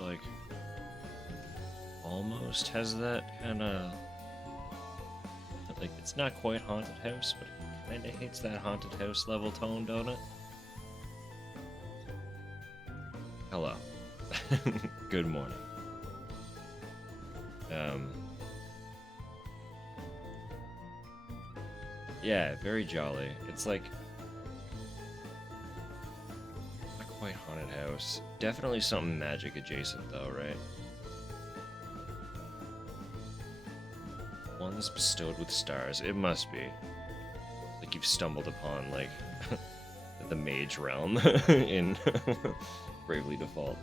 like almost has that kind of like it's not quite haunted house, but it kind of hits that haunted house level tone, don't it? Hello. Good morning. Um, yeah, very jolly. It's like not quite haunted house. Definitely something magic adjacent, though, right? One that's bestowed with stars. It must be. Like you've stumbled upon like the mage realm in Bravely Default.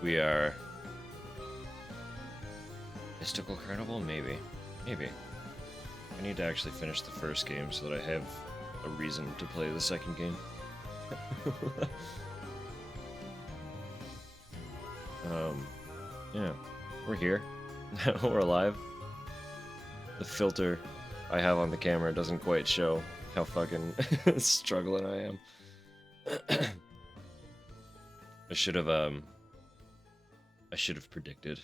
We are Mystical Carnival? Maybe. Maybe. I need to actually finish the first game so that I have a reason to play the second game. Yeah. We're here. We're alive. The filter I have on the camera doesn't quite show how fucking struggling I am. I should have predicted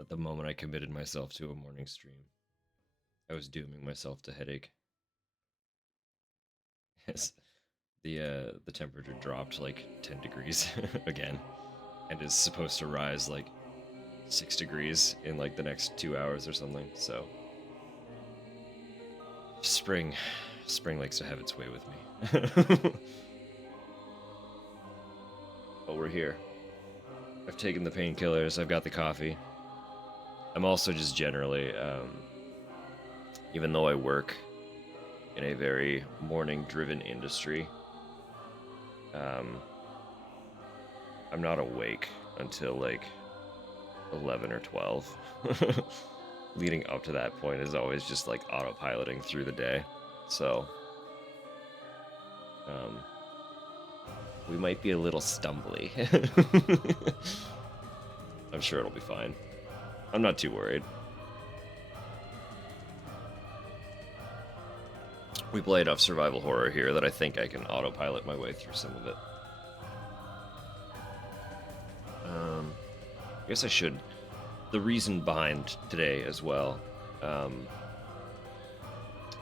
at the moment I committed myself to a morning stream. I was dooming myself to headache. Yes. The temperature dropped like 10 degrees again and is supposed to rise like 6 degrees in like the next 2 hours or something. So spring likes to have its way with me. But we're here. I've taken the painkillers, I've got the coffee. I'm also just generally even though I work in a very morning driven industry, um I'm not awake until like 11 or 12. Leading up to that point is always just like autopiloting through the day. So, um, we might be a little stumbly. I'm sure it'll be fine. I'm not too worried. We play enough survival horror here that I think I can autopilot my way through some of it. I guess I should. The reason behind today as well.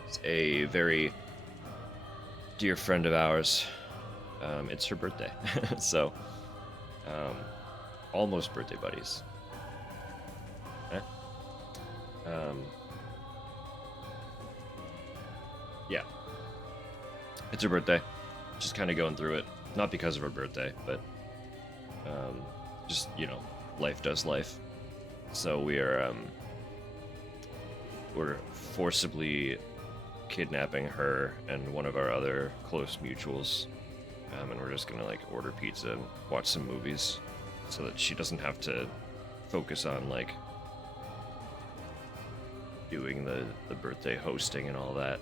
It's a very dear friend of ours. It's her birthday, so um, almost birthday buddies. Eh? Um, yeah, it's her birthday. Just kind of going through it, not because of her birthday, but just life does life. So we're forcibly kidnapping her and one of our other close mutuals, and we're just gonna like order pizza and watch some movies, so that she doesn't have to focus on like doing the birthday hosting and all that.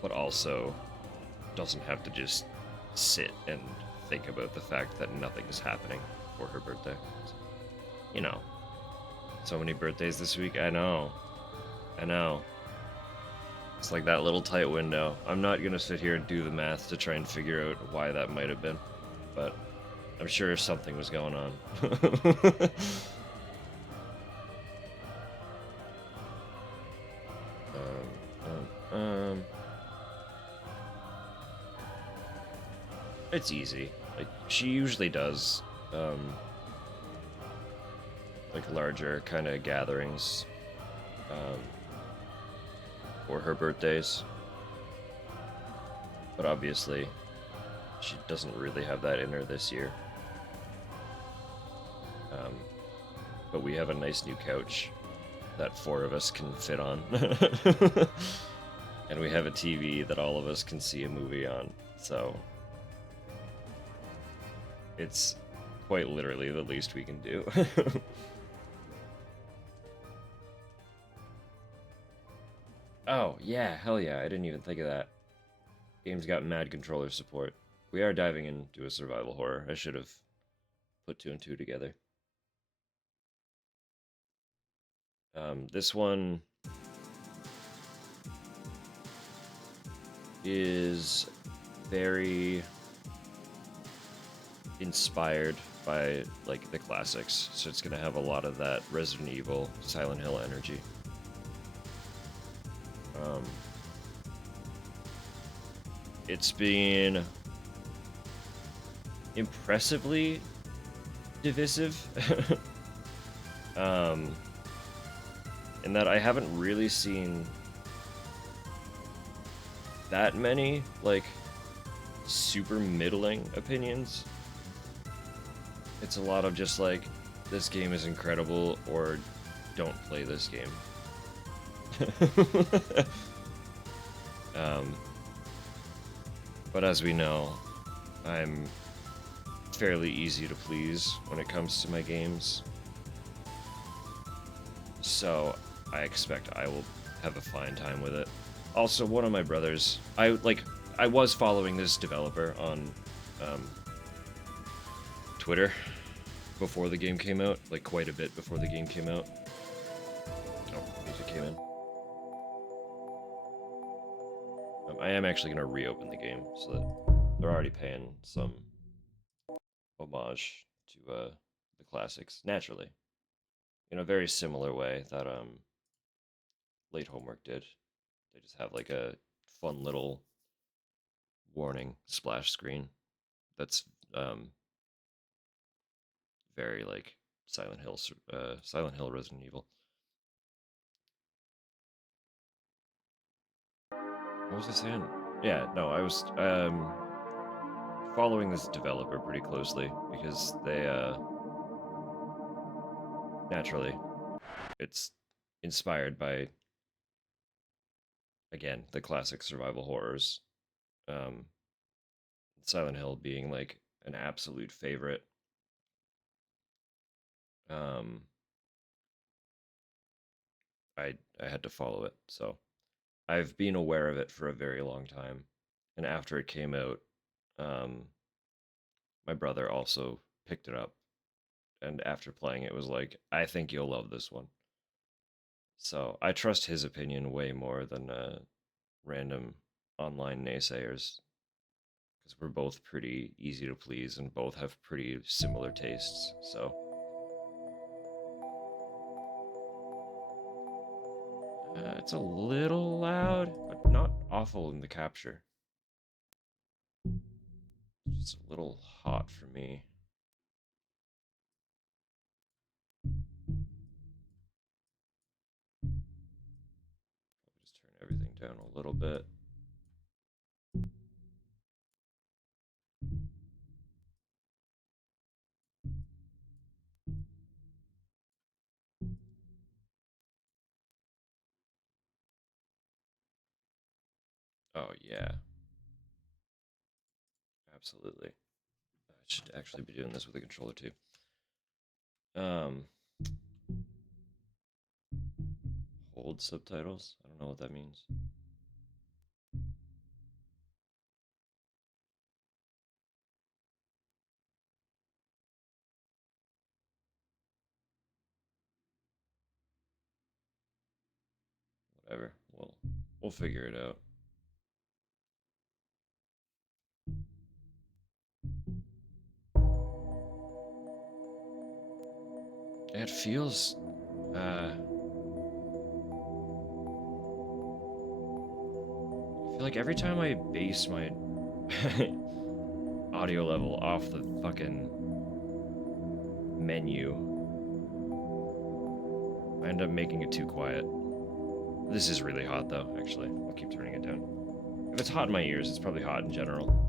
But also doesn't have to just sit and think about the fact that nothing is happening for her birthday. You know, so many birthdays this week. I know. It's like that little tight window. I'm not gonna sit here and do the math to try and figure out why that might have been, but I'm sure something was going on. It's easy. Like she usually does, like larger kind of gatherings, um, for her birthdays. But obviously, she doesn't really have that in her this year. Um, but we have a nice new couch that 4 of us can fit on. And we have a TV that all of us can see a movie on. So it's quite literally the least we can do. Oh, yeah, hell yeah, I didn't even think of that. Game's got mad controller support. We are diving into a survival horror. I should have put 2 and 2 together. This one is very inspired by like the classics, so it's gonna have a lot of that Resident Evil, Silent Hill energy. It's been impressively divisive. In that I haven't really seen that many like super middling opinions. It's a lot of just like, this game is incredible, or don't play this game. But as we know, I'm fairly easy to please when it comes to my games. So I expect I will have a fine time with it. Also, one of my brothers, I was following this developer on Twitter before the game came out, like quite a bit before the game came out. Oh, music came in. I am actually going to reopen the game so that they're already paying some homage to the classics, naturally, in a very similar way that Late Homework did. They just have like a fun little warning splash screen that's very like Silent Hill Resident Evil. What was I saying? Yeah, no, I was following this developer pretty closely because they naturally, it's inspired by, again, the classic survival horrors. Silent Hill being like an absolute favorite. I had to follow it, so I've been aware of it for a very long time, and after it came out, my brother also picked it up, and after playing it was like, I think you'll love this one. So I trust his opinion way more than random online naysayers, because we're both pretty easy to please and both have pretty similar tastes. So it's a little loud, but not awful in the capture. Just a little hot for me. Just turn everything down a little bit. Oh yeah, absolutely. I should actually be doing this with a controller too. Hold subtitles? I don't know what that means. Whatever. We'll figure it out. It feels I feel like every time I base my audio level off the fucking menu, I end up making it too quiet. This is really hot though, actually. I'll keep turning it down. If it's hot in my ears, it's probably hot in general.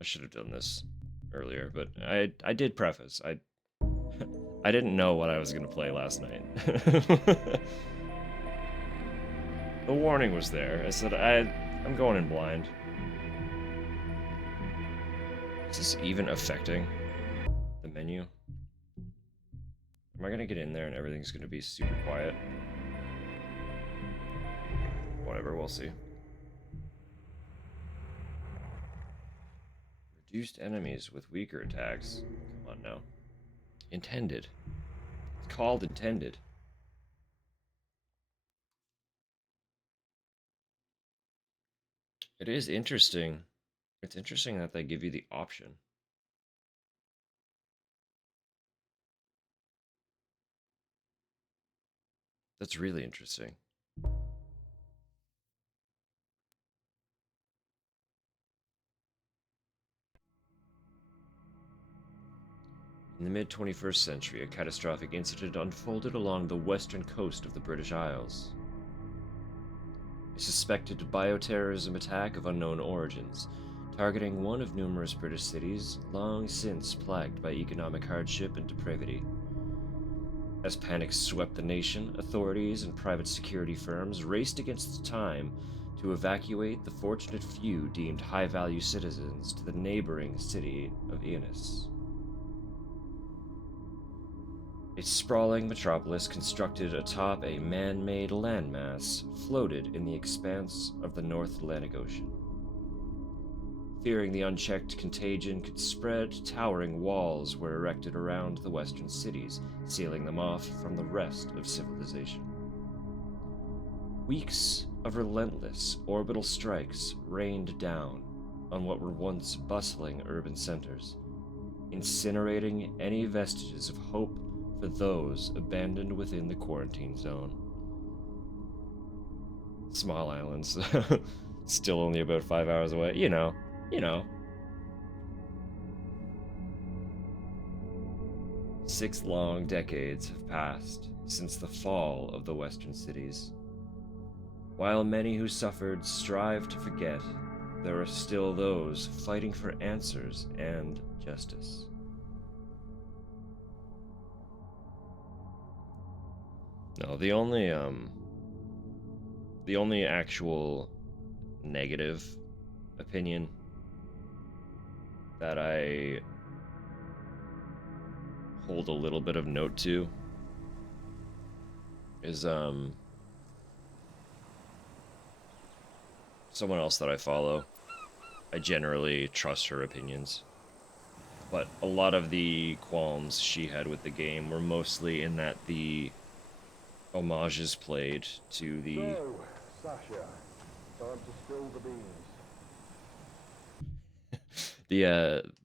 I should have done this earlier, but I did preface. I didn't know what I was gonna play last night. The warning was there. I said I'm going in blind. Is this even affecting the menu? Am I gonna get in there and everything's gonna be super quiet? whatever, we'll see. Reduced enemies with weaker attacks. Come on now. Intended. It's called intended. It is interesting. It's interesting that they give you the option. That's really interesting. In the mid-21st century, a catastrophic incident unfolded along the western coast of the British Isles. A suspected bioterrorism attack of unknown origins, targeting one of numerous British cities long since plagued by economic hardship and depravity. As panic swept the nation, authorities and private security firms raced against time to evacuate the fortunate few deemed high-value citizens to the neighboring city of Eonis. A sprawling metropolis constructed atop a man-made landmass floated in the expanse of the North Atlantic Ocean. Fearing the unchecked contagion could spread, towering walls were erected around the western cities, sealing them off from the rest of civilization. Weeks of relentless orbital strikes rained down on what were once bustling urban centers, incinerating any vestiges of hope for those abandoned within the quarantine zone. Small islands, still only about 5 hours away. You know. 6 long decades have passed since the fall of the western cities. While many who suffered strive to forget, there are still those fighting for answers and justice. No, the only actual negative opinion that I hold a little bit of note to is someone else that I follow. I generally trust her opinions, but a lot of the qualms she had with the game were mostly in that the homages played to the So, Sasha, time to spill the beans.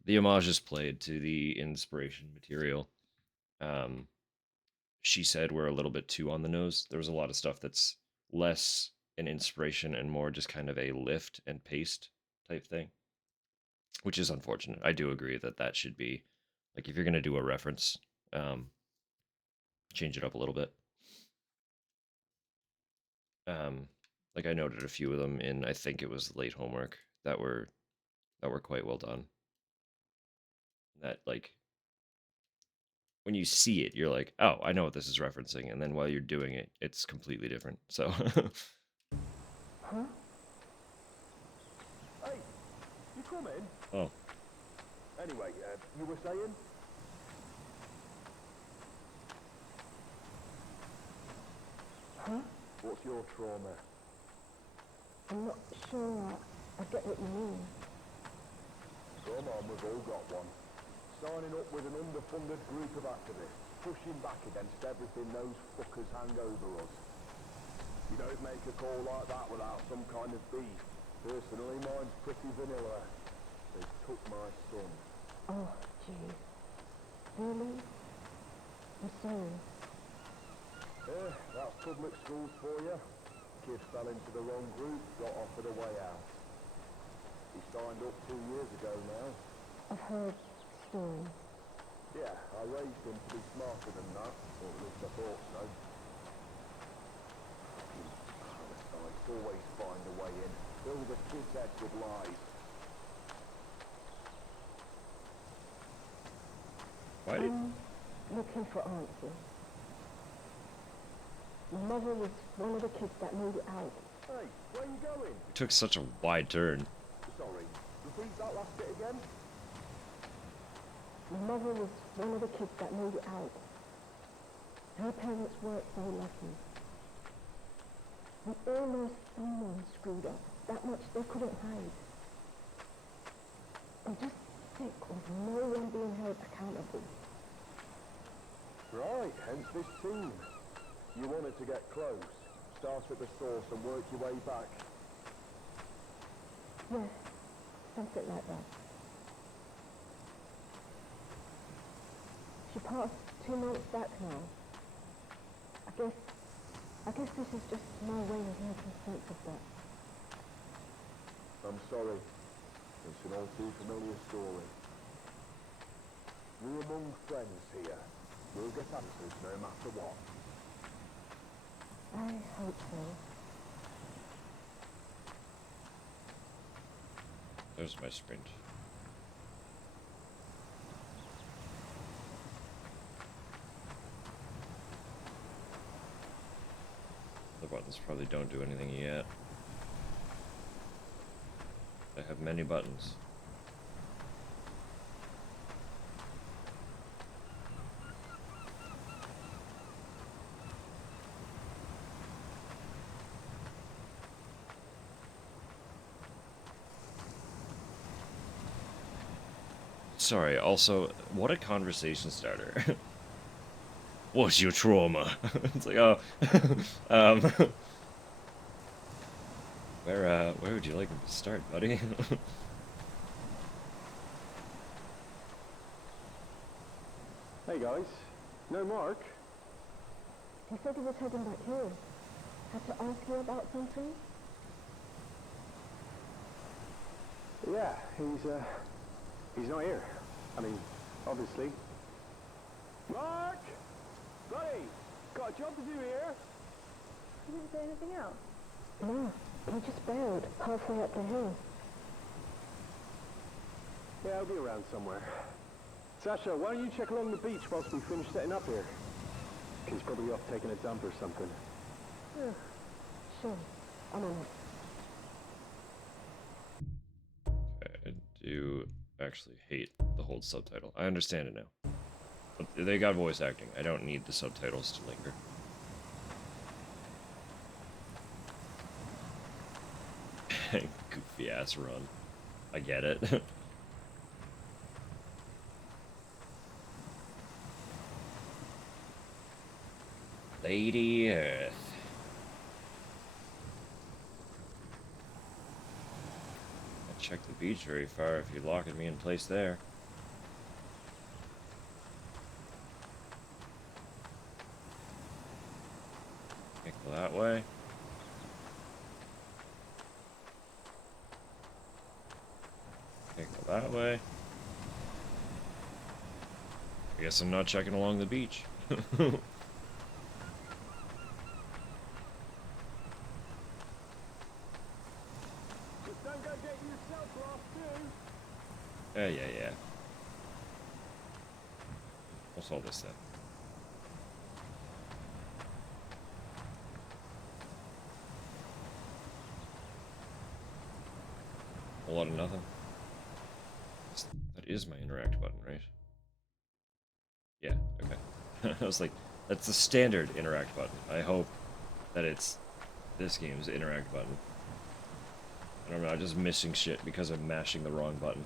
the homages played to the inspiration material. She said were a little bit too on the nose. There was a lot of stuff that's less an inspiration and more just kind of a lift and paste type thing, which is unfortunate. I do agree that that should be, like, if you're going to do a reference, change it up a little bit. Like I noted a few of them in, I think it was late homework that were quite well done. That, like, when you see it, you're like, oh, I know what this is referencing, and then while you're doing it, it's completely different. So Huh? Hey, you come in? oh, Anyway, you were saying? Huh? What's your trauma? I'm not sure I get what you mean. Come on, we've all got one. Signing up with an underfunded group of activists, pushing back against everything those fuckers hang over us. You don't make a call like that without some kind of beef. Personally, mine's pretty vanilla. They took my son. Oh, jeez. Really? I'm sorry. That's public schools for you. Kid fell into the wrong group, got offered a way out. He signed up 2 years ago now. I've heard stories. Yeah, I raised him to be smarter than that, or at least I thought so. Fucking parasites always find a way in. Fill the kids' heads with lies. why did I'm looking for answers. My mother was one of the kids that made it out. Hey, where you going? it took such a wide turn? Sorry, repeat that last bit again? My mother was one of the kids that made it out. Her parents weren't so lucky. We all know someone screwed up. That much they couldn't hide. I'm just sick of no one being held accountable. Right, hence this team. You wanted to get close. Start at the source and work your way back. Yes, something like that. She passed 2 months back now. I guess this is just my way of making sense of that. I'm sorry. It's an all too familiar story. We're among friends here. We'll get answers no matter what. I hope so. There's my sprint. The buttons probably don't do anything yet. I have many buttons. Sorry, also, what a conversation starter. What's your trauma? It's like, oh, um, where would you like me to start, buddy? Hey guys, no Mark? He said he was heading back here. Had to ask you about something? Yeah, he's not here. I mean, obviously. Mark! Buddy! Got a job to do here? He didn't say anything else? No, he just bailed halfway up the hill. Yeah, I'll be around somewhere. Sasha, why don't you check along the beach whilst we finish setting up here? He's probably off taking a dump or something. Yeah, sure. I'm on it. I do actually hate the whole subtitle. I understand it now. But they got voice acting. I don't need the subtitles to linger. Goofy ass run. I get it. Lady Earth. I checked the beach very far if you're locking me in place there. Can't go that way. Can't go that way. I guess I'm not checking along the beach. Just don't go get yourself lost too. Yeah. We'll solve this then. A lot of nothing. That is my interact button, right? Yeah, okay. I was like, that's the standard interact button. I hope that it's this game's interact button. I don't know, I'm just missing shit because I'm mashing the wrong button.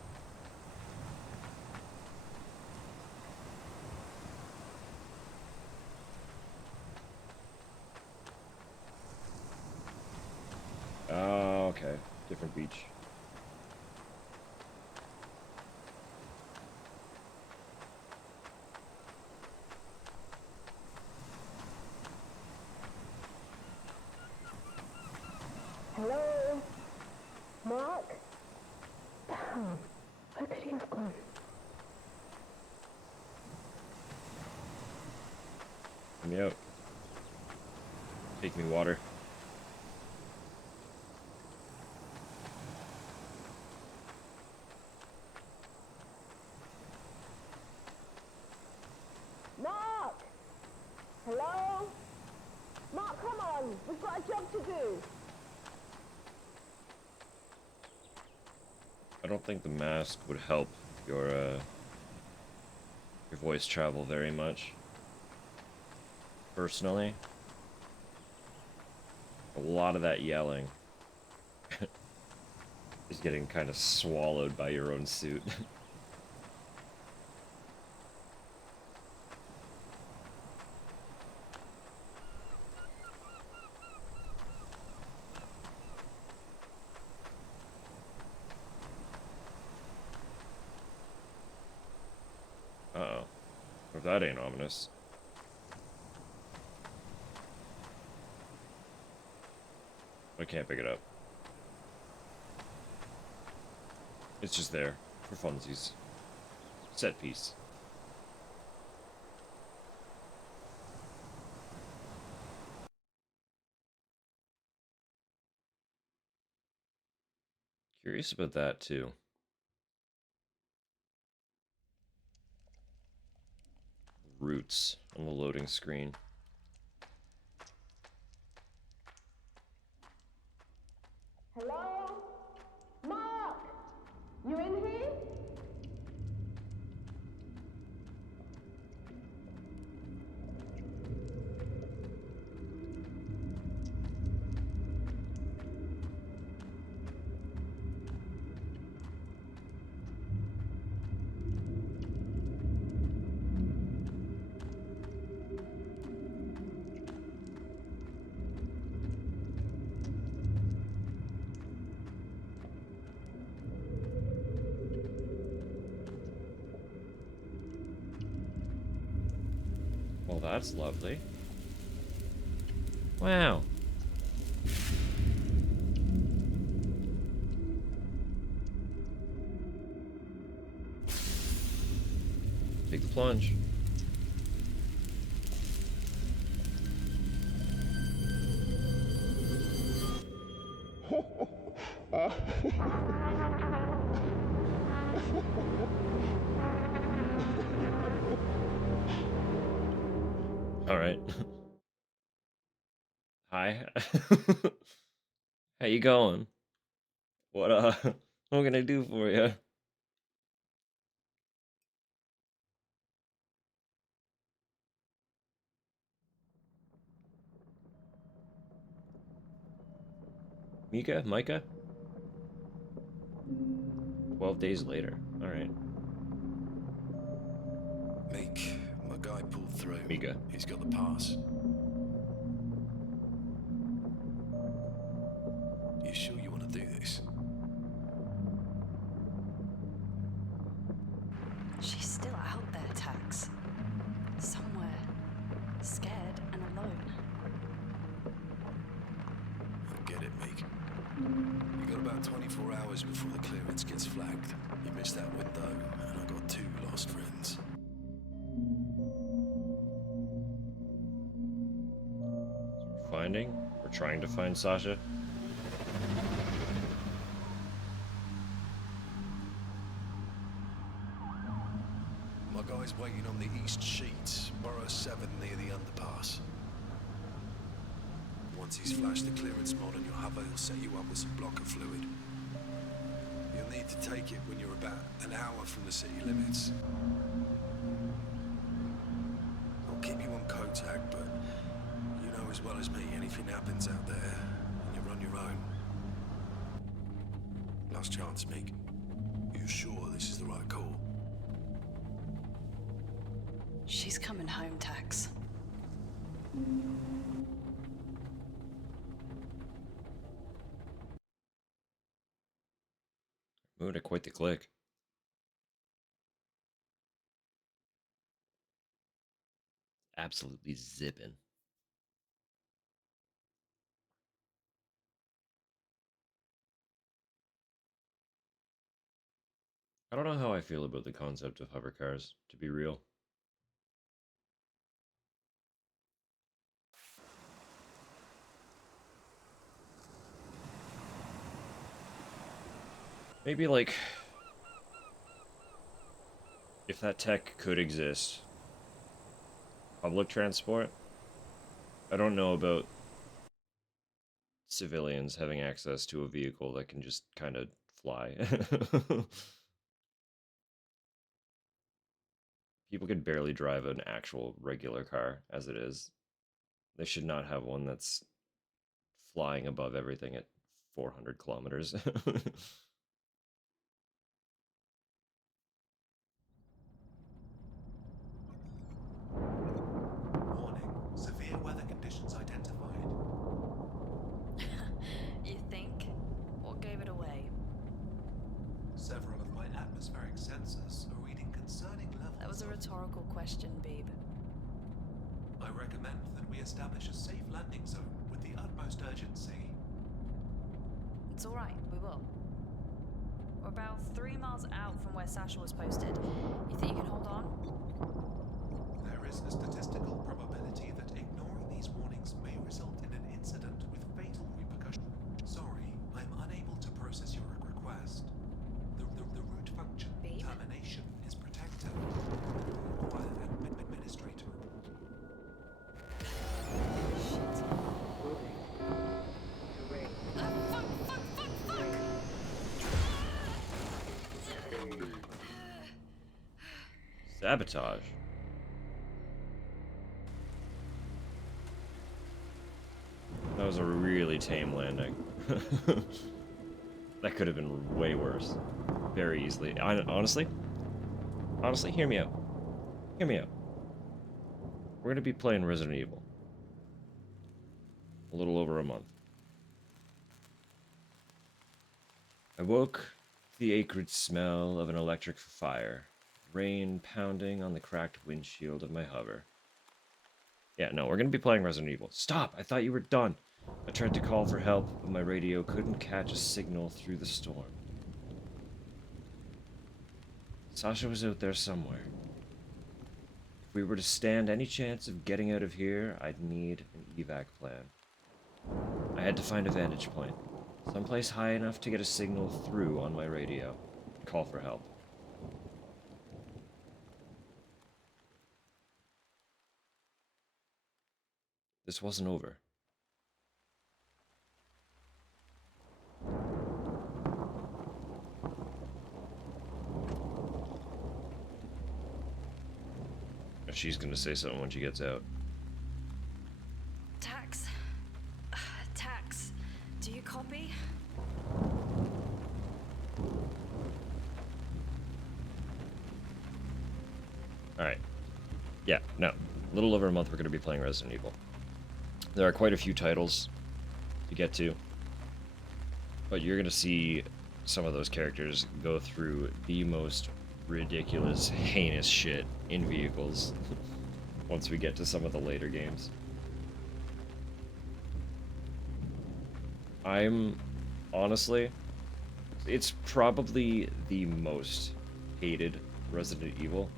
Oh, okay. Different beach. Hello? Mark? Damn. Where could he have gone? Let me out. Take me water. Mark! Hello? Mark, come on! We've got a job to do! I don't think the mask would help your voice travel very much. Personally. A lot of that yelling is getting kind of swallowed by your own suit. Uh-oh. If that ain't ominous. I can't pick it up. It's just there for funsies. Set piece. Curious about that too. Roots on the loading screen. Hello? Mark! You in here? Well, that's lovely. Wow. Take the plunge. All right. Hi. How you going? What what can I do for you? Mika? Micah? 12 days later. All right. Meek, my guy pulled through. Mika. He's got the pass. You sure you want to do this? She's still out there, Tax. Somewhere. Scared and alone. I get it, Meek. You got about 24 hours before the clearance gets flagged. You missed that window, and I got 2 lost friends. Finding? We're trying to find Sasha? My guy's waiting on the east sheet, Borough 7 near the underpass. Once he's flashed the clearance mod on your hover, he'll set you up with some blocker fluid. You'll need to take it when you're about an hour from the city limits. I'll keep you on Kotag, but you know as well as me, anything happens out there, and you're on your own. Last chance, Meek. You sure this is the right call? She's coming home, Tax. Moving at quite the click. Absolutely zipping. I don't know how I feel about the concept of hover cars, to be real. Maybe, like, if that tech could exist, public transport? I don't know about civilians having access to a vehicle that can just kind of fly. People can barely drive an actual regular car as it is. They should not have one that's flying above everything at 400 kilometers. Warning. Severe weather conditions identified. You think? What gave it away? Several of my atmospheric sensors are reading concerning levels. That was a of- rhetorical question, Beeb. I recommend that we establish a safe landing zone with the utmost urgency. It's alright, we will. We're about 3 miles out from where Sasha was posted. You think you can hold on? There is a statistical probability that ignoring these warnings may result in an incident with fatal repercussions. Sorry, I'm unable to process your request. The root function Babe? termination is protected. Require an administrator. Shit. Fuck, fuck, fuck, fuck! Sabotage. That was a really tame landing. That could have been way worse. Very easily. Honestly, hear me out. Hear me out. We're gonna be playing Resident Evil. A little over a month. I woke to the acrid smell of an electric fire. Rain pounding on the cracked windshield of my hover. Yeah, no, we're gonna be playing Resident Evil. Stop! I thought you were done. I tried to call for help, but my radio couldn't catch a signal through the storm. Sasha was out there somewhere. If we were to stand any chance of getting out of here, I'd need an evac plan. I had to find a vantage point, someplace high enough to get a signal through on my radio. Call for help. This wasn't over. She's gonna say something when she gets out. Tax. Tax. Do you copy? Alright. Yeah, no. A little over a month we're gonna be playing Resident Evil. There are quite a few titles to get to, but you're gonna see some of those characters go through the most ridiculous, heinous shit in vehicles once we get to some of the later games. I'm honestly, it's probably the most hated Resident Evil.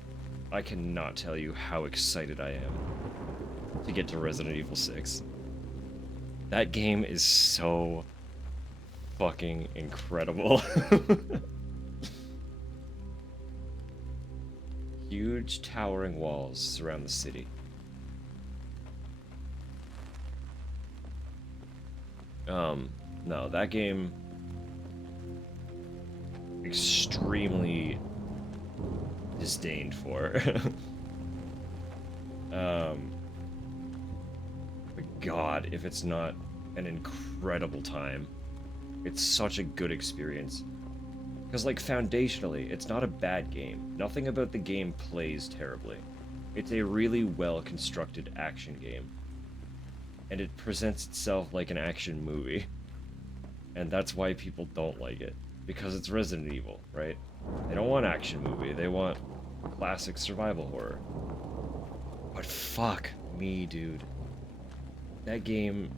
I cannot tell you how excited I am to get to Resident Evil 6. That game is so fucking incredible. Huge towering walls surround the city. No, that game extremely disdained for. But God, if it's not an incredible time. It's such a good experience. Because, like, foundationally, it's not a bad game. Nothing about the game plays terribly. It's a really well-constructed action game. And it presents itself like an action movie. And that's why people don't like it. Because it's Resident Evil, right? They don't want action movie, they want classic survival horror. But fuck me, dude. That game...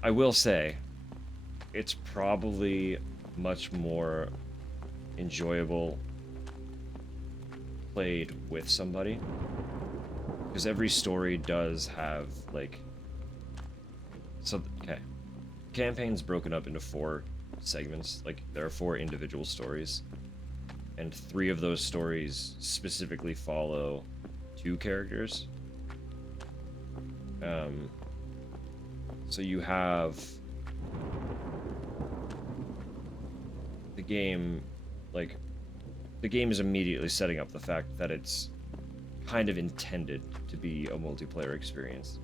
I will say, it's probably much more enjoyable played with somebody. Because every story does have, like... So, okay. Campaign's broken up into 4 segments. Like, there are 4 individual stories. And 3 of those stories specifically follow 2 characters. So you have... The game, like... The game is immediately setting up the fact that it's kind of intended to be a multiplayer experience.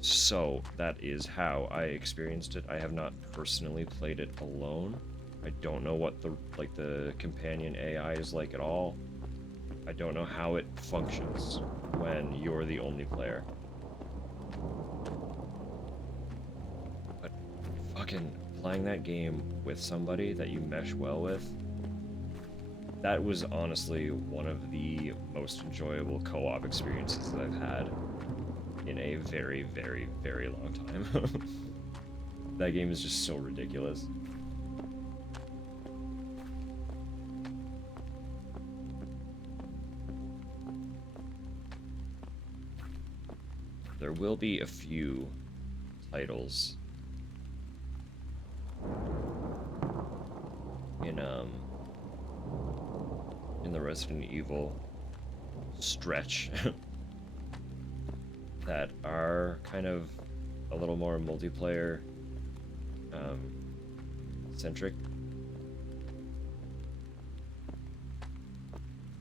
So that is how I experienced it. I have not personally played it alone. I don't know what the companion AI is like at all. I don't know how it functions when you're the only player. But fucking playing that game with somebody that you mesh well with, that was honestly one of the most enjoyable co-op experiences that I've had in a very, very, very long time. That game is just so ridiculous. There will be a few titles in the Resident Evil stretch that are kind of a little more multiplayer centric.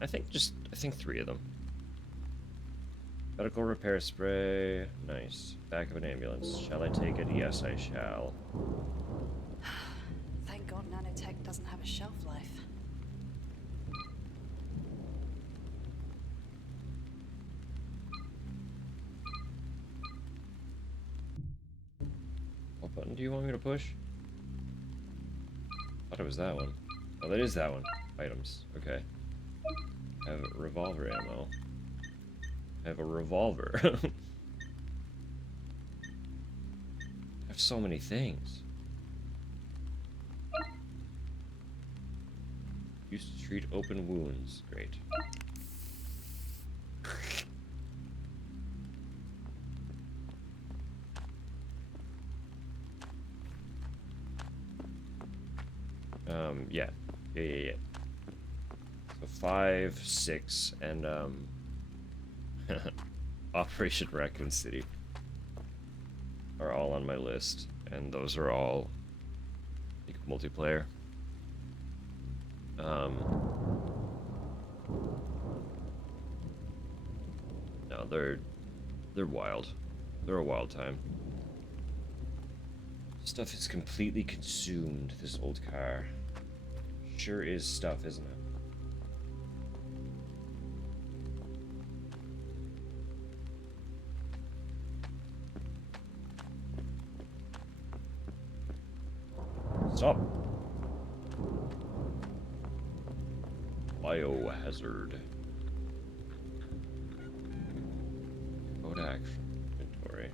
I think 3 of them. Medical repair spray, nice. Back of an ambulance. Shall I take it? Yes, I shall. Thank God nanotech doesn't have a shelf life. What button do you want me to push? Thought it was that one. Oh, that is that one. Items. Okay. I have revolver ammo. I have a revolver. I have so many things. Used to treat open wounds. Great. Yeah. So 5, 6, and Operation Raccoon City are all on my list, and those are all multiplayer. No, they're wild. They're a wild time. Stuff is completely consumed, this old car. Sure is stuff, isn't it? Stop. Biohazard. Go to action. Inventory.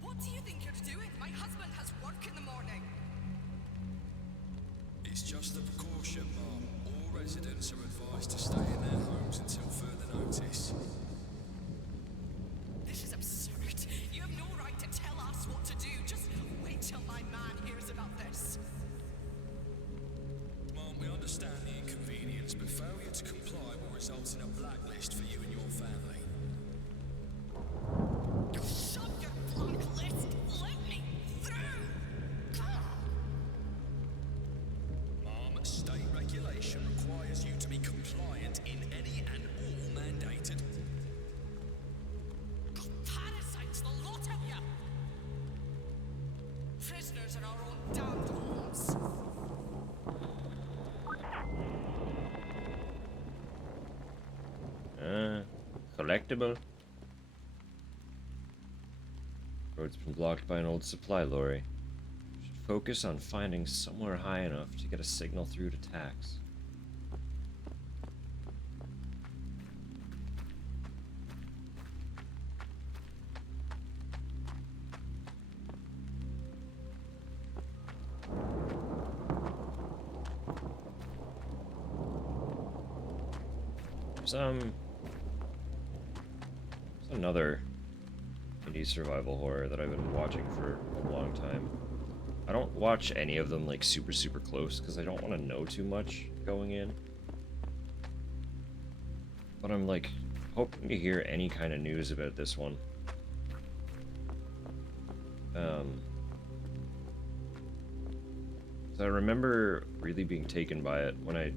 What do you think you're doing? My husband has work in the morning. It's just a precaution, Mom. All residents are advised to stay in their homes until further notice. This is absurd. You have no right to tell us what to do. Just wait till my man hears about this. Mom, we understand the inconvenience, but failure to comply will result in a blacklist for you and your family. Shut your blacklist. Let me through. Mom, state regulation requires you to be compliant in any and all mandated. Parasites, the lot of you. Prisoners in our own damned homes. Collectible. Road's been blocked by an old supply lorry. Should focus on finding somewhere high enough to get a signal through to tax. There's another indie survival horror that I've been watching for a long time. I don't watch any of them like super close because I don't want to know too much going in. But I'm like hoping to hear any kind of news about this one. 'Cause I remember really being taken by it when I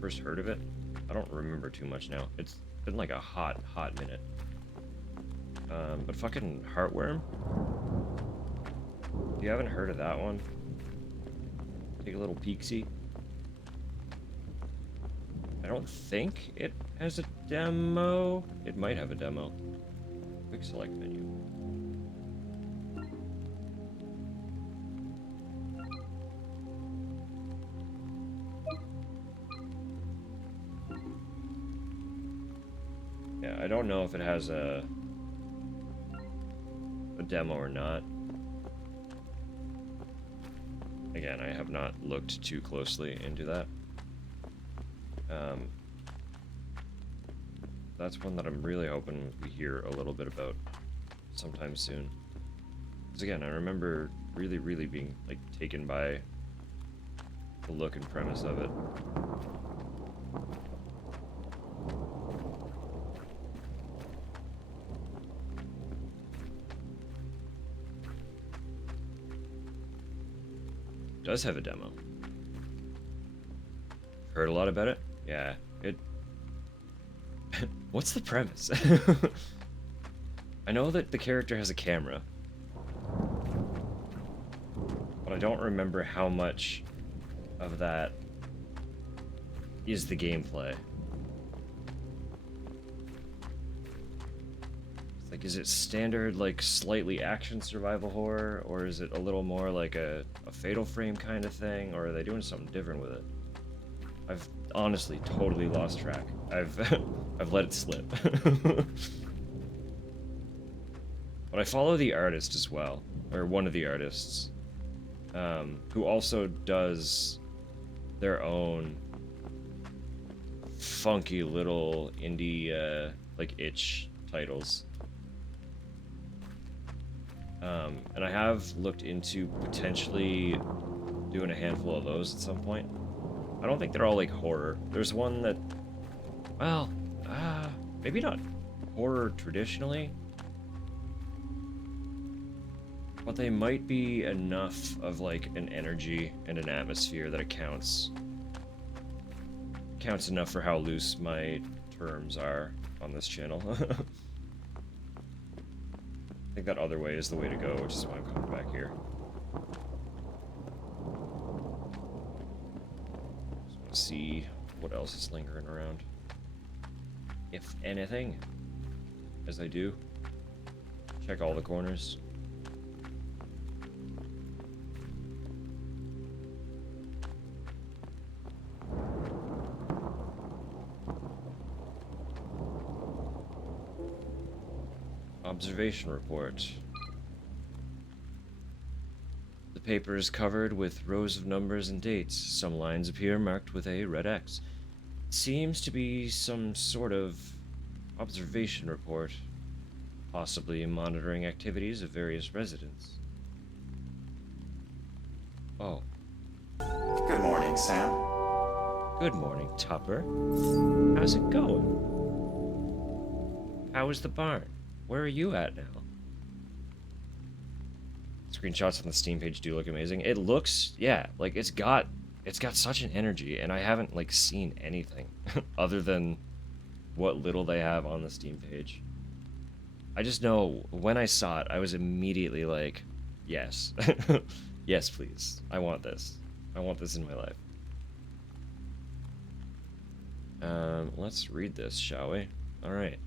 first heard of it. I don't remember too much now. It's been like a hot minute. But fucking Heartworm? If you haven't heard of that one, take a little peek-see. I don't think it has a demo. It might have a demo. Quick select menu. Yeah, I don't know if it has a demo or not. Again, I have not looked too closely into that. That's one that I'm really hoping we hear a little bit about sometime soon. Because again, I remember really being like taken by the look and premise of it. It does have a demo. Heard a lot about it? Yeah, it... What's the premise? I know that the character has a camera, but I don't remember how much of that is the gameplay. It's like, is it standard, like, slightly action survival horror, or is it a little more like a Fatal Frame kind of thing, or are they doing something different with it? I've honestly totally lost track. I've let it slip. But I follow the artist as well, or one of the artists, who also does their own funky little indie, like, itch titles. And I have looked into potentially doing a handful of those at some point. I don't think they're all like horror. There's one that, well, maybe not horror traditionally, but they might be enough of like an energy and an atmosphere that it counts enough for how loose my terms are on this channel. I think that other way is the way to go, which is why I'm coming back here. Just want to see what else is lingering around. If anything, as I do, check all the corners. Observation report. The paper is covered with rows of numbers and dates. Some lines appear marked with a red X. It seems to be some sort of observation report, possibly monitoring activities of various residents. Oh. Good morning, Sam. Good morning, Tupper. How's it going? How is the barn? Where are you at now? Screenshots on the Steam page do look amazing. It looks, yeah, like it's got such an energy, and I haven't like seen anything other than what little they have on the Steam page. I just know when I saw it, I was immediately like, yes. Yes, please. I want this. I want this in my life. Let's read this, shall we? All right.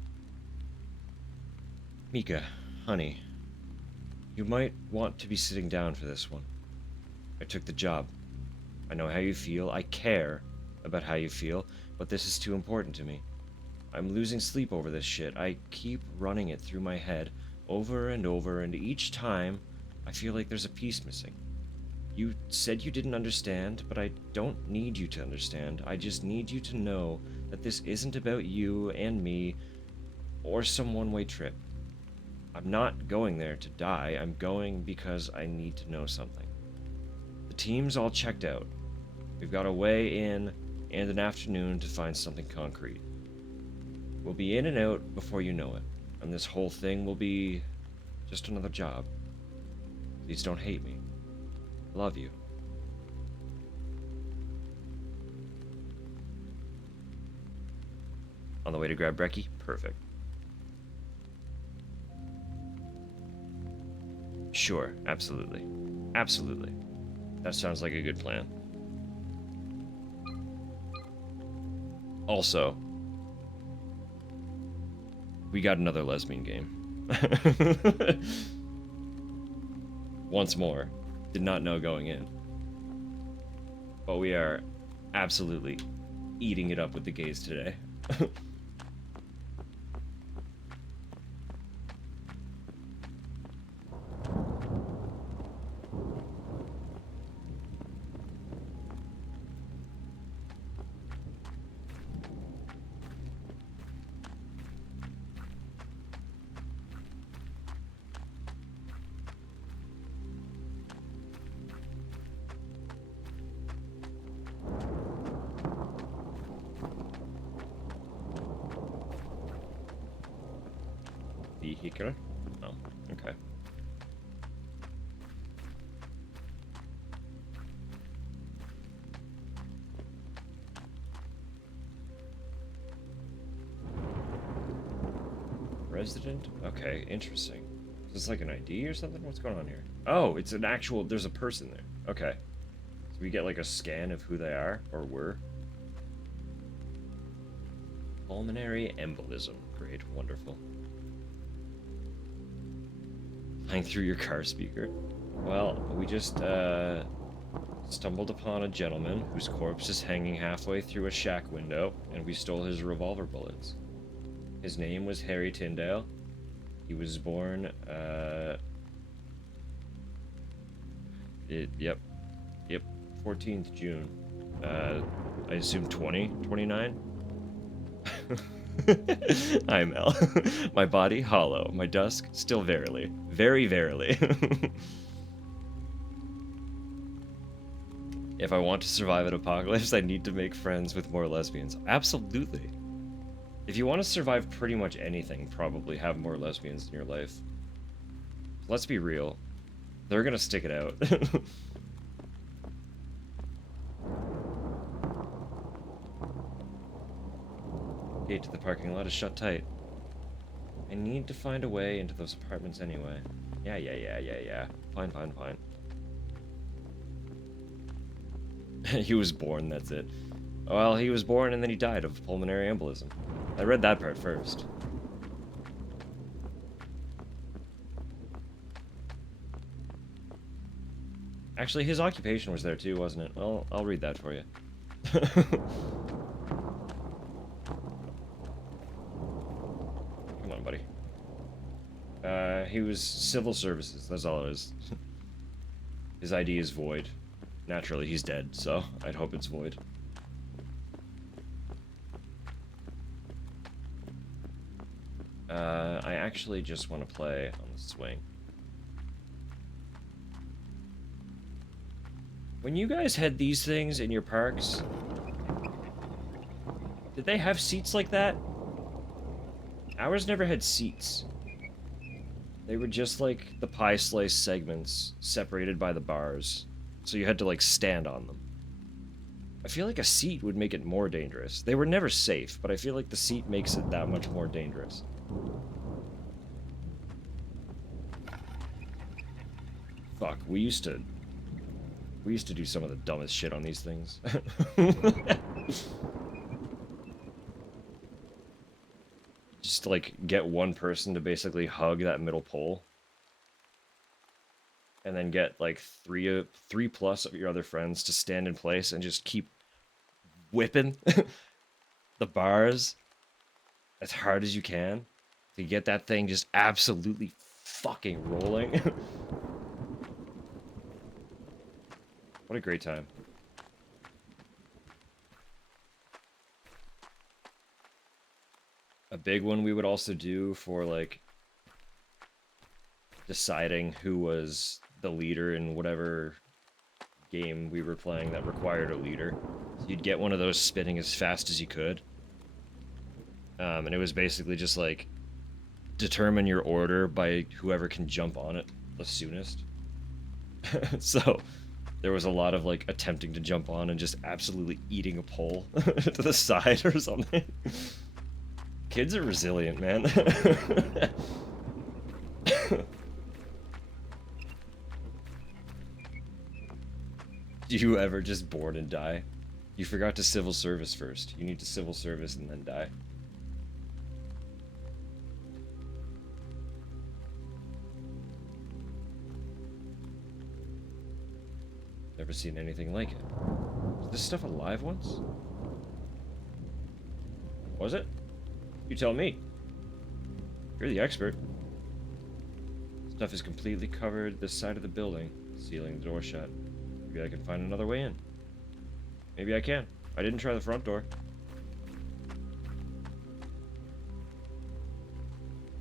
Mika, honey, you might want to be sitting down for this one. I took the job. I know how you feel. I care about how you feel, but this is too important to me. I'm losing sleep over this shit. I keep running it through my head over and over, and each time I feel like there's a piece missing. You said you didn't understand, but I don't need you to understand. I just need you to know that this isn't about you and me or some one-way trip. I'm not going there to die. I'm going because I need to know something. The team's all checked out. We've got a way in and an afternoon to find something concrete. We'll be in and out before you know it, and this whole thing will be just another job. Please don't hate me. Love you. On the way to grab Brekkie? Perfect. Sure, absolutely. Absolutely. That sounds like a good plan. Also, we got another lesbian game. Once more. Did not know going in. But we are absolutely eating it up with the gays today. Vehicle? Oh, okay. Resident? Okay, interesting. Is this like an ID or something? What's going on here? Oh, it's an actual... There's a person there. Okay. So we get like a scan of who they are, or were. Pulmonary embolism. Great, wonderful. Playing through your car speaker. Well, we just stumbled upon a gentleman whose corpse is hanging halfway through a shack window, and we stole his revolver bullets. His name was Harry Tyndale. He was born, yep, 14th June. I assume 29? I'm L. My body, hollow. My dusk, still verily. Very verily. If I want to survive an apocalypse, I need to make friends with more lesbians. Absolutely. If you want to survive pretty much anything, probably have more lesbians in your life. Let's be real. They're gonna stick it out. Gate to the parking lot is shut tight. I need to find a way into those apartments anyway. Yeah. Fine. He was born, that's it. Well, he was born and then he died of pulmonary embolism. I read that part first. Actually, his occupation was there too, wasn't it? Well, I'll read that for you. Come on, buddy. He was civil services, that's all it is. His ID is void. Naturally, he's dead, so I'd hope it's void. I actually just want to play on the swing. When you guys had these things in your parks, did they have seats like that? Ours never had seats. They were just like the pie slice segments separated by the bars, so you had to like stand on them. I feel like a seat would make it more dangerous. They were never safe, but I feel like the seat makes it that much more dangerous. Fuck, we used to do some of the dumbest shit on these things. Just to, like, get one person to basically hug that middle pole. And then get, like, three plus of your other friends to stand in place and just keep whipping the bars as hard as you can to get that thing just absolutely fucking rolling. What a great time. A big one we would also do for, like, deciding who was the leader in whatever game we were playing that required a leader. So you'd get one of those spinning as fast as you could. And it was basically just, like, determine your order by whoever can jump on it the soonest. So there was a lot of, like, attempting to jump on and just absolutely eating a pole to the side or something. Kids are resilient, man. Do you ever just bored and die? You forgot to civil service first. You need to civil service and then die. Never seen anything like it. Was this stuff alive once? Was it? You tell me. You're the expert. Stuff is completely covered this side of the building, sealing the door shut. Maybe I can find another way in. Maybe I can. I didn't try the front door.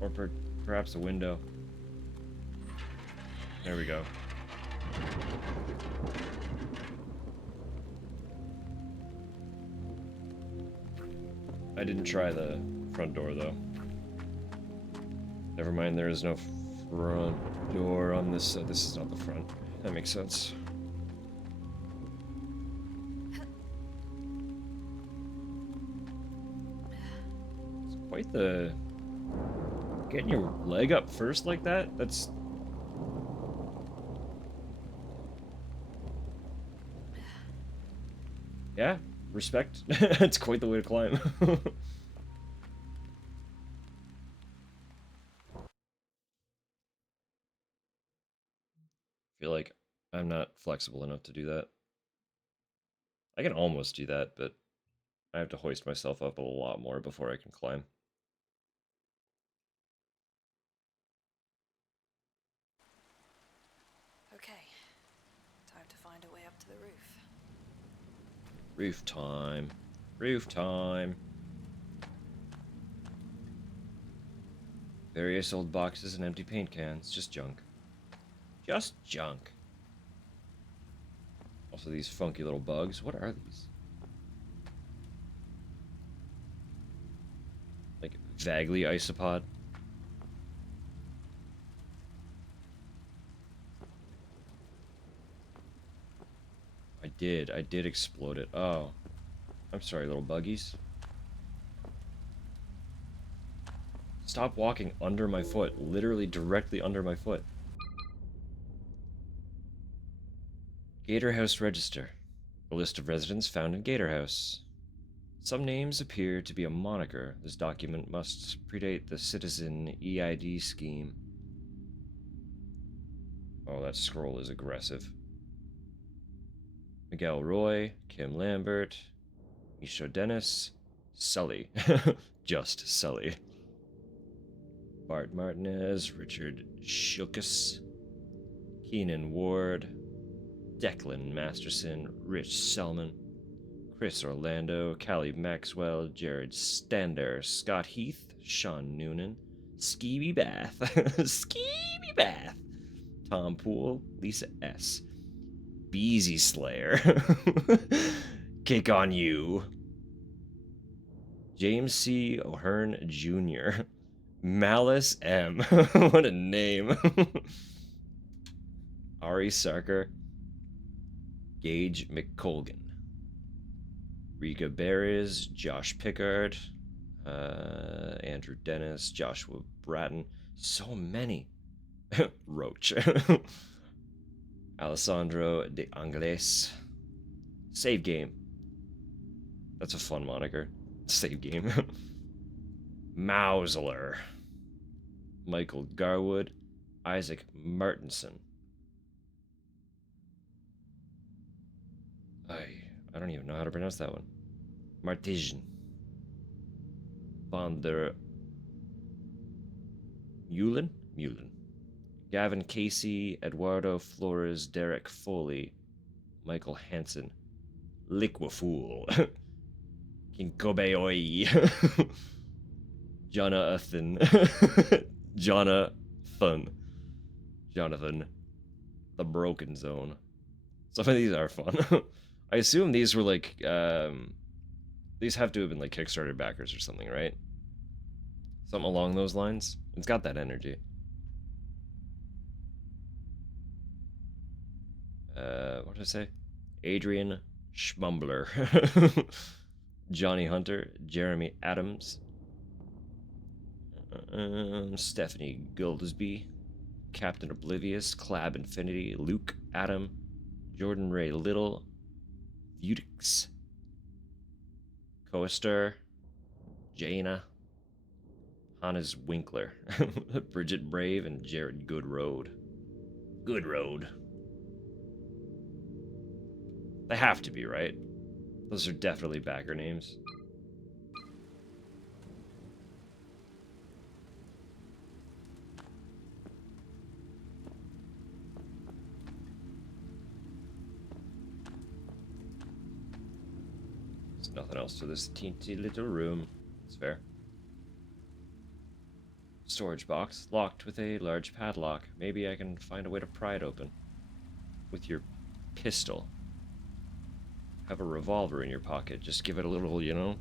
Or perhaps a window. There we go. I didn't try the front door, though. Never mind, there is no front door on this side. This is not the front. That makes sense. It's quite the... Getting your leg up first like that? That's... Yeah, respect. It's quite the way to climb. Feel like I'm not flexible enough to do that. I can almost do that, but I have to hoist myself up a lot more before I can climb. Okay. Time to find a way up to the roof. Roof time. Roof time. Various old boxes and empty paint cans. Just junk. Just junk. Also these funky little bugs. What are these? Like vaguely isopod? I did explode it. Oh. I'm sorry, little buggies. Stop walking under my foot. Literally directly under my foot. Gator House Register. A list of residents found in Gator House. Some names appear to be a moniker. This document must predate the Citizen EID scheme. Oh, that scroll is aggressive. Miguel Roy, Kim Lambert, Misha Dennis, Sully. Just Sully. Bart Martinez, Richard Shilkus, Keenan Ward, Declan Masterson, Rich Selman, Chris Orlando, Callie Maxwell, Jared Stander, Scott Heath, Sean Noonan, Skeevy Bath, Skeevy Bath, Tom Poole, Lisa S., Beezy Slayer, Kick on You, James C. O'Hearn Jr., Malice M. What a name. Ari Sarker, Gage McColgan, Rika Barris, Josh Pickard, Andrew Dennis, Joshua Bratton. So many. Roach. Alessandro de Angles. Save Game. That's a fun moniker. Save Game. Mausler. Michael Garwood. Isaac Martinson. I don't even know how to pronounce that one. Martisian. Van der Mullen? Mullen. Gavin Casey, Eduardo Flores, Derek Foley, Michael Hansen, Liquifool, Kinkobeoi, Jonathan, Jonathan, The Broken Zone. Some of these are fun. I assume these were like, these have to have been like Kickstarter backers or something, right? Something along those lines. It's got that energy. What did I say? Adrian Schmumbler, Johnny Hunter, Jeremy Adams, Stephanie Goldesby, Captain Oblivious, Clab Infinity, Luke Adam, Jordan Ray Little, Vutix, Coaster, Jaina, Hannes Winkler, Bridget Brave, and Jared Goodroad. Goodroad. They have to be, right? Those are definitely backer names. There's nothing else to this teensy little room. It's fair. Storage box, locked with a large padlock. Maybe I can find a way to pry it open. With your pistol. Have a revolver in your pocket. Just give it a little, you know,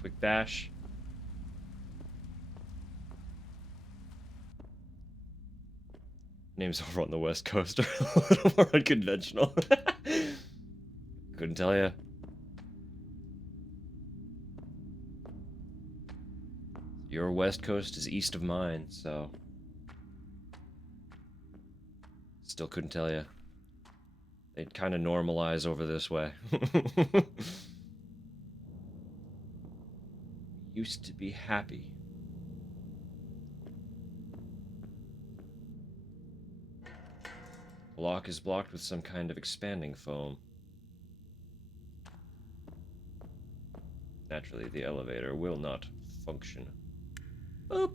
quick bash. Names over on the West Coast are a little more unconventional. Couldn't tell ya. Your West Coast is east of mine, so... Still couldn't tell ya. They'd kind of normalize over this way. Used to be happy. The lock is blocked with some kind of expanding foam. Naturally, the elevator will not function. Boop.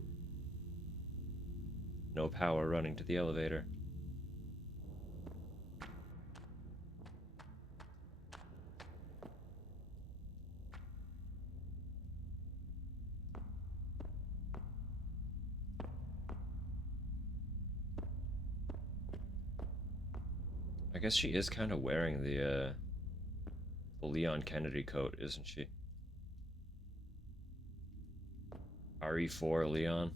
No power running to the elevator. I guess she is kind of wearing the Leon Kennedy coat, isn't she? RE4 Leon.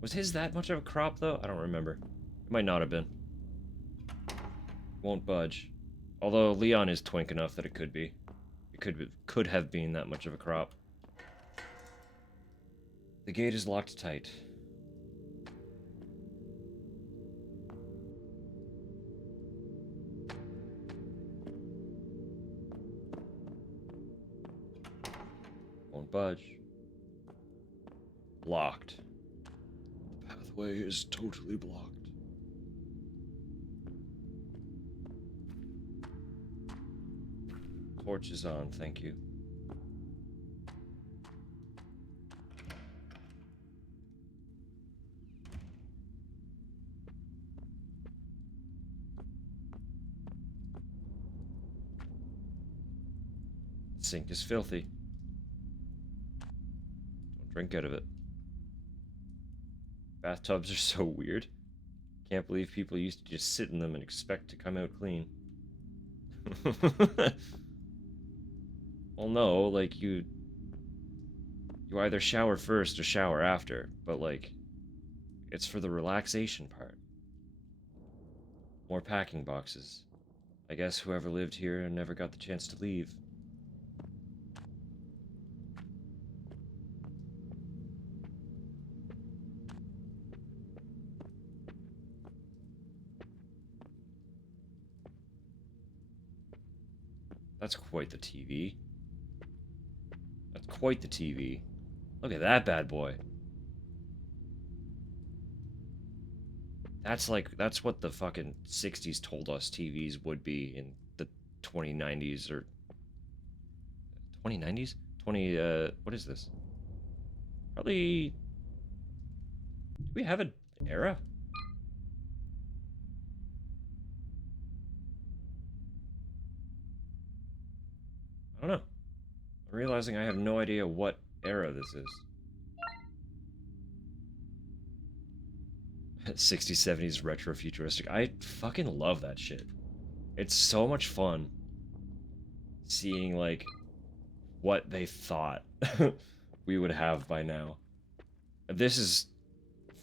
Was his that much of a crop, though? I don't remember. It might not have been. Won't budge. Although Leon is twink enough that it could be. It could have been that much of a crop. The gate is locked tight. Won't budge. Locked. The pathway is totally blocked. Torch is on, thank you. The sink is filthy. Drink out of it. Bathtubs are so weird. Can't believe people used to just sit in them and expect to come out clean. Well, no, like you either shower first or shower after, but like it's for the relaxation part. More packing boxes. I guess whoever lived here never got the chance to leave. That's quite the TV. That's quite the TV. Look at that bad boy. That's what the fucking 60s told us TVs would be in the 2090s or 2090s? What is this? Probably, do we have an era? I don't know. I'm realizing I have no idea what era this is. 60s, 70s retro futuristic. I fucking love that shit. It's so much fun seeing like what they thought we would have by now. This is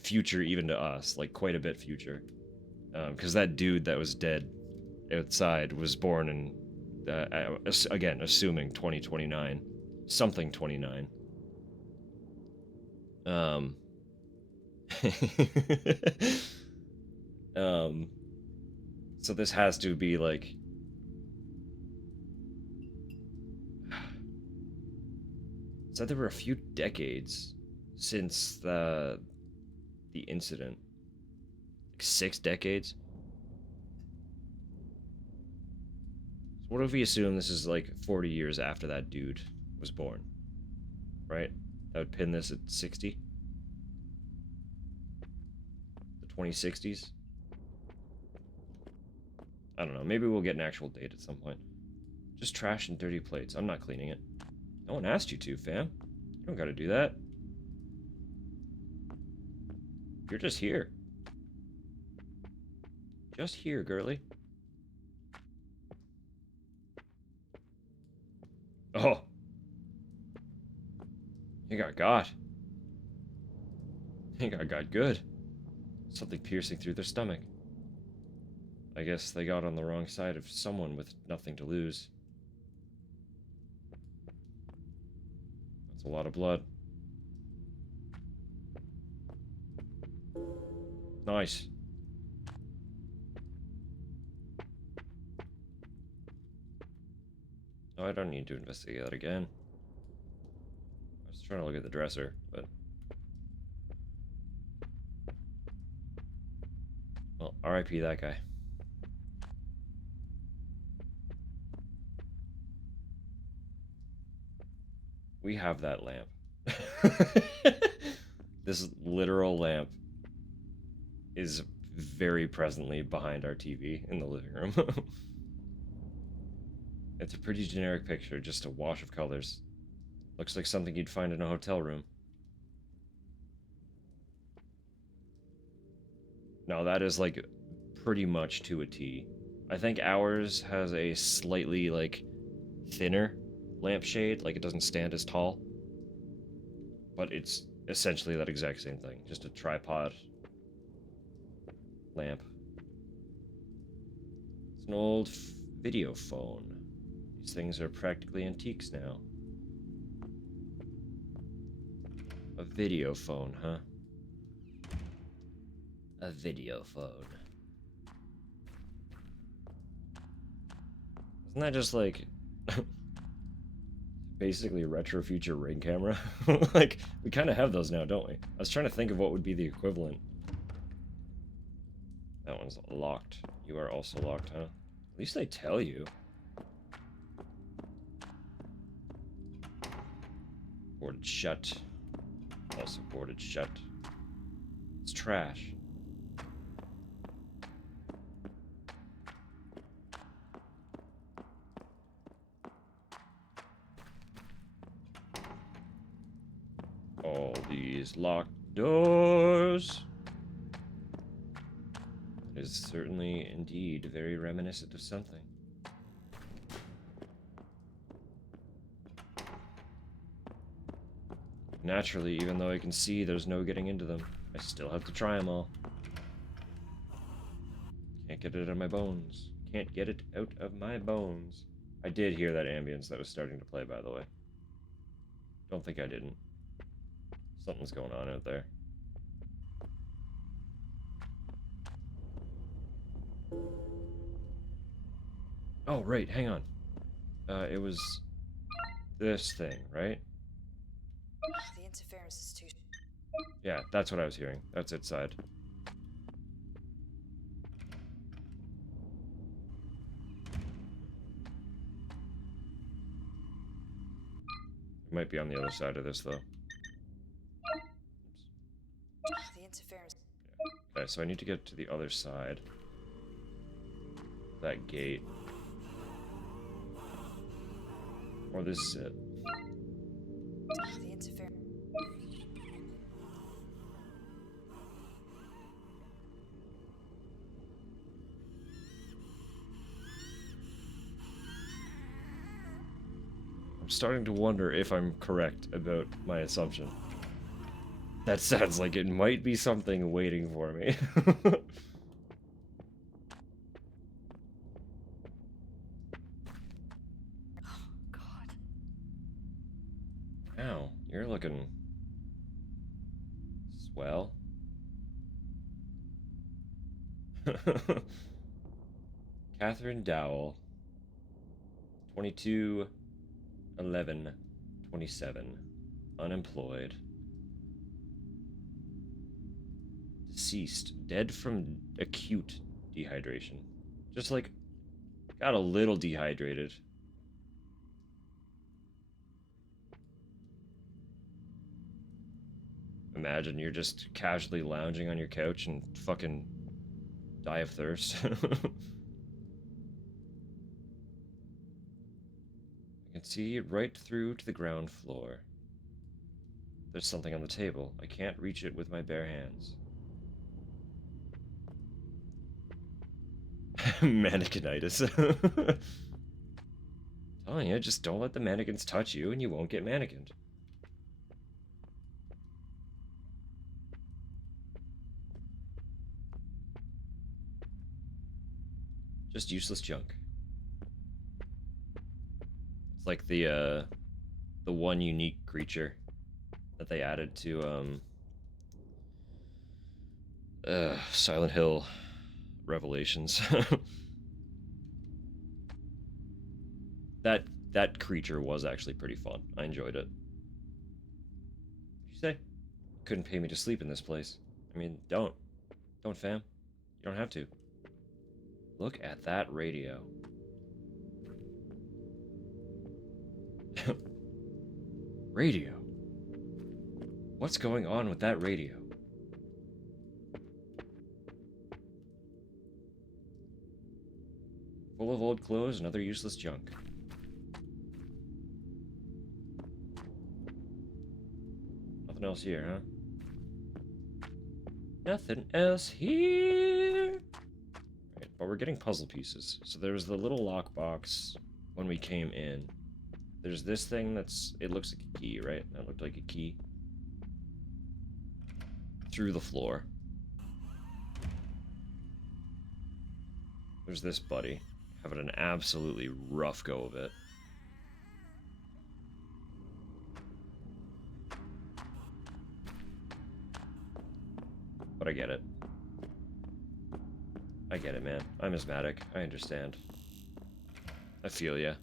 future even to us, like quite a bit future. Because that dude that was dead outside was born in again, assuming 2029. Something 29. Um, so this has to be like said there were a few decades since the incident. Like 6 decades. So what if we assume this is like 40 years after that dude was born? Right? That would pin this at 60? The 2060s? I don't know. Maybe we'll get an actual date at some point. Just trash and dirty plates. I'm not cleaning it. No one asked you to, fam. You don't gotta do that. You're just here. Just here, girly. Oh. He got. He got good. Something piercing through their stomach. I guess they got on the wrong side of someone with nothing to lose. That's a lot of blood. Nice. No, I don't need to investigate that again. I was trying to look at the dresser, but... Well, RIP that guy. We have that lamp. This literal lamp is very presently behind our TV in the living room. It's a pretty generic picture, just a wash of colors. Looks like something you'd find in a hotel room. No, that is like pretty much to a T. I think ours has a slightly like thinner lampshade, like it doesn't stand as tall. But it's essentially that exact same thing, just a tripod lamp. It's an old video phone. These things are practically antiques now. A video phone, huh? A video phone. Isn't that just like basically a retro future Ring camera? Like, we kind of have those now, don't we? I was trying to think of what would be the equivalent. That one's locked. You are also locked, huh? At least they tell you. Boarded shut. Also boarded shut. It's trash. All these locked doors. It is certainly, indeed, very reminiscent of something. Naturally, even though I can see there's no getting into them, I still have to try them all. Can't get it out of my bones. Can't get it out of my bones. I did hear that ambience that was starting to play, by the way. Don't think I didn't. Something's going on out there. Oh, right, hang on. It was this thing, right? The interference is too... Yeah, that's what I was hearing. That's its side. It might be on the other side of this, though. The interference... Okay, so I need to get to the other side. That gate. Or this is it. The interference... I'm starting to wonder if I'm correct about my assumption. That sounds like it might be something waiting for me. Oh, God. Ow, you're looking Well. Catherine Dowell, 22/11/27, unemployed, deceased, dead from acute dehydration. Just like, got a little dehydrated. Imagine you're just casually lounging on your couch and fucking die of thirst. I can see right through to the ground floor. There's something on the table. I can't reach it with my bare hands. Mannequinitis. Telling you, just don't let the mannequins touch you and you won't get mannequined. Just useless junk. It's like the one unique creature that they added to Silent Hill Revelations. that creature was actually pretty fun. I enjoyed it. What'd you say? Couldn't pay me to sleep in this place. I mean, don't, fam. You don't have to. Look at that radio. Radio. What's going on with that radio? Full of old clothes and other useless junk. Nothing else here, huh? Nothing else here. Right, but we're getting puzzle pieces. So there was the little lockbox when we came in. There's this thing it looks like a key, right? That looked like a key. Through the floor. There's this buddy, having an absolutely rough go of it. But I get it. I get it, man. I'm asthmatic. I understand. I feel ya.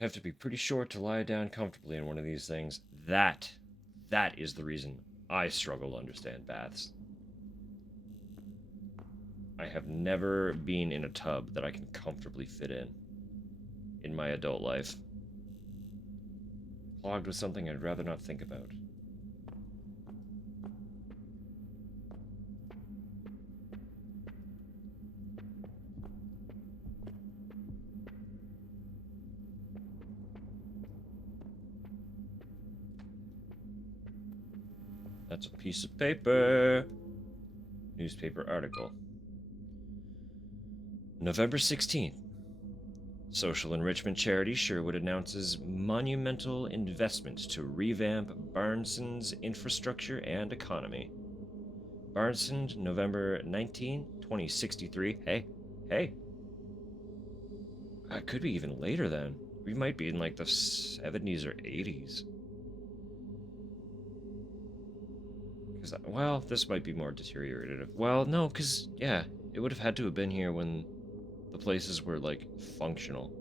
Have to be pretty short to lie down comfortably in one of these things. That is the reason I struggle to understand baths. I have never been in a tub that I can comfortably fit in my adult life. Clogged with something I'd rather not think about. That's a piece of paper. Newspaper article. November 16th. Social enrichment charity Sherwood announces monumental investment to revamp Barnson's infrastructure and economy. Barnson, November 19, 2063. Hey. It could be even later then. We might be in like the 70s or 80s. Well, this might be more deteriorated. Well, no, because, yeah, it would have had to have been here when the places were, like, functional.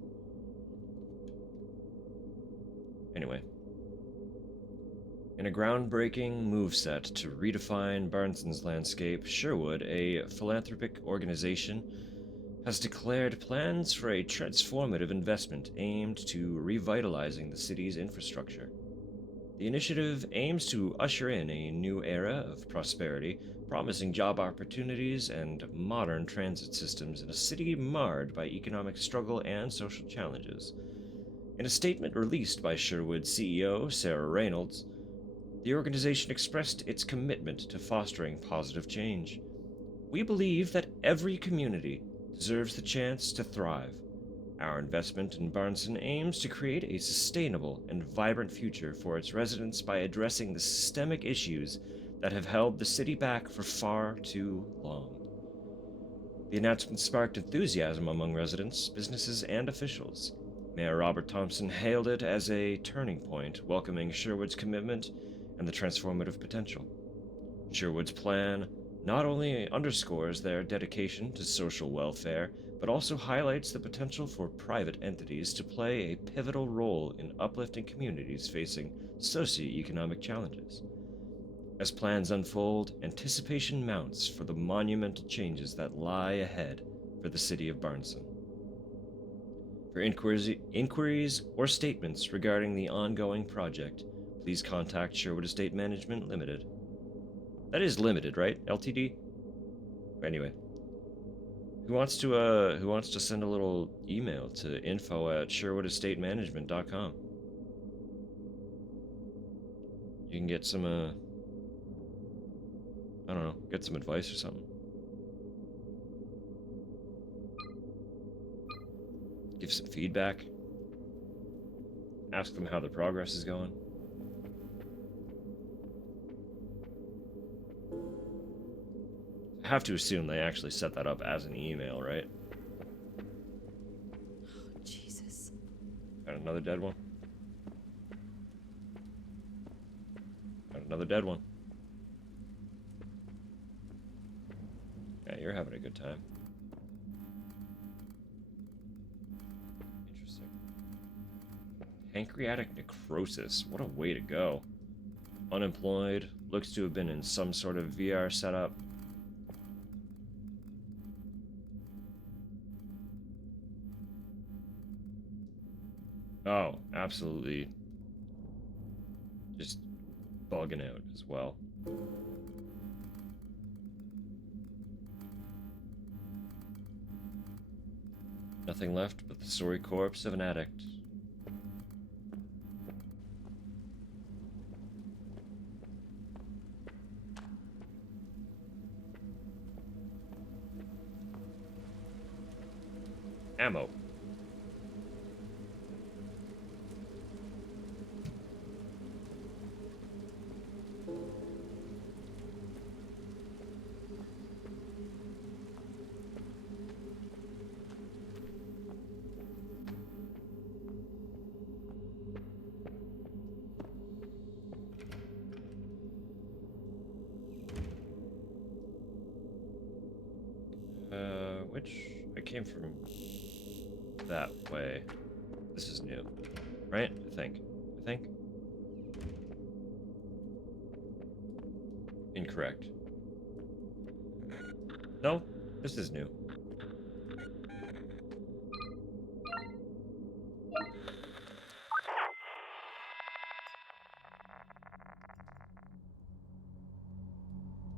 Anyway. In a groundbreaking moveset to redefine Barnson's landscape, Sherwood, a philanthropic organization, has declared plans for a transformative investment aimed to revitalizing the city's infrastructure. The initiative aims to usher in a new era of prosperity, promising job opportunities and modern transit systems in a city marred by economic struggle and social challenges. In a statement released by Sherwood CEO Sarah Reynolds, the organization expressed its commitment to fostering positive change. We believe that every community deserves the chance to thrive. Our investment in Barnson aims to create a sustainable and vibrant future for its residents by addressing the systemic issues that have held the city back for far too long. The announcement sparked enthusiasm among residents, businesses, and officials. Mayor Robert Thompson hailed it as a turning point, welcoming Sherwood's commitment and the transformative potential. Sherwood's plan not only underscores their dedication to social welfare, but also highlights the potential for private entities to play a pivotal role in uplifting communities facing socioeconomic challenges. As plans unfold, anticipation mounts for the monumental changes that lie ahead for the city of Barnson. For inquiries or statements regarding the ongoing project, please contact Sherwood Estate Management Limited. That is limited, right? LTD? Anyway. Who wants to send a little email to info@sherwoodestatemanagement.com? You can get some I don't know, get some advice or something. Give some feedback. Ask them how the progress is going. I have to assume they actually set that up as an email, right? Oh, Jesus. Got another dead one. Got another dead one. Yeah, you're having a good time. Interesting. Pancreatic necrosis. What a way to go. Unemployed. Looks to have been in some sort of VR setup. Oh, absolutely. Just bugging out as well. Nothing left but the sorry corpse of an addict. Ammo. Which I came from that way. This is new, right? I think. Incorrect. No, this is new.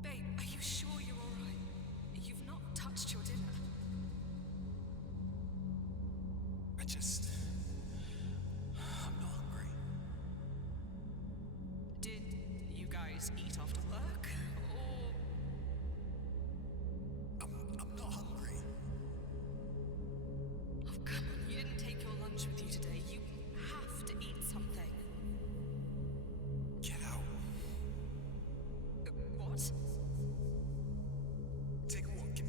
Babe, are you sure you're alright? You've not touched your dinner. I'm not hungry. Did you guys eat after work? Or I'm not hungry. oh, come on, you didn't take your lunch with you today. You have to eat something. Get out. What? Take a walk. Give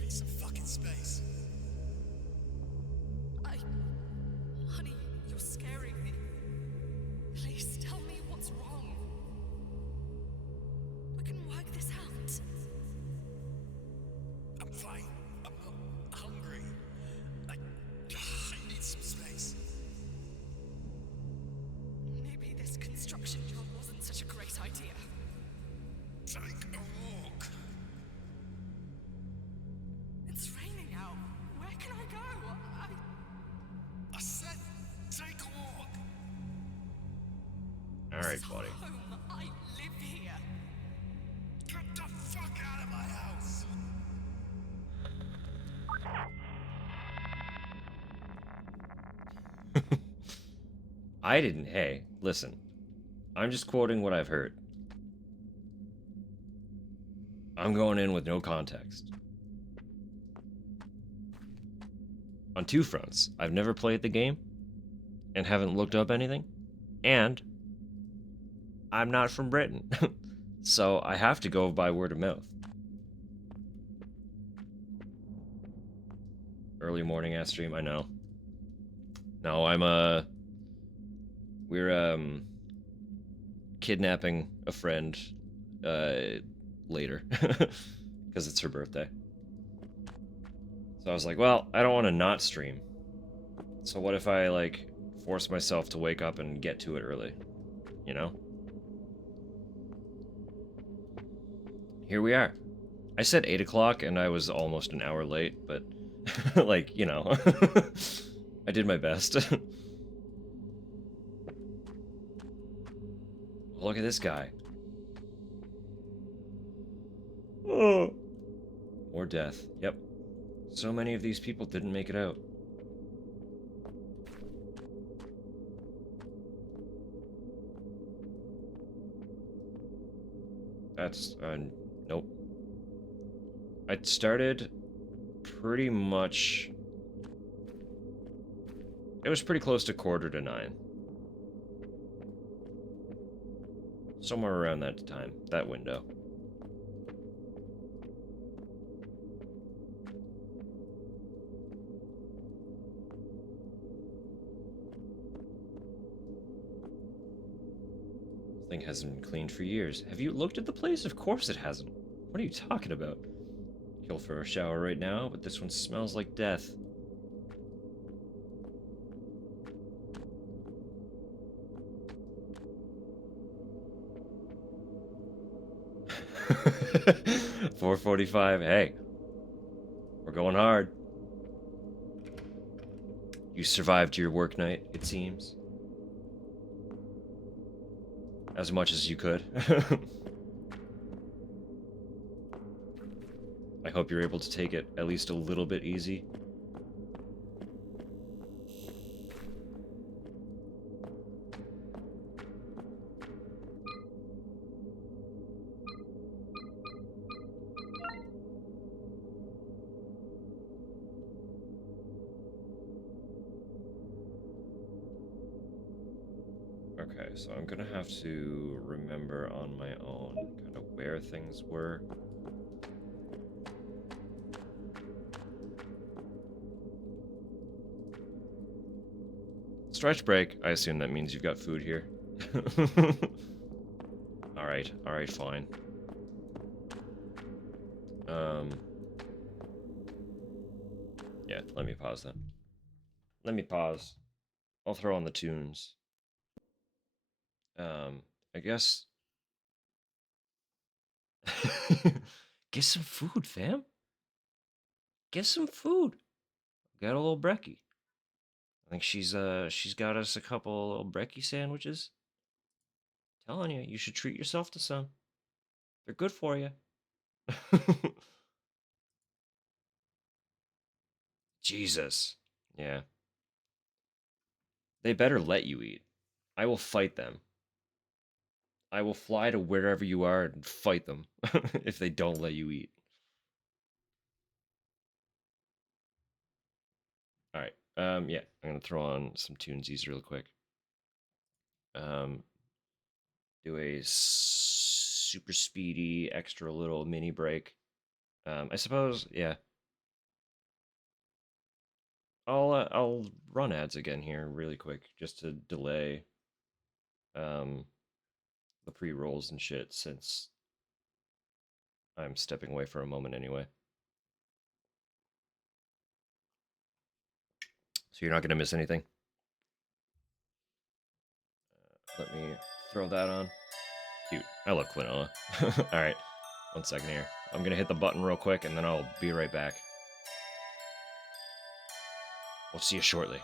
me some fucking space. Honey, you're scaring me. Please tell me what's wrong. We can work this out. I'm fine. I'm not hungry. I need some space. Maybe this construction job wasn't such a great idea. Take a walk. It's raining out. Where can I go? I said take a walk. Alright, buddy. Home. I live here. Get the fuck out of my house. I didn't. Hey, listen. I'm just quoting what I've heard. I'm going in with no context. On two fronts. I've never played the game and haven't looked up anything. And I'm not from Britain. So I have to go by word of mouth. early morning ass stream. I know. No, we're kidnapping a friend later because it's her birthday. So I was like, well, I don't want to not stream. So what if I like force myself to wake up and get to it early? You know? Here we are. I said 8 o'clock and I was almost an hour late, but like, you know, I did my best. Look at this guy. Oh. More death. Yep. So many of these people didn't make it out. That's, nope. I started pretty much... It was pretty close to 8:45. Somewhere around that time, that window. This thing hasn't been cleaned for years. Have you looked at the place? Of course it hasn't. What are you talking about? Kill for a shower right now, but this one smells like death. $4.45. Hey, we're going hard. You survived your work night, it seems. As much as you could. I hope you're able to take it at least a little bit easy. Okay, so I'm gonna have to remember on my own kind of where things were. Stretch break. I assume that means you've got food here. Alright, fine. Yeah, let me pause then. Let me pause. I'll throw on the tunes. I guess... Get some food, fam. Get some food. Got a little brekkie. I think she's got us a couple little brekkie sandwiches. Telling you, you should treat yourself to some. They're good for you. Jesus. Yeah. They better let you eat. I will fight them. I will fly to wherever you are and fight them if they don't let you eat. Alright. Yeah, I'm gonna throw on some tunesies real quick. Do a super speedy, extra little mini break. I suppose, yeah. I'll run ads again here really quick, just to delay the pre-rolls and shit, since I'm stepping away for a moment anyway. So you're not gonna miss anything. Let me throw that on. Cute. I love Quinoa. Alright, 1 second here. I'm gonna hit the button real quick, and then I'll be right back. We'll see you shortly.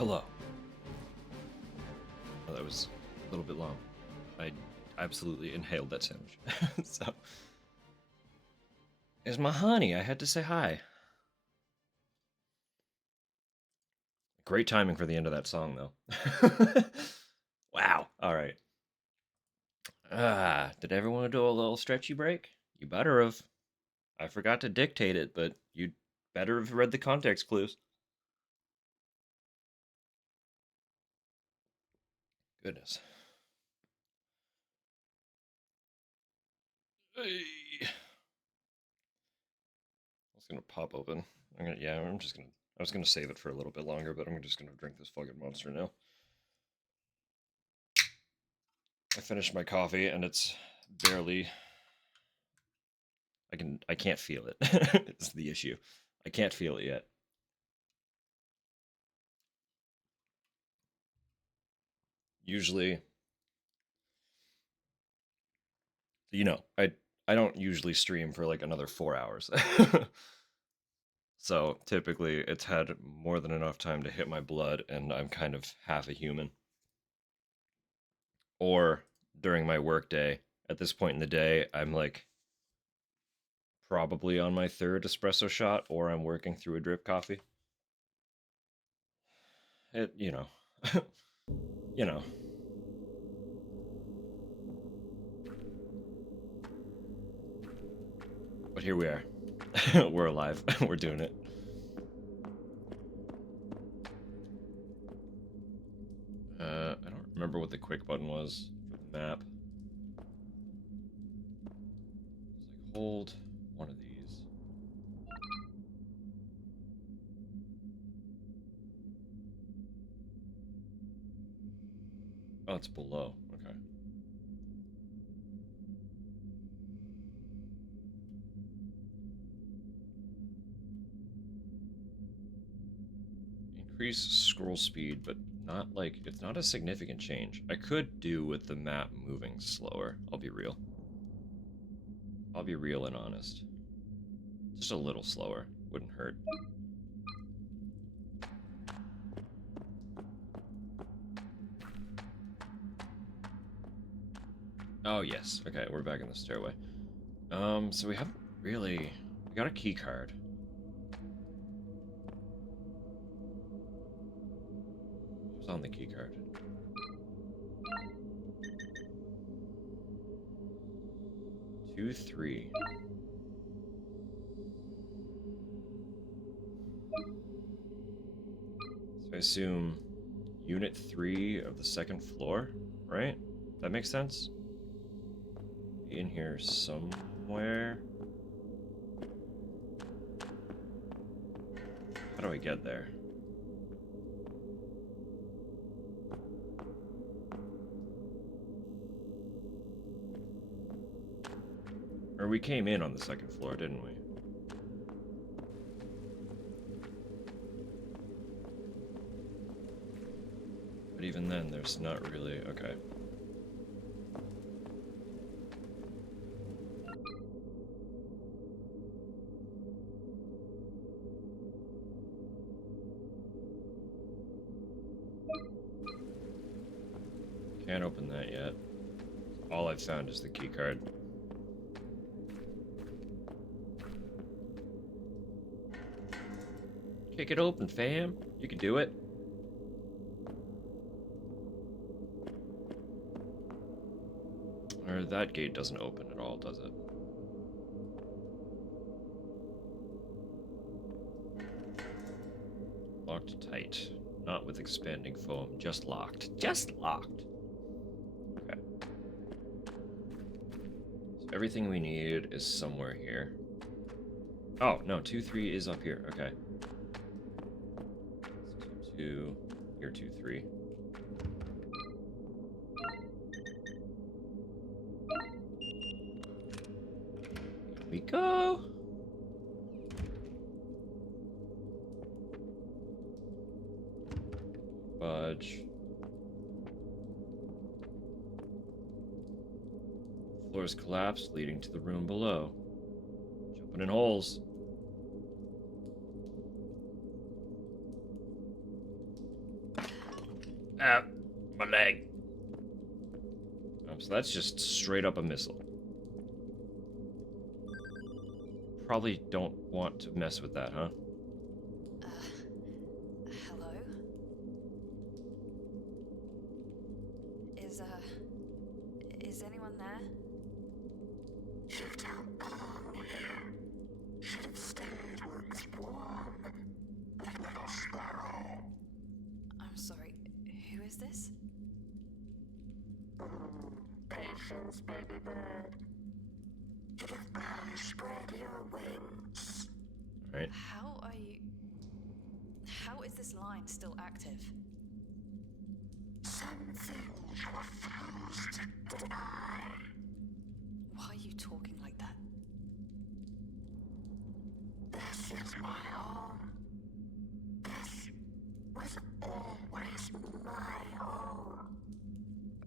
Hello. Oh, that was a little bit long. I absolutely inhaled that sandwich. So, it's my honey. I had to say hi. Great timing for the end of that song, though. Wow. All right. Did everyone do a little stretchy break? You better have. I forgot to dictate it, but you better have read the context clues. Goodness. Hey. It's gonna pop open. I was gonna save it for a little bit longer, but I'm just gonna drink this fucking monster now. I finished my coffee and it's barely. I can't feel it. It's the issue. I can't feel it yet. Usually, I don't usually stream for like another 4 hours. So typically it's had more than enough time to hit my blood and I'm kind of half a human. Or during my work day, at this point in the day, I'm like probably on my third espresso shot or I'm working through a drip coffee. It, you know, you know. But here we are. We're alive. We're doing it. I don't remember what the quick button was for the map. It's like hold one of these. Oh, it's below. Okay. Increase scroll speed, but not like it's not a significant change. I could do with the map moving slower. I'll be real. I'll be real and honest. Just a little slower. Wouldn't hurt. Oh, yes. Okay, we're back in the stairway. So we haven't really... We got a key card. What's on the key card? Two, three. So I assume Unit 3 of the second floor, right? That makes sense? In here somewhere. How do I get there? Or we came in on the second floor, didn't we? But even then, there's not really... Okay. Can't open that yet. All I've found is the key card. Kick it open, fam. You can do it. Or that gate doesn't open at all, does it? Locked tight. Not with expanding foam. Just locked. Just locked. Okay. So everything we need is somewhere here. Oh, no. 2-3 is up here. Okay. 2, here 2-3. Here we go. Fudge. Floors collapsed, leading to the room below. Jumping in holes. Ah, my leg. So that's just straight up a missile. Probably don't want to mess with that, huh? Hello? Is anyone there? You don't belong here. Should have stayed where it's warm. Like little sparrow. I'm sorry, who is this? Patience, baby bird. You've barely spread your wings. Right. How is this line still active? Some things refuse to die. Why are you talking like that? This is my home. This was always my home.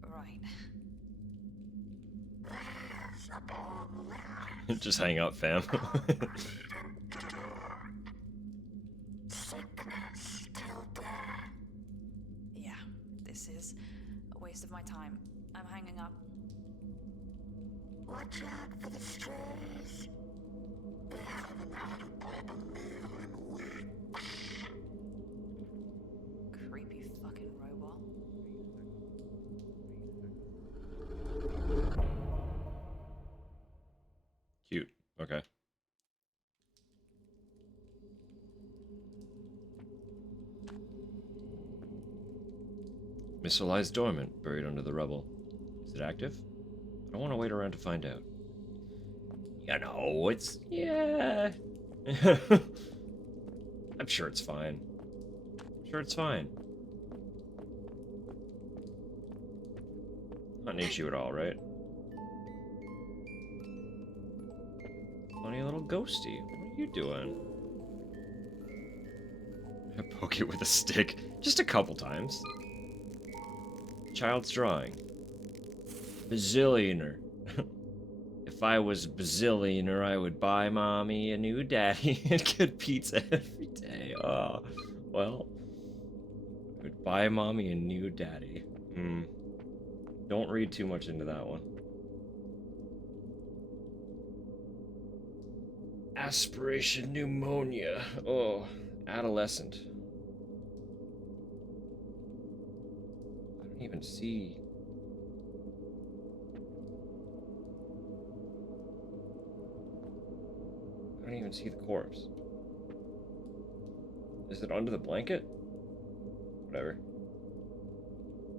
Right. There's a bone where Just hang up, fam. sickness till death. Yeah, this is a waste of my time. I'm hanging up. Watch out for the strays. They haven't had a proper meal in weeks. Creepy fucking robot. Cute. Okay. Missile lies dormant, buried under the rubble. Is it active? I don't want to wait around to find out. You know, it's... yeah. I'm sure it's fine. I'm sure it's fine. Not an issue at all, right? Funny little ghosty. What are you doing? I poke it with a stick. Just a couple times. Child's drawing. Bazillionaire. If I was a bazillionaire, I would buy mommy a new daddy and get pizza every day. Oh, well. I would buy mommy a new daddy. Don't read too much into that one. Aspiration pneumonia. Oh, adolescent. I don't even see. I don't even see the corpse. Is it under the blanket? Whatever.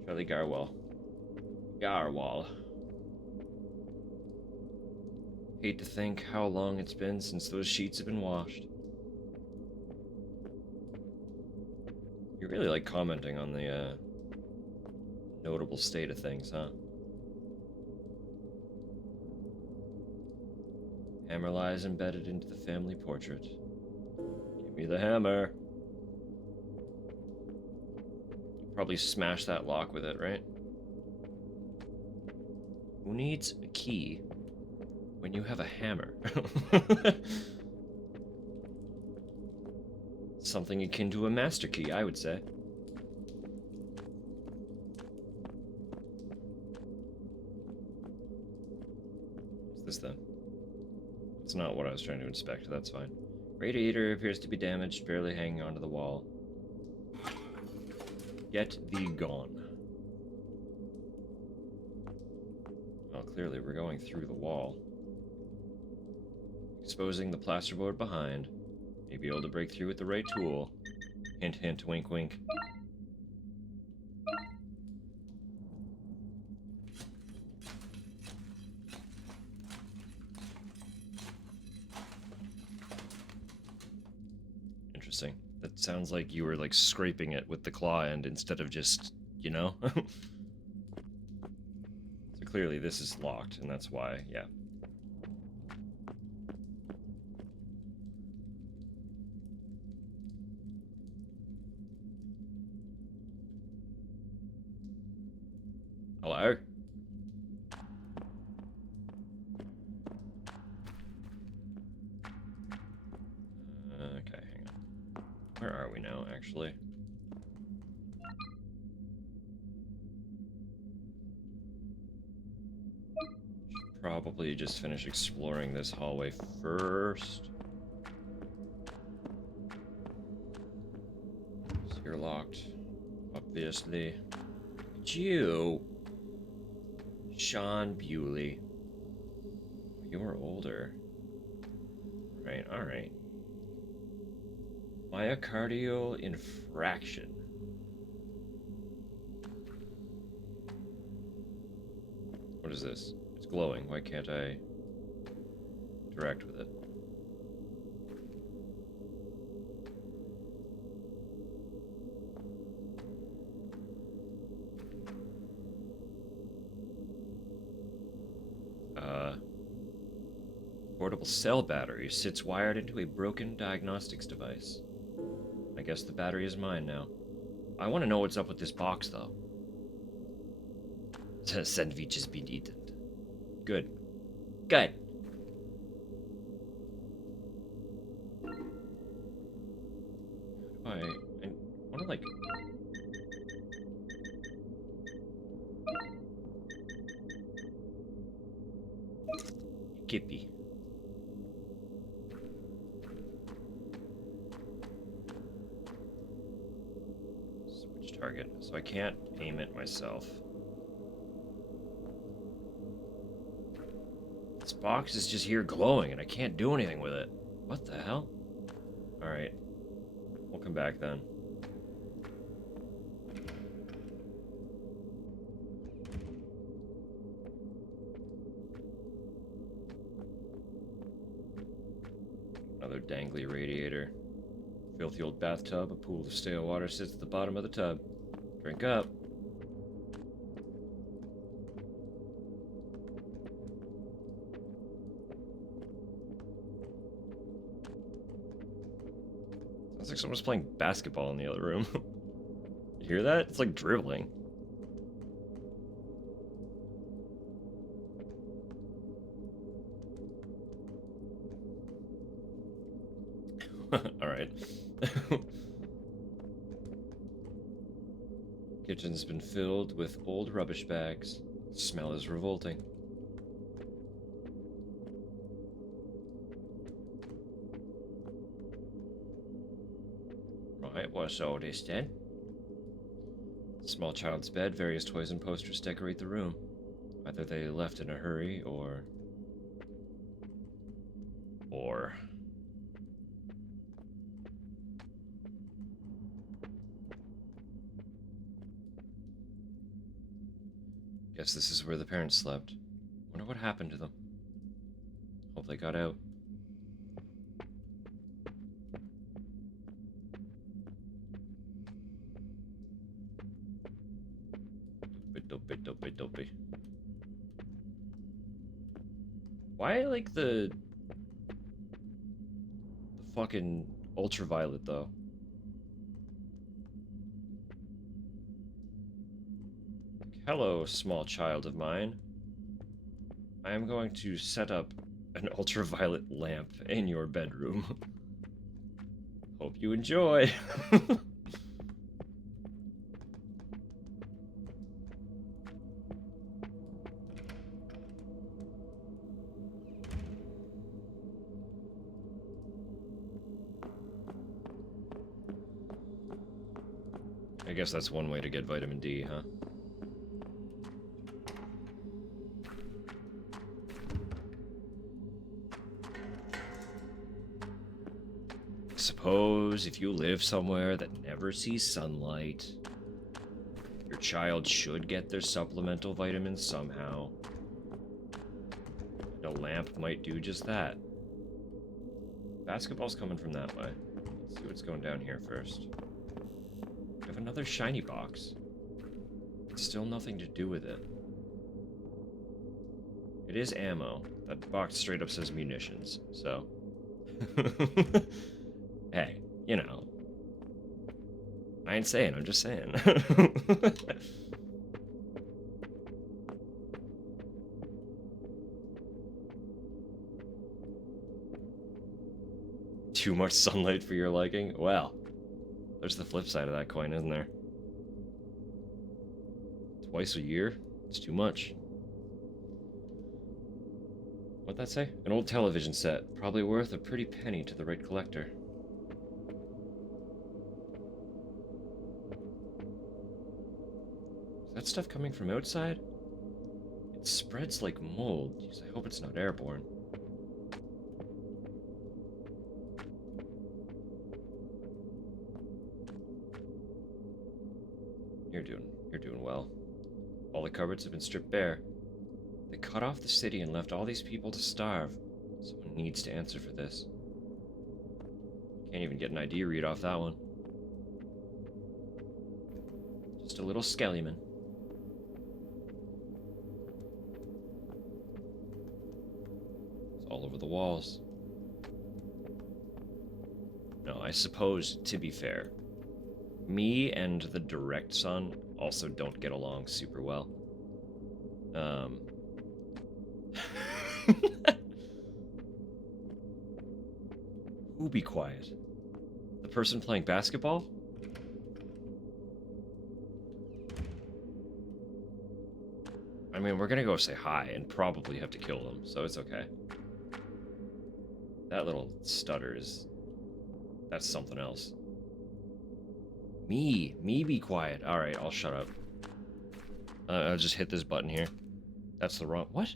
Charlie Garwell. Garwal. Hate to think how long it's been since those sheets have been washed. You really like commenting on the notable state of things, huh? Hammer lies embedded into the family portrait. Give me the hammer. Probably smash that lock with it, right? Who needs a key when you have a hammer? Something akin to a master key, I would say. What's this then? It's not what I was trying to inspect, that's fine. Radiator appears to be damaged, barely hanging onto the wall. Get thee gone. Well, clearly we're going through the wall. Exposing the plasterboard behind. May be able to break through with the right tool. Hint, hint, wink, wink. Interesting. That sounds like you were, like, scraping it with the claw end instead of just, you know? So clearly this is locked, and that's why, yeah. Hello? Okay, hang on. Where are we now, actually? probably just finish exploring this hallway first. So you're locked, obviously. It's you, Sean Bewley. You were older. Right, alright. Myocardial infraction. What is this? It's glowing. Why can't I interact with it? Portable cell battery sits wired into a broken diagnostics device. I guess the battery is mine now. I want to know what's up with this box, though. Sandwich has been eaten. Good. Good. I want to, like... Kippy. Switch target. So I can't aim it myself. This box is just here glowing and I can't do anything with it. What the hell? Alright. We'll come back then. Another dangly radiator. Filthy old bathtub. A pool of stale water sits at the bottom of the tub. Drink up. Sounds like someone's playing basketball in the other room. You hear that? It's like dribbling. Alright. Kitchen's been filled with old rubbish bags. The smell is revolting. Right, what's all this then? Small child's bed, various toys and posters decorate the room. Either they left in a hurry, or... Guess this is where the parents slept. Wonder what happened to them. Hope they got out. Dopey. Why, like, the fucking ultraviolet, though? Hello, small child of mine. I am going to set up an ultraviolet lamp in your bedroom. Hope you enjoy. I guess that's one way to get vitamin D, huh? Suppose if you live somewhere that never sees sunlight, your child should get their supplemental vitamins somehow. And a lamp might do just that. Basketball's coming from that way. Let's see what's going down here first. We have another shiny box. Still nothing to do with it. It is ammo. That box straight up says munitions, so... Hey, you know. I ain't saying, I'm just saying. Too much sunlight for your liking? Well, there's the flip side of that coin, isn't there? Twice a year? It's too much. What'd that say? An old television set. Probably worth a pretty penny to the right collector. Is that stuff coming from outside? It spreads like mold. Jeez, I hope it's not airborne. You're doing well. All the cupboards have been stripped bare. They cut off the city and left all these people to starve. Someone needs to answer for this. Can't even get an ID read off that one. Just a little skellyman. It's all over the walls. No, I suppose, to be fair, me and the direct son also don't get along super well. Who be quiet? The person playing basketball? I mean, we're gonna go say hi and probably have to kill them, so it's okay. That little stutter is... that's something else. Me be quiet. Alright, I'll shut up. I'll just hit this button here. That's the wrong... What?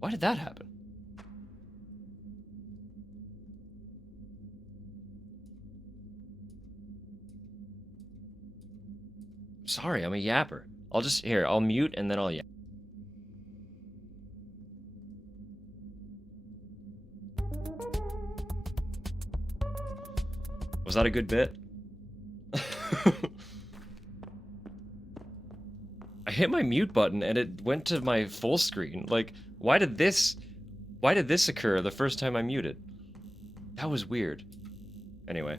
Why did that happen? Sorry, I'm a yapper. I'll mute and then I'll yap. Was that a good bit? I hit my mute button and it went to my full screen. Like, why did this occur the first time I muted? That was weird. Anyway.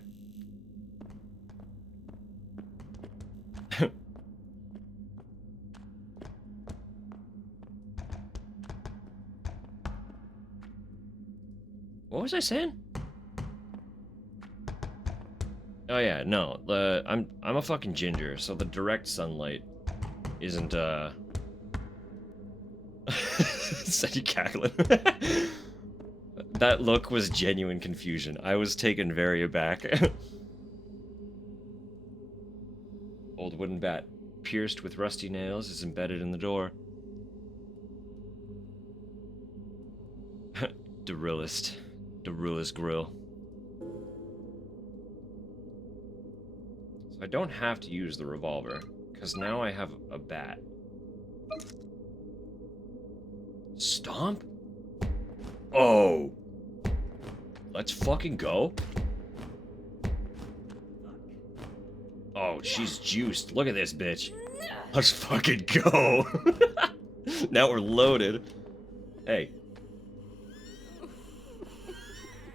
What was I saying? Oh yeah, no. I'm a fucking ginger, so the direct sunlight isn't said you cackling. That look was genuine confusion. I was taken very aback. Old wooden bat, pierced with rusty nails, is embedded in the door. Derillist. Derillist grill. So I don't have to use the revolver, because now I have a bat. Stomp? Oh. Let's fucking go. Oh, she's juiced. Look at this bitch. Let's fucking go. Now we're loaded. Hey.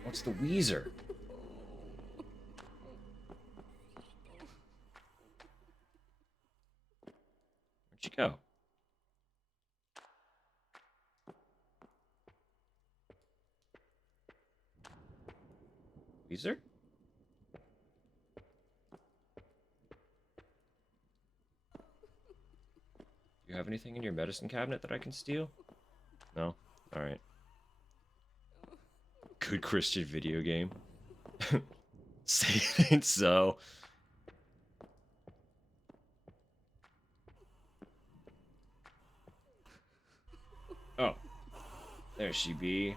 What's the Weezer? Where'd you go? Weezer? Do you have anything in your medicine cabinet that I can steal? No? Alright. Good Christian video game. Say it ain't so. Oh. There she be.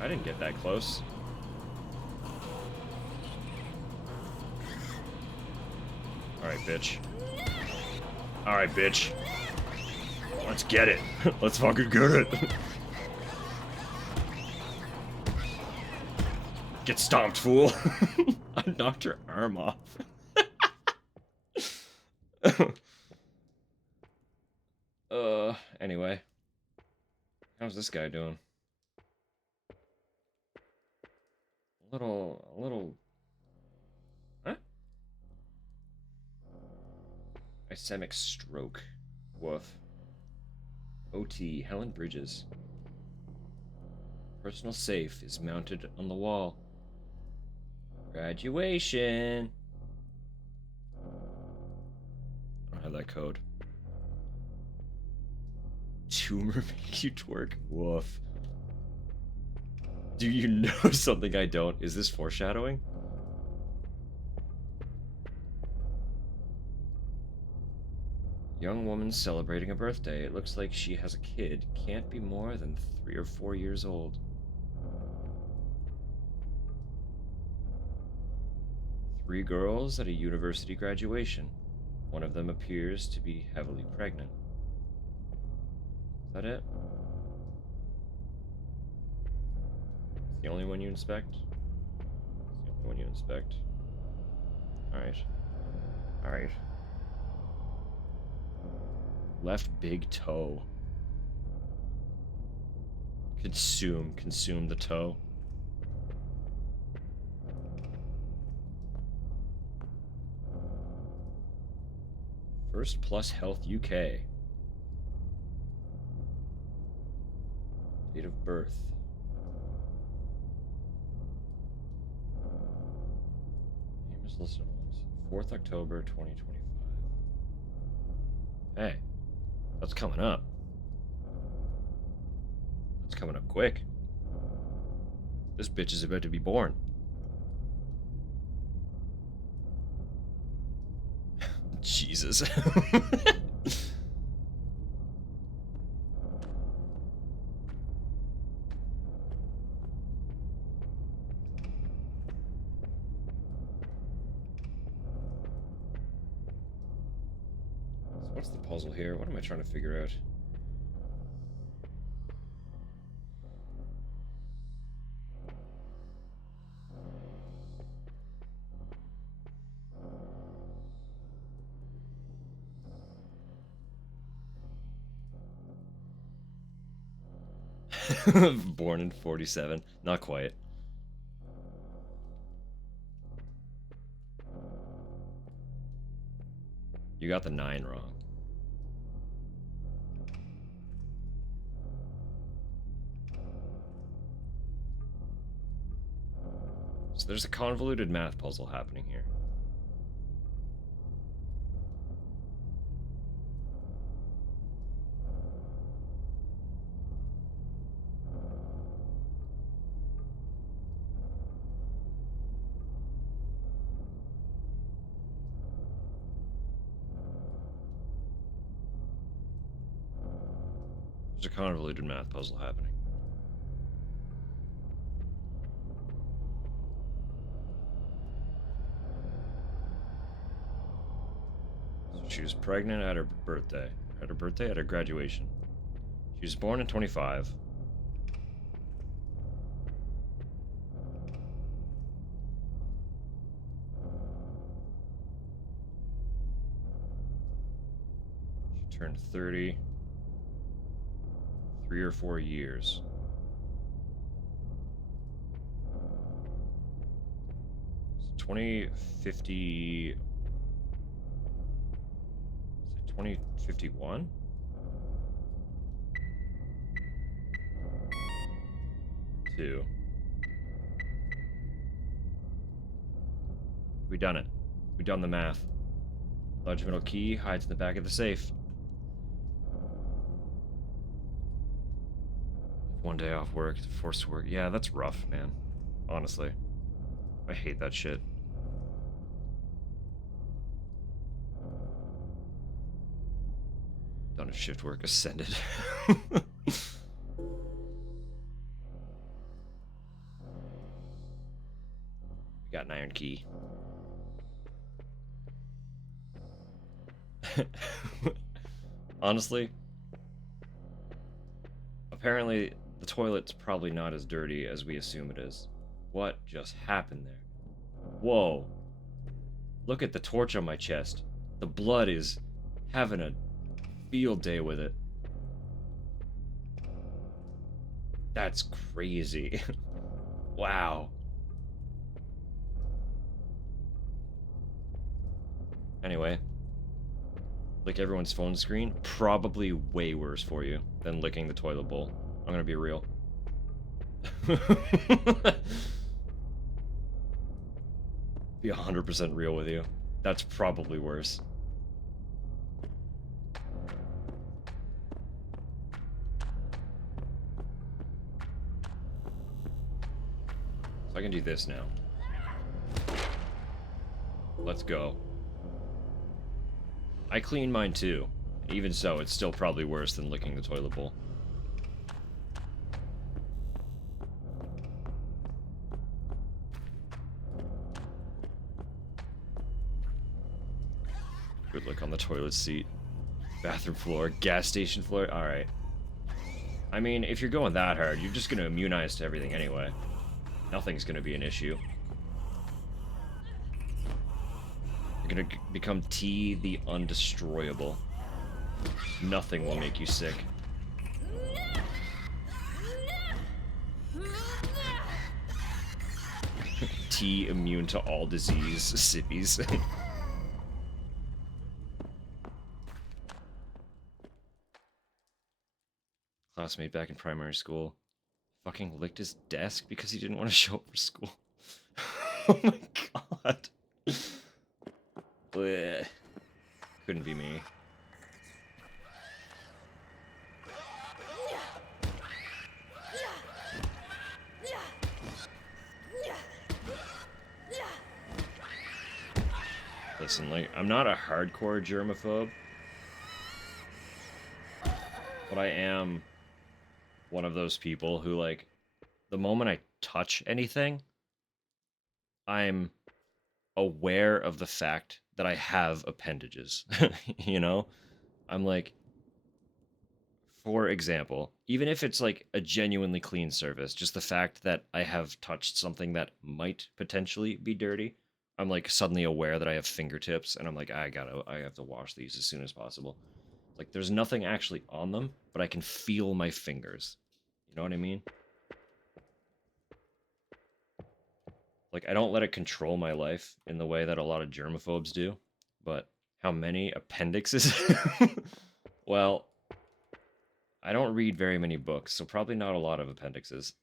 I didn't get that close. Alright, bitch. Alright, bitch. Let's get it. Let's fucking get it. Get stomped, fool. I knocked her arm off. Anyway. How's this guy doing? A little... Huh? Ischemic stroke. Woof. OT, Helen Bridges. Personal safe is mounted on the wall. Graduation. code. Tumor make you twerk? Woof. Do you know something I don't? Is this foreshadowing? Young woman celebrating a birthday. It looks like she has a kid. Can't be more than 3 or 4 years old. 3 girls at a university graduation. One of them appears to be heavily pregnant. Is that it? It's the only one you inspect? It's the only one you inspect. Alright. Alright. Left big toe. Consume the toe. First Plus Health UK. Date of birth. Name is listed on 4th October 2025. Hey, that's coming up. That's coming up quick. This bitch is about to be born. Jesus. What's the puzzle here? What am I trying to figure out? Born in 47. Not quite. You got the 9 wrong. So there's a convoluted math puzzle happening here. There's a convoluted math puzzle happening. So she was pregnant at her birthday. At her birthday? At her graduation. She was born in 25. She turned 30. 3 or 4 years. So 2050. Is it 2051? Two. We done it. We done the math. Large metal key hides in the back of the safe. One day off work, forced to work. Yeah, that's rough, man. Honestly. I hate that shit. Done a shift work, ascended. We got an iron key. Honestly, apparently the toilet's probably not as dirty as we assume it is. What just happened there? Whoa. Look at the torch on my chest. The blood is having a field day with it. That's crazy. Wow. Anyway, lick everyone's phone screen, probably way worse for you than licking the toilet bowl. I'm gonna be real. Be 100% real with you. That's probably worse. So I can do this now. Let's go. I cleaned mine too. Even so, it's still probably worse than licking the toilet bowl. Good look on the toilet seat. Bathroom floor, gas station floor. Alright. I mean, if you're going that hard, you're just going to immunize to everything anyway. Nothing's going to be an issue. You're going to become T the Undestroyable. Nothing will make you sick. T immune to all disease, sippies. Classmate back in primary school fucking licked his desk because he didn't want to show up for school. Oh my god. Blech. Couldn't be me. Listen, like, I'm not a hardcore germaphobe, but I am one of those people who, like, the moment I touch anything, I'm aware of the fact that I have appendages. You know? I'm like, for example, even if it's like a genuinely clean surface, just the fact that I have touched something that might potentially be dirty, I'm like suddenly aware that I have fingertips, and I'm like, I have to wash these as soon as possible. Like, there's nothing actually on them, but I can feel my fingers. You know what I mean? Like, I don't let it control my life in the way that a lot of germaphobes do, but how many appendixes? Well, I don't read very many books, so probably not a lot of appendixes.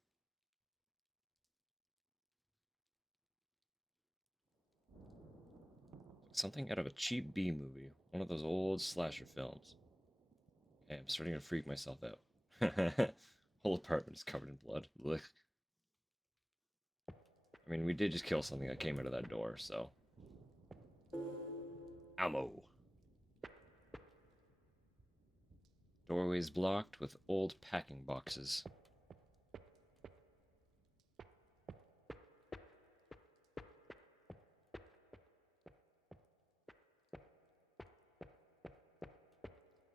Something out of a cheap B movie. One of those old slasher films. Okay, I'm starting to freak myself out. Whole apartment is covered in blood. Ugh. I mean, we did just kill something that came out of that door, so... Ammo. Doorways blocked with old packing boxes.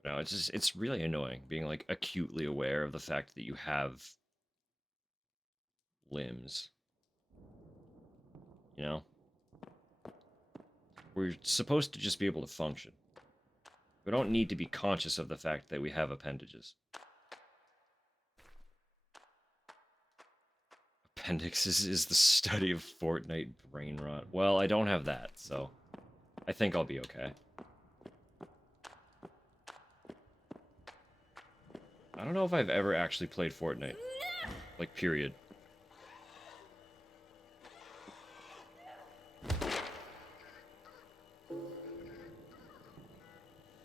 No, it's really annoying being, like, acutely aware of the fact that you have limbs. You know? We're supposed to just be able to function. We don't need to be conscious of the fact that we have appendages. Appendixes is the study of Fortnite brain rot. Well, I don't have that, so I think I'll be okay. I don't know if I've ever actually played Fortnite. Like, period.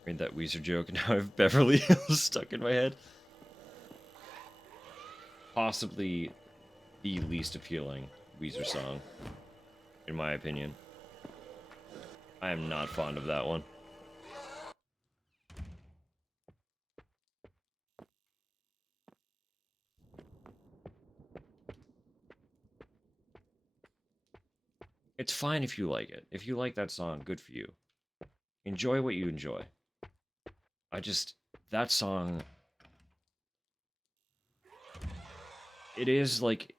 Made that Weezer joke, now I have Beverly Hills stuck in my head. Possibly the least appealing Weezer song, in my opinion. I am not fond of that one. It's fine if you like it. If you like that song, good for you. Enjoy what you enjoy. That song... It is, like...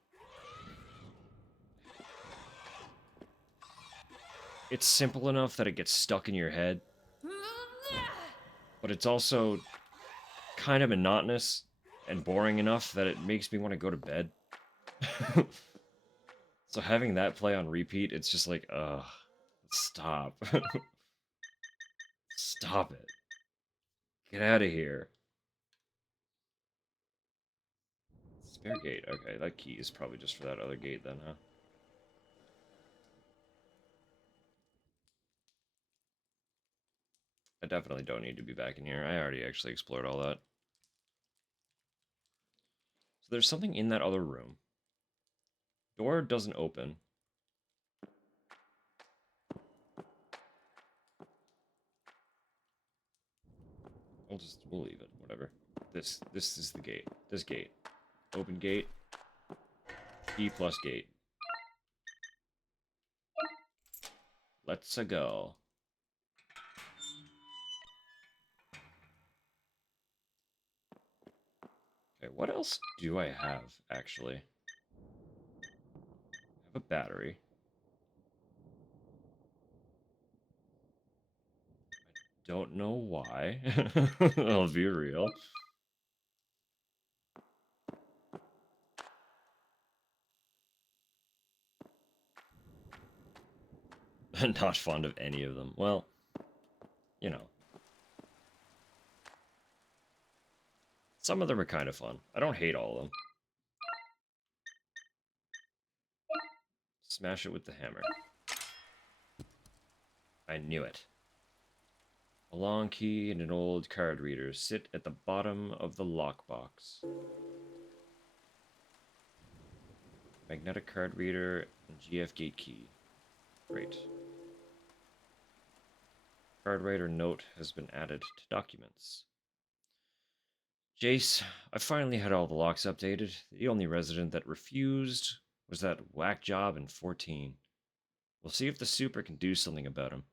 It's simple enough that it gets stuck in your head. But it's also kind of monotonous and boring enough that it makes me want to go to bed. So having that play on repeat, it's just like, ugh, stop. Stop it. Get out of here. Spare gate. Okay, that key is probably just for that other gate then, huh? I definitely don't need to be back in here. I already actually explored all that. So there's something in that other room. Door doesn't open. We'll leave it, whatever. This is the gate. This gate. Open gate. E plus gate. Let's-a go. Okay, what else do I have, actually? I have a battery. I don't know why. I'll be real. I'm not fond of any of them. Well, you know. Some of them are kind of fun. I don't hate all of them. Smash it with the hammer. I knew it. A long key and an old card reader sit at the bottom of the lockbox. Magnetic card reader and GF gate key. Great. Card writer note has been added to documents. Jace, I finally had all the locks updated. The only resident that refused was that whack job in 14. We'll see if the super can do something about him.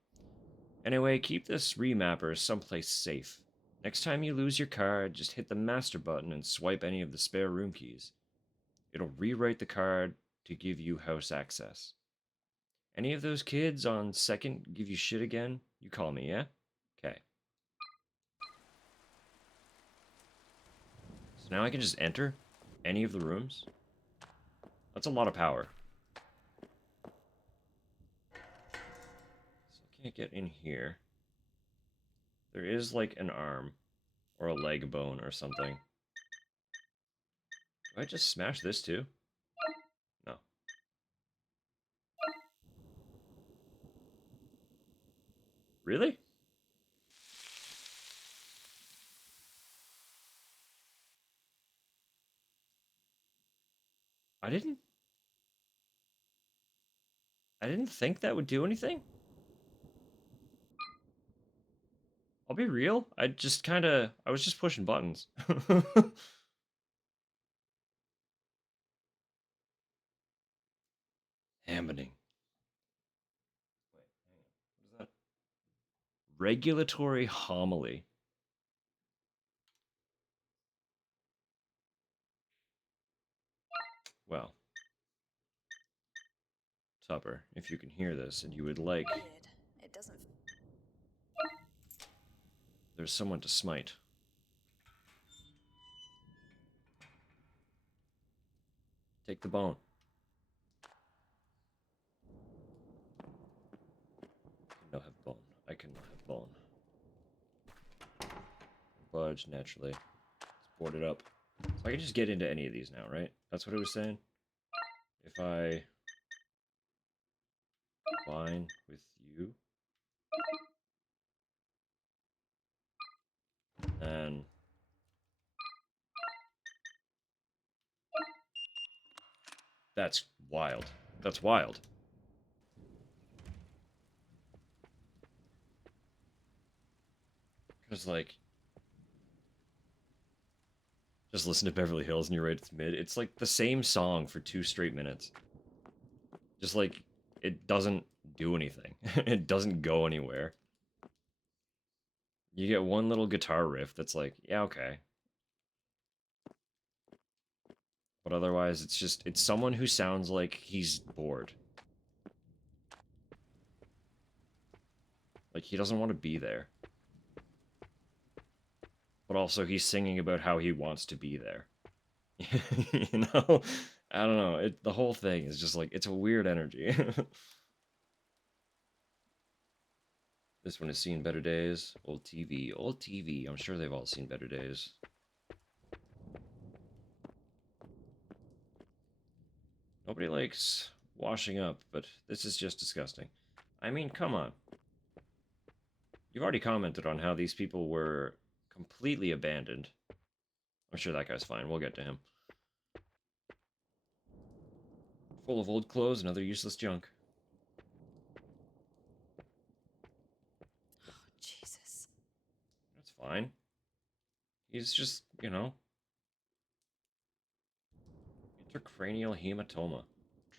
Anyway, keep this remapper someplace safe. Next time you lose your card, just hit the master button and swipe any of the spare room keys. It'll rewrite the card to give you house access. Any of those kids on second give you shit again, you call me, yeah? Okay. So now I can just enter any of the rooms? That's a lot of power. So I can't get in here. There is like an arm or a leg bone or something. Do I just smash this too? No. Really? I didn't think that would do anything. I'll be real. I was just pushing buttons. Happening. Wait, hang on. What is that? Regulatory homily. Well, Tupper, if you can hear this and you would like... Weird. It doesn't... There's someone to smite. Take the bone. I cannot have bone. I cannot have bone. Budge, naturally. Let's board it up. So I can just get into any of these now, right? That's what it was saying? If I... combine with you... and... That's wild. That's wild. Because, like... Just listen to Beverly Hills and you're right, it's mid. It's like the same song for 2 straight minutes. Just like, it doesn't do anything. It doesn't go anywhere. You get one little guitar riff that's like, yeah, okay. But otherwise, it's someone who sounds like he's bored. Like, he doesn't want to be there. But also, he's singing about how he wants to be there. You know? I don't know. The whole thing is just like, it's a weird energy. This one has seen better days. Old TV. Old TV. I'm sure they've all seen better days. Nobody likes washing up, but this is just disgusting. I mean, come on. You've already commented on how these people were completely abandoned. I'm sure that guy's fine. We'll get to him. Full of old clothes and other useless junk. Oh, Jesus. That's fine. He's just, you know, intracranial hematoma.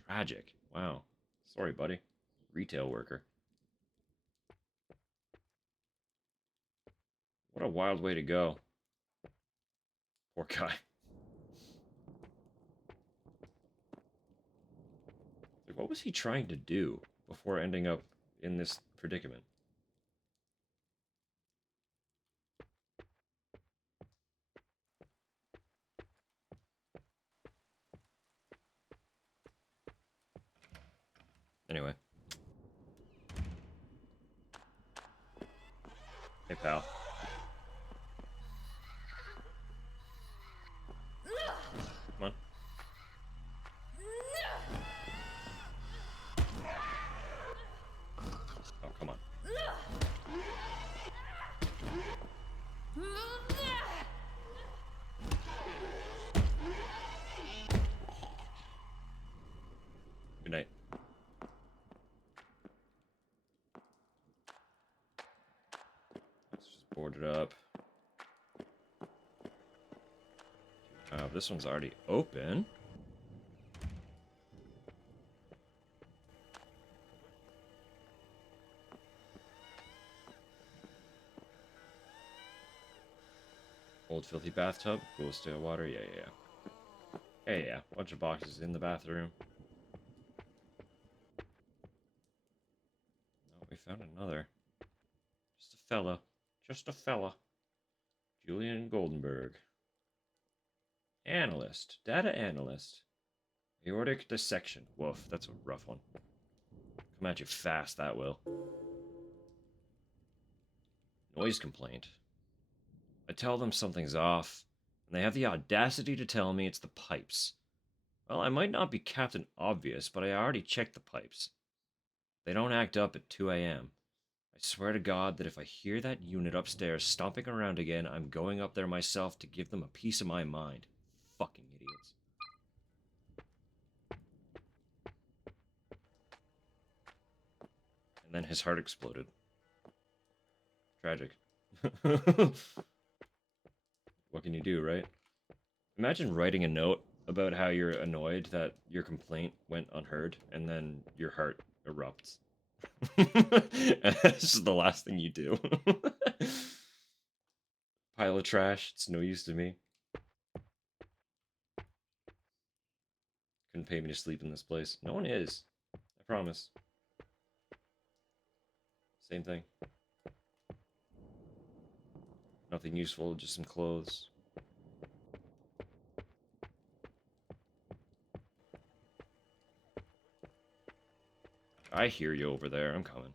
Tragic. Wow. Sorry, buddy. Retail worker. What a wild way to go. Poor guy. Like, what was he trying to do before ending up in this predicament? Anyway. Hey, pal. Come on. Oh, come on. Good night. Let's just board it up. This one's already open. Old filthy bathtub, cool still water, yeah. Hey, yeah, bunch of boxes in the bathroom. Oh, we found another. Just a fella. Julian Goldenberg. Analyst, data analyst. Aortic dissection. Woof, that's a rough one. Come at you fast, that will. Noise complaint. I tell them something's off, and they have the audacity to tell me it's the pipes. Well, I might not be Captain Obvious, but I already checked the pipes. They don't act up at 2 a.m. I swear to God that if I hear that unit upstairs stomping around again, I'm going up there myself to give them a piece of my mind. Fucking idiots. And then his heart exploded. Tragic. What can you do, right? Imagine writing a note about how you're annoyed that your complaint went unheard, and then your heart erupts. This is the last thing you do. Pile of trash, it's no use to me. Couldn't pay me to sleep in this place. No one is. I promise. Same thing. Nothing useful, just some clothes. I hear you over there. I'm coming.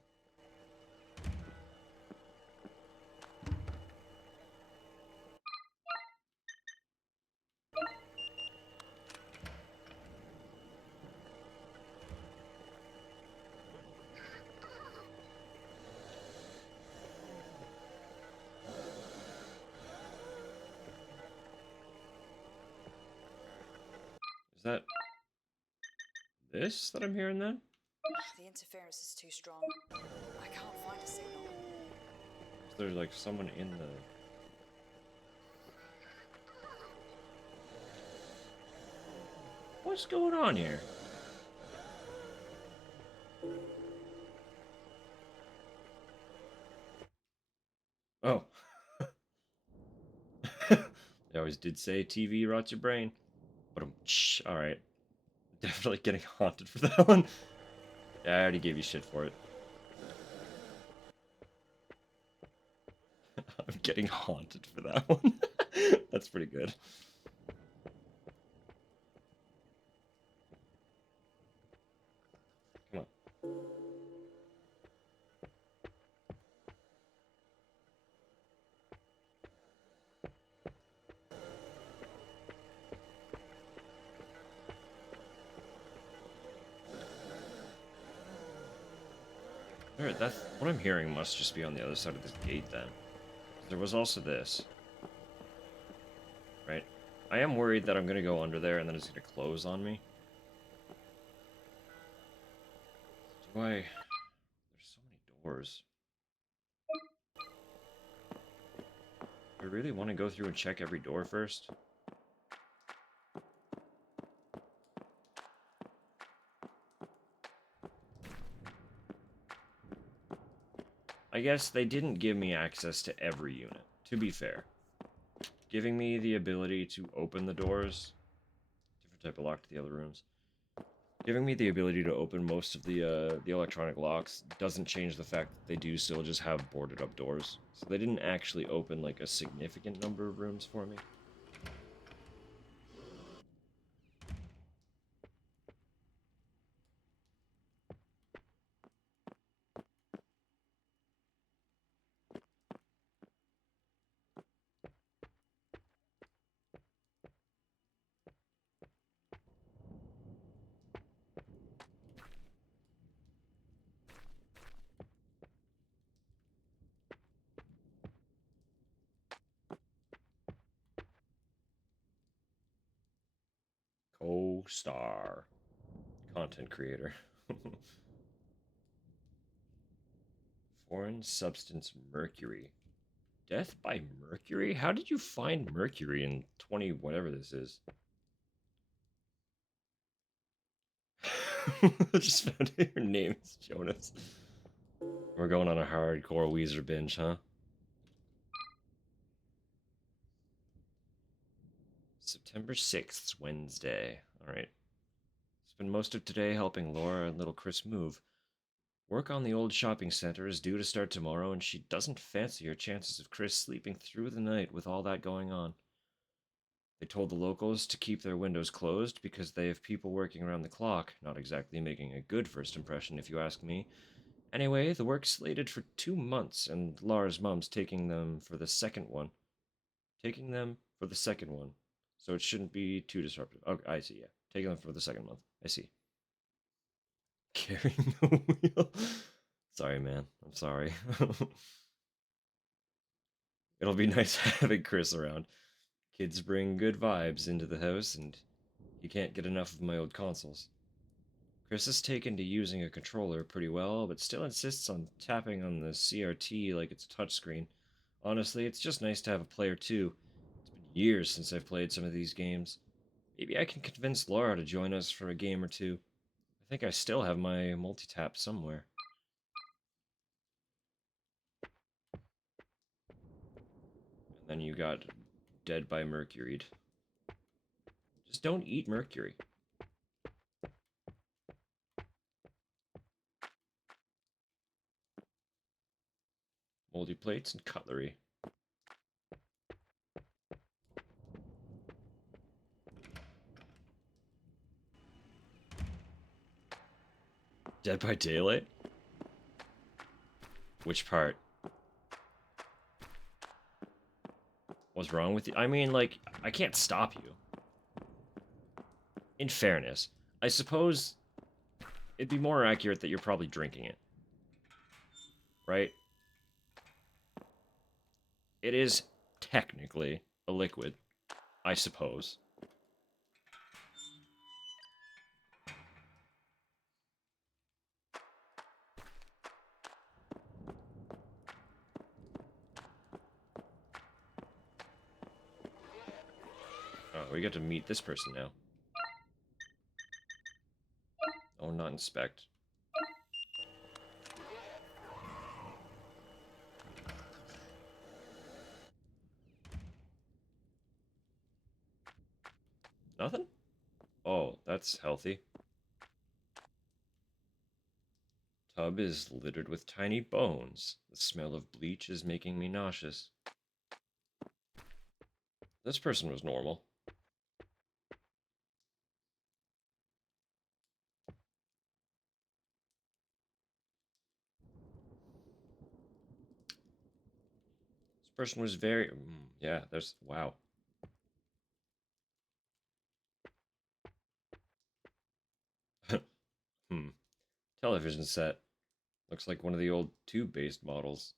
Is that this that I'm hearing then? The interference is too strong. I can't find a signal. Is there like someone in the... What's going on here? Oh. They always did say TV rots your brain. But alright. Definitely getting haunted for that one. Yeah, I already gave you shit for it. I'm getting haunted for that one. That's pretty good. Come on. Alright, that's what I'm hearing must just be on the other side of this gate then. There was also this. Right? I am worried that I'm gonna go under there and then it's gonna close on me. Why? There's so many doors. I really want to go through and check every door first. I guess they didn't give me access to every unit, to be fair. Giving me the ability to open the doors, different type of lock to the other rooms. Giving me the ability to open most of the electronic locks doesn't change the fact that they do still just have boarded up doors. So they didn't actually open like a significant number of rooms for me. Co-star. Content creator. Foreign substance mercury. Death by mercury? How did you find mercury in 20 whatever this is? I just found out your name is Jonas. We're going on a hardcore Weezer binge, huh? September 6th, Wednesday. Alright. Spend most of today helping Laura and little Chris move. Work on the old shopping center is due to start tomorrow, and she doesn't fancy her chances of Chris sleeping through the night with all that going on. They told the locals to keep their windows closed because they have people working around the clock, not exactly making a good first impression if you ask me. Anyway, the work's slated for 2 months, and Laura's mom's taking them for the second one. So it shouldn't be too disruptive. Okay, I see, yeah. Taking them for the second month. I see. Carrying the wheel. Sorry, man. I'm sorry. It'll be nice having Chris around. Kids bring good vibes into the house, and you can't get enough of my old consoles. Chris has taken to using a controller pretty well, but still insists on tapping on the CRT like it's a touchscreen. Honestly, it's just nice to have a player too. It's been years since I've played some of these games. Maybe I can convince Laura to join us for a game or two. I think I still have my multi-tap somewhere. And then you got Dead by Mercury. Just don't eat mercury. Moldy plates and cutlery. Dead by Daylight? Which part? What's wrong with you? I mean, like, I can't stop you. In fairness, I suppose it'd be more accurate that you're probably drinking it. Right? It is technically a liquid, I suppose. Oh, we get to meet this person now. Oh, not inspect. Nothing? Oh, that's healthy. Tub is littered with tiny bones. The smell of bleach is making me nauseous. This person was normal. This person was very... yeah, there's... wow. Television set. Looks like one of the old tube-based models.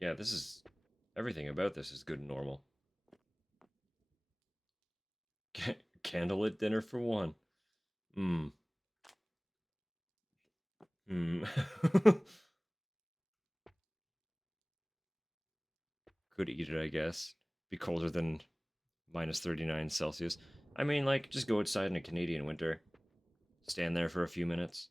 Yeah, this is... everything about this is good and normal. Candlelit dinner for one. Hmm. Hmm. Could eat it, I guess. Be colder than minus 39 Celsius. I mean, like, just go outside in a Canadian winter. Stand there for a few minutes.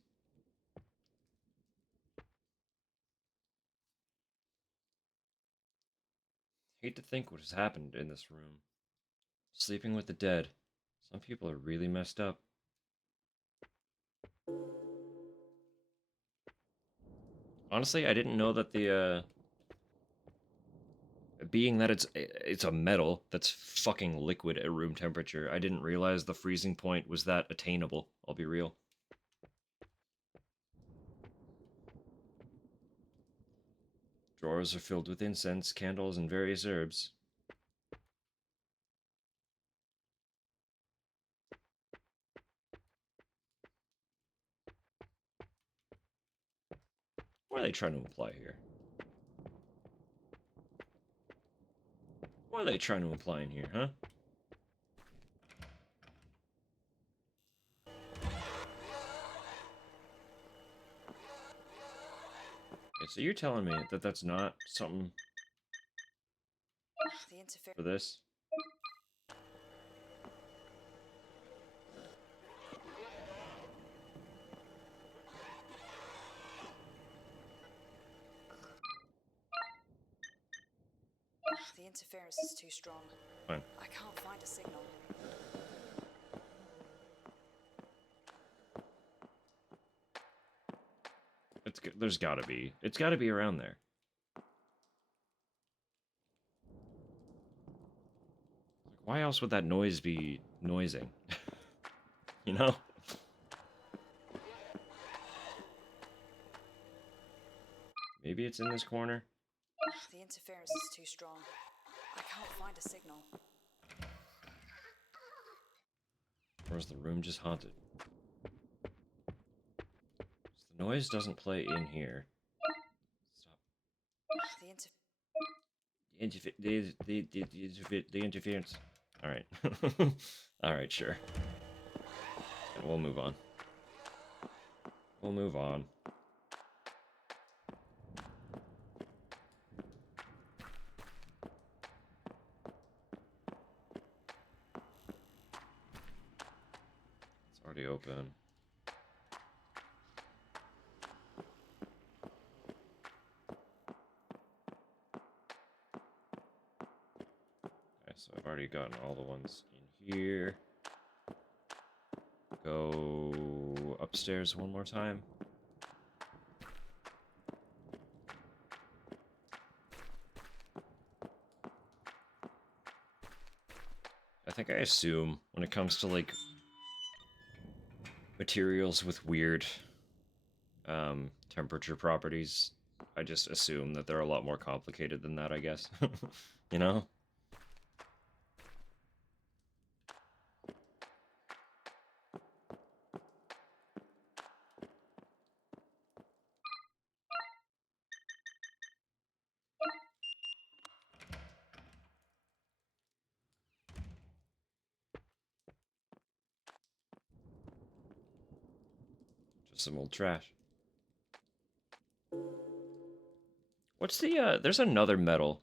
Hate to think what has happened in this room. Sleeping with the dead. Some people are really messed up. Honestly, I didn't know that the, being that it's a metal that's fucking liquid at room temperature, I didn't realize the freezing point was that attainable, I'll be real. Drawers are filled with incense, candles, and various herbs. What are they trying to imply here? What are they trying to imply in here, huh? Okay, so you're telling me that that's not something for this? The interference is too strong. Fine. I can't find a signal. There's gotta be. It's gotta be around there. Why else would that noise be noising? You know? Maybe it's in this corner? The interference is too strong. I can't find a signal. Or is the room just haunted? The noise doesn't play in here. Stop. The interference. Alright. Alright, sure. And we'll move on. We'll move on. It's already open. So I've already gotten all the ones in here. Go upstairs one more time. I think I assume when it comes to like materials with weird temperature properties, I just assume that they're a lot more complicated than that, I guess. You know? Just some old trash. What's the, there's another metal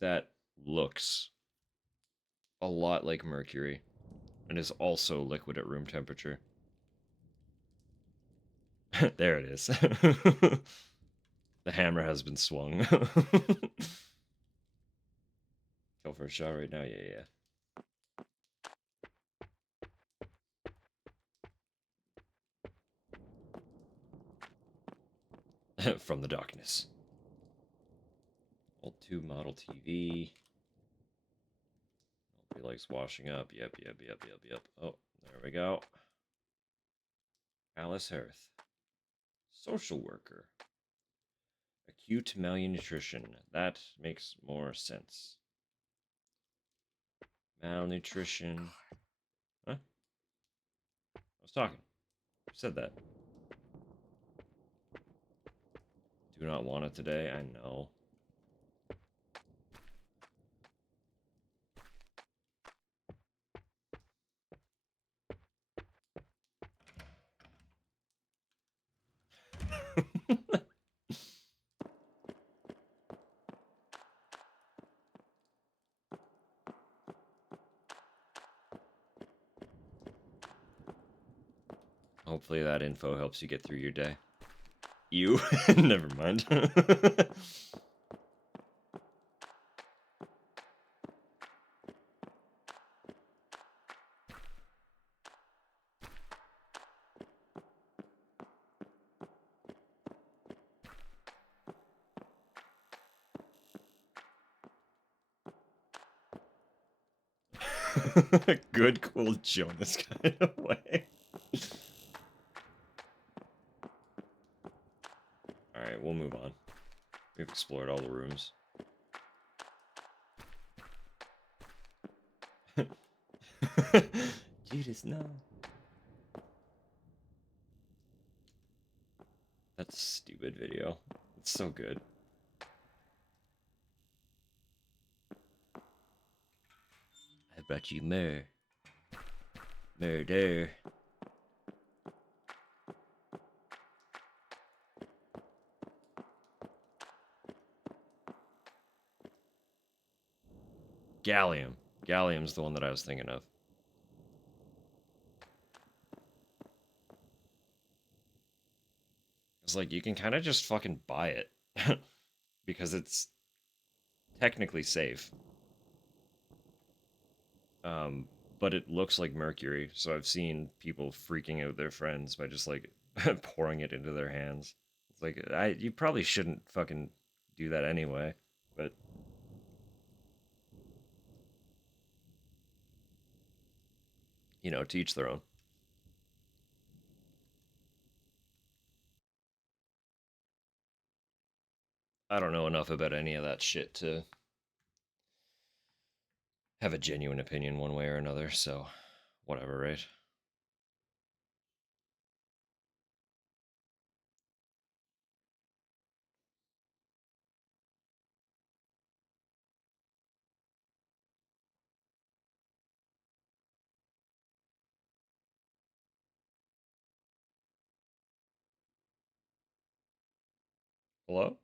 that looks a lot like mercury and is also liquid at room temperature. There it is. The hammer has been swung. Go for a shot right now? Yeah. From the darkness. Old 2 model TV. He likes washing up. Yep. Oh, there we go. Alice Hearth. Social worker. Acute malnutrition. That makes more sense. Malnutrition. Huh? I was talking. Who said that? Do not want it today. I know. Hopefully that info helps you get through your day. You? Never mind. Good, cool Jonas kind of way. Alright, we'll move on. We've explored all the rooms. Judas, no. That's a stupid video. It's so good. I bet you murder. Gallium. Gallium's the one that I was thinking of. It's like, you can kind of just fucking buy it. Because it's technically safe. But it looks like mercury, so I've seen people freaking out their friends by just, like, pouring it into their hands. It's like, you probably shouldn't fucking do that anyway, but... You know, to each their own. I don't know enough about any of that shit to have a genuine opinion one way or another, so whatever, right? Hello?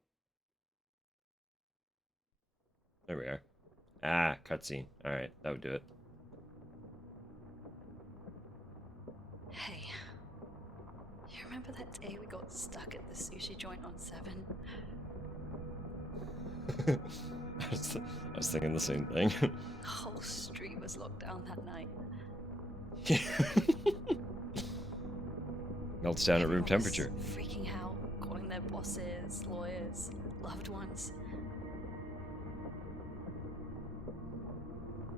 There we are. Ah, cutscene. Alright, that would do it. Hey, you remember that day we got stuck at the sushi joint on 7? I was thinking the same thing. The whole street was locked down that night. Melts down at room Everyone was temperature. freaking out, calling their bosses, lawyers, loved ones.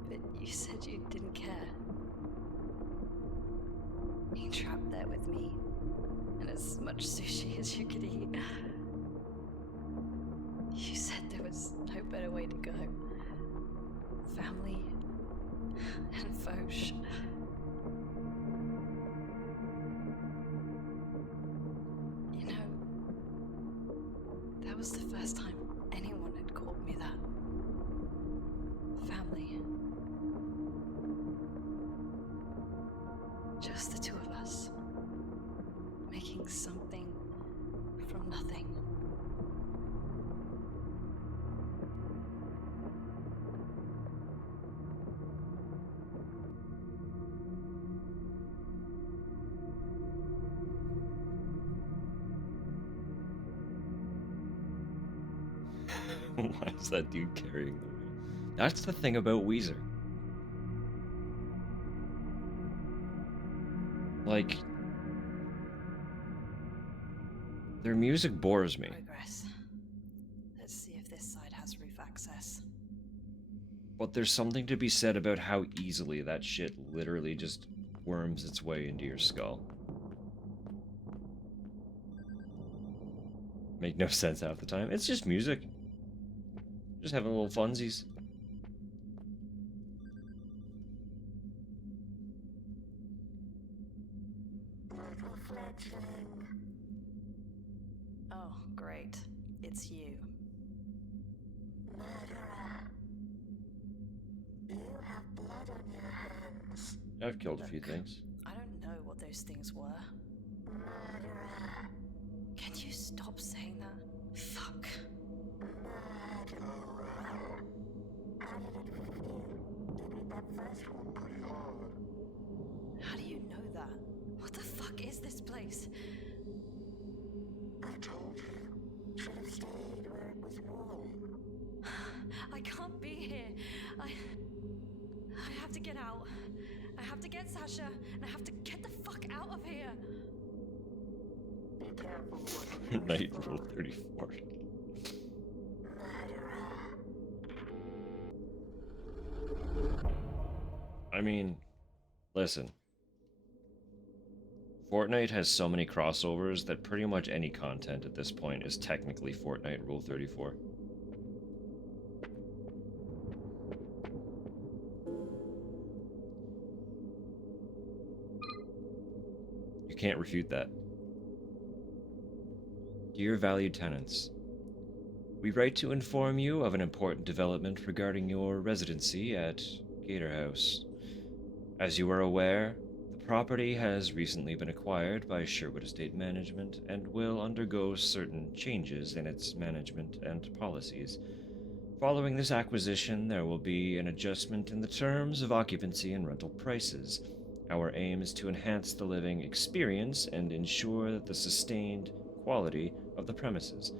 But you said you didn't care. Being trapped there with me, and as much sushi as you could eat. You said there was no better way to go. Family and Foch. You know, that was the first time anyone had called me that. Family. Just the two of us. Making something from nothing. Why is that dude carrying the wheel? That's the thing about Weezer. Like, their music bores me. Progress. Let's see if this side has roof access. But there's something to be said about how easily that shit literally just worms its way into your skull. Make no sense half the time. It's just music. Just having little funsies. Little fledgling. Oh, great. It's you. Murderer. You have blood on your hands. I've killed a few things. I don't know what those things were. Murderer. Can you stop saying that? Fuck. Murderer. How did it feel? You beat that first one pretty hard. How do you know that? What the fuck? fuck is this place? I told you. Should have stayed where it was warm. I can't be here. I have to get out. I have to get Sasha, and I have to get the fuck out of here. Be careful what you wish Night for. Rule 34. I mean, listen. Fortnite has so many crossovers that pretty much any content at this point is technically Fortnite Rule 34. You can't refute that. Dear valued tenants, we write to inform you of an important development regarding your residency at Gator House. As you are aware, the property has recently been acquired by Sherwood Estate Management and will undergo certain changes in its management and policies. Following this acquisition, there will be an adjustment in the terms of occupancy and rental prices. Our aim is to enhance the living experience and ensure the sustained quality of the premises.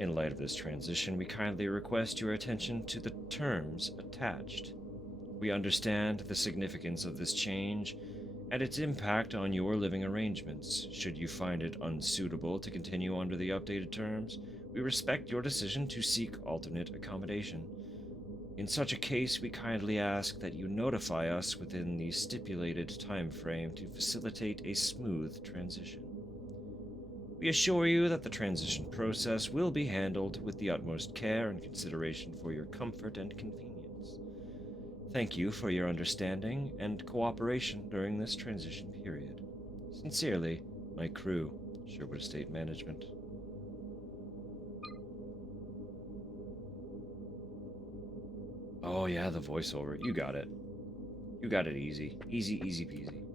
In light of this transition, we kindly request your attention to the terms attached. We understand the significance of this change and its impact on your living arrangements. Should you find it unsuitable to continue under the updated terms, we respect your decision to seek alternate accommodation. In such a case, we kindly ask that you notify us within the stipulated time frame to facilitate a smooth transition. We assure you that the transition process will be handled with the utmost care and consideration for your comfort and convenience. Thank you for your understanding and cooperation during this transition period. Sincerely, my crew, Sherwood Estate Management. Oh yeah, the voiceover. You got it. You got it easy. Easy, easy peasy.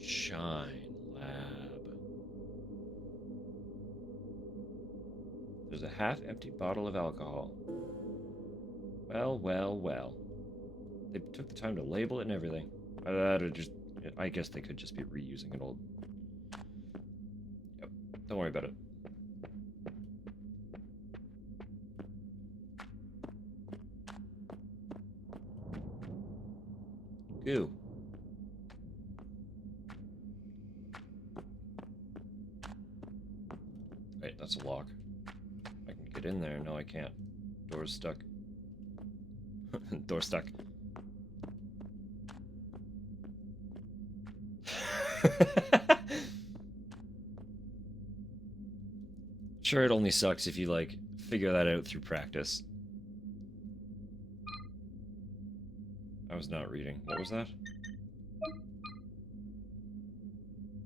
Shine Lab. There's a half-empty bottle of alcohol. Well, well, well. They took the time to label it and everything. I guess they could just be reusing an old... Yep, don't worry about it. Goo. Wait, that's a lock. I can get in there. No, I can't. Door's stuck. Door's stuck. Sure, it only sucks if you, like, figure that out through practice. I was not reading. What was that?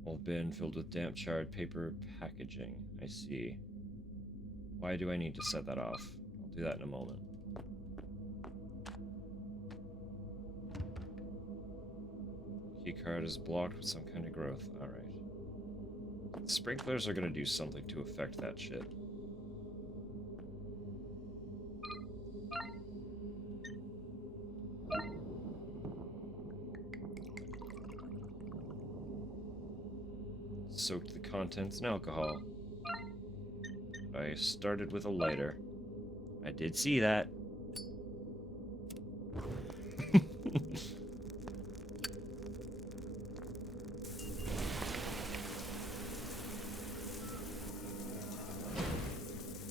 Old bin filled with damp, charred paper packaging. I see. Why do I need to set that off? I'll do that in a moment. Keycard is blocked with some kind of growth. Alright. Sprinklers are gonna do something to affect that shit. Soaked the contents in alcohol. I started with a lighter. I did see that.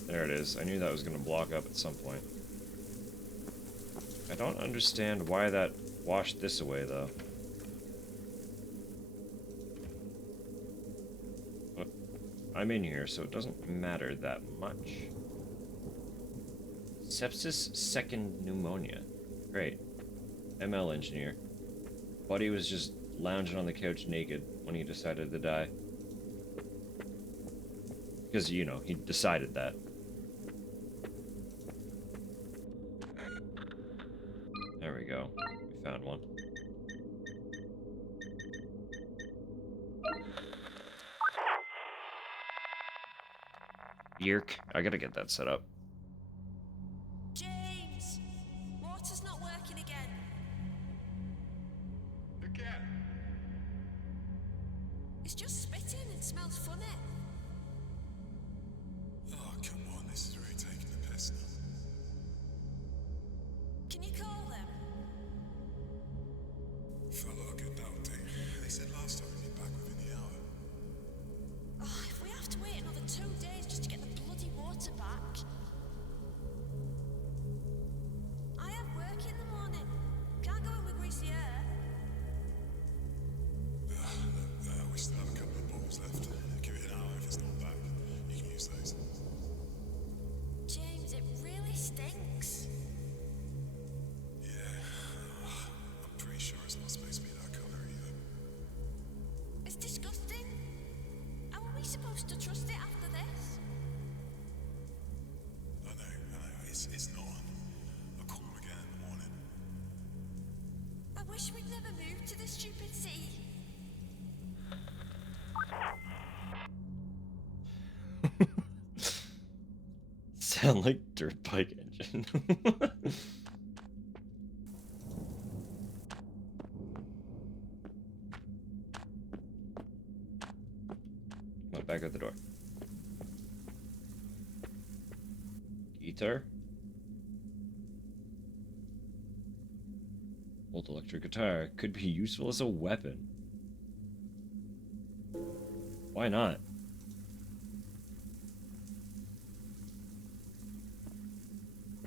There it is. I knew that was going to block up at some point. I don't understand why that washed this away, though. But I'm in here, so it doesn't matter that much. Sepsis second pneumonia. Great. ML engineer. Buddy was just lounging on the couch naked when he decided to die. Because, you know, he decided that. There we go. We found one. Yerk. I gotta get that set up. James, water's not working again. Again? It's just spitting and smells funny. Oh, come on, this is really taking the piss now. Can you call them? Fella, I'll get down to. They said last time we'd be back within the hour. Oh, if we have to wait another 2 days just to get the bloody water back. I have work in the morning. Can't go in with greasy hair. Look, we still have a couple of bottles left. Give it an hour. If it's not back, you can use those. James, it really stinks. Yeah, I'm pretty sure it's not supposed to be that colour either. It's disgusting. How are we supposed to trust it after this? I know, it's not. I'll call them again in the morning. I wish we'd never moved to this stupid city. Sound like dirt bike engine. Went back out the door. Guitar. Old electric guitar could be useful as a weapon. Why not?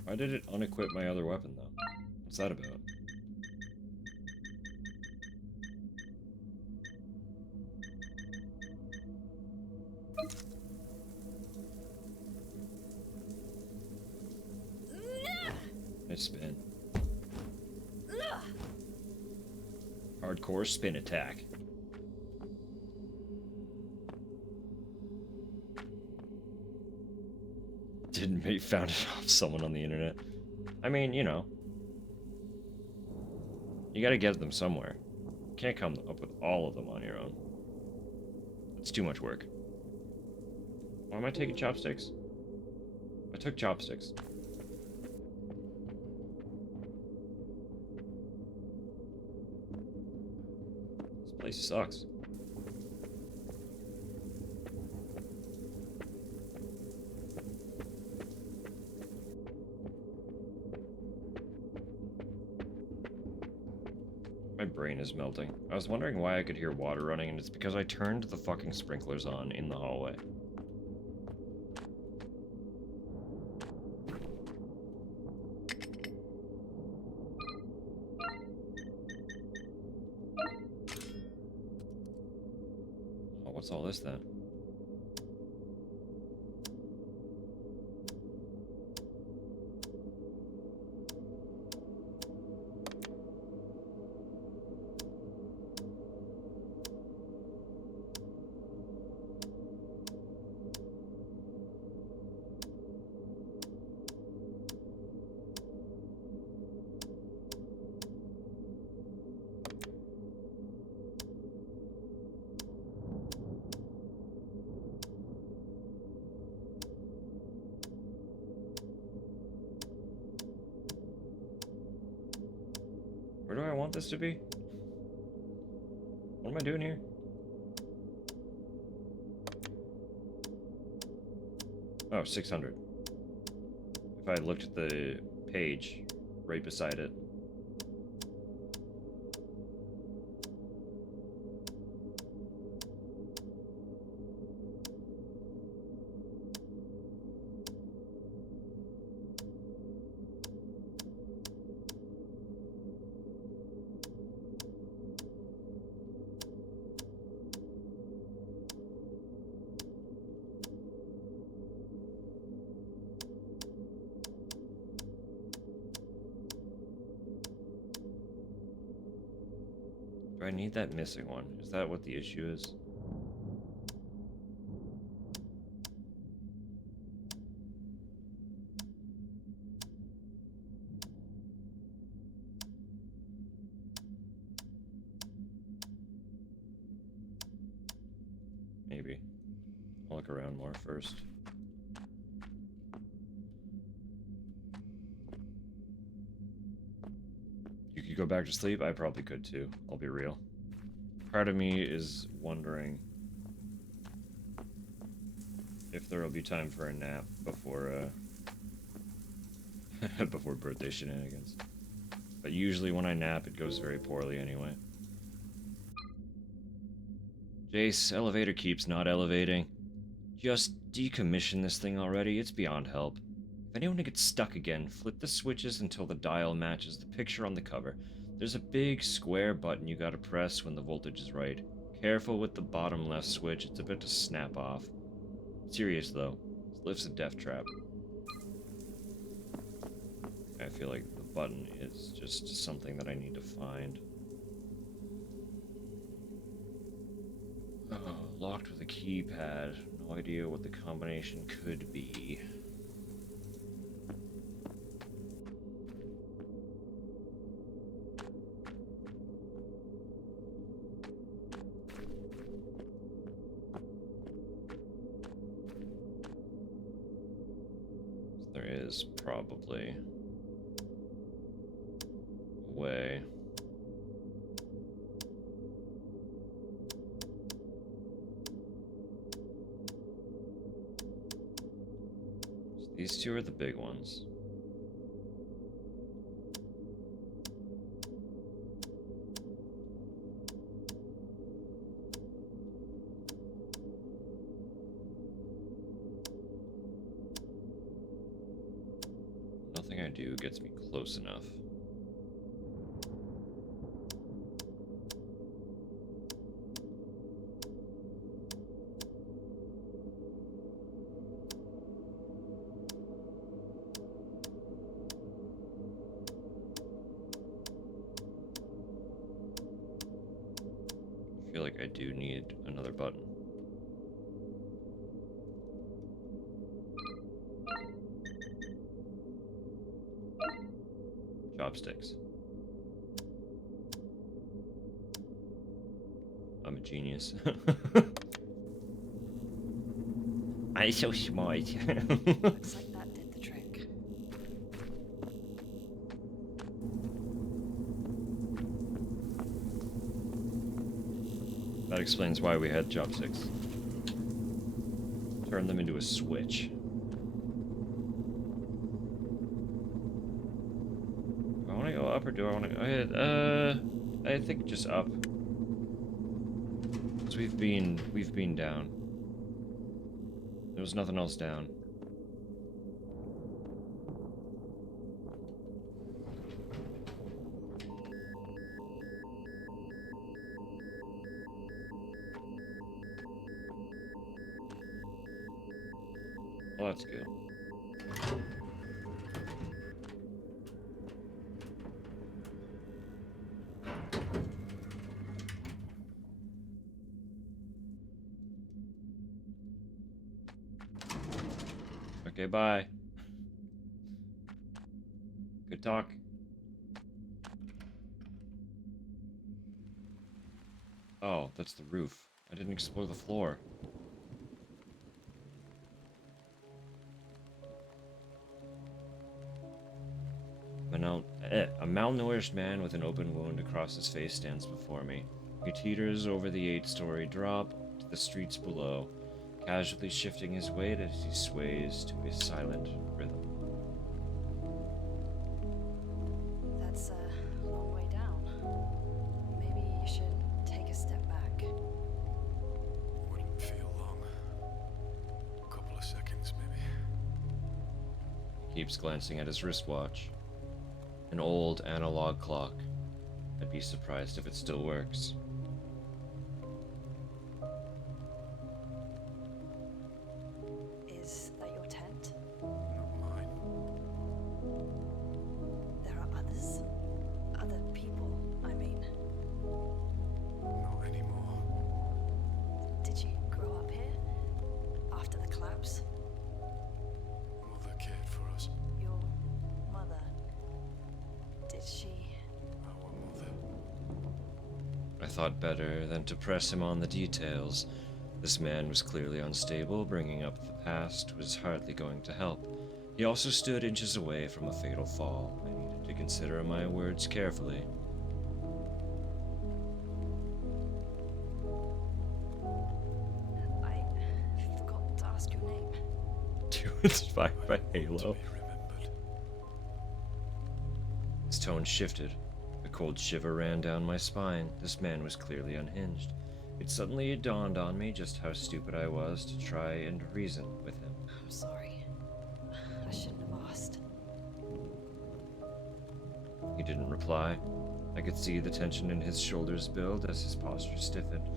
Why did it unequip my other weapon, though? What's that about? Nice spin. Hardcore spin attack. Didn't mate found it off someone on the internet. I mean, you know. You gotta get them somewhere. You can't come up with all of them on your own. It's too much work. Why am I taking chopsticks? I took chopsticks. This place sucks. My brain is melting. I was wondering why I could hear water running, and it's because I turned the fucking sprinklers on in the hallway. Oh, what's all this then? Where do I want this to be? What am I doing here? Oh, 600. If I looked at the page right beside it. Do I need that missing one? Is that what the issue is? Maybe. I'll look around more first. go back to sleep? I probably could too, I'll be real. Part of me is wondering if there will be time for a nap before, before birthday shenanigans. But usually when I nap, it goes very poorly anyway. Jace, elevator keeps not elevating. Just decommission this thing already, it's beyond help. If anyone gets stuck again, flip the switches until the dial matches the picture on the cover. There's a big square button you gotta press when the voltage is right. Careful with the bottom left switch, it's about to snap off. Serious though, this lift's a death trap. I feel like the button is just something that I need to find. Oh, locked with a keypad. No idea what the combination could be. There is probably a way. These two are the big ones. Nothing I do gets me close enough. I feel like I do need another button. Chopsticks. I'm a genius. I'm so smart. Looks like that did the trick. That explains why we had chopsticks. Turn them into a switch. Do I want to go up or do I want to go ahead? I think just up. Because we've been down. There was nothing else down. Well, that's good. Okay, bye. Good talk. Oh, that's the roof. I didn't explore the floor. A malnourished man with an open wound across his face stands before me. He teeters over the 8-story drop to the streets below, casually shifting his weight as he sways to a silent rhythm. That's a long way down. Maybe you should take a step back. Wouldn't feel long. A couple of seconds, maybe. He keeps glancing at his wristwatch. An old analog clock. I'd be surprised if it still works. Is that your tent? Not mine. There are others. Other people, I mean. Not anymore. Did you grow up here? After the collapse? Mother cared for us. Your mother. Did she? Our mother. I thought better than to press him on the details. This man was clearly unstable. Bringing up the past was hardly going to help. He also stood inches away from a fatal fall. I needed to consider my words carefully. Inspired by Halo. To be remembered. His tone shifted. A cold shiver ran down my spine. This man was clearly unhinged. It suddenly dawned on me just how stupid I was to try and reason with him. I'm sorry. I shouldn't have asked. He didn't reply. I could see the tension in his shoulders build as his posture stiffened,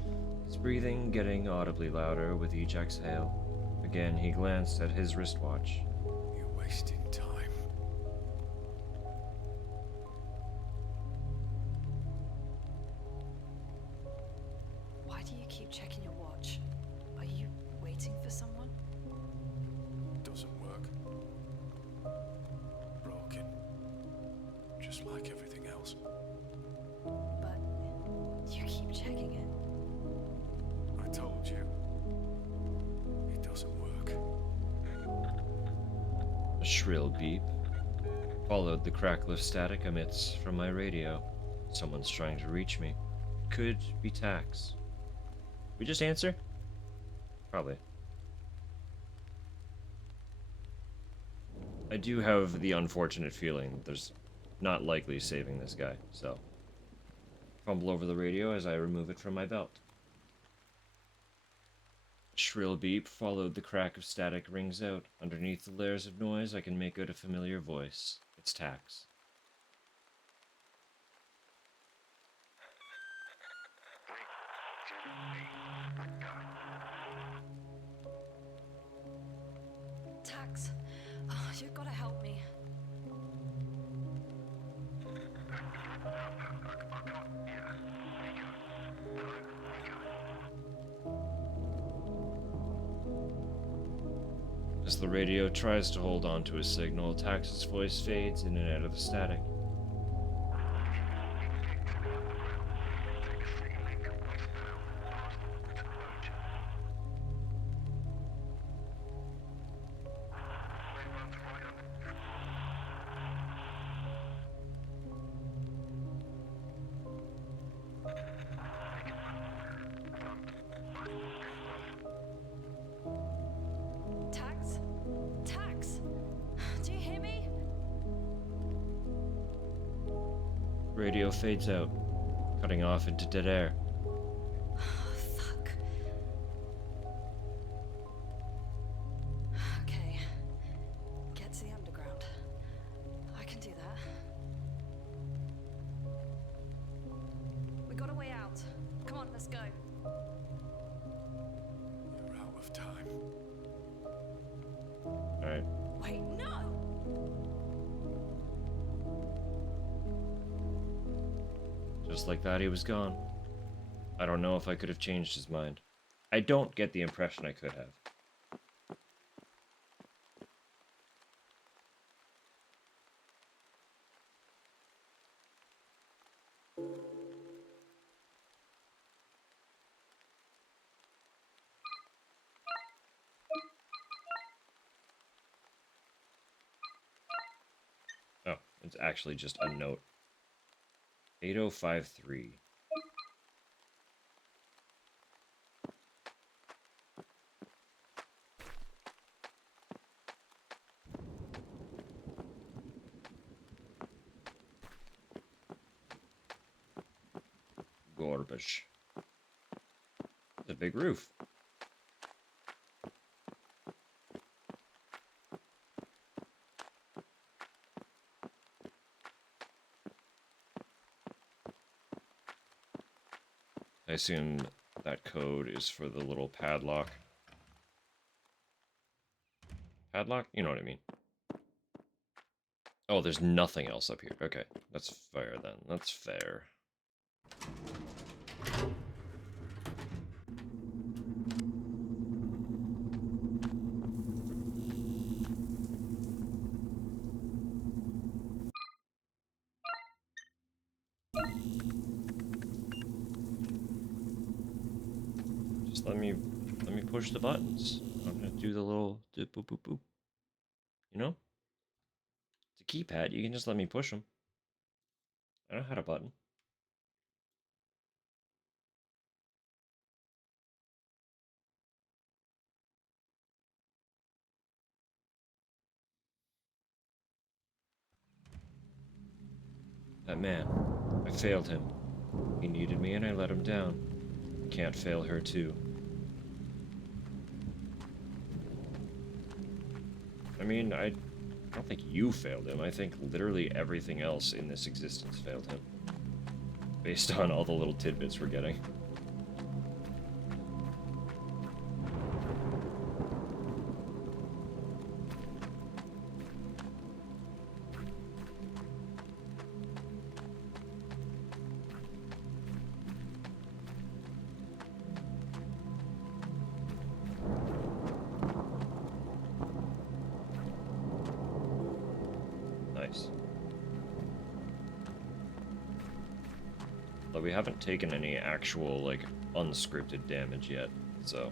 his breathing getting audibly louder with each exhale. Again, he glanced at his wristwatch. You're wasting time. Why do you keep checking your watch? Are you waiting for someone? Doesn't work. Broken. Just like everything else. But you keep checking it. I told you. It doesn't work. A shrill beep followed the crackle of static emits from my radio. Someone's trying to reach me. Could be Tax. We just answer? Probably. I do have the unfortunate feeling that there's not likely saving this guy, so fumble over the radio as I remove it from my belt. A shrill beep followed the crack of static rings out. Underneath the layers of noise, I can make out a familiar voice. It's Tax. Tax, you've got to help me. As the radio tries to hold on to a signal, Tax's voice fades in and out of the static. Tax? Tax? Do you hear me? Radio fades out, cutting off into dead air. Fuck. Okay. Get to the underground. I can do that. We got a way out. Come on, let's go. You're out of time. Alright. Wait, no! Just like that, he was gone. I don't know if I could have changed his mind. I don't get the impression I could have. Oh, it's actually just a note. 8053. Garbage. The big roof. I assume that code is for the little padlock. Padlock? You know what I mean. Oh, there's nothing else up here. Okay, that's fair then. That's fair. Just let me push the buttons. I'm gonna do the little boop boop boop. You know? It's a keypad. You can just let me push them. I know how to button. That man. I failed him. He needed me and I let him down. I can't fail her too. I mean, I don't think you failed him. I think literally everything else in this existence failed him. Based on all the little tidbits we're getting. Nice. But we haven't taken any actual, like, unscripted damage yet, so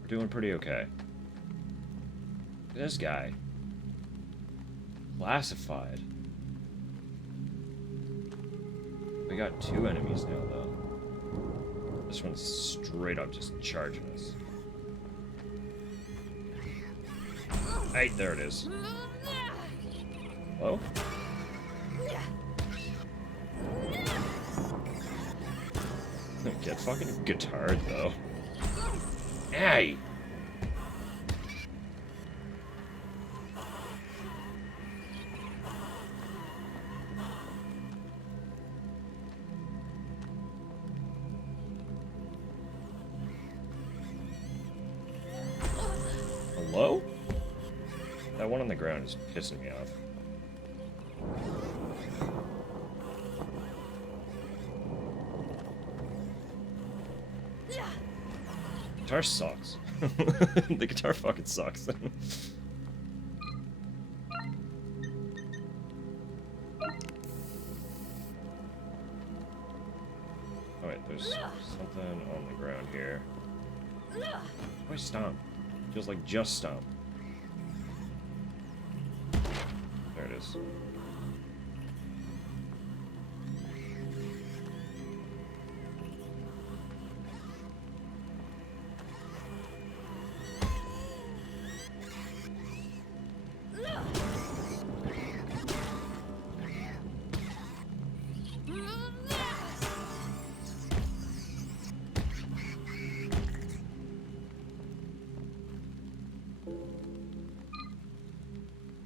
we're doing pretty okay. Look at this guy. Classified. We got 2 enemies now, though. This one's straight up just charging us. Hey, there it is. Hello? Get fucking guitared, though. Hey! Hello? That one on the ground is pissing me off. Guitar sucks. The guitar fucking sucks. Oh wait, there's something on the ground here. Why stomp? Feels like just stomp. There it is.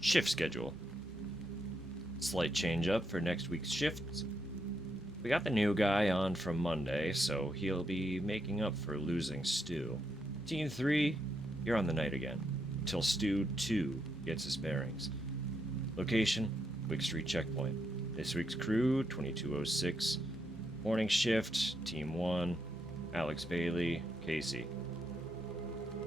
Shift schedule. Slight change up for next week's shifts. We got the new guy on from Monday, so he'll be making up for losing Stu. Team 3, you're on the night again, until Stu 2 gets his bearings. Location, Wick Street Checkpoint. This week's crew, 2206. Morning shift, Team 1, Alex Bailey, Casey.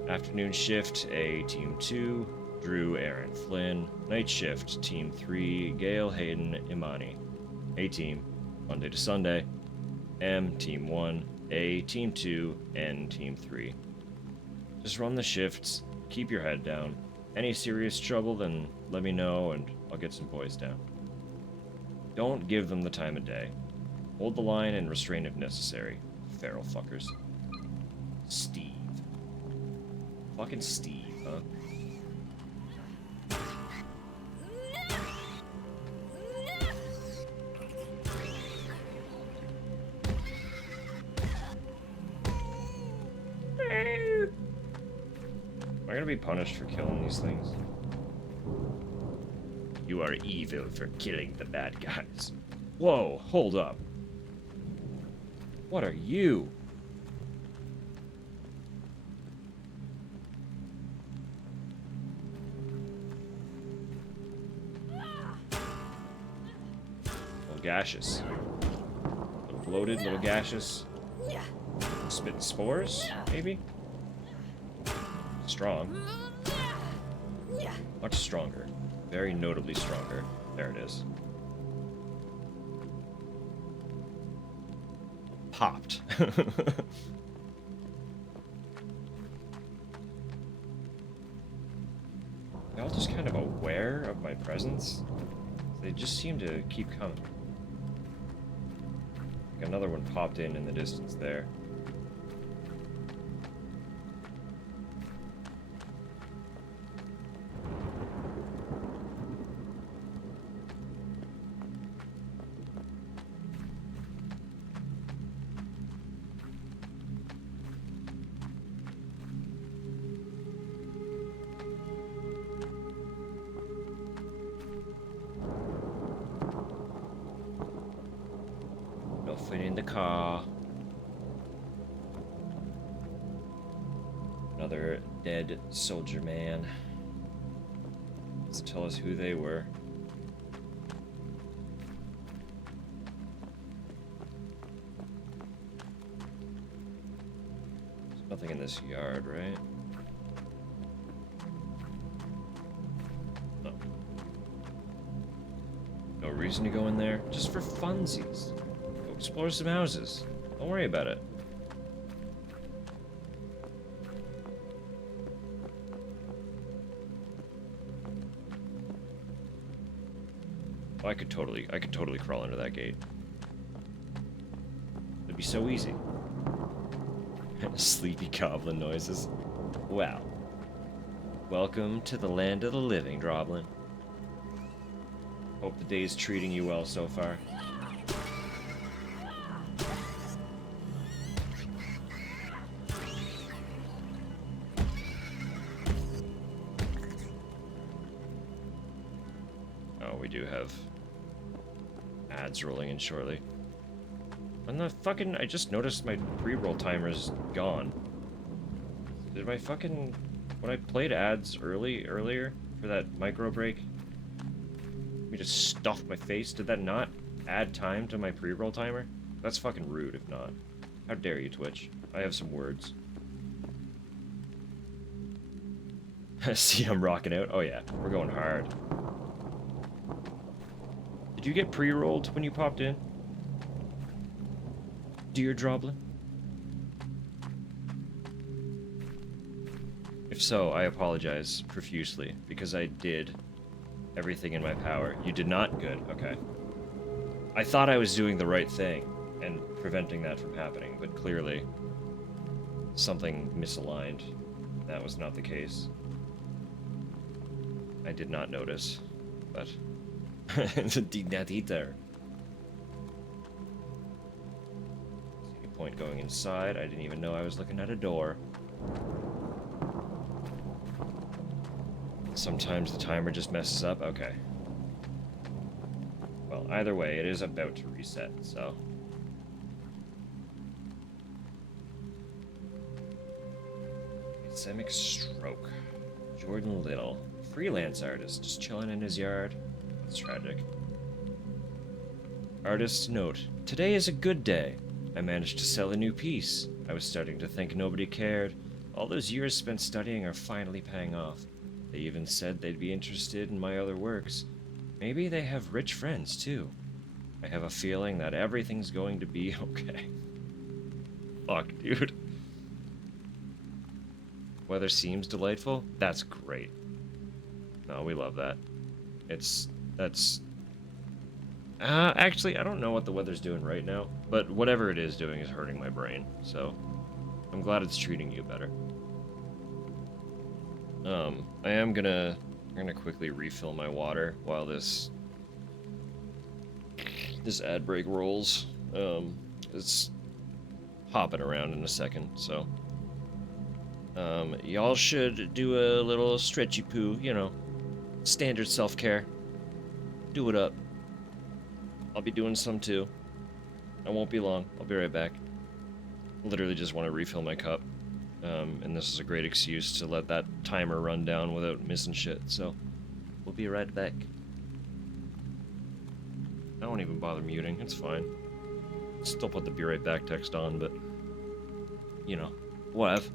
Afternoon shift, Team 2, Drew, Aaron, Flynn. Night shift, Team 3, Gail, Hayden, Imani. A team, Monday to Sunday. M, Team 1, A, Team 2, N, Team 3. Just run the shifts, keep your head down. Any serious trouble, then let me know and I'll get some boys down. Don't give them the time of day. Hold the line and restrain if necessary. Feral fuckers. Steve. Fucking Steve, huh? Am I gonna be punished for killing these things? You are evil for killing the bad guys. Whoa, hold up. What are you? Little gaseous. Little bloated, little gaseous. Spitting spores, maybe? Strong. Much stronger. Very notably stronger. There it is. Popped. They're all just kind of aware of my presence. They just seem to keep coming. Like another one popped in the distance there. Coffin in the car. Another dead soldier man. Doesn't tell us who they were. There's nothing in this yard, right? No. No reason to go in there. Just for funsies. Go explore some houses. Don't worry about it. Oh, I could totally crawl under that gate. It'd be so easy. Sleepy goblin noises. Wow. Welcome to the land of the living, Droblin. Hope the day's treating you well so far. Oh, we do have ads rolling in shortly. And the fucking... I just noticed my pre-roll timer's gone. Did my fucking... When I played ads earlier for that micro break, we just stuffed my face. Did that not add time to my pre-roll timer? That's fucking rude if not. How dare you, Twitch? I have some words. See, I'm rocking out. Oh yeah, we're going hard. Did you get pre-rolled when you popped in? Dear Droblin? If so, I apologize profusely, because I did everything in my power. You did not? Good, okay. I thought I was doing the right thing and preventing that from happening, but clearly something misaligned. That was not the case. I did not notice, but... did not either. See a point going inside. I didn't even know I was looking at a door. Sometimes the timer just messes up. Okay. Well, either way, it is about to reset, so... Ischemic stroke. Jordan Little. Freelance artist, just chilling in his yard. That's tragic. Artist's note. Today is a good day. I managed to sell a new piece. I was starting to think nobody cared. All those years spent studying are finally paying off. They even said they'd be interested in my other works. Maybe they have rich friends, too. I have a feeling that everything's going to be okay. Fuck, dude. Weather seems delightful? That's great. No, we love that. That's... actually, I don't know what the weather's doing right now, but whatever it is doing is hurting my brain, so I'm glad it's treating you better. I'm gonna quickly refill my water while this ad break rolls. It's hopping around in a second, so y'all should do a little stretchy poo, you know, standard self-care. Do it up. I'll be doing some too. I won't be long. I'll be right back. Literally just want to refill my cup. And this is a great excuse to let that timer run down without missing shit, so we'll be right back. I won't even bother muting, it's fine. Still put the be right back text on, but, you know, whatever.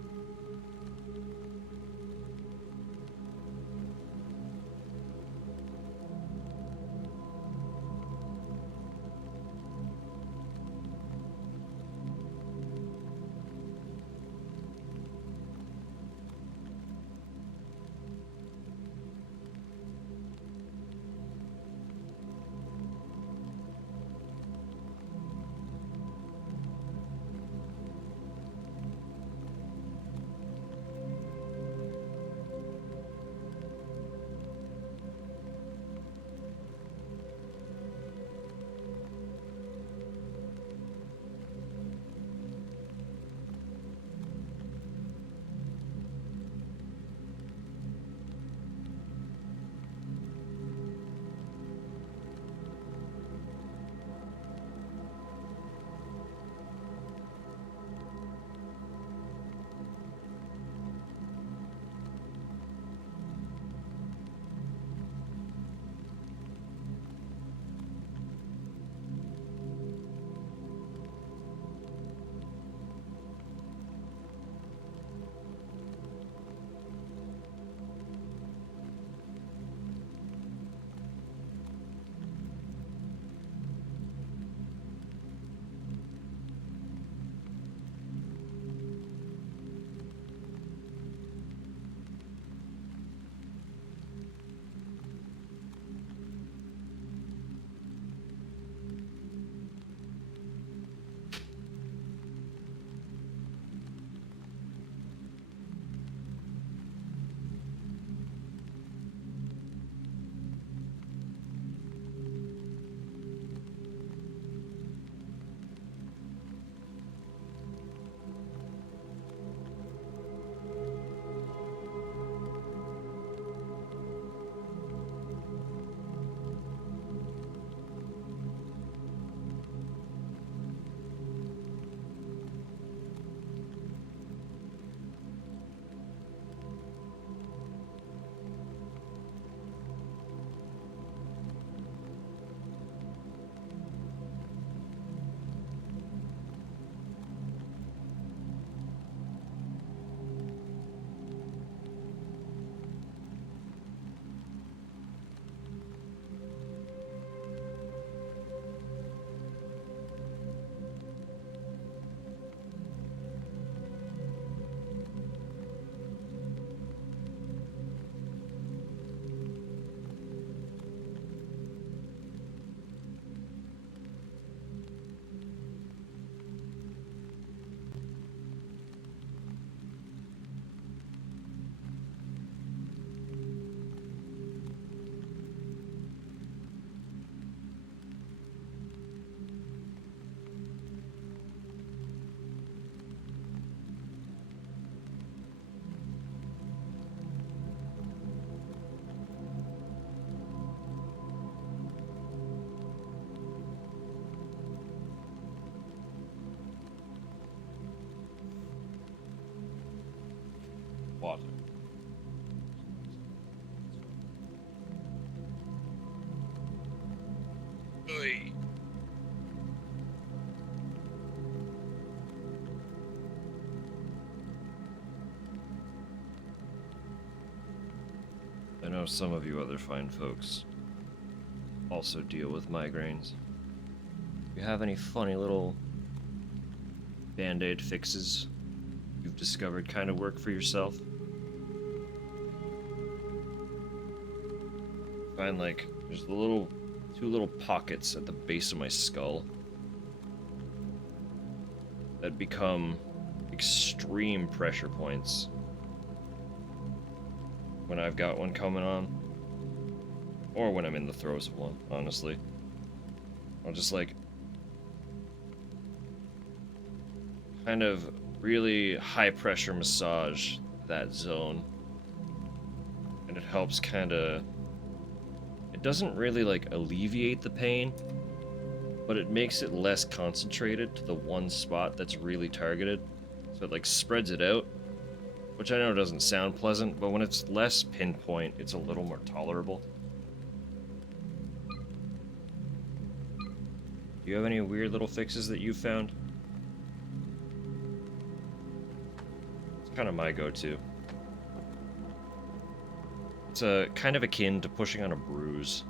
some of you other fine folks also deal with migraines. Do you have any funny little band-aid fixes you've discovered kind of work for yourself? Find like there's two little pockets at the base of my skull that become extreme pressure points when I've got one coming on, or when I'm in the throes of one, honestly. I'll just like kind of really high pressure massage that zone, and it helps kind of, it doesn't really like alleviate the pain, but it makes it less concentrated to the one spot that's really targeted. So it like spreads it out, which I know doesn't sound pleasant, but when it's less pinpoint, it's a little more tolerable. Do you have any weird little fixes that you've found? It's kind of my go-to. It's kind of akin to pushing on a bruise.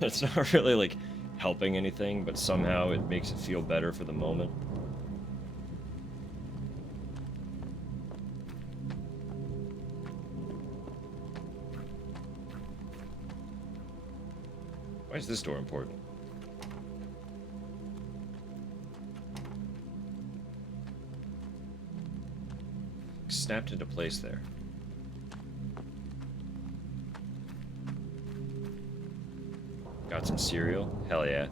It's not really like helping anything, but somehow it makes it feel better for the moment. Why is this door important? Snapped into place there. Got some cereal? Hell yeah.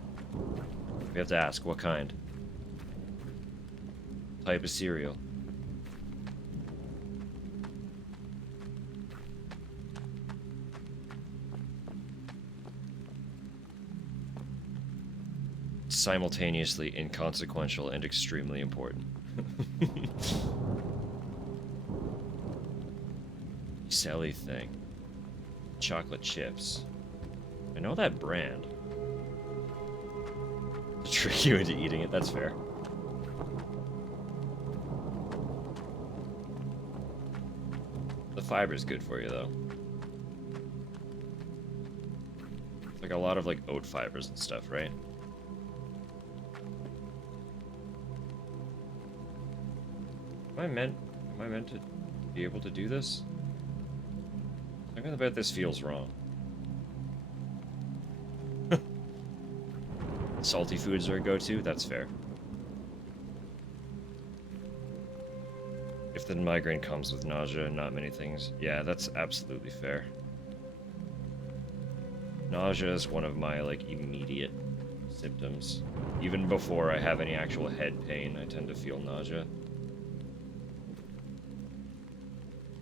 We have to ask, what kind? Type of cereal. Simultaneously inconsequential and extremely important. Selly thing. Chocolate chips. I know that brand. To trick you into eating it, that's fair. The fiber's good for you, though. It's like a lot of like oat fibers and stuff, right? Am I meant to be able to do this? I'm gonna bet this feels wrong. Salty foods are a go-to? That's fair. If the migraine comes with nausea and not many things, yeah, that's absolutely fair. Nausea is one of my, like, immediate symptoms. Even before I have any actual head pain, I tend to feel nausea.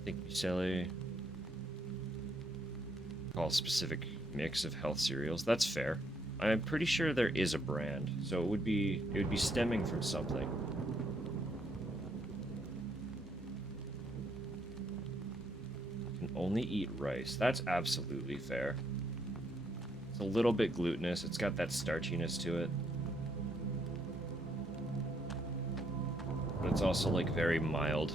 Thank you, Sally. Call a specific mix of health cereals. That's fair. I'm pretty sure there is a brand, so it would be stemming from something. Can only eat rice. That's absolutely fair. It's a little bit glutinous. It's got that starchiness to it. But it's also like very mild.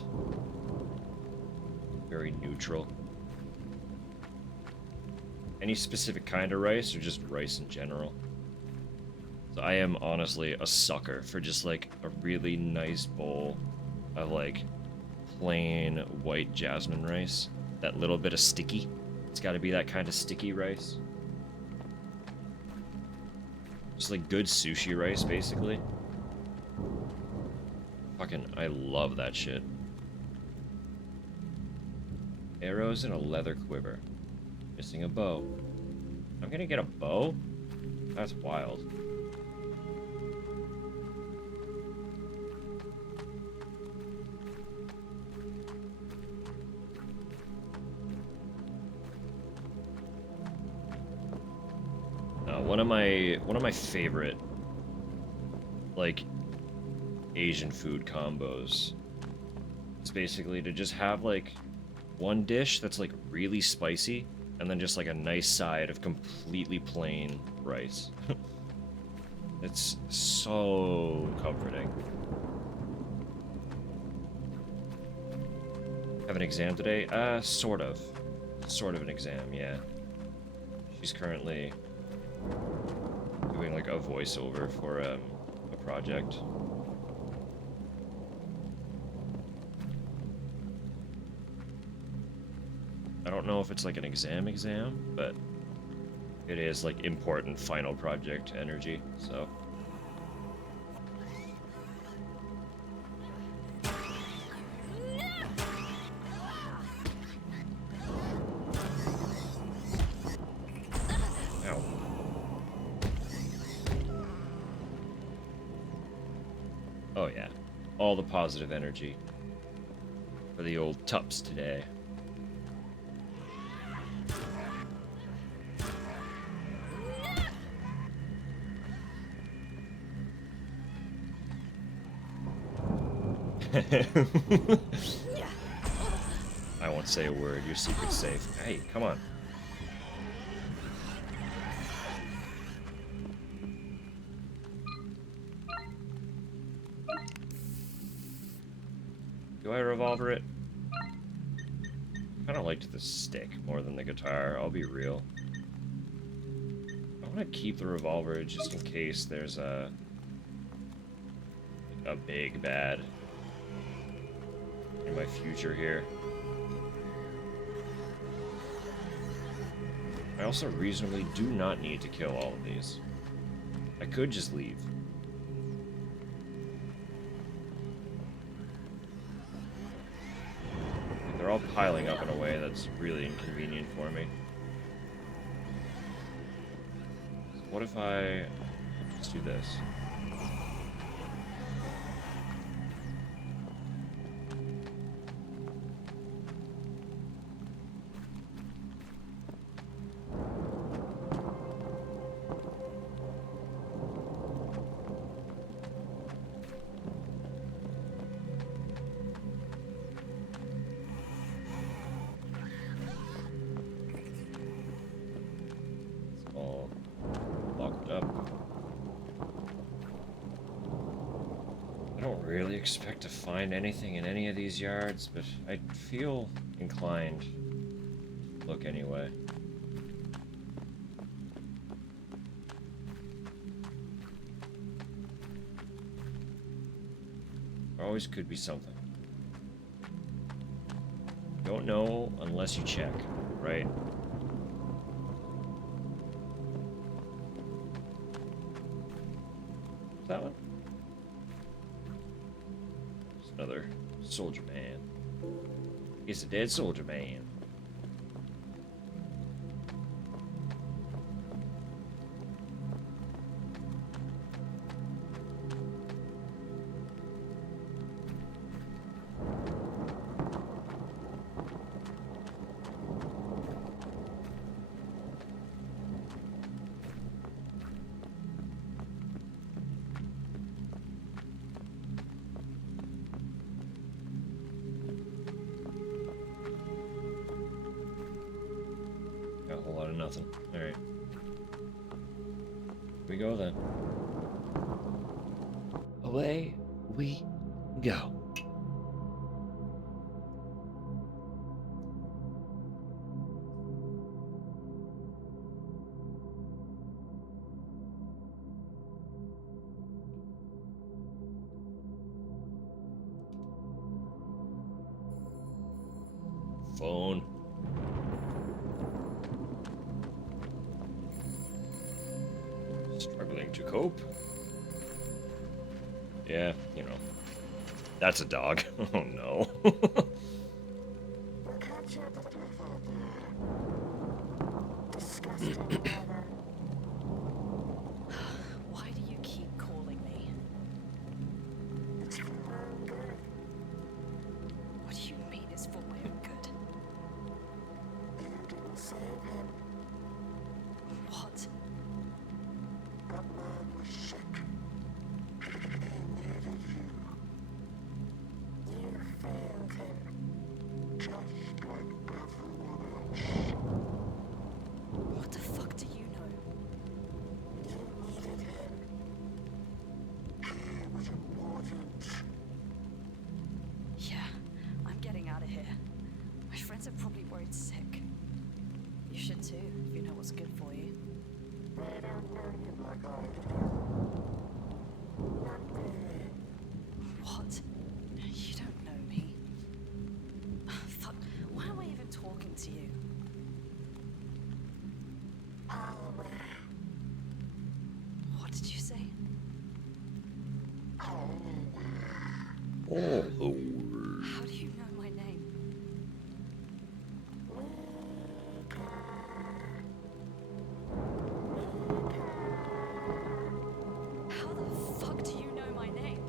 Very neutral. Any specific kind of rice, or just rice in general? So I am honestly a sucker for just like a really nice bowl of like plain white jasmine rice. That little bit of sticky. It's got to be that kind of sticky rice. Just like good sushi rice, basically. Fucking, I love that shit. Arrows and a leather quiver. Missing a bow. I'm gonna get a bow? That's wild. One of my favorite, like, Asian food combos is basically to just have like one dish that's like really spicy, and then just like a nice side of completely plain rice. It's so comforting. Have an exam today? Sort of. sort of an exam, yeah. She's currently doing like a voiceover for a project. I don't know if it's like an exam, but it is like important final project energy, so. Ow. Oh yeah, all the positive energy for the old Tups today. I won't say a word. Your secret's safe. Hey, come on. Do I revolver it? I kind of liked the stick more than the guitar, I'll be real. I want to keep the revolver just in case there's a big bad in my future here. I also reasonably do not need to kill all of these. I could just leave. They're all piling up in a way that's really inconvenient for me. So what if I just do this? Expect to find anything in any of these yards, but I feel inclined to look anyway. There always could be something. Don't know unless you check, right? That one? Another soldier man. He's a dead soldier man. Nothing. Alright. We go then. Away we go. Phone. Struggling to cope. Yeah, you know. That's a dog. Oh no. Why do you keep calling me? What do you mean it's for my own good? What? That man was sick. He needed you. You failed him. Just like everyone else. What the fuck Oh, How do you know my name? How the fuck do you know my name?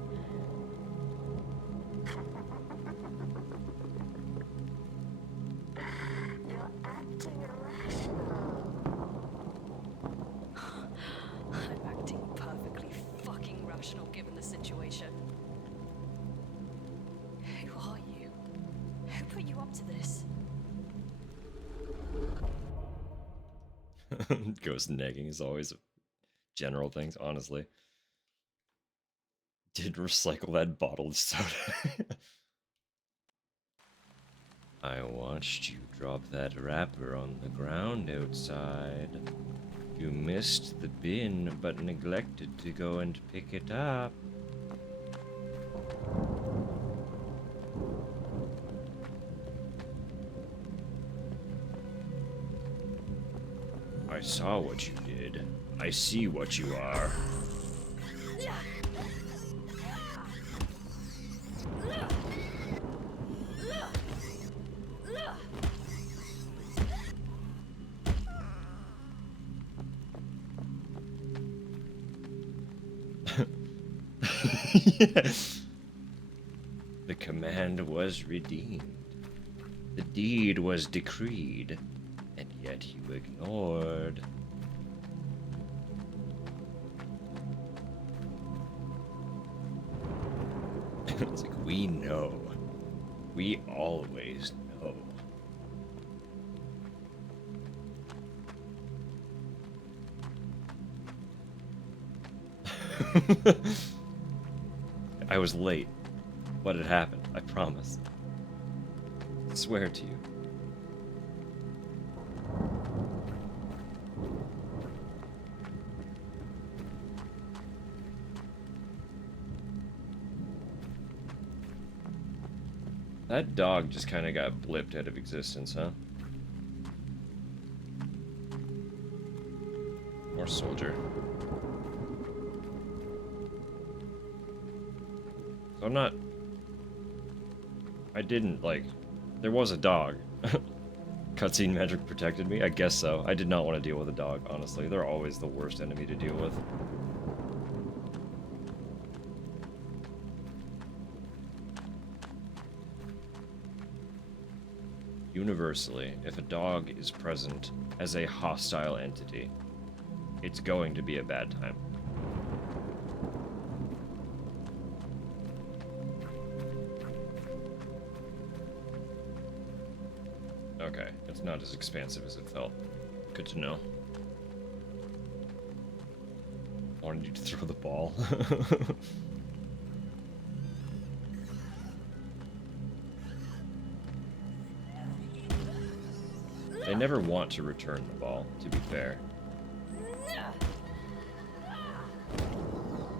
You're acting irrational. I'm acting perfectly fucking rational given the situation. Who are you? Who put you up to this? ghost negging is always general things, honestly. Did recycle that bottled soda. I watched you drop that wrapper on the ground outside. You missed the bin, but neglected to go and pick it up. I saw what you did. I see what you are. Yes. The command was redeemed. The deed was decreed, and yet you ignored. It's like, we know. We always know. I was late, but it happened, I promise. I swear to you. That dog just kind of got blipped out of existence, huh? More soldier. So I'm not... I didn't, like... There was a dog. Cutscene magic protected me? I guess so. I did not want to deal with a dog, honestly. They're always the worst enemy to deal with. Universally, if a dog is present as a hostile entity, it's going to be a bad time. Okay, it's not as expansive as it felt. Good to know. Wanted you to throw the ball. They never want to return the ball, to be fair.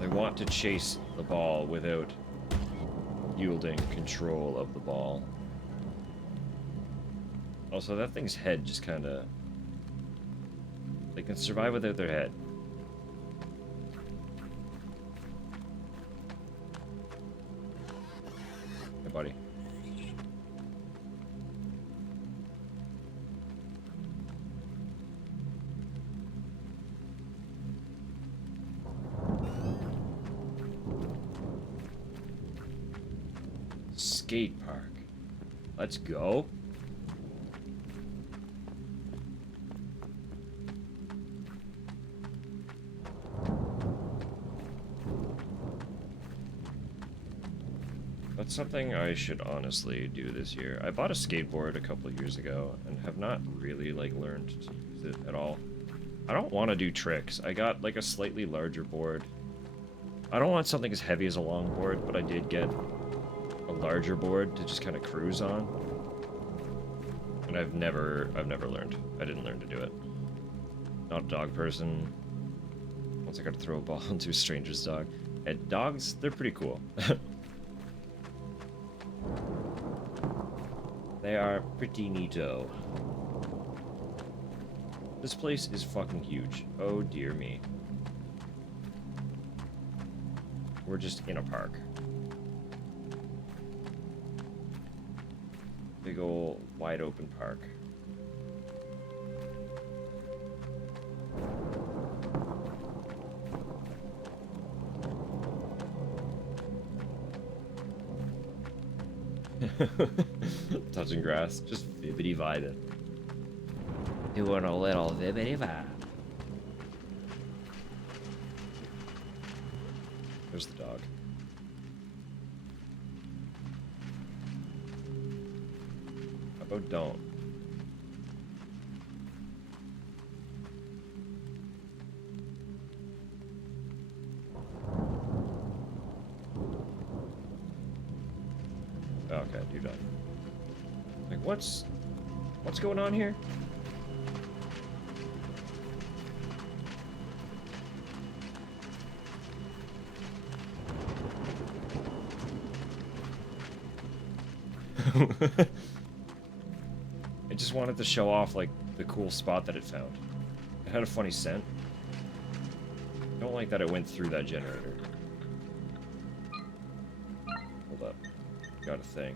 They want to chase the ball without yielding control of the ball. Also, that thing's head just kind of... They can survive without their head. Hey, buddy. Skate park. Let's go. That's something I should honestly do this year. I bought a skateboard a couple of years ago and have not really like learned to use it at all. I don't want to do tricks. I got like a slightly larger board. I don't want something as heavy as a longboard, but I did get a larger board to just kind of cruise on. And I've never learned. I didn't learn to do it. Not a dog person. Once I got to throw a ball into a stranger's dog. And dogs, they're pretty cool. They are pretty neato. This place is fucking huge. Oh dear me. We're just in a park. Big ol' wide open park. Touching grass, just vibbity vibing. Doing a little vibbity vibe. There's the dog. How about don't? Okay, you're done. Like, what's going on here? It just wanted to show off, like, the cool spot that it found. It had a funny scent. I don't like that it went through that generator. Hold up. Got a thing.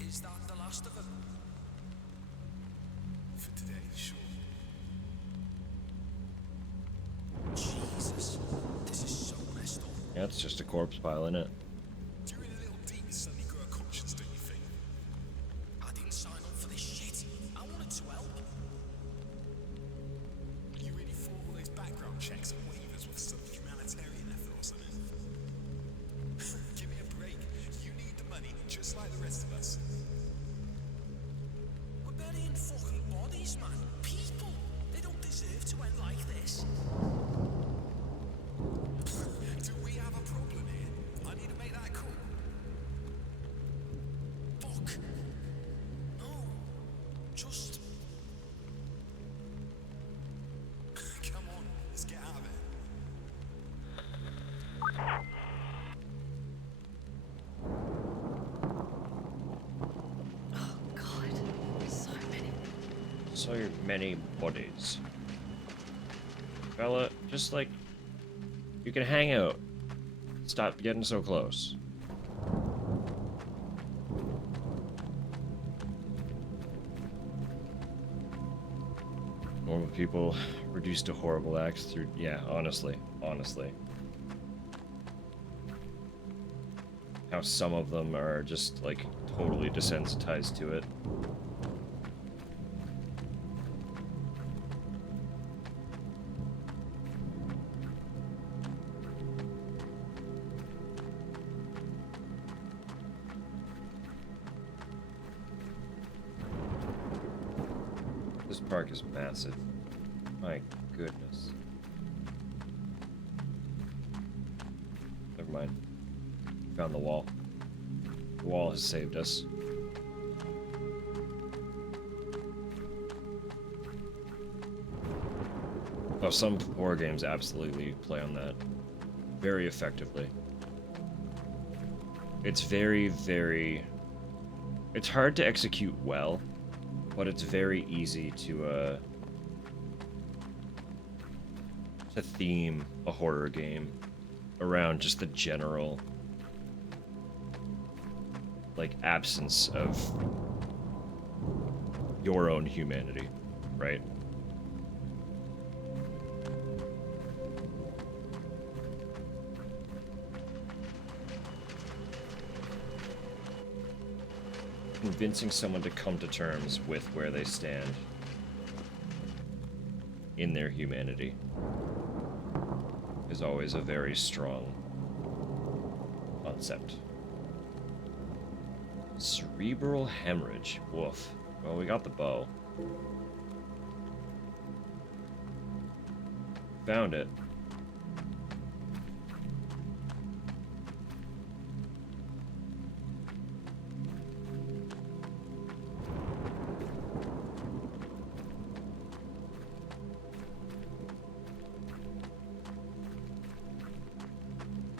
Is that the last of them? For today, sure. Jesus, this is so messed up. Yeah, it's just a corpse pile in it. You're in a little deep suddenly got a conscience, don't you think? I didn't sign up for this shit. I wanted to help. You really thought all those background checks and waivers with some humanitarian effort or something? Give me a break. You need the money, just like the rest of us. We're burying fucking bodies, man. People. They don't deserve to end like this. Do we have a problem here? I need to make that call. Fuck. No. Just... Come on, let's get out of it. Oh God, so many. So many bodies. Fella, just like, you can hang out. Stop getting so close. Normal people reduced to horrible acts through, yeah, honestly. How some of them are just, like, totally desensitized to it. This park is massive. My goodness. Never mind. Found the wall. The wall has saved us. Oh, some horror games absolutely play on that very effectively. It's very, very... It's hard to execute well, but it's very easy to theme a horror game around just the general, like, absence of your own humanity, right? Convincing someone to come to terms with where they stand in their humanity is always a very strong concept. Cerebral hemorrhage. Woof. Well, we got the bow. Found it.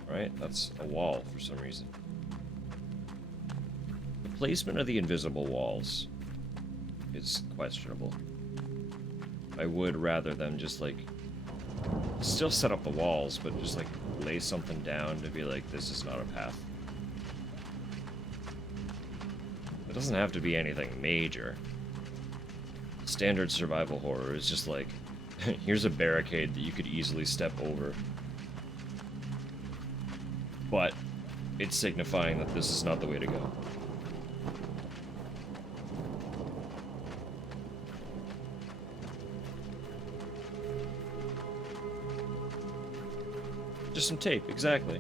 Right? That's a wall for some reason. The placement of the invisible walls is questionable. I would rather them just, like, still set up the walls, but just like lay something down to be like, this is not a path. It doesn't have to be anything major. Standard survival horror is just like, here's a barricade that you could easily step over. But it's signifying that this is not the way to go. Just some tape, exactly.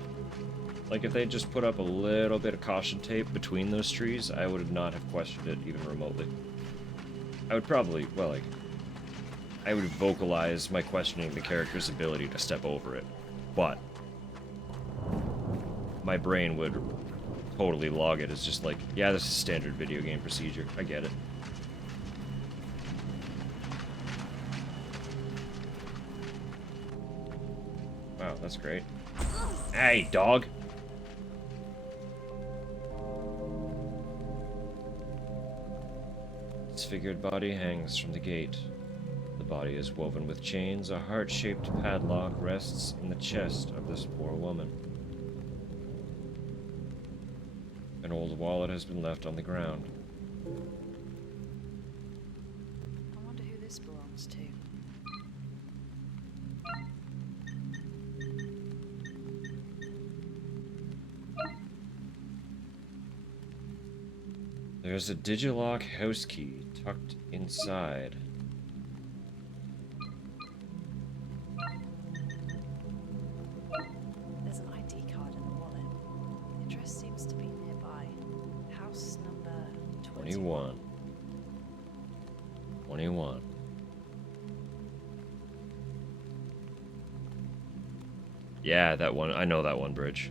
Like, if they just put up a little bit of caution tape between those trees, I would not have questioned it even remotely. I would probably, well, like, I would vocalize my questioning the character's ability to step over it. But my brain would totally log it as just like, yeah, this is standard video game procedure. I get it. Wow, that's great. Hey, dog! Disfigured body hangs from the gate. The body is woven with chains. A heart-shaped padlock rests in the chest of this poor woman. An old wallet has been left on the ground. I wonder who this belongs to. There's a Digilock house key tucked inside. There's an ID card in the wallet. The address seems to be nearby. House number 21. 21. Yeah, that one. I know that one bridge.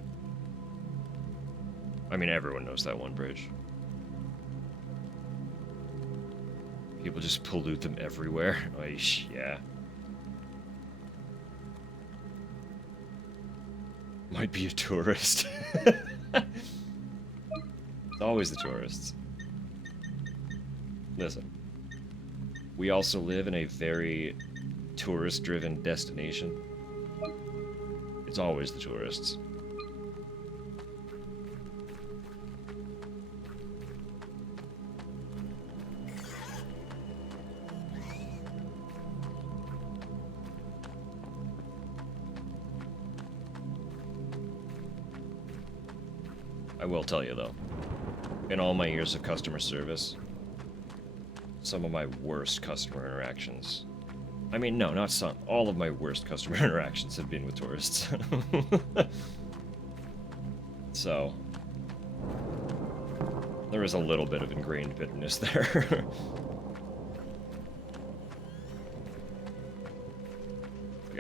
I mean, everyone knows that one bridge. People just pollute them everywhere. Oish, yeah. Might be a tourist. It's always the tourists. Listen. We also live in a very tourist-driven destination. It's always the tourists. I will tell you, though, in all my years of customer service, some of my worst customer interactions... I mean, no, not some. All of my worst customer interactions have been with tourists. So, there is a little bit of ingrained bitterness there.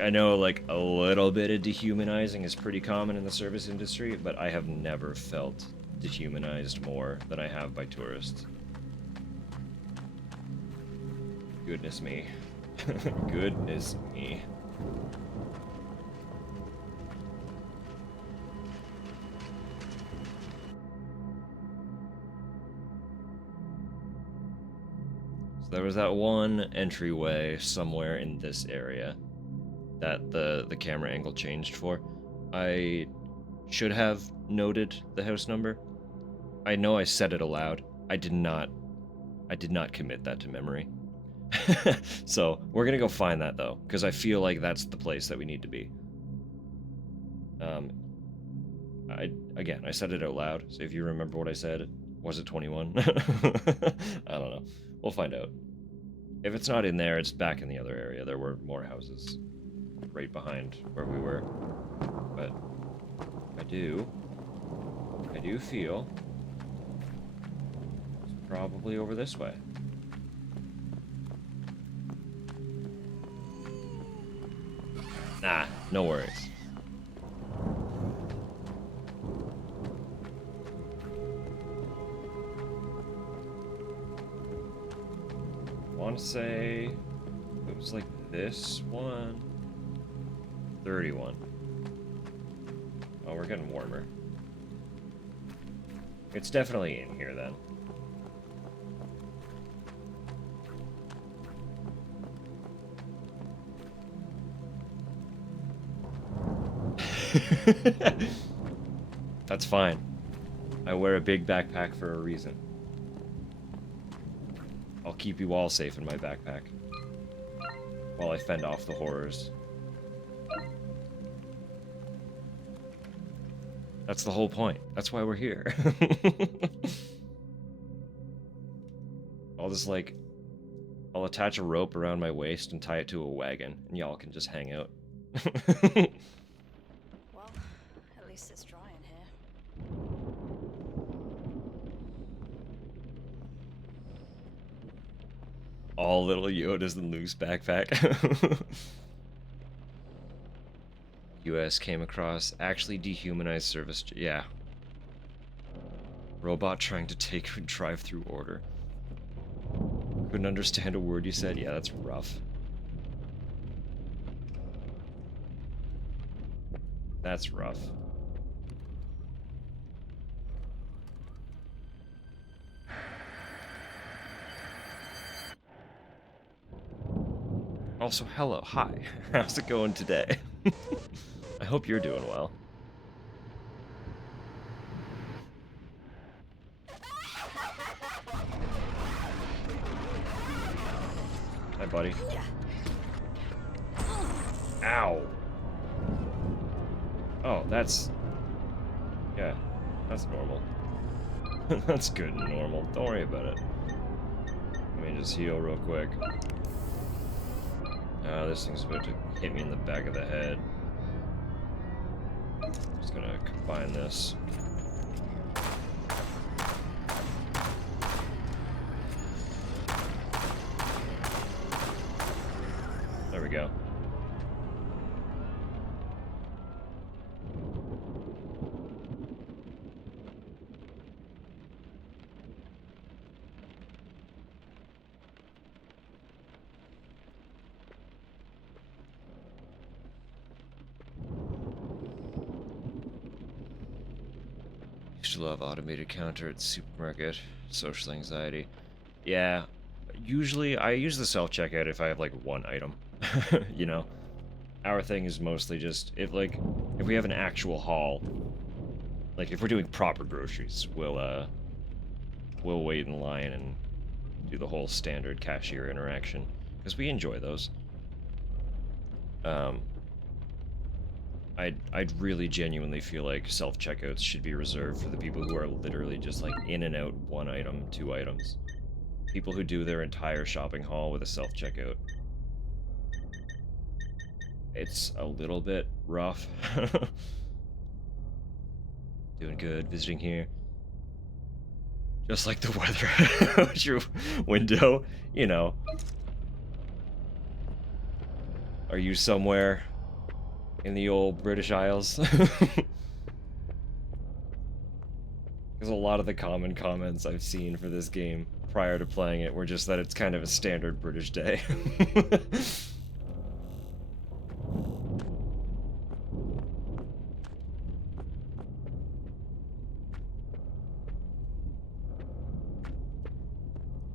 I know, like, a little bit of dehumanizing is pretty common in the service industry, but I have never felt dehumanized more than I have by tourists. Goodness me. Goodness me. So there was that one entryway somewhere in this area that the camera angle changed for. I should have noted the house number. I know I said it aloud. I did not commit that to memory. So we're gonna go find that though, because I feel like that's the place that we need to be. I said it out loud, so if you remember what I said, was it 21? I don't know. We'll find out. If it's not in there, it's back in the other area. There were more houses right behind where we were. But I do feel it's probably over this way. Nah, no worries. I want to say it was like this one. 31. Oh, we're getting warmer. It's definitely in here then. That's fine. I wear a big backpack for a reason. I'll keep you all safe in my backpack while I fend off the horrors. That's the whole point. That's why we're here. I'll attach a rope around my waist and tie it to a wagon, and y'all can just hang out. Well, at least it's dry in here. All little Yodas in Luke's backpack. US came across actually dehumanized service. Yeah. Robot trying to take drive-through order. Couldn't understand a word you said. Yeah, that's rough. That's rough. Also, hello, hi. How's it going today? I hope you're doing well. Hi, buddy. Ow. Oh, that's... Yeah, that's normal. That's good and normal. Don't worry about it. Let me just heal real quick. This thing's about to hit me in the back of the head. Just gonna combine this. There we go. Used to love automated counter at supermarket. Social anxiety. Yeah, usually I use the self-checkout if I have like one item. You know? Our thing is mostly just if we have an actual haul, like if we're doing proper groceries, we'll wait in line and do the whole standard cashier interaction because we enjoy those. I'd really genuinely feel like self-checkouts should be reserved for the people who are literally just like in and out one item, two items. People who do their entire shopping haul with a self-checkout. It's a little bit rough. Doing good, visiting here. Just like the weather out your window, you know. Are you somewhere in the old British Isles? Because a lot of the common comments I've seen for this game prior to playing it were just that it's kind of a standard British day.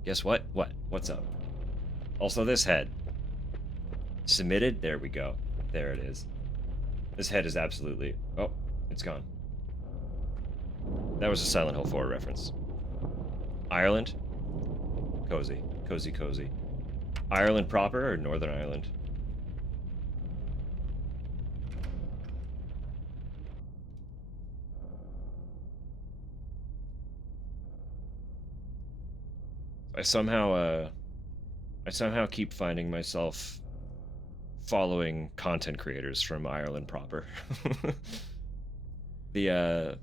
Guess what? What? What's up? Also, this head. Submitted? There we go. There it is. This head is absolutely... Oh, it's gone. That was a Silent Hill 4 reference. Ireland? Cozy. Cozy, cozy. Ireland proper or Northern Ireland? I somehow keep finding myself following content creators from Ireland proper. I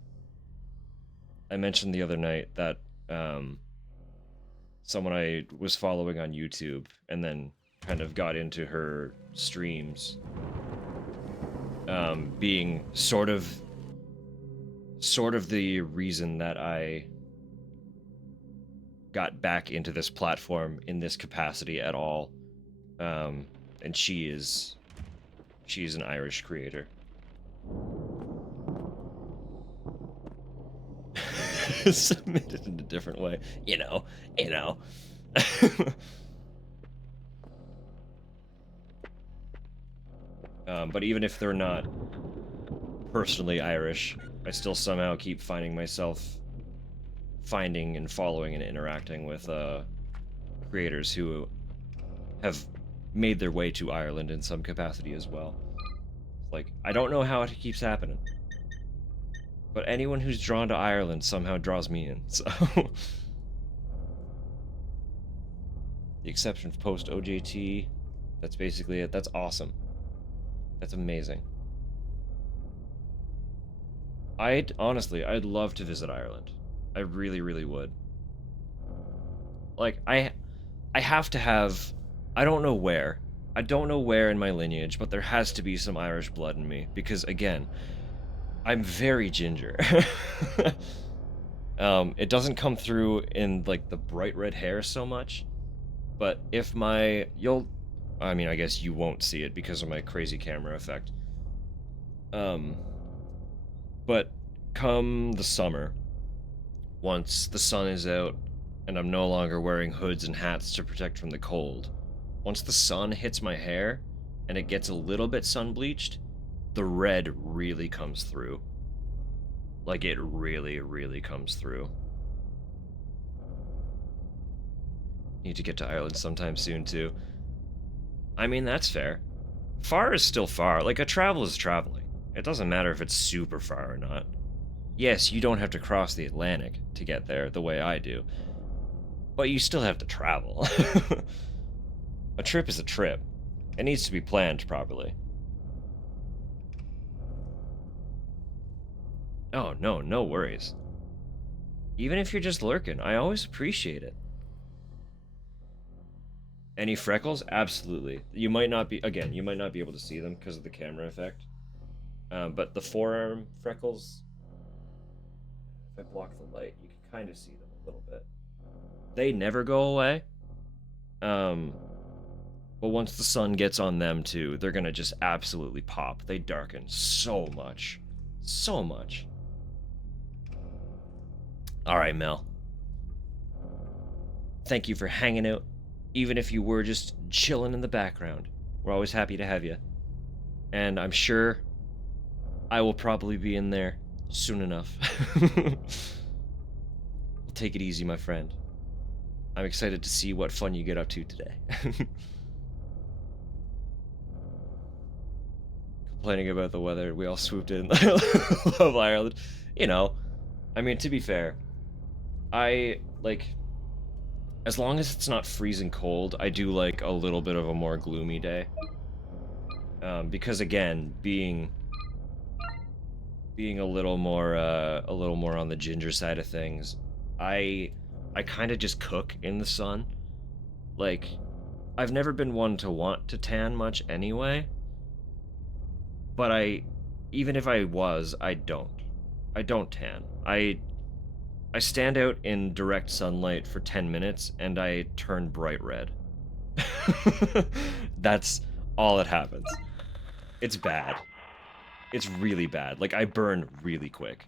mentioned the other night that someone I was following on YouTube and then kind of got into her streams being sort of the reason that I got back into this platform in this capacity at all. And she's an Irish creator. Submitted in a different way. You know. But even if they're not personally Irish, I still somehow keep finding myself finding and following and interacting with creators who have made their way to Ireland in some capacity as well. Like, I don't know how it keeps happening, but anyone who's drawn to Ireland somehow draws me in, so... The exception of post OJT, that's basically it. That's awesome. That's amazing. Honestly, I'd love to visit Ireland. I really, really would. Like, I have to have, I don't know where in my lineage, but there has to be some Irish blood in me, because again, I'm very ginger. It doesn't come through in, like, the bright red hair so much, but if I mean, I guess you won't see it because of my crazy camera effect. But come the summer, once the sun is out and I'm no longer wearing hoods and hats to protect from the cold, once the sun hits my hair and it gets a little bit sun-bleached, the red really comes through. Like, it really, really comes through. Need to get to Ireland sometime soon, too. I mean, that's fair. Far is still far. Like, a travel is traveling. It doesn't matter if it's super far or not. Yes, you don't have to cross the Atlantic to get there the way I do. But you still have to travel. A trip is a trip. It needs to be planned properly. Oh, no, no worries. Even if you're just lurking, I always appreciate it. Any freckles? Absolutely. You might not be, again, you might not be able to see them because of the camera effect. But the forearm freckles, if I block the light, you can kind of see them a little bit. They never go away. But once the sun gets on them too, they're gonna just absolutely pop. They darken so much. So much. Alright, Mel. Thank you for hanging out. Even if you were just chilling in the background. We're always happy to have you. And I'm sure I will probably be in there soon enough. Take it easy, my friend. I'm excited to see what fun you get up to today. Complaining about the weather, we all swooped in. Love Ireland. You know, I mean, to be fair, as long as it's not freezing cold, I do like a little bit of a more gloomy day. Because again, being a little more on the ginger side of things, I kind of just cook in the sun. Like, I've never been one to want to tan much anyway. But even if I was, I don't tan. I stand out in direct sunlight for 10 minutes and I turn bright red. That's all that happens. It's bad. It's really bad. Like, I burn really quick.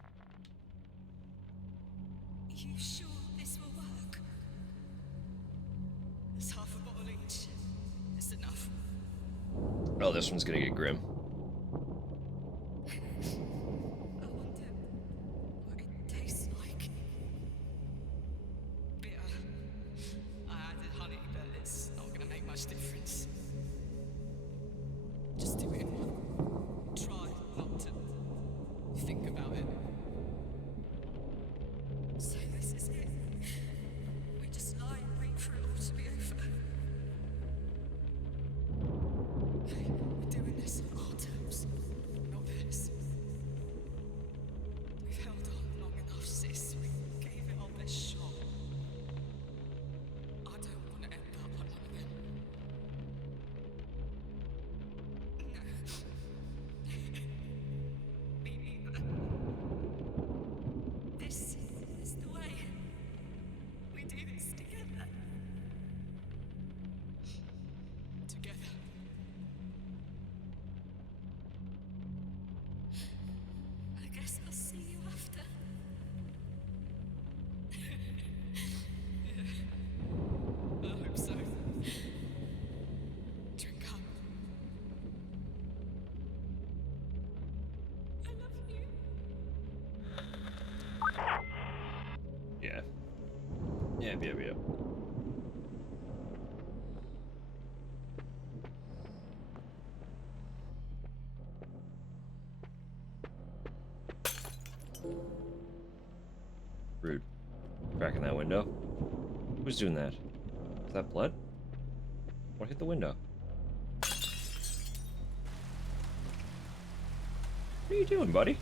You sure this will work? It's half a bottle each. It's enough. Oh, this one's gonna get grim. I wonder what it tastes like. Bitter. I added honey, but it's not gonna make much difference. Just do it in one. Try not to think about it. So this is it. We just lie and wait for it all to be over. Hey, we're doing this on our terms, not theirs. We've held on long enough, sis. We gave it our best shot. I don't want to end up like one of them. Me neither. This is the way. We do this together. Yep. Rude. Cracking that window. Who's doing that? Is that blood? What hit the window? What are you doing, buddy?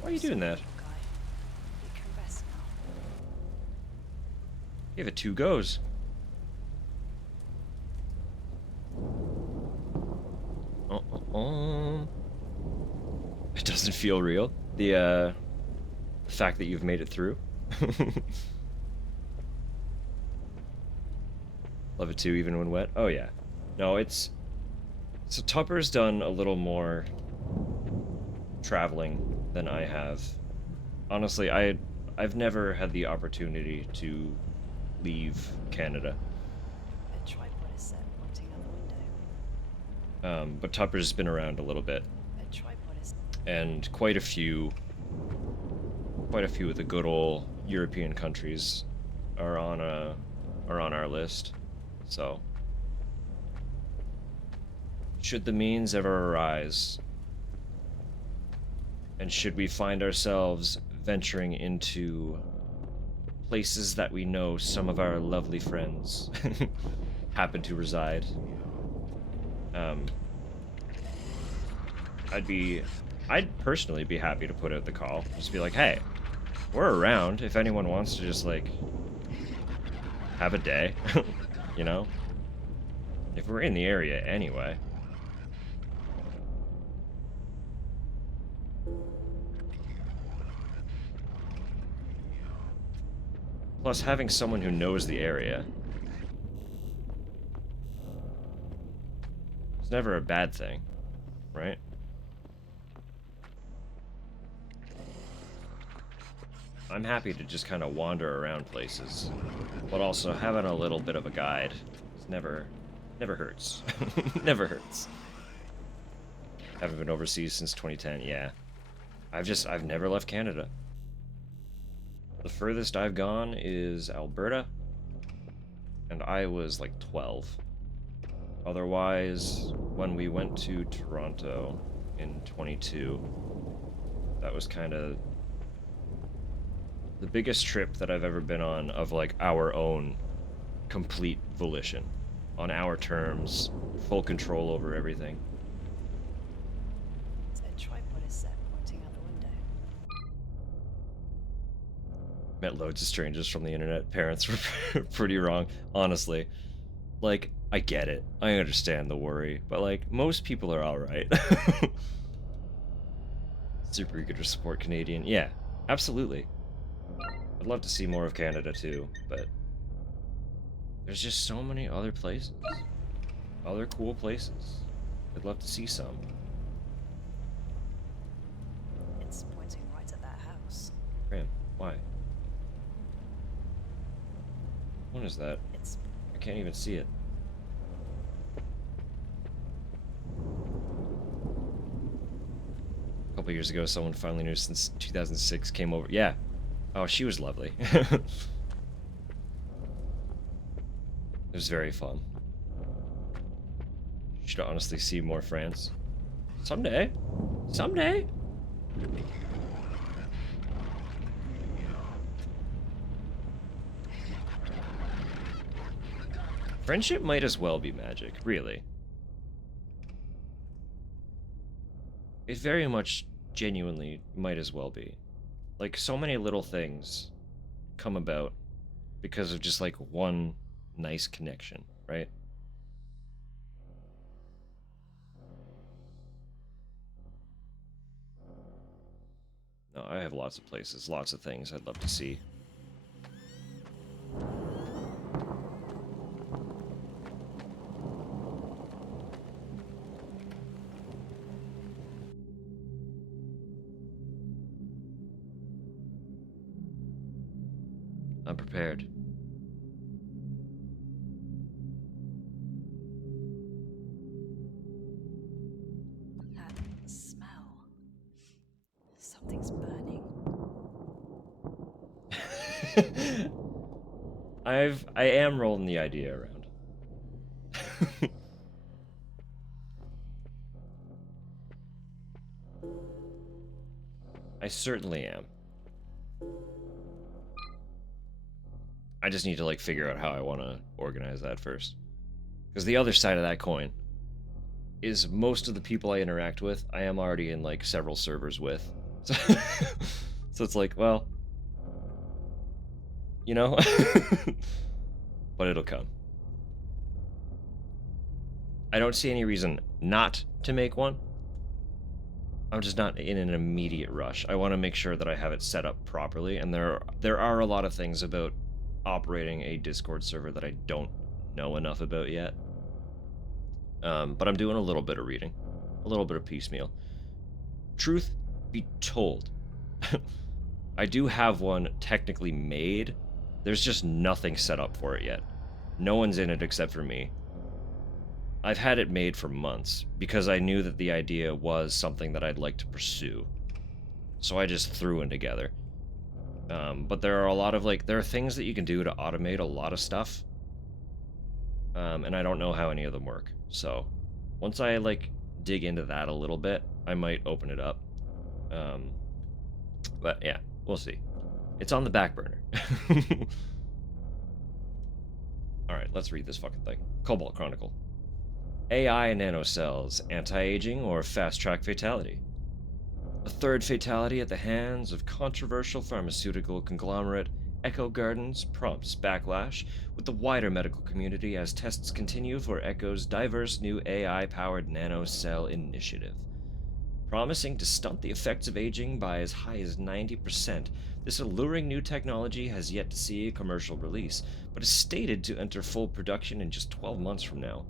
Why are you doing that? Guy, you can rest now. Give it 2 goes. It doesn't feel real. The fact that you've made it through. Love it too, even when wet. Oh yeah. No, it's... So Tupper's done a little more traveling than I have. Honestly, I've never had the opportunity to leave Canada. A tripod is set pointing out the window. But Tupper's been around a little bit. A tripod is... And quite a few of the good old European countries are on our list. So, should the means ever arise, and should we find ourselves venturing into places that we know some of our lovely friends happen to reside, I'd personally be happy to put out the call. Just be like, hey, we're around if anyone wants to just, like, have a day, you know? If we're in the area anyway. Plus, having someone who knows the area is never a bad thing, right? I'm happy to just kind of wander around places, but also having a little bit of a guide is never hurts. Never hurts. Haven't been overseas since 2010, yeah. I've never left Canada. The furthest I've gone is Alberta, and I was like 12. Otherwise, when we went to Toronto in 22, that was kind of the biggest trip that I've ever been on of, like, our own complete volition. On our terms, full control over everything. A tripod is set pointing out the window. Met loads of strangers from the internet. Parents were pretty wrong, honestly. Like, I get it. I understand the worry, but, like, most people are alright. Super eager to support Canadian. Yeah, absolutely. I'd love to see more of Canada too, but there's just so many other places. Other cool places. I'd love to see some. It's pointing right at that house. Graham, why? What is that? It's... I can't even see it. A couple years ago, someone finally knew since 2006 came over. Yeah. Oh, she was lovely. It was very fun. Should honestly see more France. Someday. Someday. Friendship might as well be magic, really. It very much genuinely might as well be. Like, so many little things come about because of just, like, one nice connection, right? No, I have lots of places, lots of things I'd love to see. I'm prepared. That smell. Something's burning. I am rolling the idea around. I certainly am. I just need to like figure out how I want to organize that first. Because the other side of that coin is most of the people I interact with, I am already in like several servers with. So it's like, well, you know, but it'll come. I don't see any reason not to make one. I'm just not in an immediate rush. I want to make sure that I have it set up properly, and there are a lot of things about operating a Discord server that I don't know enough about yet. But I'm doing a little bit of reading, a little bit of piecemeal. Truth be told, I do have one technically made. There's just nothing set up for it yet. No one's in it except for me. I've had it made for months because I knew that the idea was something that I'd like to pursue. So I just threw it together. But there are a lot of there are things that you can do to automate a lot of stuff. And I don't know how any of them work. So once I dig into that a little bit, I might open it up. But yeah, we'll see. It's on the back burner. Alright, let's read this fucking thing. Cobalt Chronicle. AI nanocells, anti-aging, or fast-track fatality. A third fatality at the hands of controversial pharmaceutical conglomerate Echo Gardens prompts backlash with the wider medical community as tests continue for Echo's diverse new AI-powered nanocell initiative. Promising to stunt the effects of aging by as high as 90%, this alluring new technology has yet to see a commercial release, but is stated to enter full production in just 12 months from now.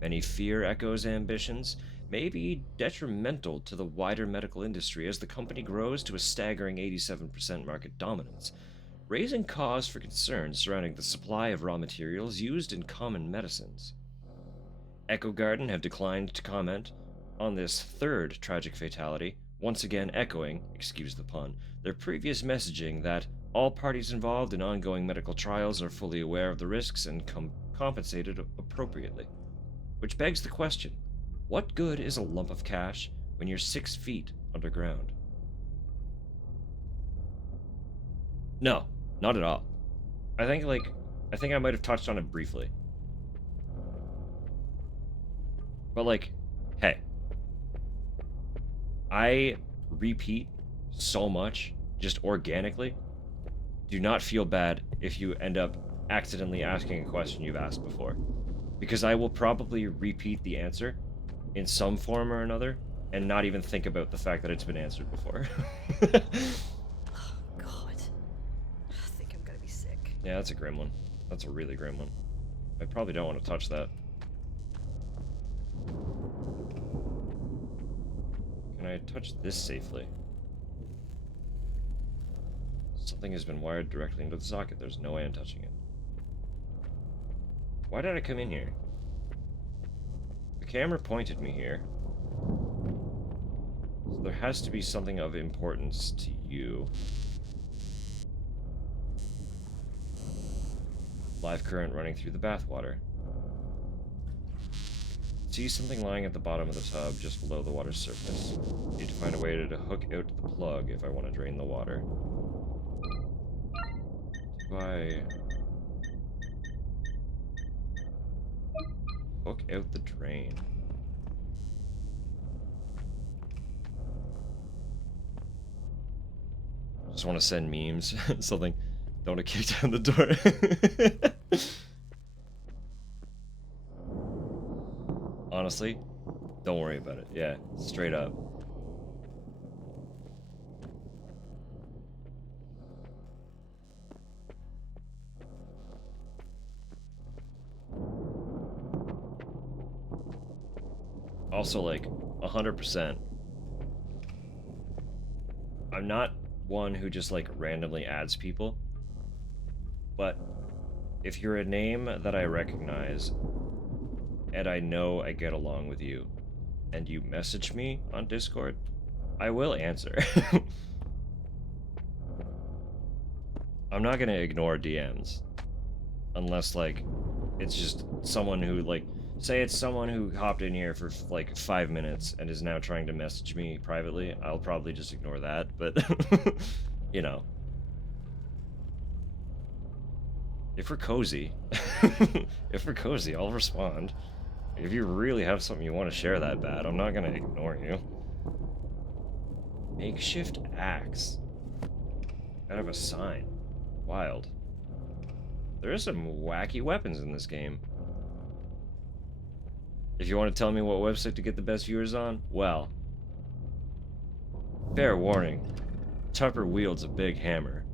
Many fear Echo's ambitions may be detrimental to the wider medical industry as the company grows to a staggering 87% market dominance, raising cause for concern surrounding the supply of raw materials used in common medicines. Echo Garden have declined to comment on this third tragic fatality, once again echoing, excuse the pun, their previous messaging that all parties involved in ongoing medical trials are fully aware of the risks and compensated appropriately. Which begs the question, what good is a lump of cash when you're 6 feet underground? No, not at all. I think I might have touched on it briefly. But hey, I repeat so much just organically. Do not feel bad if you end up accidentally asking a question you've asked before. Because I will probably repeat the answer in some form or another and not even think about the fact that it's been answered before. Oh, God. I think I'm gonna be sick. Yeah, that's a grim one. That's a really grim one. I probably don't want to touch that. Can I touch this safely? Something has been wired directly into the socket. There's no way I'm touching it. Why did I come in here? The camera pointed me here. So there has to be something of importance to you. Live current running through the bathwater. See something lying at the bottom of the tub just below the water's surface. Need to find a way to hook out the plug if I want to drain the water. Do I hook out the drain? Just want to send memes. Something. Don't want to kick down the door. Honestly, don't worry about it. Yeah, straight up. Also, 100%. I'm not one who just, randomly adds people. But if you're a name that I recognize, and I know I get along with you, and you message me on Discord, I will answer. I'm not gonna ignore DMs. Unless, like, it's just someone who, like, say it's someone who hopped in here for, like, 5 minutes and is now trying to message me privately, I'll probably just ignore that, but, you know. If we're cozy, I'll respond. If you really have something you want to share that bad, I'm not gonna ignore you. Makeshift axe. Out of a sign. Wild. There are some wacky weapons in this game. If you want to tell me what website to get the best viewers on, well, fair warning, Tupper wields a big hammer,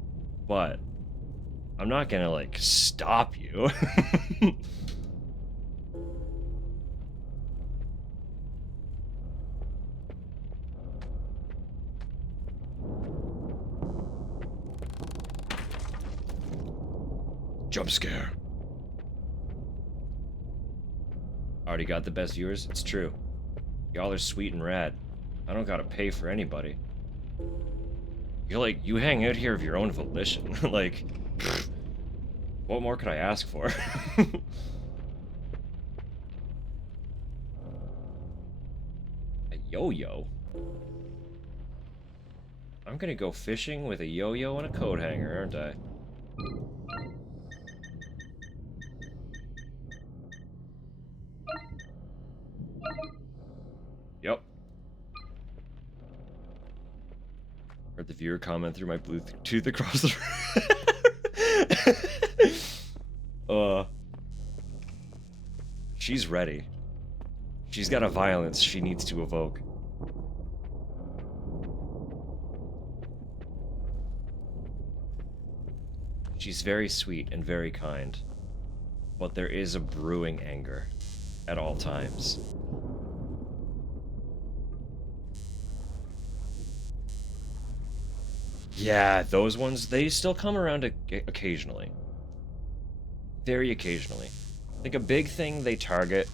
but I'm not gonna, like, stop you. Jump scare. Already got the best viewers? It's true. Y'all are sweet and rad. I don't gotta pay for anybody. You're like, you hang out here of your own volition. Like, what more could I ask for? A yo-yo? I'm gonna go fishing with a yo-yo and a coat hanger, aren't I? Yep. Heard the viewer comment through my Bluetooth across the room. She's ready. She's got a violence she needs to evoke. She's very sweet and very kind, but there is a brewing anger at all times. Yeah, those ones, they still come around occasionally. Very occasionally. I think a big thing they target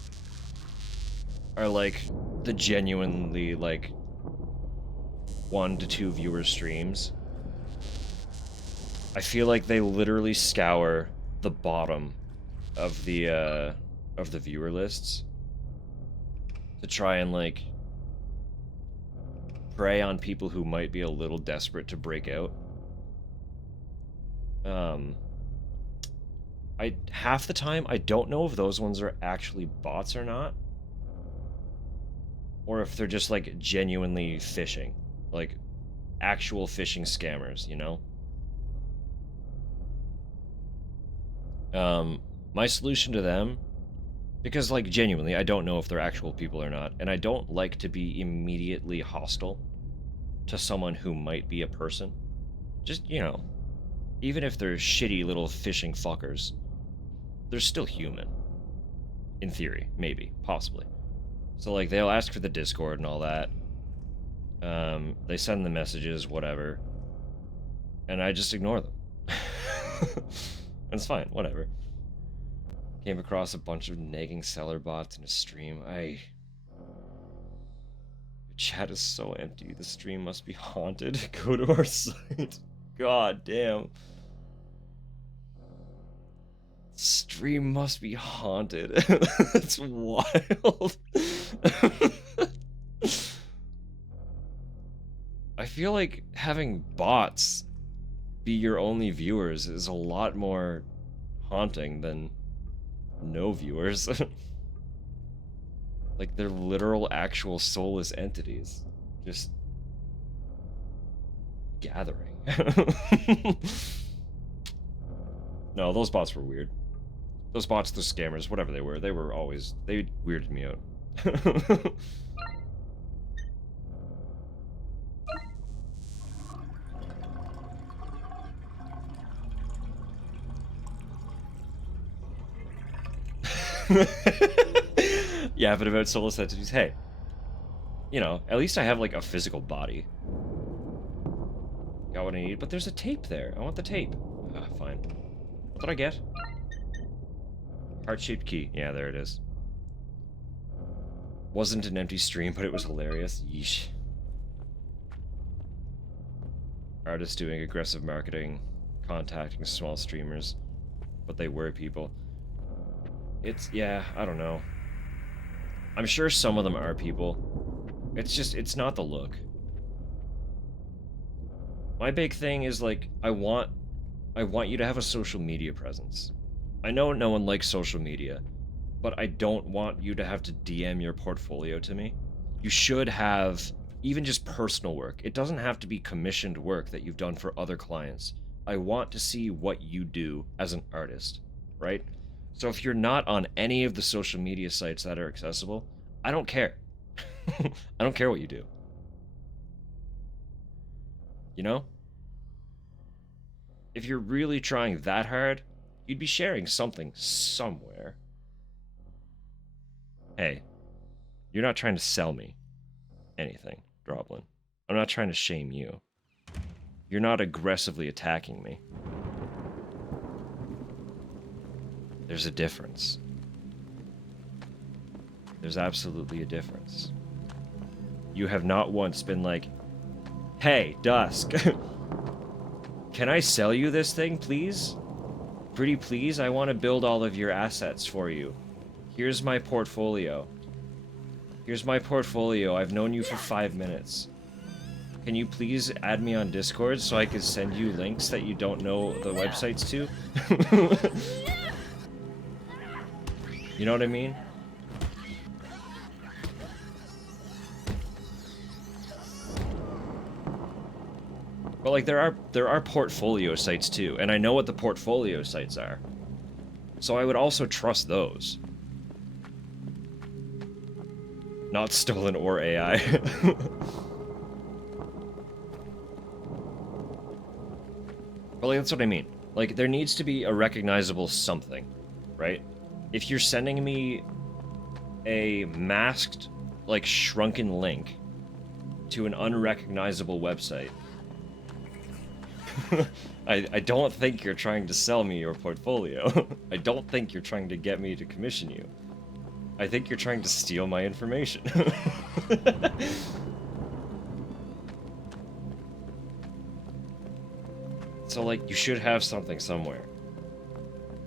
are, like, the genuinely, like, 1 to 2 viewer streams. I feel like they literally scour the bottom of the viewer lists to try and, like, prey on people who might be a little desperate to break out. Half the time, I don't know if those ones are actually bots or not. Or if they're just, like, genuinely phishing. Like, actual phishing scammers, you know? My solution to them, because, like, genuinely, I don't know if they're actual people or not, and I don't like to be immediately hostile to someone who might be a person. Just, you know, even if they're shitty little phishing fuckers, they're still human. In theory, maybe, possibly. So, like, they'll ask for the Discord and all that. They send the messages, whatever. And I just ignore them. It's fine, whatever. Came across a bunch of nagging seller bots in a stream. Your chat is so empty. The stream must be haunted. Go to our site. God damn. Stream must be haunted. That's wild. I feel like having bots be your only viewers is a lot more haunting than no viewers. Like, they're literal, actual, soulless entities. Just gathering. No, those bots were weird. Those bots, those scammers, whatever they were they weirded me out. Yeah, but about soulless entities, hey. You know, at least I have, like, a physical body. Got what I need, but there's a tape there. I want the tape. Fine. What did I get? Heart-shaped key. Yeah, there it is. Wasn't an empty stream, but it was hilarious. Yeesh. Artists doing aggressive marketing, contacting small streamers. but they were people. It's, yeah, I don't know. I'm sure some of them are people. It's just, it's not the look. My big thing is, like, I want you to have a social media presence. I know no one likes social media, but I don't want you to have to DM your portfolio to me. You should have even just personal work. It doesn't have to be commissioned work that you've done for other clients. I want to see what you do as an artist, right? So if you're not on any of the social media sites that are accessible, I don't care. I don't care what you do. You know? If you're really trying that hard, you'd be sharing something somewhere. Hey, you're not trying to sell me anything, Droblin. I'm not trying to shame you. You're not aggressively attacking me. There's a difference. There's absolutely a difference. You have not once been like, hey, Dusk, can I sell you this thing, please? Pretty please, I want to build all of your assets for you. Here's my portfolio. Here's my portfolio. I've known you for 5 minutes. Can you please add me on Discord so I can send you links that you don't know the websites to? You know what I mean? But like there are portfolio sites too, and I know what the portfolio sites are. So I would also trust those. Not stolen or AI. But like, that's what I mean. Like, there needs to be a recognizable something, right? If you're sending me a masked, like, shrunken link to an unrecognizable website, I don't think you're trying to sell me your portfolio. I don't think you're trying to get me to commission you. I think you're trying to steal my information. So, like, you should have something somewhere.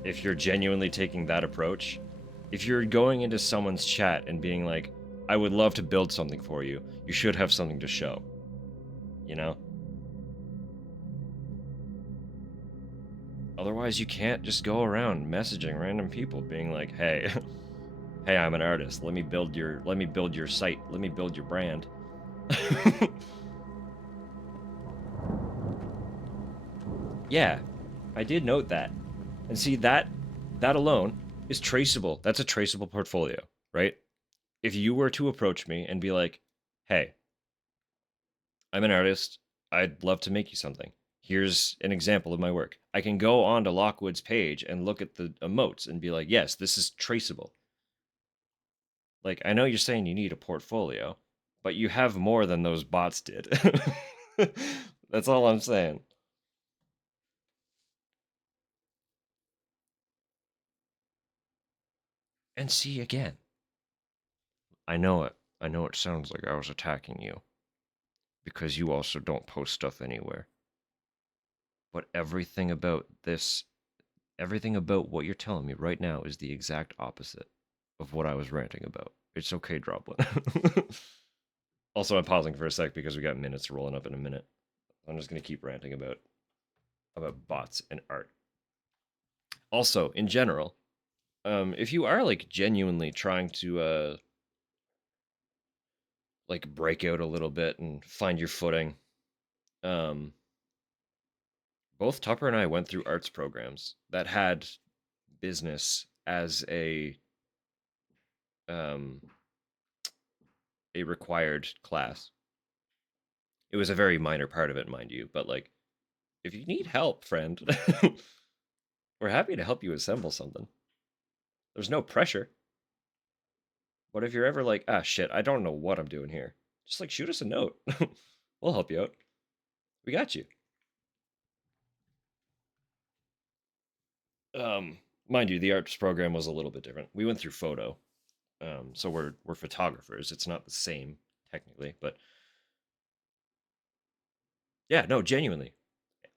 If you're genuinely taking that approach, if you're going into someone's chat and being like, I would love to build something for you, you should have something to show. You know? Otherwise, you can't just go around messaging random people being like, hey, hey, I'm an artist. Let me build your site. Let me build your brand. Yeah, I did note that. And see, that alone is traceable. That's a traceable portfolio, right? If you were to approach me and be like, hey, I'm an artist. I'd love to make you something. Here's an example of my work. I can go onto Lockwood's page and look at the emotes and be like, yes, this is traceable. Like, I know you're saying you need a portfolio, but you have more than those bots did. That's all I'm saying. And see, again, I know it. I know it sounds like I was attacking you. Because you also don't post stuff anywhere. But everything about this, everything about what you're telling me right now is the exact opposite of what I was ranting about. It's okay, Droblin. Also, I'm pausing for a sec because we got minutes rolling up in a minute. I'm just going to keep ranting about bots and art. Also, in general, if you are like genuinely trying to like break out a little bit and find your footing, both Tupper and I went through arts programs that had business as a required class. It was a very minor part of it, mind you, but like, if you need help, friend, we're happy to help you assemble something. There's no pressure. But if you're ever like, ah, shit, I don't know what I'm doing here, just like shoot us a note. We'll help you out. We got you. Mind you, the arts program was a little bit different. We went through photo. So we're photographers. It's not the same technically, but yeah, no, genuinely,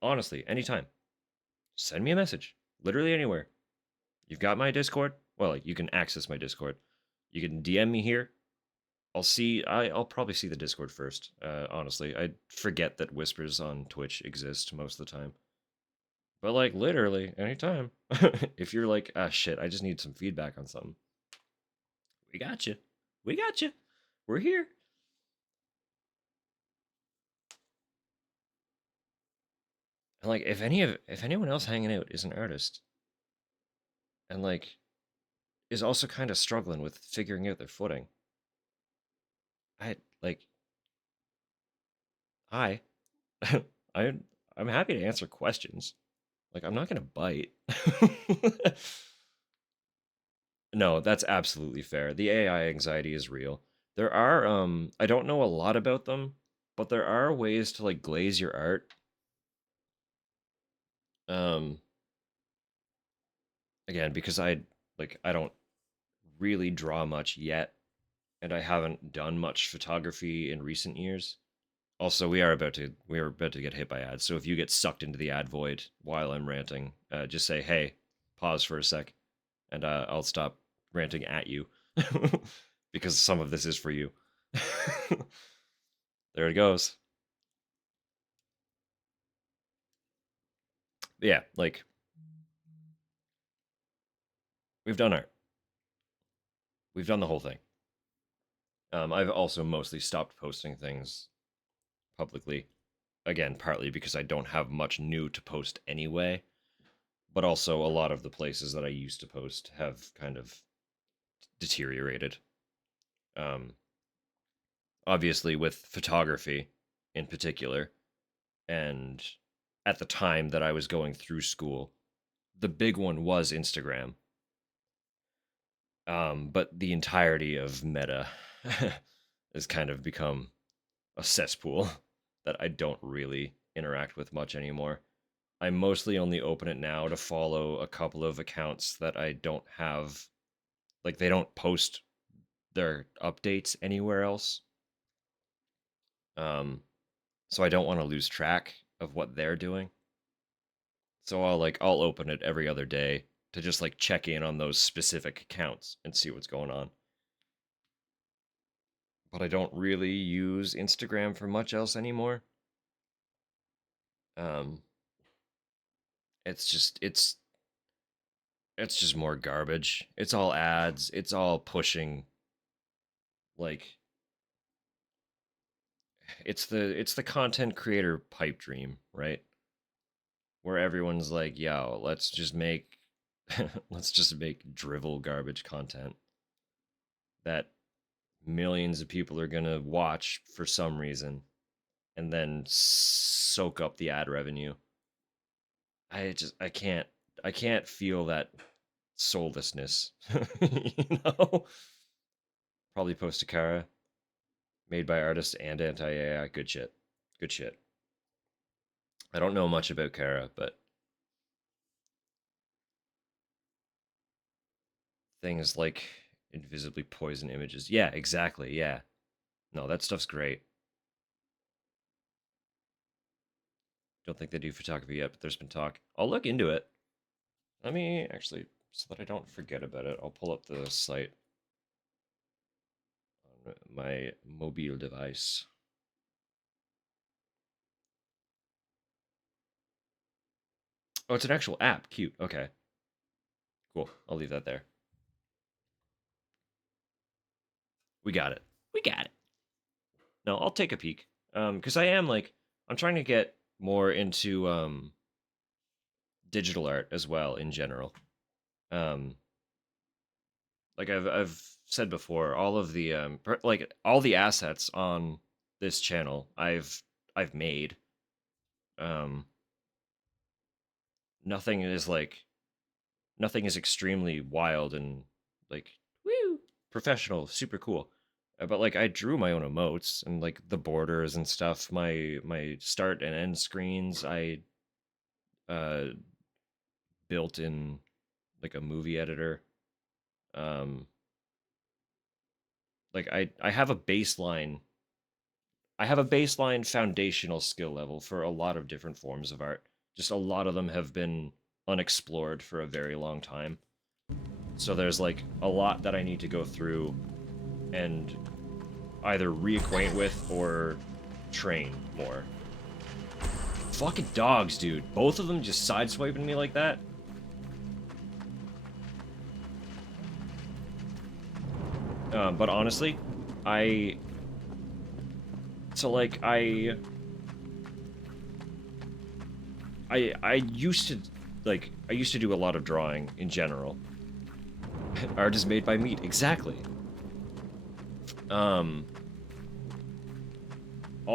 honestly, anytime, send me a message. Literally anywhere. You've got my Discord. Well, like, you can access my Discord. You can DM me here. I'll probably see the Discord first. Honestly, I forget that whispers on Twitch exist most of the time. But like literally anytime, if you're like, ah, shit, I just need some feedback on something. We got you. We got you. We're here. And like, if anyone else hanging out is an artist, and like, is also kind of struggling with figuring out their footing, I like, hi, I'm happy to answer questions. Like, I'm not gonna bite. No, that's absolutely fair. The AI anxiety is real. There are I don't know a lot about them, but there are ways to like glaze your art. Um Again, because I don't really draw much yet, and I haven't done much photography in recent years. Also, we are about to get hit by ads. So if you get sucked into the ad void while I'm ranting, just say, "Hey, pause for a sec," and I'll stop ranting at you because some of this is for you. There it goes. Yeah, like we've done art. We've done the whole thing. I've also mostly stopped posting things publicly. Again, partly because I don't have much new to post anyway, but also a lot of the places that I used to post have kind of deteriorated. Um, Obviously, with photography in particular, and at the time that I was going through school, the big one was Instagram. But the entirety of Meta has kind of become a cesspool that I don't really interact with much anymore. I mostly only open it now to follow a couple of accounts that I don't have, like, they don't post their updates anywhere else. So I don't want to lose track of what they're doing. So I'll open it every other day to just like check in on those specific accounts and see what's going on. But I don't really use Instagram for much else anymore. Um it's just more garbage. It's all ads. It's all pushing like it's the content creator pipe dream, right? Where everyone's like, "Yo, let's just make let's just make drivel garbage content that millions of people are going to watch for some reason and then soak up the ad revenue." I can't feel that soullessness. You know? Probably post a Kara made by artists and anti-AI. Good shit. Good shit. I don't know much about Kara, but things like invisibly poison images. Yeah, exactly. Yeah. No, that stuff's great. Don't think they do photography yet, but there's been talk. I'll look into it. Let me actually, so that I don't forget about it, I'll pull up the site on my mobile device. Oh, it's an actual app. Cute. Okay. Cool. I'll leave that there. We got it. We got it. No, I'll take a peek. Because I'm trying to get more into digital art as well in general. Like I've said before, all of the like all the assets on this channel I've made. Um, nothing is extremely wild and like woo professional, super cool. But like I drew my own emotes and like the borders and stuff. My start and end screens I uh built in like a movie editor. Um, like I have a baseline. I have a baseline foundational skill level for a lot of different forms of art. Just a lot of them have been unexplored for a very long time. So there's like a lot that I need to go through and either reacquaint with or train more. Fucking dogs, dude. Both of them just sideswiping me like that. But honestly, I used to, like, I used to do a lot of drawing in general. Art is made by meat, exactly. All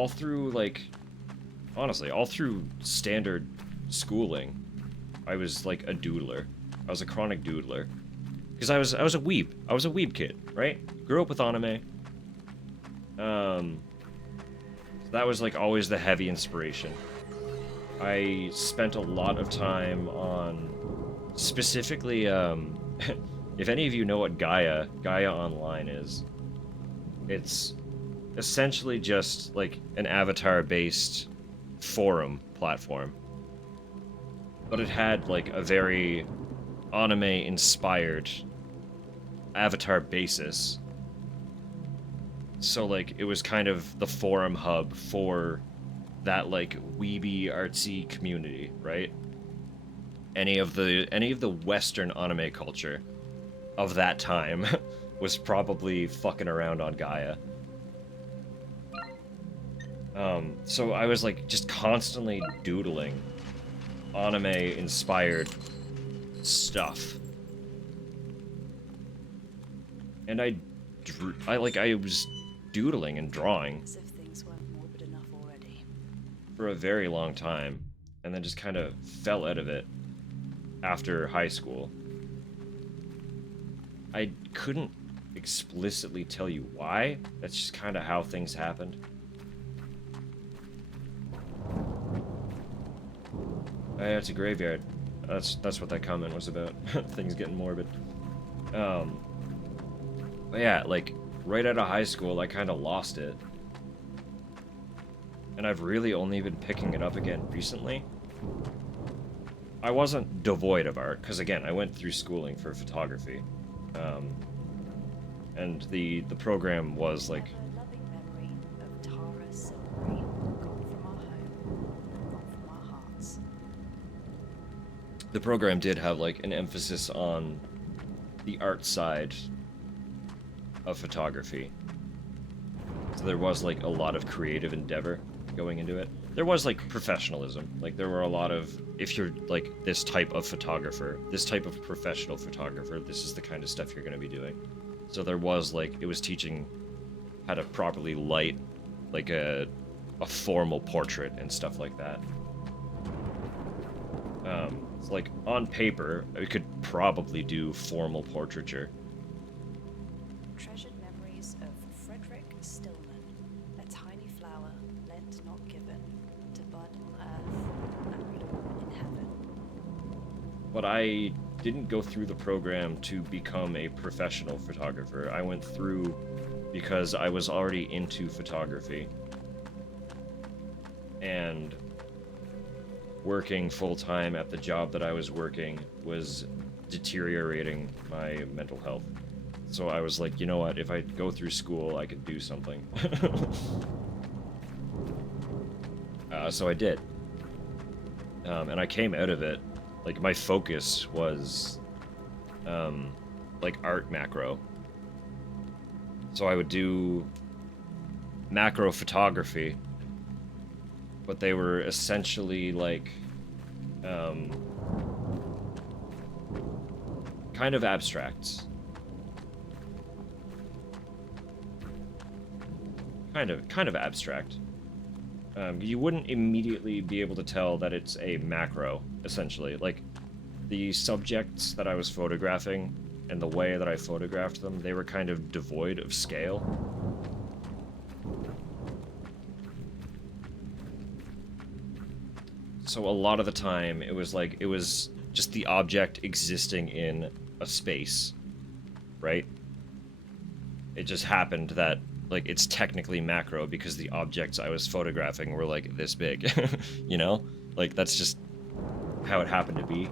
through, like, honestly, all through standard schooling, I was, like, a doodler. I was a chronic doodler. Because I was a weeb. I was a weeb kid, right? Grew up with anime. So that was, like, always the heavy inspiration. I spent a lot of time on, specifically, if any of you know what Gaia Online is, it's essentially just, like, an avatar-based forum platform. But it had, like, a very anime-inspired avatar basis. So, like, it was kind of the forum hub for that, like, weeby artsy community, right? Any of the Western anime culture of that time was probably fucking around on Gaia. So I was, like, just constantly doodling anime-inspired stuff. And I was doodling and drawing As if things weren't morbid enough already. for a very long time, and then just kind of fell out of it after high school. I couldn't explicitly tell you why. That's just kind of how things happened. Oh, yeah, it's a graveyard. That's what that comment was about. Things getting morbid. But yeah, like, right out of high school, I kind of lost it. And I've really only been picking it up again recently. I wasn't devoid of art, because again, I went through schooling for photography. And the program was, like, A loving memory of Tara Silvery, gone from our home, gone from our hearts. the program did have, like, an emphasis on the art side of photography. So there was, like, a lot of creative endeavor going into it. There was, like, professionalism. Like, there were a lot of, if you're, like, this type of photographer, this type of professional photographer, this is the kind of stuff you're going to be doing. So there was, like, it was teaching how to properly light, like, a formal portrait and stuff like that. It's like, on paper, we could probably do formal portraiture. Treasured memories of Frederick Stillman, a tiny flower lent not given, to bud on earth and bloom in heaven. But I didn't go through the program to become a professional photographer. I went through because I was already into photography. And working full-time at the job that I was working was deteriorating my mental health. So I was like, you know what, if I go through school, I could do something. So I did. And I came out of it, like, my focus was, like, art macro. So I would do macro photography, but they were essentially, like, kind of abstract. Kind of abstract. You wouldn't immediately be able to tell that it's a macro, essentially. Like, the subjects that I was photographing and the way that I photographed them, they were kind of devoid of scale. So a lot of the time, it was like, it was just the object existing in a space, right? It just happened that, like, it's technically macro because the objects I was photographing were, like, this big, you know? Like, that's just how it happened to be.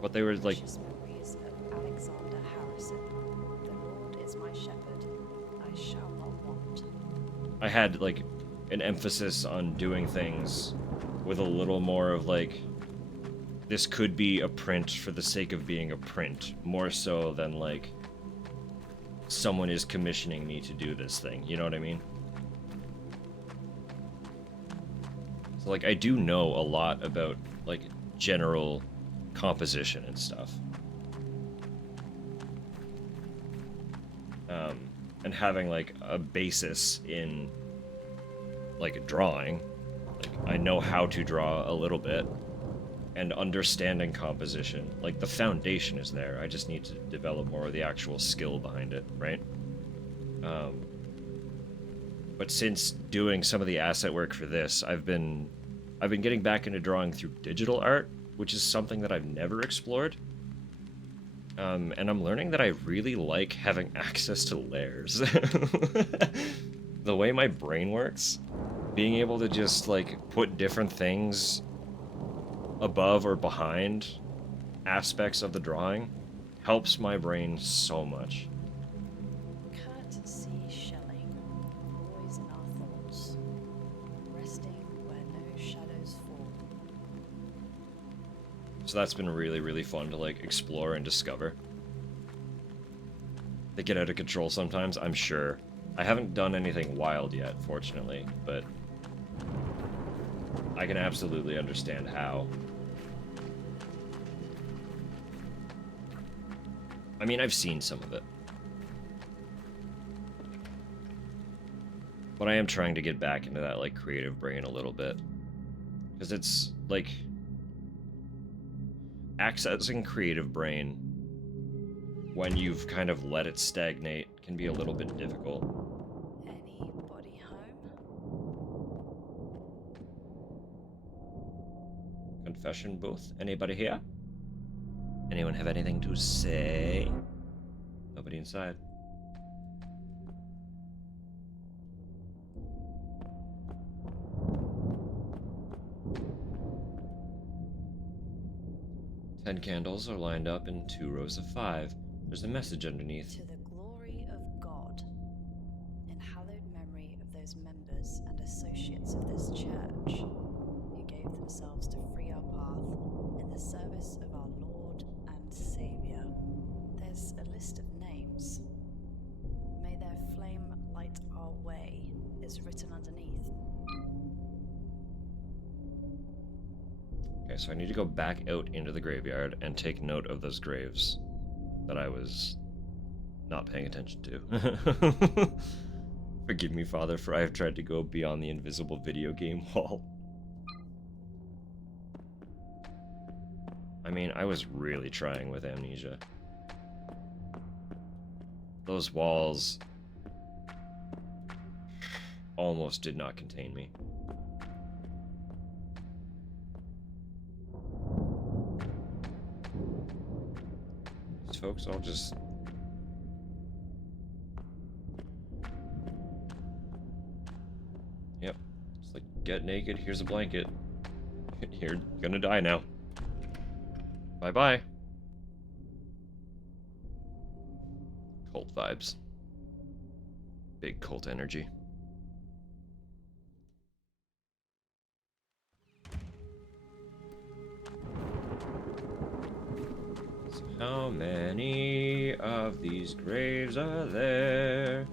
But they were like, Precious memories of Alexander Harrison. The Lord is my shepherd, I shall not want. I had like an emphasis on doing things with a little more of like, this could be a print for the sake of being a print, more so than like someone is commissioning me to do this thing, you know what I mean? So like I do know a lot about like general composition and stuff. And having like a basis in like drawing, like I know how to draw a little bit, and understanding composition, like the foundation is there. I just need to develop more of the actual skill behind it, right? But since doing some of the asset work for this, I've been getting back into drawing through digital art, which is something that I've never explored. And I'm learning that I really like having access to layers. The way my brain works, being able to just like put different things above or behind aspects of the drawing helps my brain so much. Kurt C. Schelling, always in our thoughts, resting where no shadows fall. So that's been really, really fun to like explore and discover. They get out of control sometimes, I'm sure. I haven't done anything wild yet, fortunately, but I can absolutely understand how. I mean, I've seen some of it. But I am trying to get back into that, like, creative brain a little bit. Because it's, like... accessing creative brain when you've kind of let it stagnate can be a little bit difficult. Anybody home? Confession booth? Anybody here? Anyone have anything to say? Nobody inside. Ten candles are lined up in 2 rows of 5. There's a message underneath. To the glory of God, in hallowed memory of those members and associates of this church who gave themselves to free our path in the service of our Lord and Savior. There's a list of names. May their flame light our way is written underneath. Okay, so I need to go back out into the graveyard and take note of those graves that I was not paying attention to. Forgive me, Father, for I have tried to go beyond the invisible video game wall. I mean, I was really trying with Amnesia. Those walls almost did not contain me. Folks, I'll just... Yep. Just like, get naked, here's a blanket. You're gonna die now. Bye-bye. Cult vibes. Big cult energy. How many of these graves are there?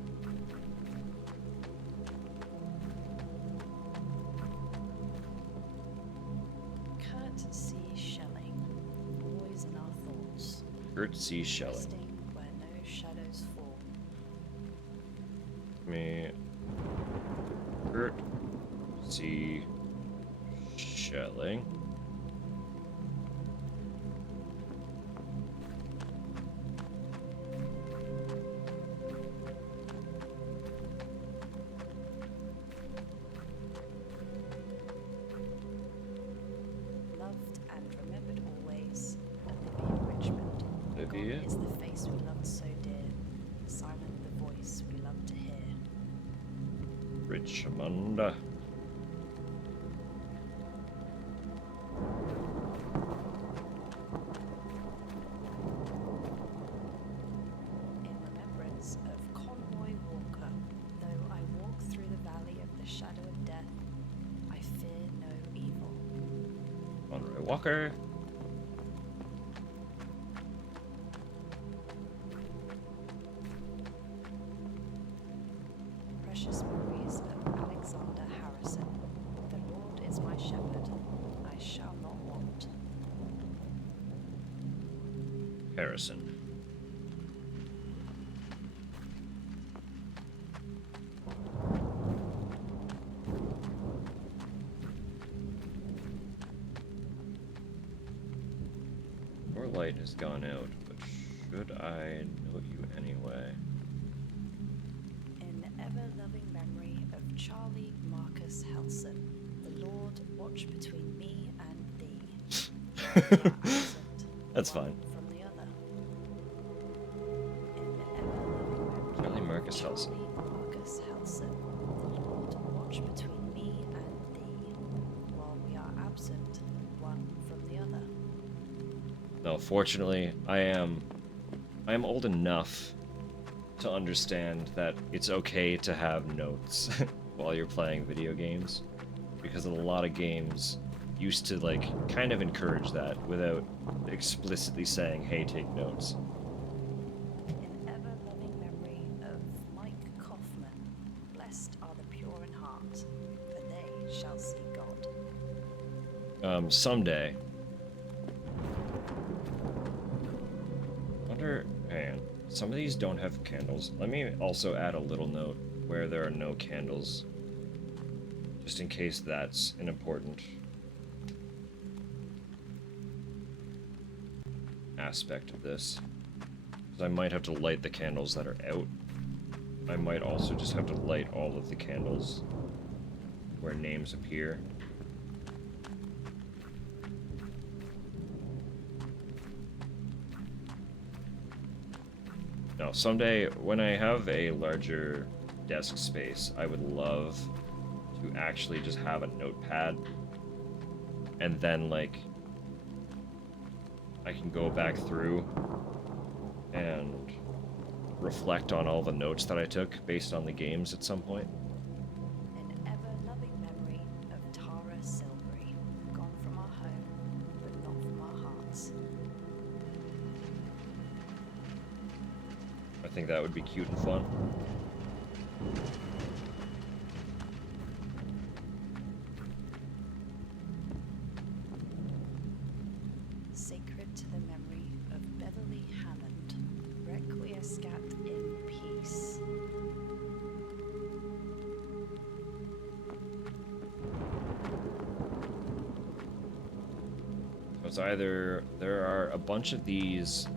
Kurt C. Schelling, always in our thoughts. Kurt C. Schelling. Resting where no shadows fall. Me. Kurt C. Schelling. Loved and remembered always, Olivia Richmond. Olivia? Gone is the face we loved so dear, silent the voice we loved to hear. Richmond. Walker. Precious memories of Alexander Harrison. The Lord is my shepherd, I shall not want. Harrison. Your light has gone out, but should I note you anyway? In ever-loving memory of Charlie Marcus Helson, the Lord watch between me and thee. We are absent, That's one fine. from the other. In ever-loving memory Charlie of Marcus Helson. Charlie Marcus Helson, the Lord watch between me and thee, while we are absent, one from the other. No, fortunately, I am old enough to understand that it's okay to have notes while you're playing video games, because a lot of games used to like kind of encourage that without explicitly saying, "Hey, take notes." In ever-loving memory of Mike Kaufman, blessed are the pure in heart, for they shall see God. Someday. Man, some of these don't have candles. Let me also add a little note where there are no candles, just in case that's an important aspect of this. 'Cause I might have to light the candles that are out. I might also just have to light all of the candles where names appear. No, someday when I have a larger desk space, I would love to actually just have a notepad, and then like I can go back through and reflect on all the notes that I took based on the games at some point. In ever-loving memory of Tara Silbury, gone from our home, but not from our hearts. I think that would be cute and fun. Sacred to the memory of Beverly Hammond, requiescat in peace. So it's either there are a bunch of these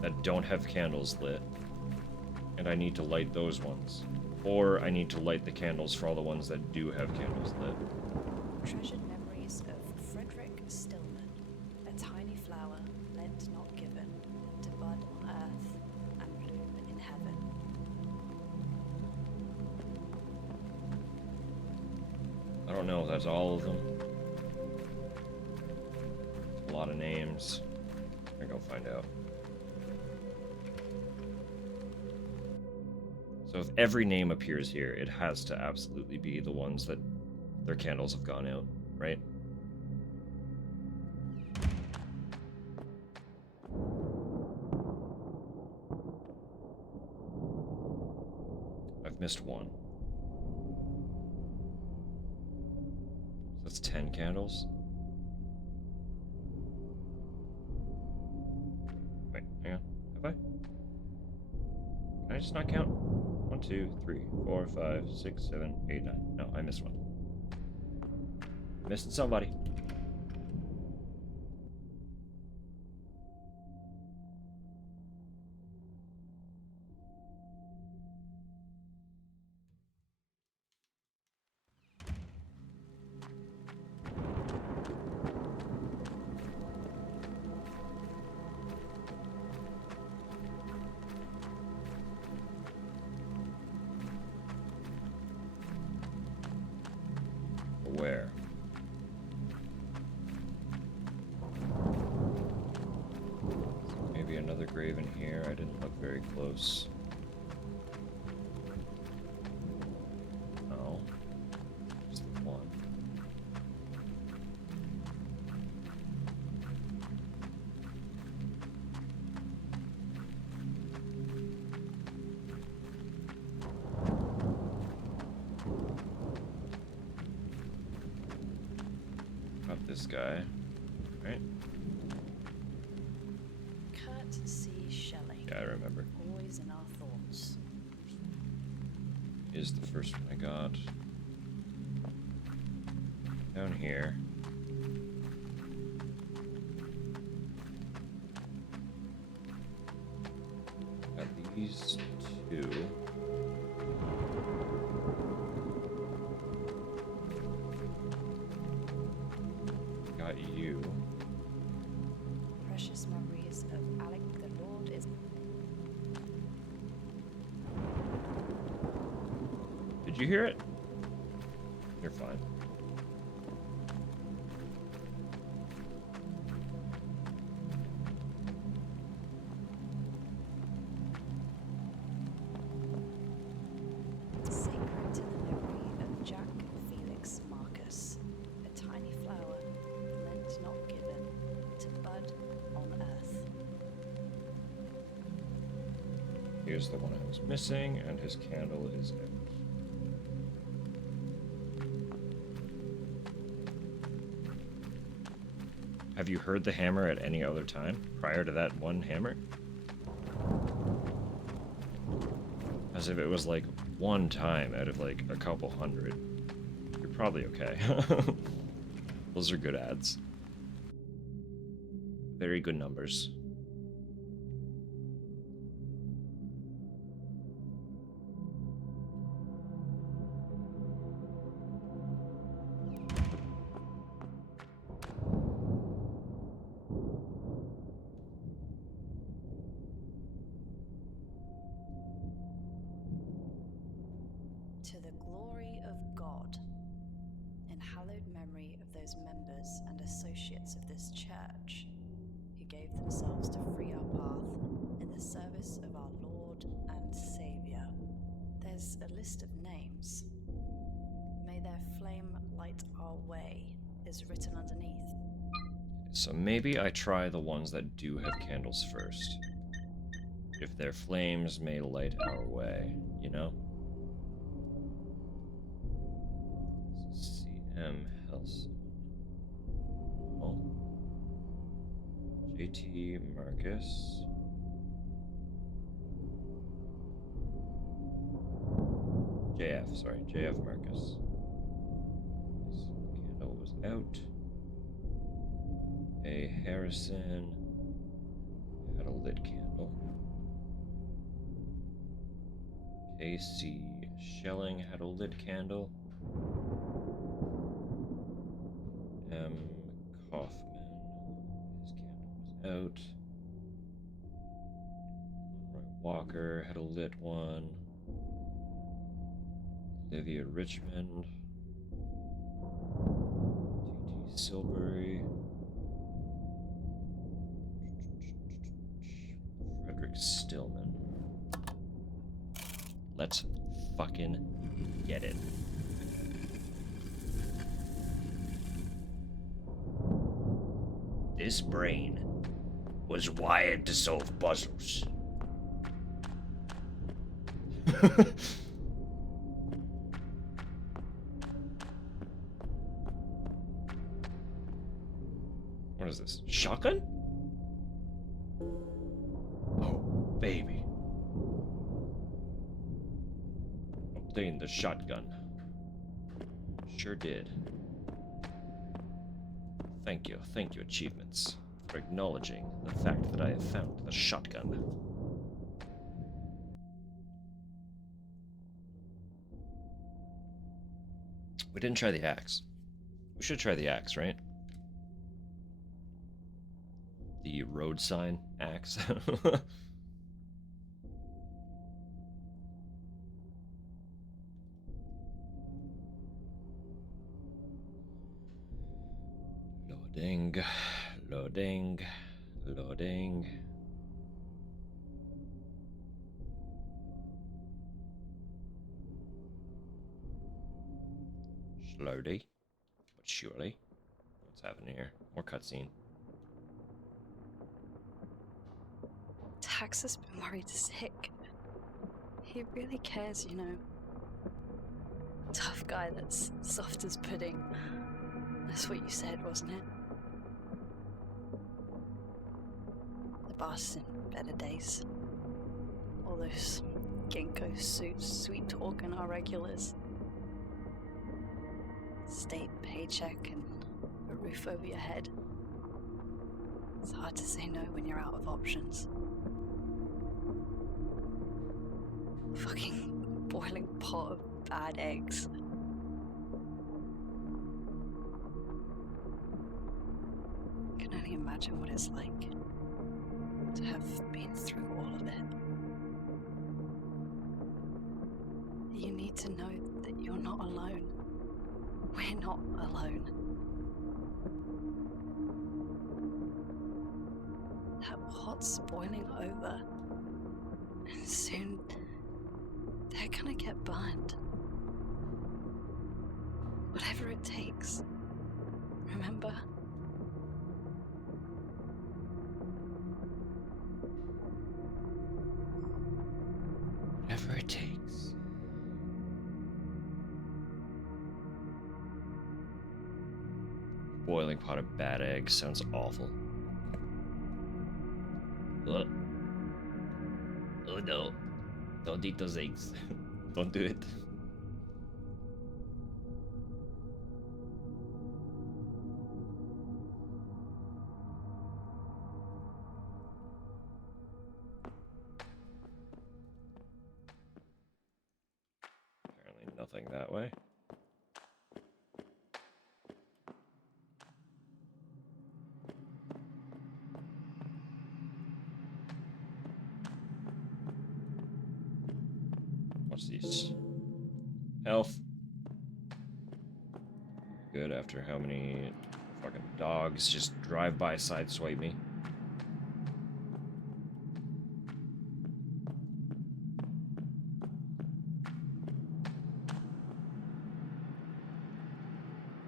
that don't have candles lit, and I need to light those ones, or I need to light the candles for all the ones that do have candles lit. Treasured memories of Frederick Stillman, a tiny flower lent not given, to bud on earth and bloom in heaven. I don't know if that's all of them. A lot of names. I go find out. So if every name appears here, it has to absolutely be the ones that their candles have gone out, right? I've missed one. That's 10 candles. Wait, hang on. Have I? Can I just not count? 1, 2, 3, 4, 5, 6, 7, 8, 9. No, I missed one. Missed somebody. Where? Maybe another grave in here. I didn't look very close. No. Just the one. guy, right? Kurt C. Schelling. Yeah, I remember. Always in our thoughts. Is the first one I got. Down here. Got these two. Got you. Precious memories of Alec the Lord is. Did you hear it? You're fine. Sacred to the memory of Jack Felix Marcus, a tiny flower, lent not given, to bud on earth. Here's the one I was missing, and his candle is out. Have you heard the hammer at any other time prior to that one hammer? As if it was like one time out of like a couple hundred. You're probably okay. Those are good ads. Very good numbers. To the glory of God, in hallowed memory of those members and associates of this church who gave themselves to free our path in the service of our Lord and Saviour. There's a list of names. May their flame light our way is written underneath. So maybe I try the ones that do have candles first. If their flames may light our way, you know? CM Helson. Oh. JT Marcus. JF Marcus. His candle was out. A Harrison had a lit candle. AC Schelling had a lit candle. M. Kaufman, his candle was out. Roy Walker had a lit one. Olivia Richmond. T.T. Silbury. Frederick Stillman. Let's fucking get it. This brain was wired to solve puzzles. What is this? Shotgun? Oh, baby. Obtained the shotgun. Sure did. Thank you, achievements, for acknowledging the fact that I have found the shotgun. We didn't try the axe. We should try the axe, right? The road sign axe. Loading. Slowly, but surely. What's happening here? More cutscene. Tax has been worried sick. He really cares, you know. Tough guy that's soft as pudding. That's what you said, wasn't it? bus in better days. All those Ginkgo suits, sweet talking our regulars. State paycheck and a roof over your head. It's hard to say no when you're out of options. Fucking boiling pot of bad eggs. I can only imagine what it's like to have been through all of it. You need to know that you're not alone. We're not alone. That pot's boiling over. And soon, they're gonna get burned. Whatever it takes. Remember? Whatever it takes. Boiling pot of bad eggs sounds awful. Oh no. Don't eat those eggs. Don't do it. Apparently nothing that way. What's these? Health. Good after how many fucking dogs just drive by sideswipe me.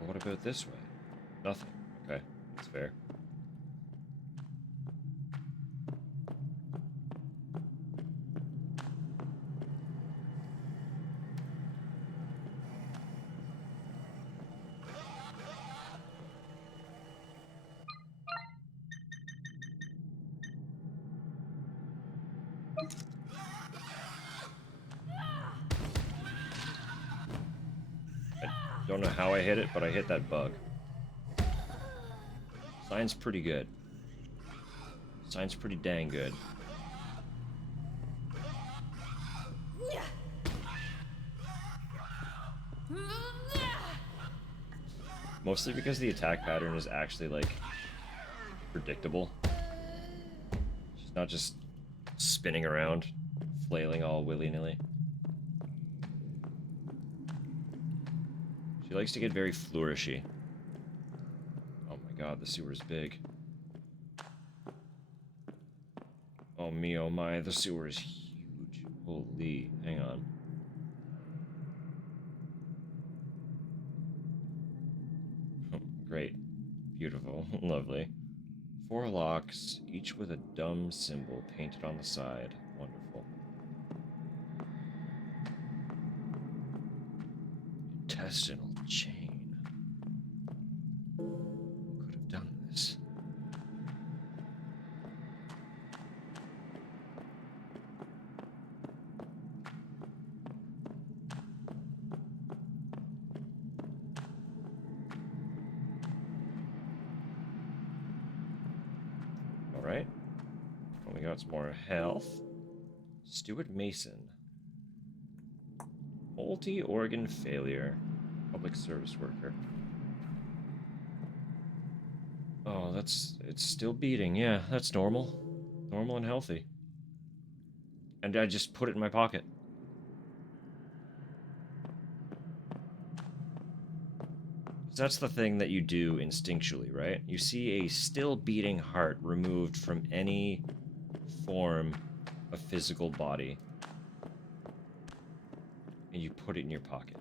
Well, what about this way? Nothing. Okay, that's fair. Don't know how I hit it, but I hit that bug. Sign's pretty good. Sign's pretty dang good. Mostly because the attack pattern is actually, like, predictable. She's not just spinning around, flailing all willy-nilly. She likes to get very flourishy. Oh my god, the sewer's big. Oh me, oh my, the sewer is huge. Holy, hang on. Great. Beautiful. Lovely. 4 locks, each with a dumb symbol painted on the side. Wonderful. Intestinal chain. Who could have done this? Alright. Well, we got some more health. Stuart Mason. Multi-organ failure. Public service worker. Oh, it's still beating. Yeah, that's normal. Normal and healthy. And I just put it in my pocket. That's the thing that you do instinctually, right? You see a still beating heart removed from any form of physical body, and you put it in your pocket.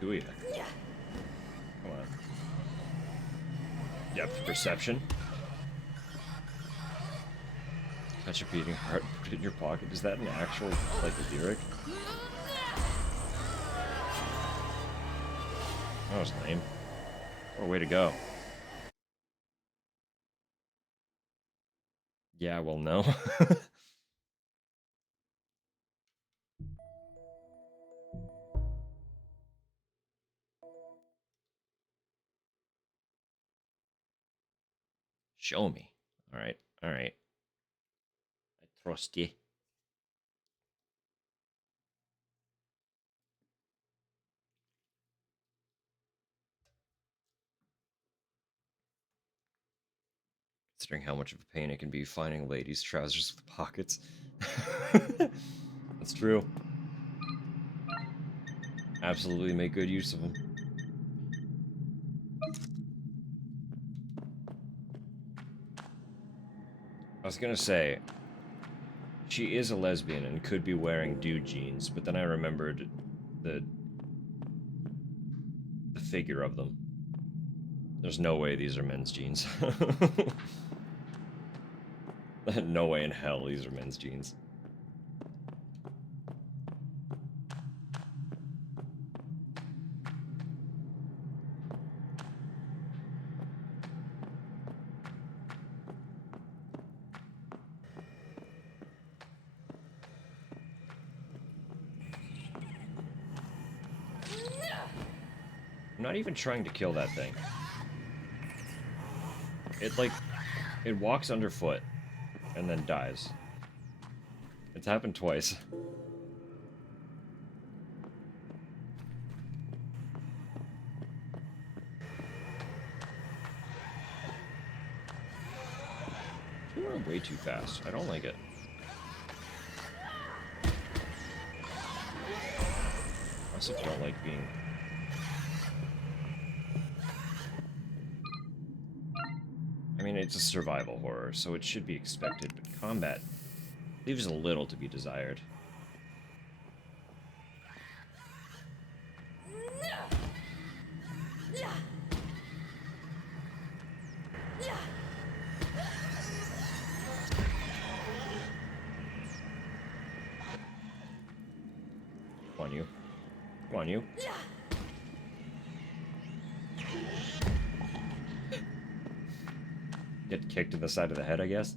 Two of you. Come on. Depth perception. Catch a beating heart in your pocket. Is that an actual, like, lyric? That was lame. Oh, way to go. Yeah, well, no. Show me. Alright, alright. I trust you. Considering how much of a pain it can be finding ladies' trousers with pockets. That's true. Absolutely make good use of them. I was gonna say, she is a lesbian and could be wearing dude jeans, but then I remembered the figure of them. There's no way these are men's jeans. No way in hell these are men's jeans. I'm not even trying to kill that thing. It walks underfoot and then dies. It's happened twice. You run way too fast. I don't like it. I also don't like being... I mean, it's a survival horror, so it should be expected, but combat leaves a little to be desired. Come on, you. Come on, you. Get kicked in the side of the head, I guess.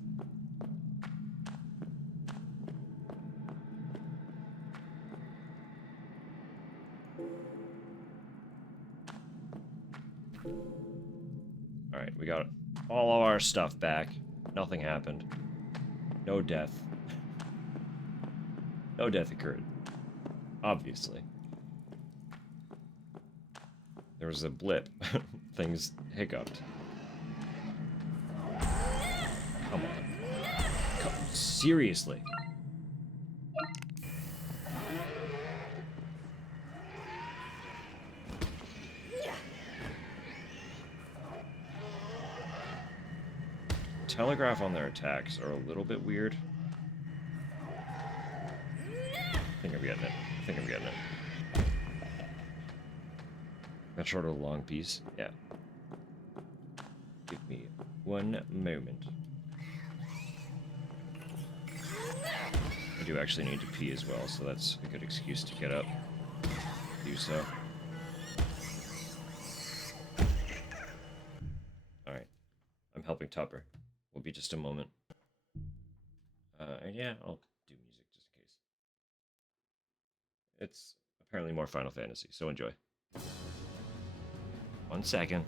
Alright, we got all of our stuff back. Nothing happened. No death. No death occurred. Obviously. There was a blip. Things hiccuped. Come on. Seriously. Telegraph on their attacks are a little bit weird. I think I'm getting it. I think I'm getting it. That short or long piece? Yeah. Give me one moment. I do actually need to pee as well, so that's a good excuse to get up. Do so. Alright. I'm helping Tupper. Will be just a moment. And yeah, I'll do music just in case. It's apparently more Final Fantasy, so enjoy. 1 second.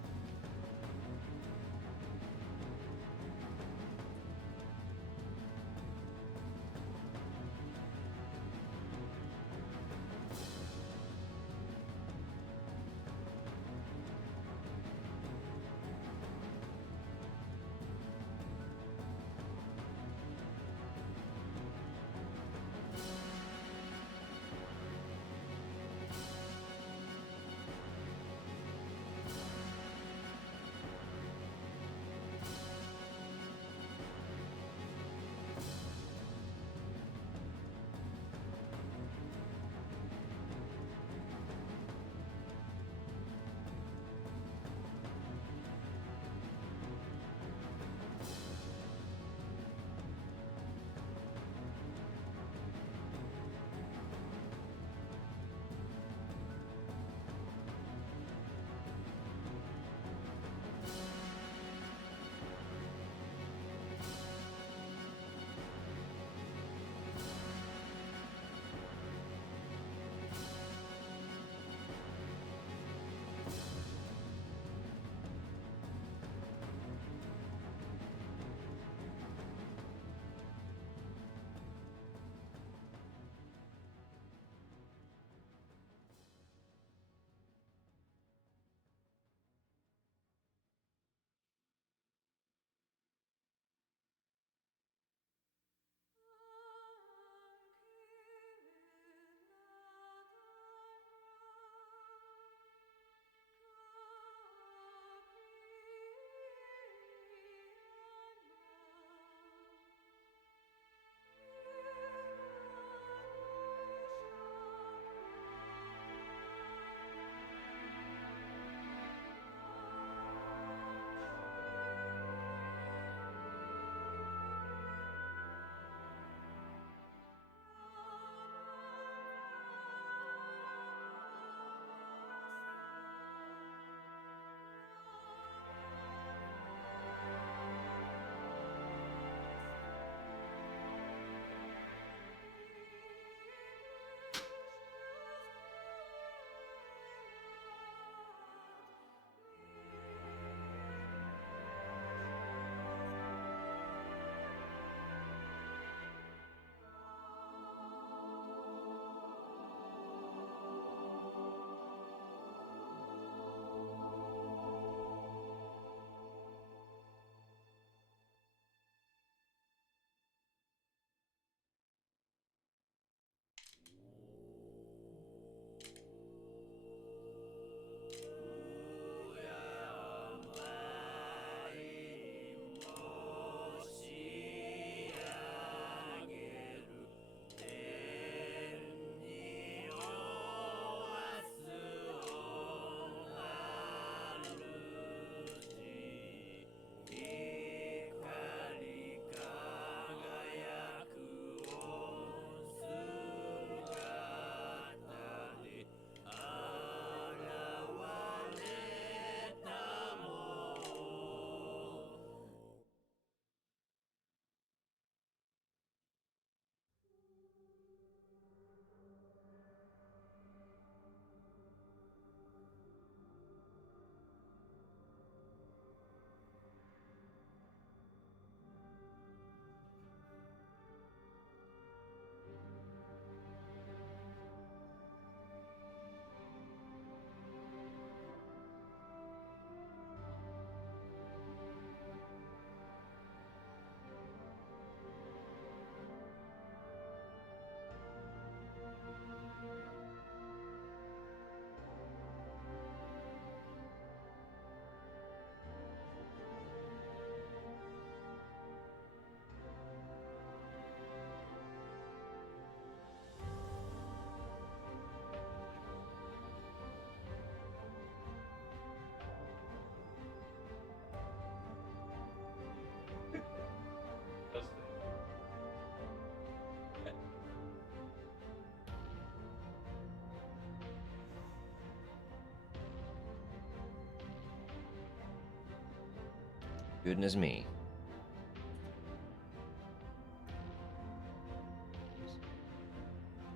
Goodness me.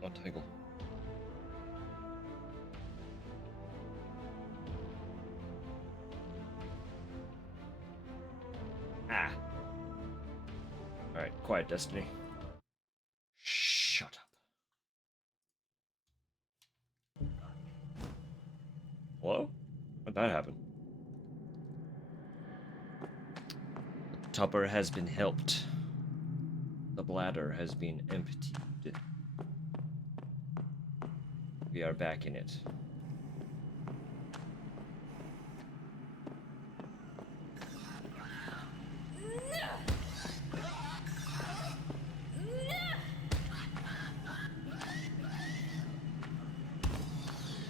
Oh, Tangle. Ah. Alright, quiet, Destiny. Shut up. Hello? How'd that happen? The tupper has been helped. The bladder has been emptied. We are back in it.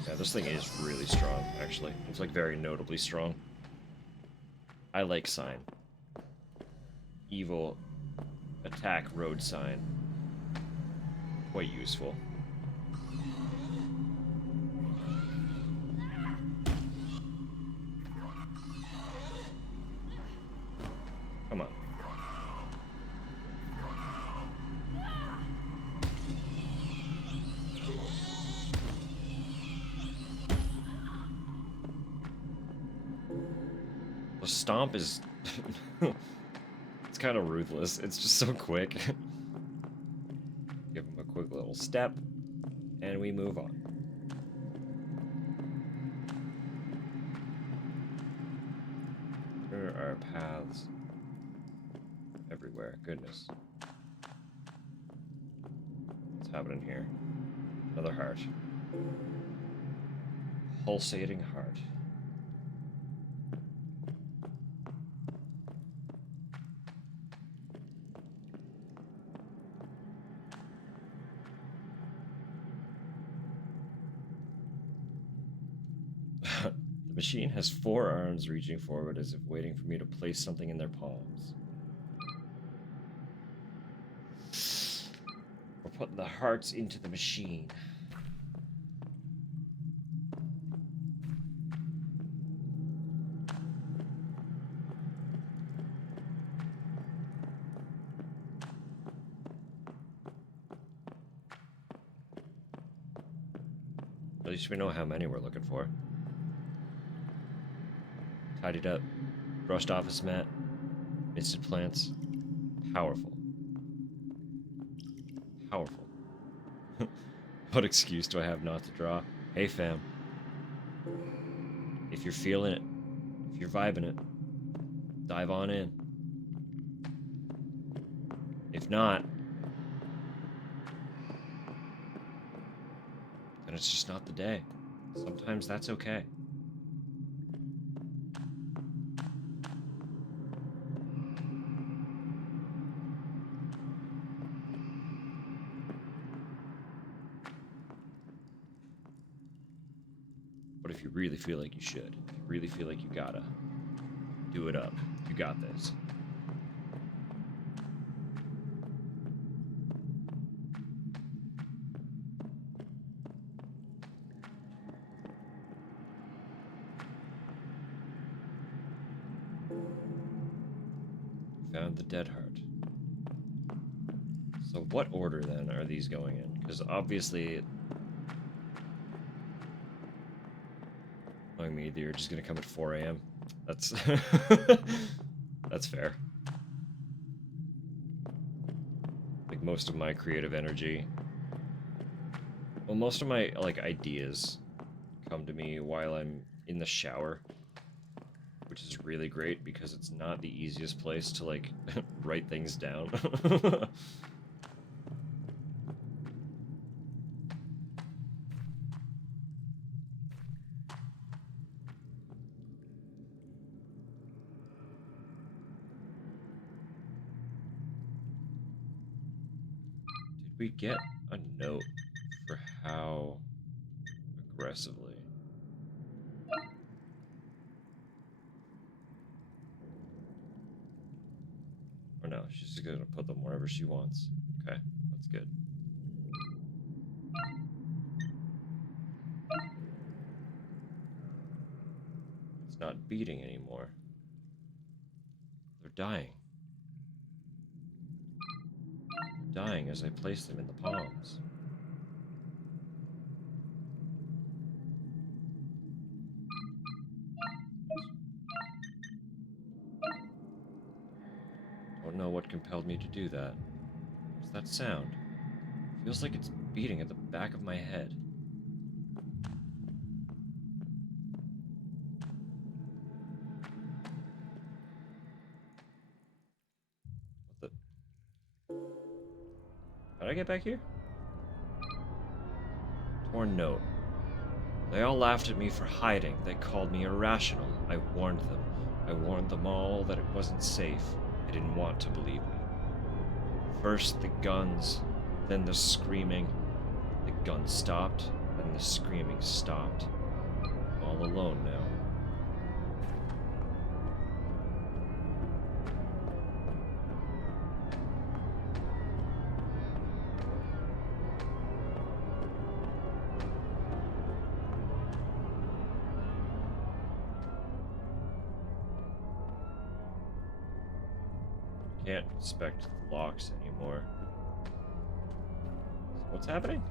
Yeah, this thing is really strong, actually. It's like very notably strong. I like sign. Evil attack road sign. Quite useful. Come on. The stomp is... it's kind of ruthless. It's just so quick. Give him a quick little step, and we move on. There are paths everywhere. Goodness. What's happening here? Another heart. Pulsating heart. The machine has 4 arms reaching forward as if waiting for me to place something in their palms. We're putting the hearts into the machine. At least we know how many we're looking for. Tidied up, brushed office mat, misted plants. Powerful. Powerful. What excuse do I have not to draw? Hey fam. If you're feeling it, if you're vibing it, dive on in. If not, then it's just not the day. Sometimes that's okay. But if you really feel like you should, if you really feel like you gotta, do it up. You got this. Found the dead heart. So what order then are these going in? Because obviously... I mean, you're just gonna come at 4 a.m. That's... That's fair. Like, most of my creative energy... Well, most of my, like, ideas come to me while I'm in the shower. Which is really great, because it's not the easiest place to, like, write things down. Did we get a note for how aggressively? Or no, she's just gonna put them wherever she wants. Okay, that's good. It's not beating anymore. dying. Dying as I place them in the palms. Don't know what compelled me to do that. What's that sound? Feels like it's beating at the back of my head. What the? How'd I get back here? Torn note. They all laughed at me for hiding. They called me irrational. I warned them. I warned them all that it wasn't safe. They didn't want to believe me. First the guns, then the screaming. The guns stopped, then the screaming stopped. I'm all alone now. Can't inspect the locks anymore. So what's happening?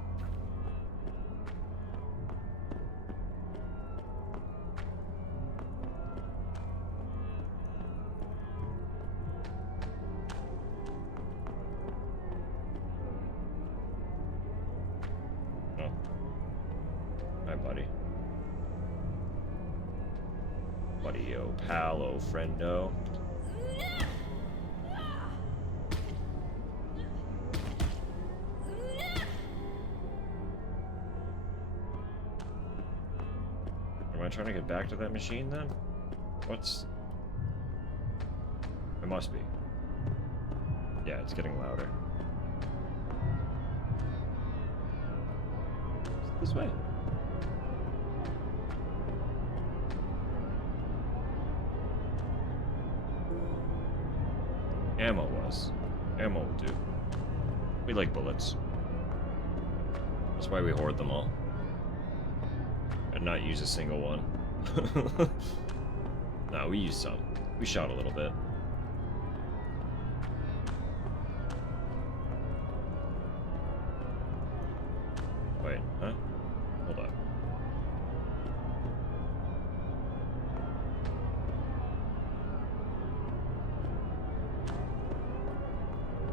Oh. Hi, buddy. Buddy-o, pal-o, friendo. Am I trying to get back to that machine then? What's... It must be. Yeah, it's getting louder. This way. Ammo was. Ammo will do. We like bullets. That's why we hoard them all. And not use a single one. No, we used some. We shot a little bit. Wait, huh? Hold up.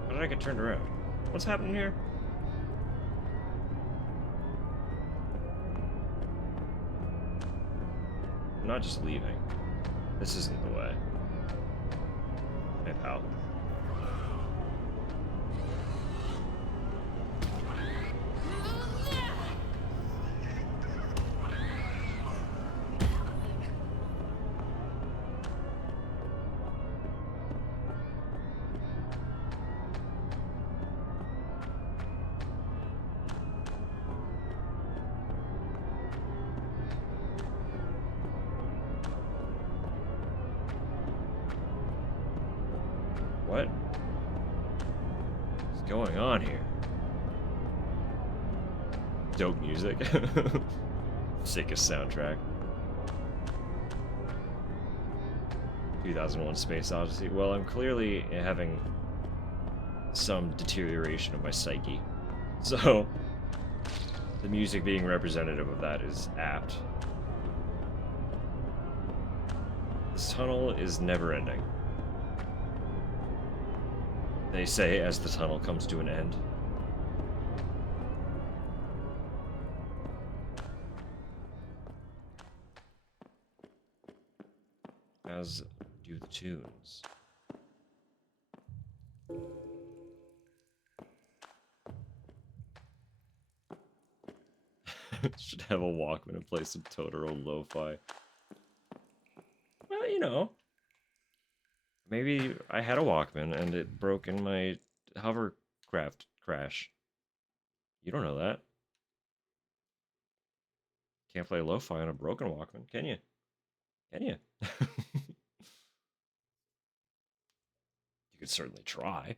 How did I get turned around? What's happening here? I'm not just leaving. This isn't the way. Hey, pal. What is going on here? Dope music. Sickest soundtrack. 2001 Space Odyssey. Well, I'm clearly having some deterioration of my psyche. So, the music being representative of that is apt. This tunnel is never ending. They say as the tunnel comes to an end. As do the tunes. Should have a Walkman in place of Totoro Lo-Fi. Well, you know. Maybe I had a Walkman and it broke in my hovercraft crash. You don't know that. Can't play lo-fi on a broken Walkman, can you? Can you? You could certainly try.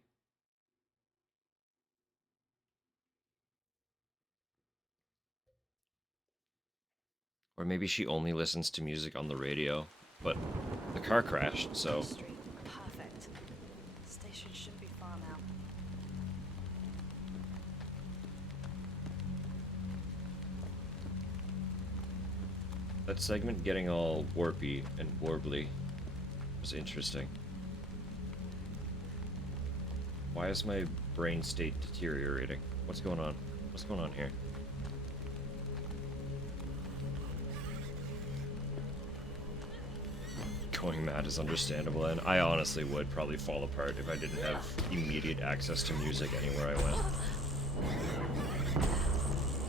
Or maybe she only listens to music on the radio, but the car crashed, so... Perfect. That segment getting all warpy and warbly was interesting. Why is my brain state deteriorating? What's going on? What's going on here? Going mad is understandable, and I honestly would probably fall apart if I didn't have immediate access to music anywhere I went.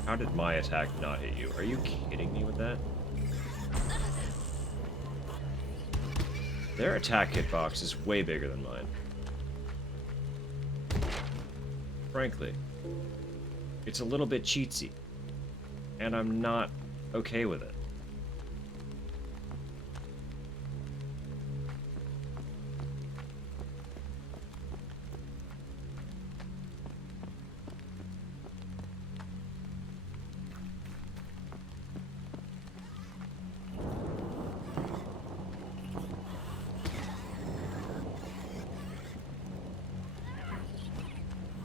How did my attack not hit you? Are you kidding me with that? Their attack hitbox is way bigger than mine. Frankly, it's a little bit cheatsy, and I'm not okay with it.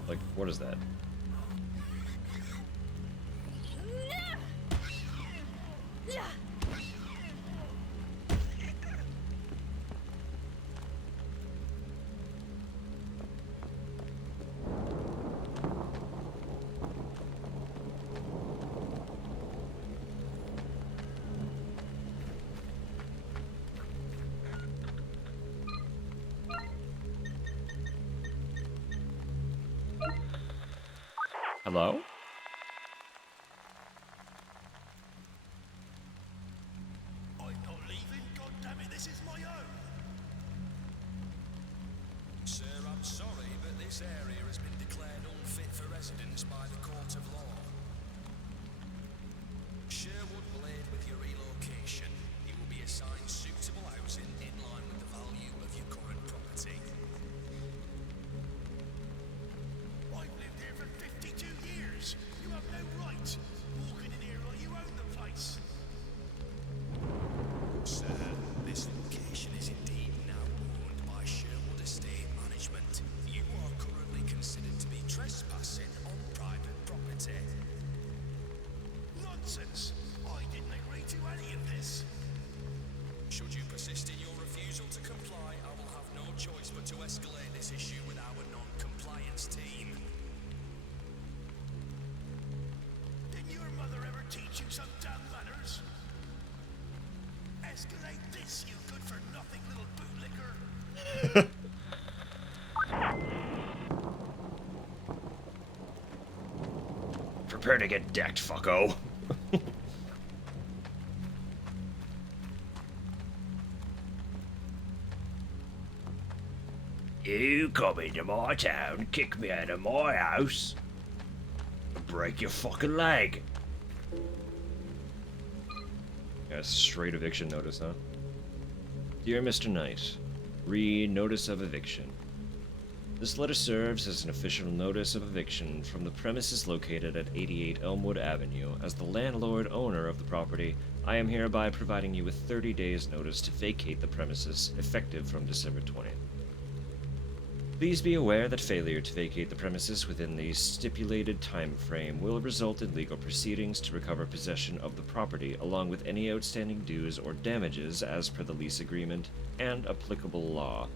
Like, what is that? Hello? I'm not leaving, goddammit, this is my home! Sir, I'm sorry, but this area has been declared unfit for residence by the court of law. Sherwood will aid with your relocation. You will be assigned suitable housing in line with the value of your current property. I've lived here for 52 years. You have no right walking in here like you own the place. Sir, this location is indeed now owned by Sherwood Estate Management. You are currently considered to be trespassing on private property. Nonsense! I didn't agree to any of this. Should you persist in your refusal to comply, I will have no choice but to escalate this issue with our non-compliance team. Didn't your mother ever teach you some damn manners? Escalate this, you good-for-nothing little bootlicker! Prepare to get decked, fucko. You come into my town, kick me out of my house, and break your fucking leg. Yeah, straight eviction notice, huh? Dear Mr. Knight, read Notice of Eviction. This letter serves as an official notice of eviction from the premises located at 88 Elmwood Avenue. As the landlord-owner of the property, I am hereby providing you with 30 days' notice to vacate the premises, effective from December 20th. Please be aware that failure to vacate the premises within the stipulated time frame will result in legal proceedings to recover possession of the property, along with any outstanding dues or damages as per the lease agreement and applicable law.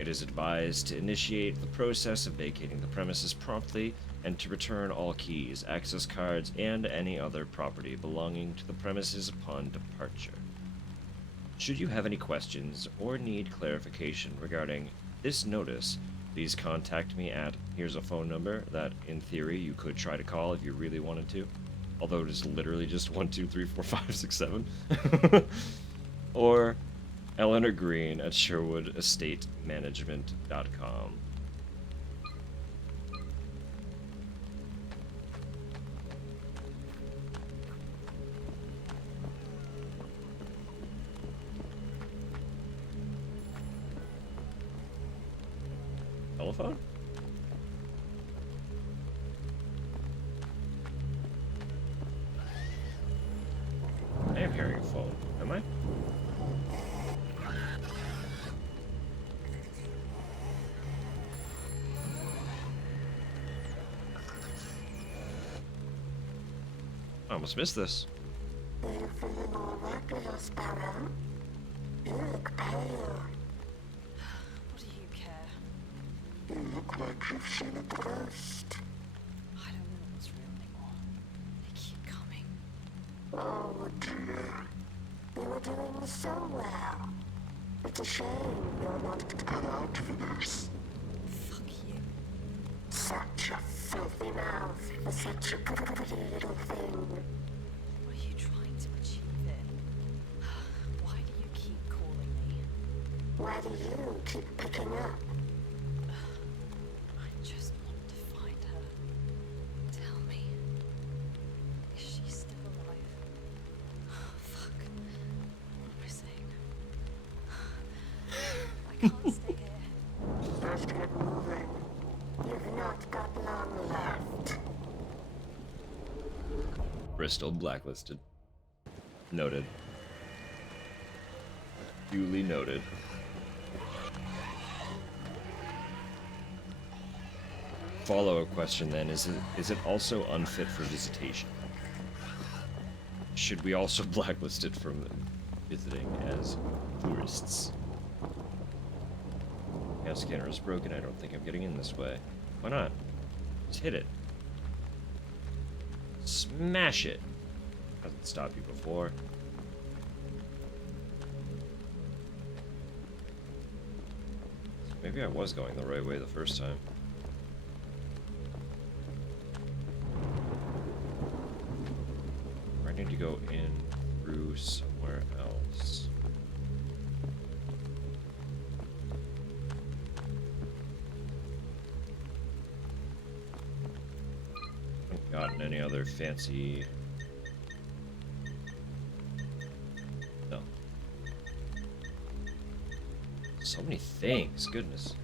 It is advised to initiate the process of vacating the premises promptly and to return all keys, access cards, and any other property belonging to the premises upon departure. Should you have any questions or need clarification regarding this notice, please contact me at, here's a phone number that, in theory, you could try to call if you really wanted to, although it is literally just 1, 2, 3, 4, 5, 6, 7, or Eleanor Green at SherwoodEstateManagement.com. Telephone? I am hearing a phone. Am I? I almost missed this. Are you feeling all right, little sparrow? You look pale. What do you care? You look like you've seen a ghost. I don't know what's real anymore. They keep coming. Oh dear. You were doing so well. It's a shame you're not cut out for this. Fuck you. Such a filthy mouth for such a pretty little thing. What are you trying to achieve here? Why do you keep calling me? Why do you keep picking up? I just want to find her. Tell me. Is she still alive? Fuck. What am I saying? I can't stay here. Just get moving. You've not got long left. Bristol blacklisted. Noted. Duly noted. Follow-up question then, is it also unfit for visitation? Should we also blacklist it from visiting as tourists? Yeah, scanner is broken. I don't think I'm getting in this way. Why not? Just hit it. Smash it. Hasn't stopped you before. Maybe I was going the right way the first time. I need to go in through somewhere else. Haven't gotten any other fancy... No. So many things, goodness.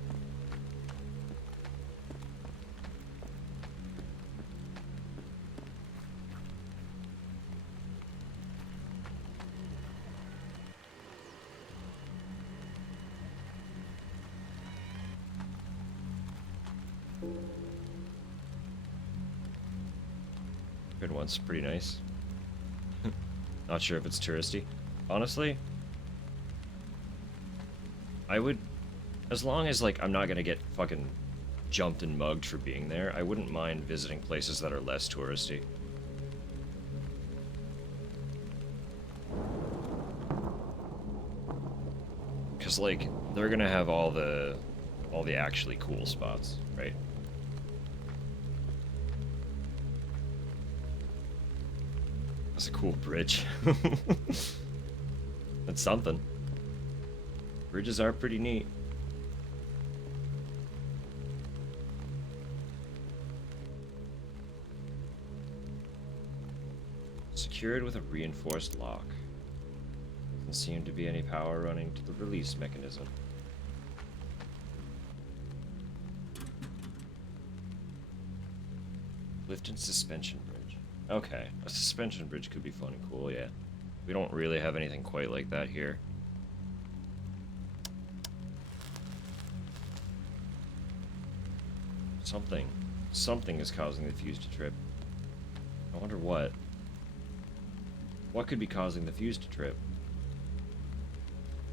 Good one's pretty nice. Not sure if it's touristy. Honestly, I would, as long as like I'm not gonna get fucking jumped and mugged for being there, I wouldn't mind visiting places that are less touristy. Cause like they're gonna have all the actually cool spots, right? That's a cool bridge. That's something. Bridges are pretty neat. Secured with a reinforced lock. Doesn't seem to be any power running to the release mechanism. Lift and suspension bridge. Okay, a suspension bridge could be fun and cool, yeah. We don't really have anything quite like that here. Something is causing the fuse to trip. I wonder what. What could be causing the fuse to trip?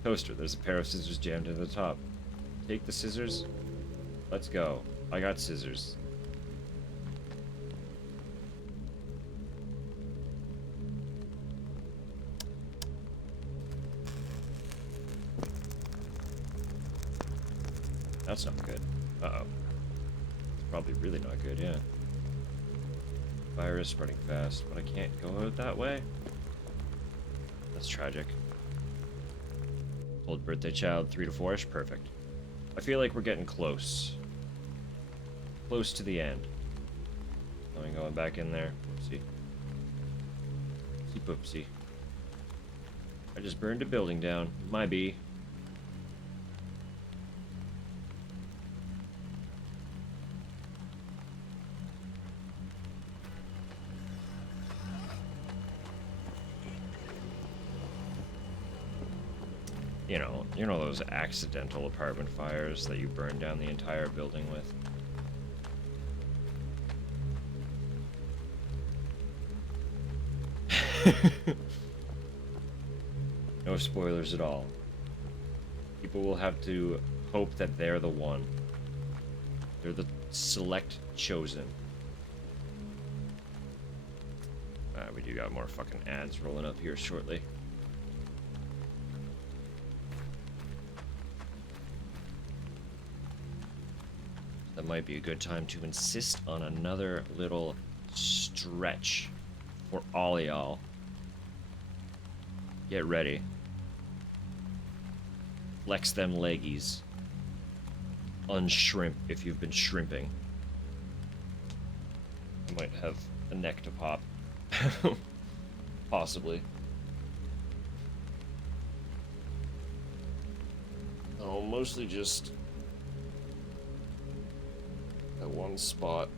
Toaster, there's a pair of scissors jammed into the top. Take the scissors. Let's go. I got scissors. That's not good. Uh-oh. It's probably really not good, yeah. Virus spreading fast, but I can't go out that way? That's tragic. Old birthday child, 3 to 4-ish, perfect. I feel like we're getting close. Close to the end. I'm going back in there. Whoopsie. Poopsie. I just burned a building down. My bee. You know those accidental apartment fires that you burn down the entire building with? No spoilers at all. People will have to hope that they're the one. They're the select chosen. We do got more fucking ads rolling up here shortly. That might be a good time to insist on another little stretch for all y'all. Get ready. Flex them leggies. Unshrimp if you've been shrimping. I might have a neck to pop. Possibly. Oh, mostly just that one spot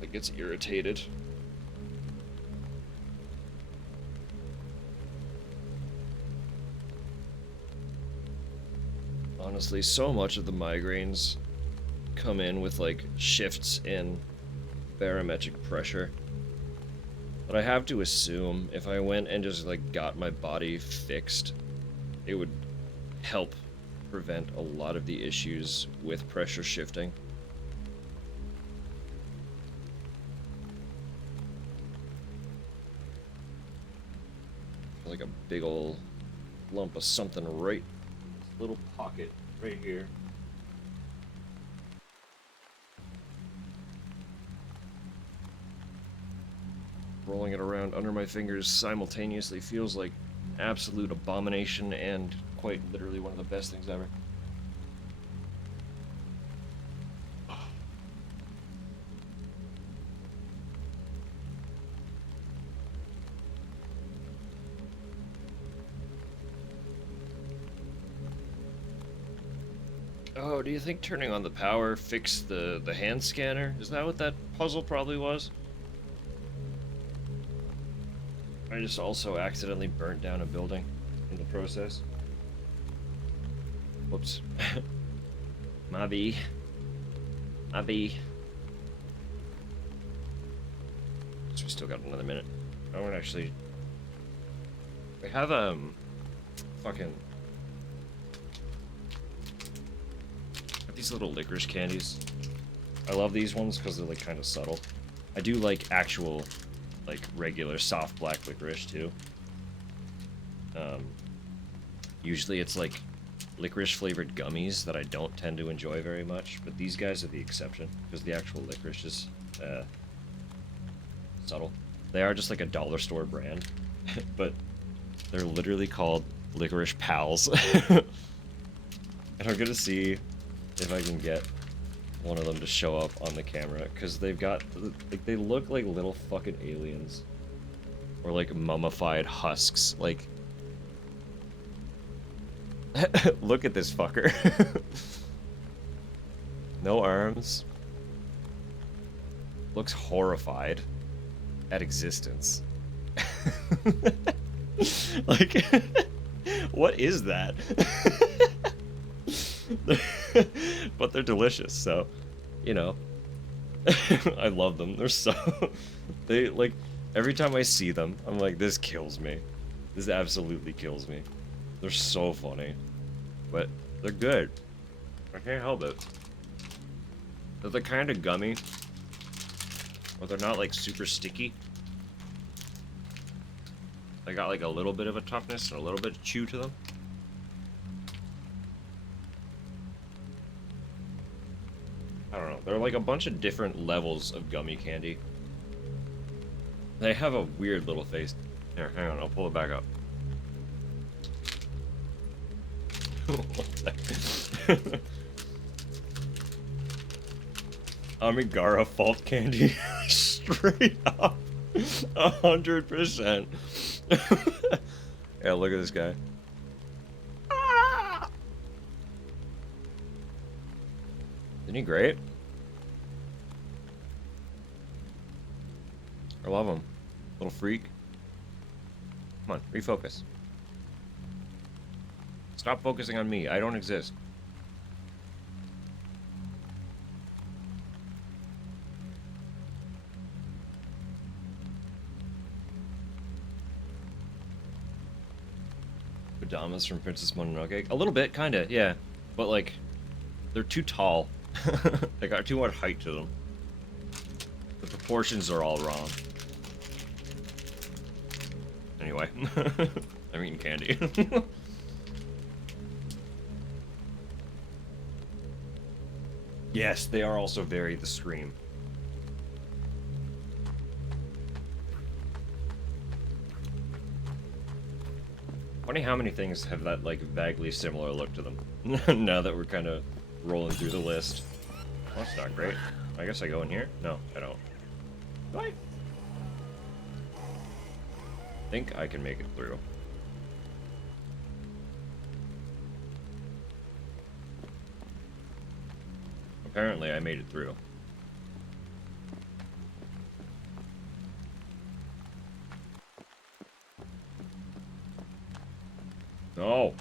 that gets irritated. Honestly, so much of the migraines come in with like shifts in barometric pressure. But I have to assume if I went and just like got my body fixed, it would help prevent a lot of the issues with pressure shifting. Like a big ol' lump of something right, little pocket right here. Rolling it around under my fingers simultaneously feels like absolute abomination and quite literally one of the best things ever. Oh, do you think turning on the power fixed the hand scanner? Is that what that puzzle probably was? I just also accidentally burnt down a building in the process. Whoops. My bee. My bee. So we still got another minute. I want to actually... We have, fucking... These little licorice candies. I love these ones because they're, like, kind of subtle. I do like actual... like regular soft black licorice too. Usually it's like licorice flavored gummies that I don't tend to enjoy very much, but these guys are the exception because the actual licorice is subtle. They are just like a dollar store brand, but they're literally called Licorice Pals. And I'm gonna see if I can get one of them to show up on the camera, because they've got, like, they look like little fucking aliens. Or like mummified husks, like... Look at this fucker. No arms. Looks horrified at existence. Like, what is that? But they're delicious, so, you know. I love them. They're so... They, like, every time I see them, I'm like, this kills me. This absolutely kills me. They're so funny. But they're good. I can't help it. They're the kind of gummy where they're not, like, super sticky. They got, like, a little bit of a toughness and a little bit of chew to them. I don't know. They're like a bunch of different levels of gummy candy. They have a weird little face. Here, hang on. I'll pull it back up. 1 second. Amigara fault candy. Straight up. 100%. Yeah, look at this guy. Isn't he great? I love him. Little freak. Come on, refocus. Stop focusing on me. I don't exist. Damas from Princess Mononoke? A little bit, kinda, yeah. But like, they're too tall. They got too much height to them. The proportions are all wrong. Anyway, I'm eating candy. Yes, they are also very The Scream. Funny how many things have that, like, vaguely similar look to them. Now that we're kind of rolling through the list. Well, that's not great. I guess I go in here? No, I don't. Do I? Think I can make it through. Apparently I made it through. No.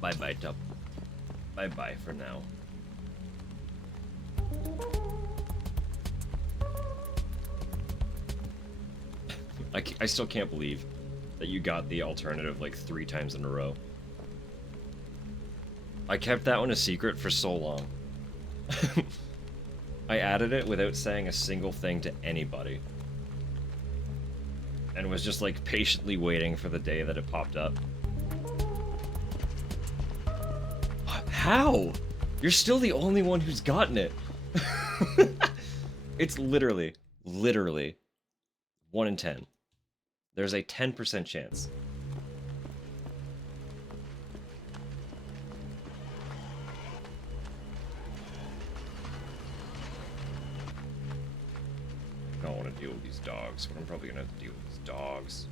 Bye-bye, Tup. Bye-bye for now. I still can't believe that you got the alternative like 3 times in a row. I kept that one a secret for so long. I added it without saying a single thing to anybody. And was just like patiently waiting for the day that it popped up. How? You're still the only one who's gotten it. It's literally 1 in 10. There's a 10% chance. I don't want to deal with these dogs, but I'm probably gonna have to deal with these dogs.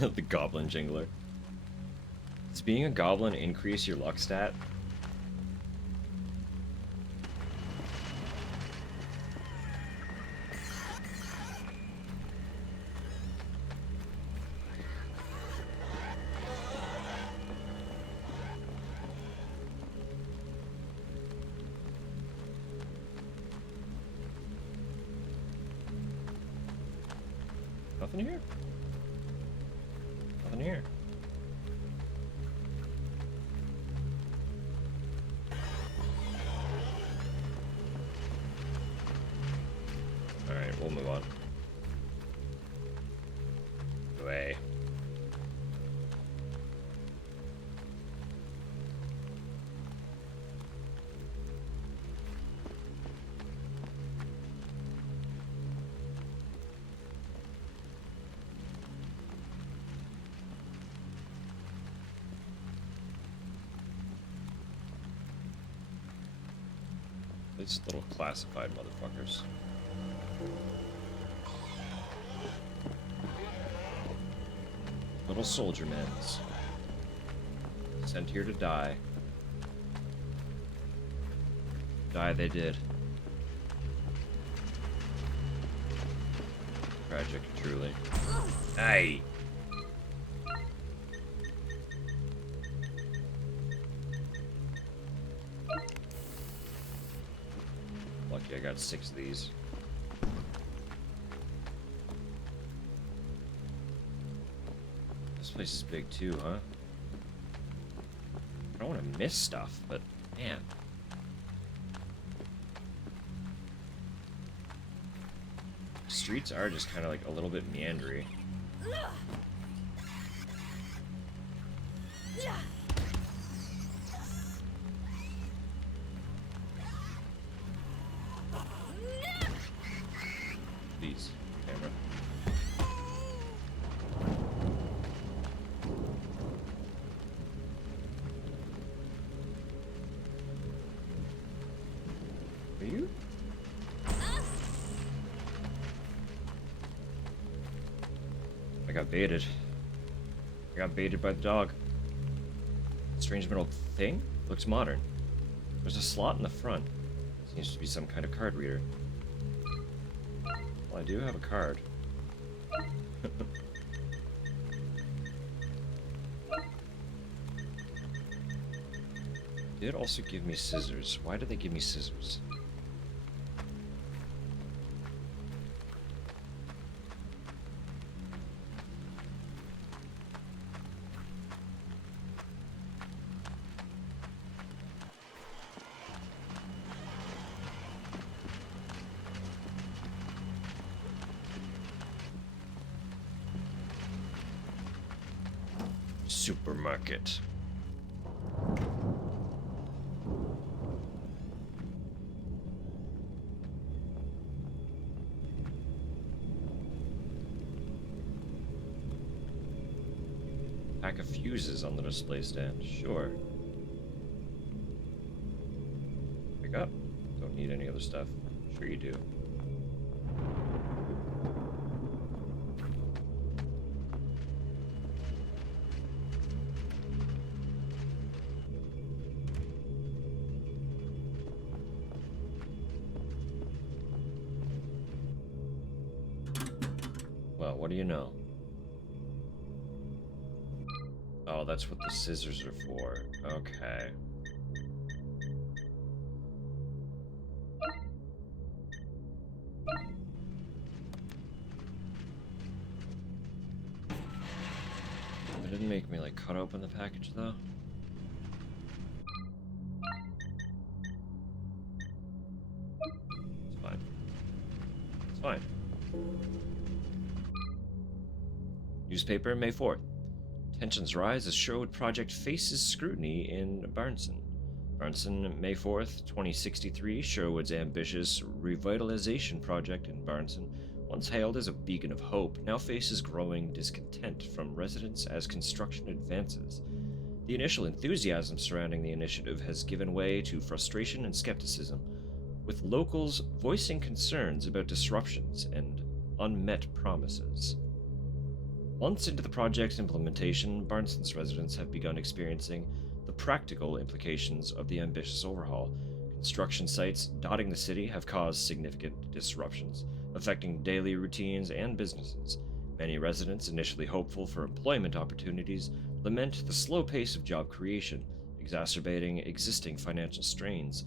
The Goblin Jingler. Does being a goblin increase your luck stat? Nothing here. Nothing here. Alright, we'll move on. Away. These little classified motherfuckers. Little soldier mens. Sent here to die. Die they did. Tragic, truly. Aye! Lucky I got 6 of these. This place is big too, huh? I don't want to miss stuff, but man. Streets are just kind of like a little bit meandery. Please, camera. Are you? I got baited. I got baited by the dog. Strange metal thing? Looks modern. There's a slot in the front. Seems to be some kind of card reader. Well, I do have a card. Did also give me scissors. Why did they give me scissors? Supermarket. Pack of fuses on the display stand. Sure. Pick up. Don't need any other stuff. Sure you do. Well, what do you know? Oh, that's what the scissors are for. Okay. It didn't make me, like, cut open the package, though. It's fine. It's fine. Newspaper, May 4th. Tensions rise as Sherwood project faces scrutiny in Barnson. Barnson, May 4th, 2063. Sherwood's ambitious revitalization project in Barnson, once hailed as a beacon of hope, now faces growing discontent from residents as construction advances. The initial enthusiasm surrounding the initiative has given way to frustration and skepticism, with locals voicing concerns about disruptions and unmet promises. Months into the project's implementation, Barnson's residents have begun experiencing the practical implications of the ambitious overhaul. Construction sites dotting the city have caused significant disruptions, affecting daily routines and businesses. Many residents, initially hopeful for employment opportunities, lament the slow pace of job creation, exacerbating existing financial strains.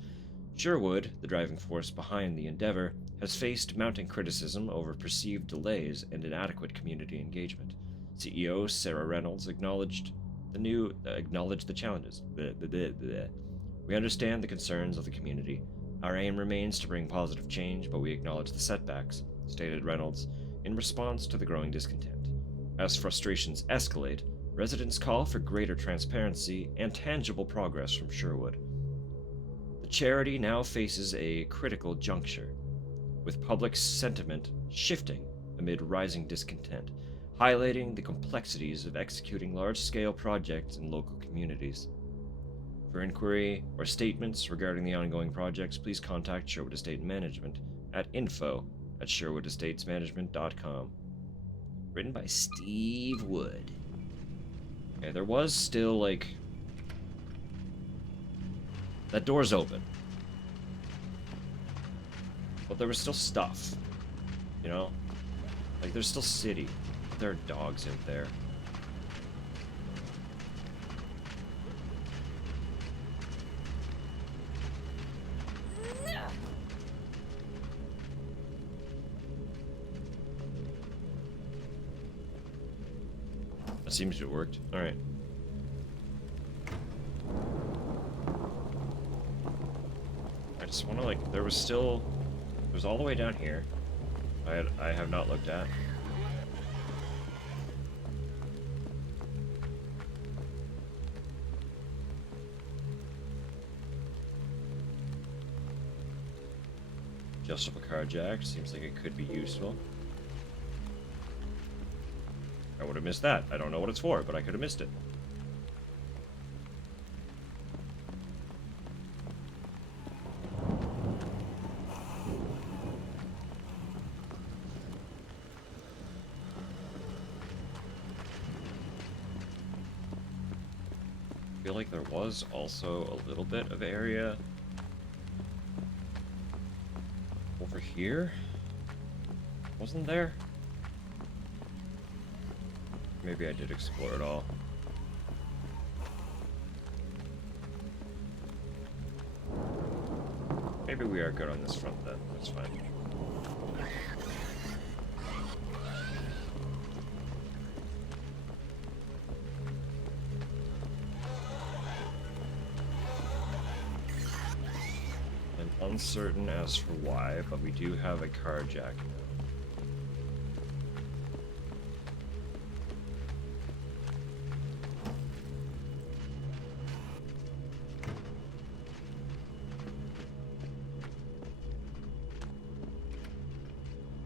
Sherwood, the driving force behind the endeavor, has faced mounting criticism over perceived delays and inadequate community engagement. CEO Sarah Reynolds acknowledged the challenges. We understand the concerns of the community. Our aim remains to bring positive change, but we acknowledge the setbacks, stated Reynolds, in response to the growing discontent. As frustrations escalate, residents call for greater transparency and tangible progress from Sherwood. The charity now faces a critical juncture, with public sentiment shifting amid rising discontent, highlighting the complexities of executing large-scale projects in local communities. For inquiry or statements regarding the ongoing projects, please contact Sherwood Estate Management at info@sherwoodestatesmanagement.com. Written by Steve Wood. Okay, there was still, like... That door's open. But there was still stuff. You know? Like, there's still city. There are dogs out there. That seems to have worked. Alright. I just want to, like, there was still... It was all the way down here. I have not looked at. Adjustable car jack. Seems like it could be useful. I would have missed that. I don't know what it's for, but I could have missed it. I feel like there was also a little bit of area over here. Wasn't there? Maybe I did explore it all. Maybe we are good on this front then. That's fine. I'm uncertain as for why, but we do have a carjack.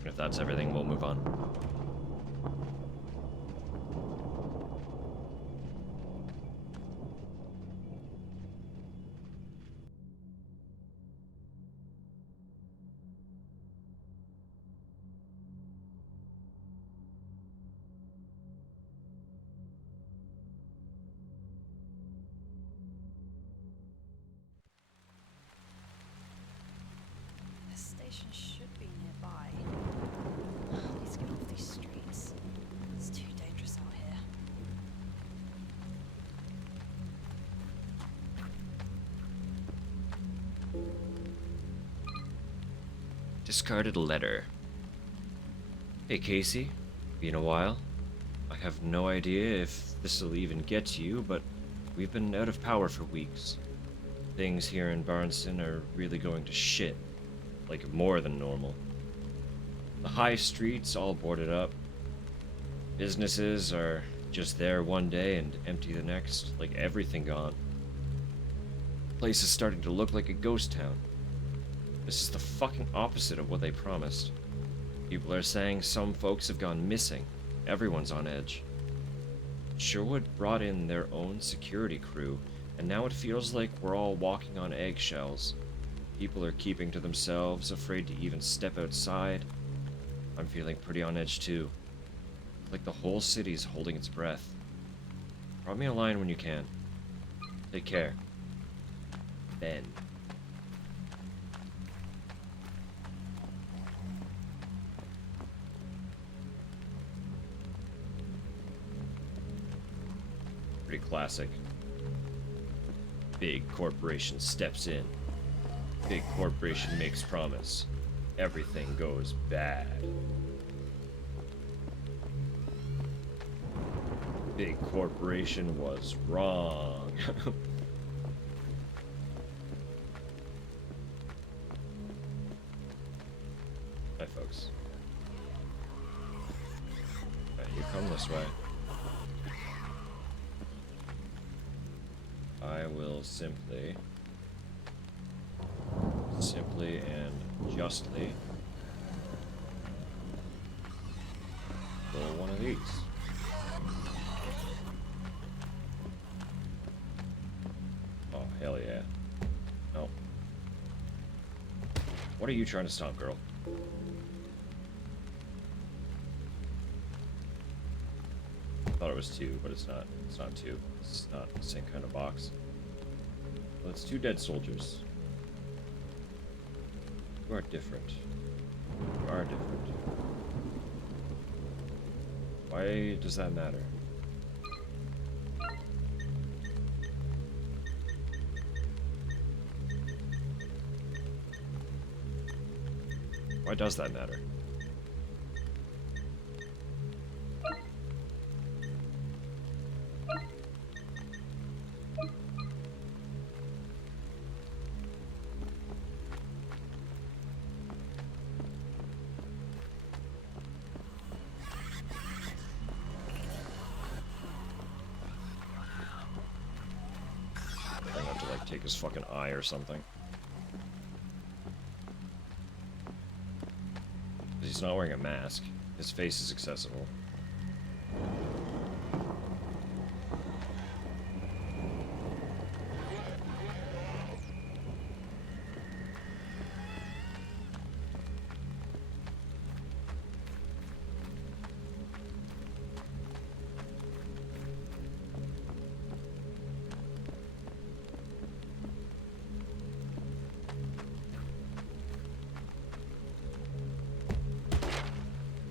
If that's everything, we'll move on. The station should be nearby. Let's get off these streets. It's too dangerous out here. Discarded letter. Hey Casey, been a while. I have no idea if this'll even get to you, but we've been out of power for weeks. Things here in Barnston are really going to shit. Like more than normal. The high streets all boarded up. Businesses are just there one day and empty the next, like everything gone. The place is starting to look like a ghost town. This is the fucking opposite of what they promised. People are saying some folks have gone missing. Everyone's on edge. Sherwood brought in their own security crew, and now it feels like we're all walking on eggshells. People are keeping to themselves, afraid to even step outside. I'm feeling pretty on edge too. Like the whole city's holding its breath. Drop me a line when you can. Take care. Ben. Pretty classic. Big corporation steps in. Big corporation makes promise. Everything goes bad. Big corporation was wrong. Hi, folks. Right, you come this way. I will simply and justly roll one of these. Oh, hell yeah. No. What are you trying to stop, girl? I thought it was two, but it's not. It's not two. It's not the same kind of box. Well, it's two dead soldiers. You are different. You are different. Why does that matter? Why does that matter? I have to like take his fucking eye or something. He's not wearing a mask. His face is accessible.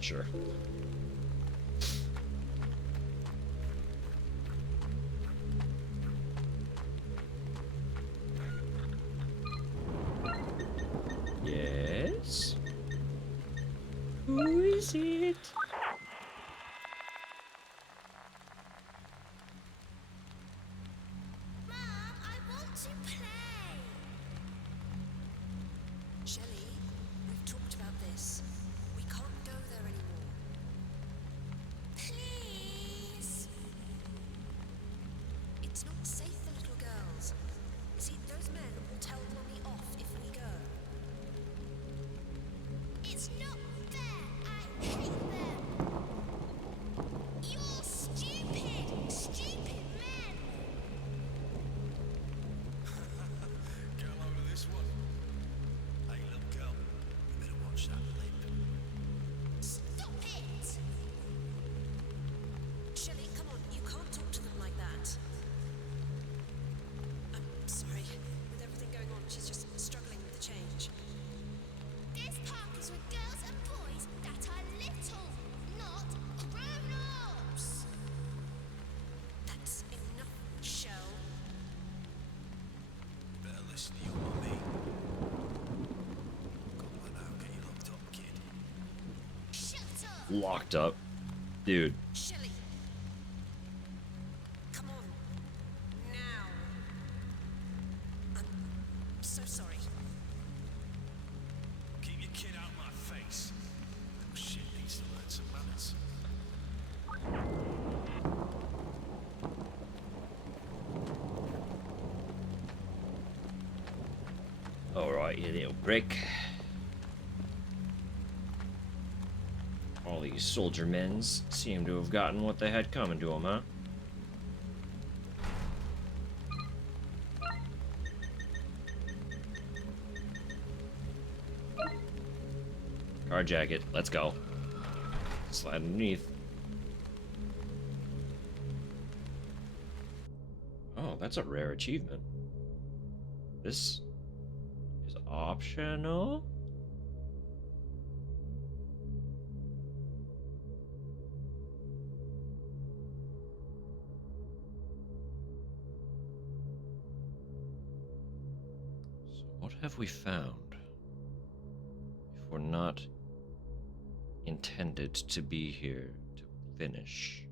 Sure. is it? Mom, I want to play. Shelley, we've talked about this. We can't go there anymore. Please. It's not safe for little girls. You see, those men will tell Mommy off if we go. It's not fair. I hate them. You're stupid, stupid men. Get a load of this one. Hey, little girl, you better watch that lip. Stop it. Shelley, come on. You can't talk to them like that. I'm sorry. With everything going on, she's just struggling with the change. This park is with girls and boys that are little, not grown-ups. That's enough, Shell. Better listen to your mummy. Go on now, get you locked up, kid. Shut up. Locked up. Dude. Shelley. Come on. Now. I'm so sorry. Keep your kid out of my face. Little shit needs to learn some manners. Alright, you little brick. All these soldier men's seem to have gotten what they had coming to them, huh? Car jacket, let's go. Slide underneath. Oh, that's a rare achievement. This is optional? So what have we found? If we're not intended to be here to finish.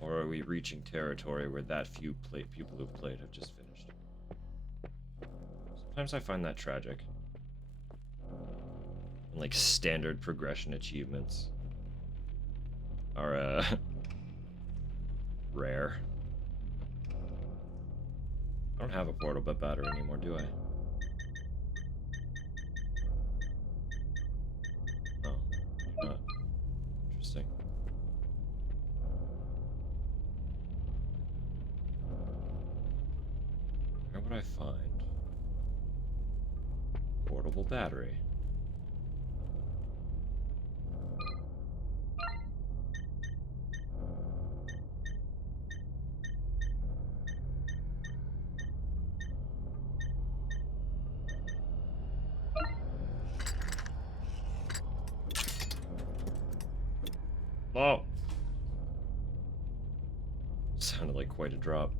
Or are we reaching territory where that few people who've played have just finished? Sometimes I find that tragic. And like standard progression achievements are rare. I don't have a portable battery anymore, do I? No, I do not. Interesting. Where would I find portable battery? Oh! Sounded like quite a drop.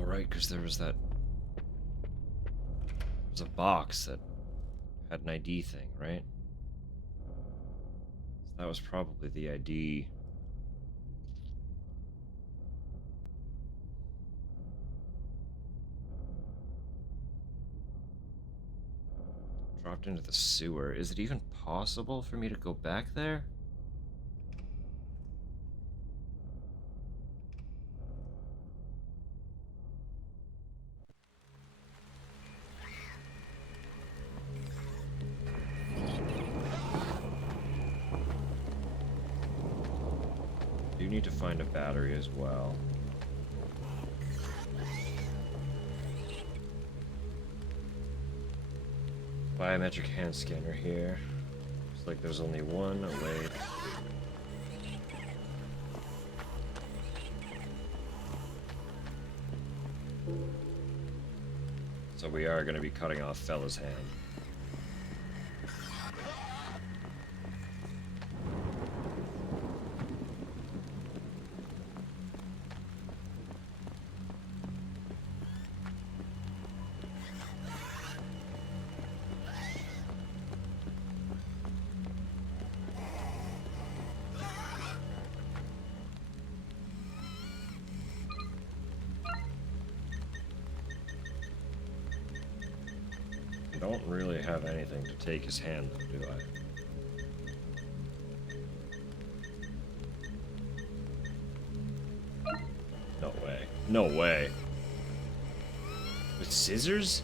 Alright, because there was that... There was a box that had an ID thing, right? So that was probably the ID. Dropped into the sewer. Is it even possible for me to go back there? Do need to find a battery as well. Biometric hand scanner here. Looks like there's only one way. So we are going to be cutting off Fella's hand. I don't really have anything to take his hand, though, do I? No way. No way. With scissors?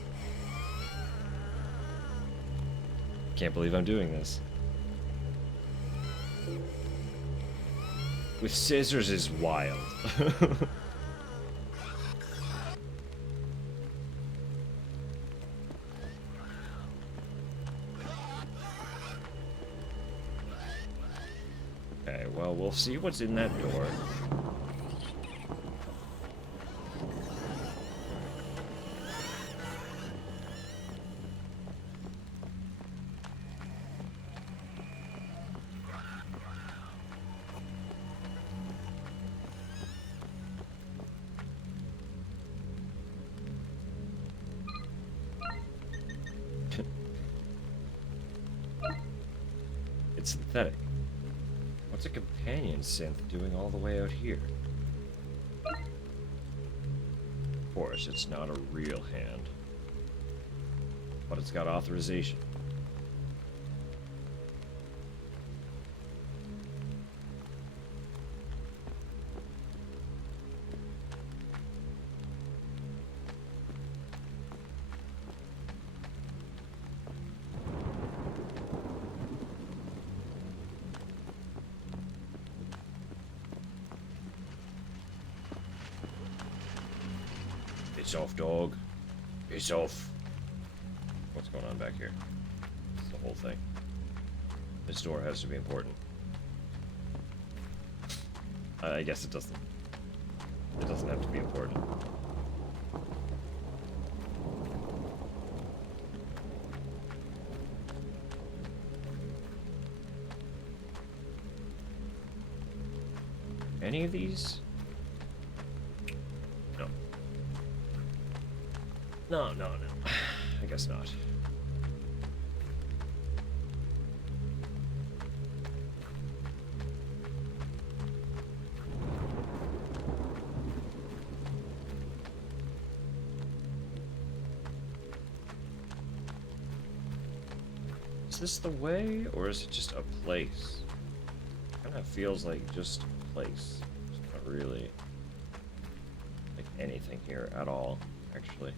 Can't believe I'm doing this. With scissors is wild. Okay, well, we'll see what's in that door. It's synthetic. What's a companion synth doing all the way out here? Of course, it's not a real hand. But it's got authorization. Piss off, dog. Piss off. What's going on back here? It's the whole thing. This door has to be important. I guess it doesn't. It doesn't have to be important. Any of these? No. No. I guess not. Is this the way, or is it just a place? Kind of feels like just a place. It's not really like anything here at all, actually.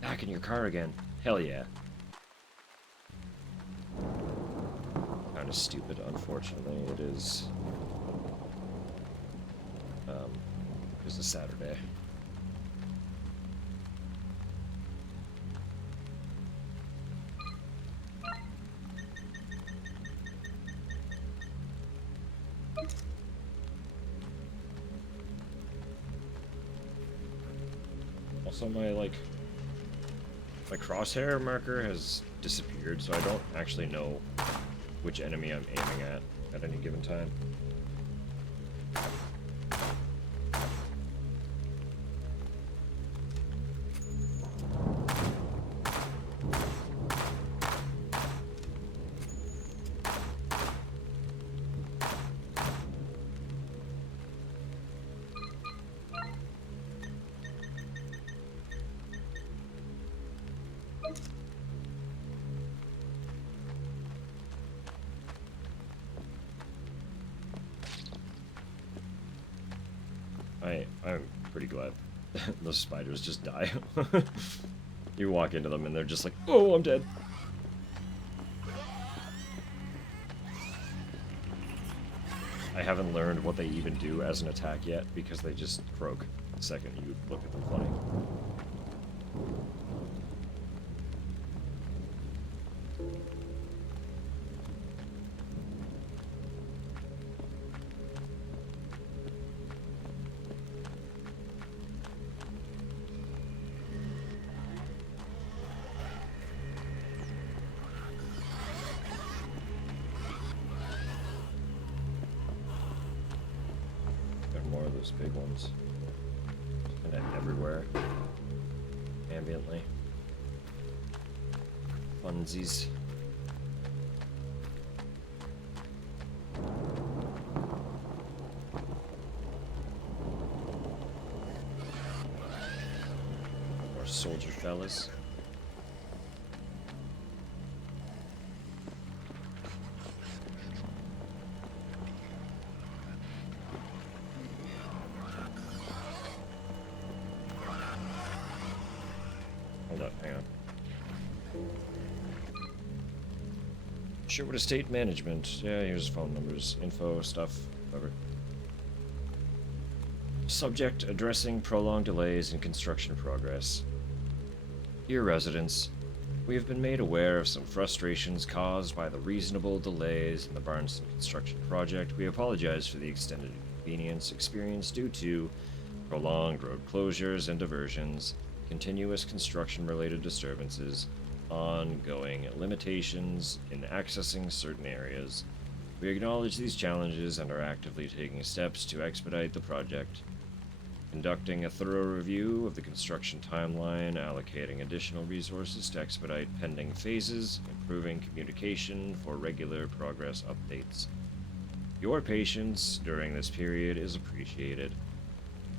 Back in your car again. Hell yeah. Kind of stupid, unfortunately. It is. It's a Saturday. Also, my crosshair marker has disappeared, so I don't actually know which enemy I'm aiming at any given time. I'm pretty glad those spiders just die. You walk into them and they're just like, oh, I'm dead. I haven't learned what they even do as an attack yet because they just croak the second you look at them funny. those big ones. Kind of everywhere. Ambiently. Funsies. More soldier fellas. Hold up, hang on. Sherwood Estate Management. Yeah, here's phone numbers, info, stuff, whatever. Subject addressing prolonged delays in construction progress. Dear residents, we have been made aware of some frustrations caused by the reasonable delays in the Barneston construction project. We apologize for the extended inconvenience experienced due to prolonged road closures and diversions, continuous construction-related disturbances, ongoing limitations in accessing certain areas. We acknowledge these challenges and are actively taking steps to expedite the project, conducting a thorough review of the construction timeline, allocating additional resources to expedite pending phases, improving communication for regular progress updates. Your patience during this period is appreciated.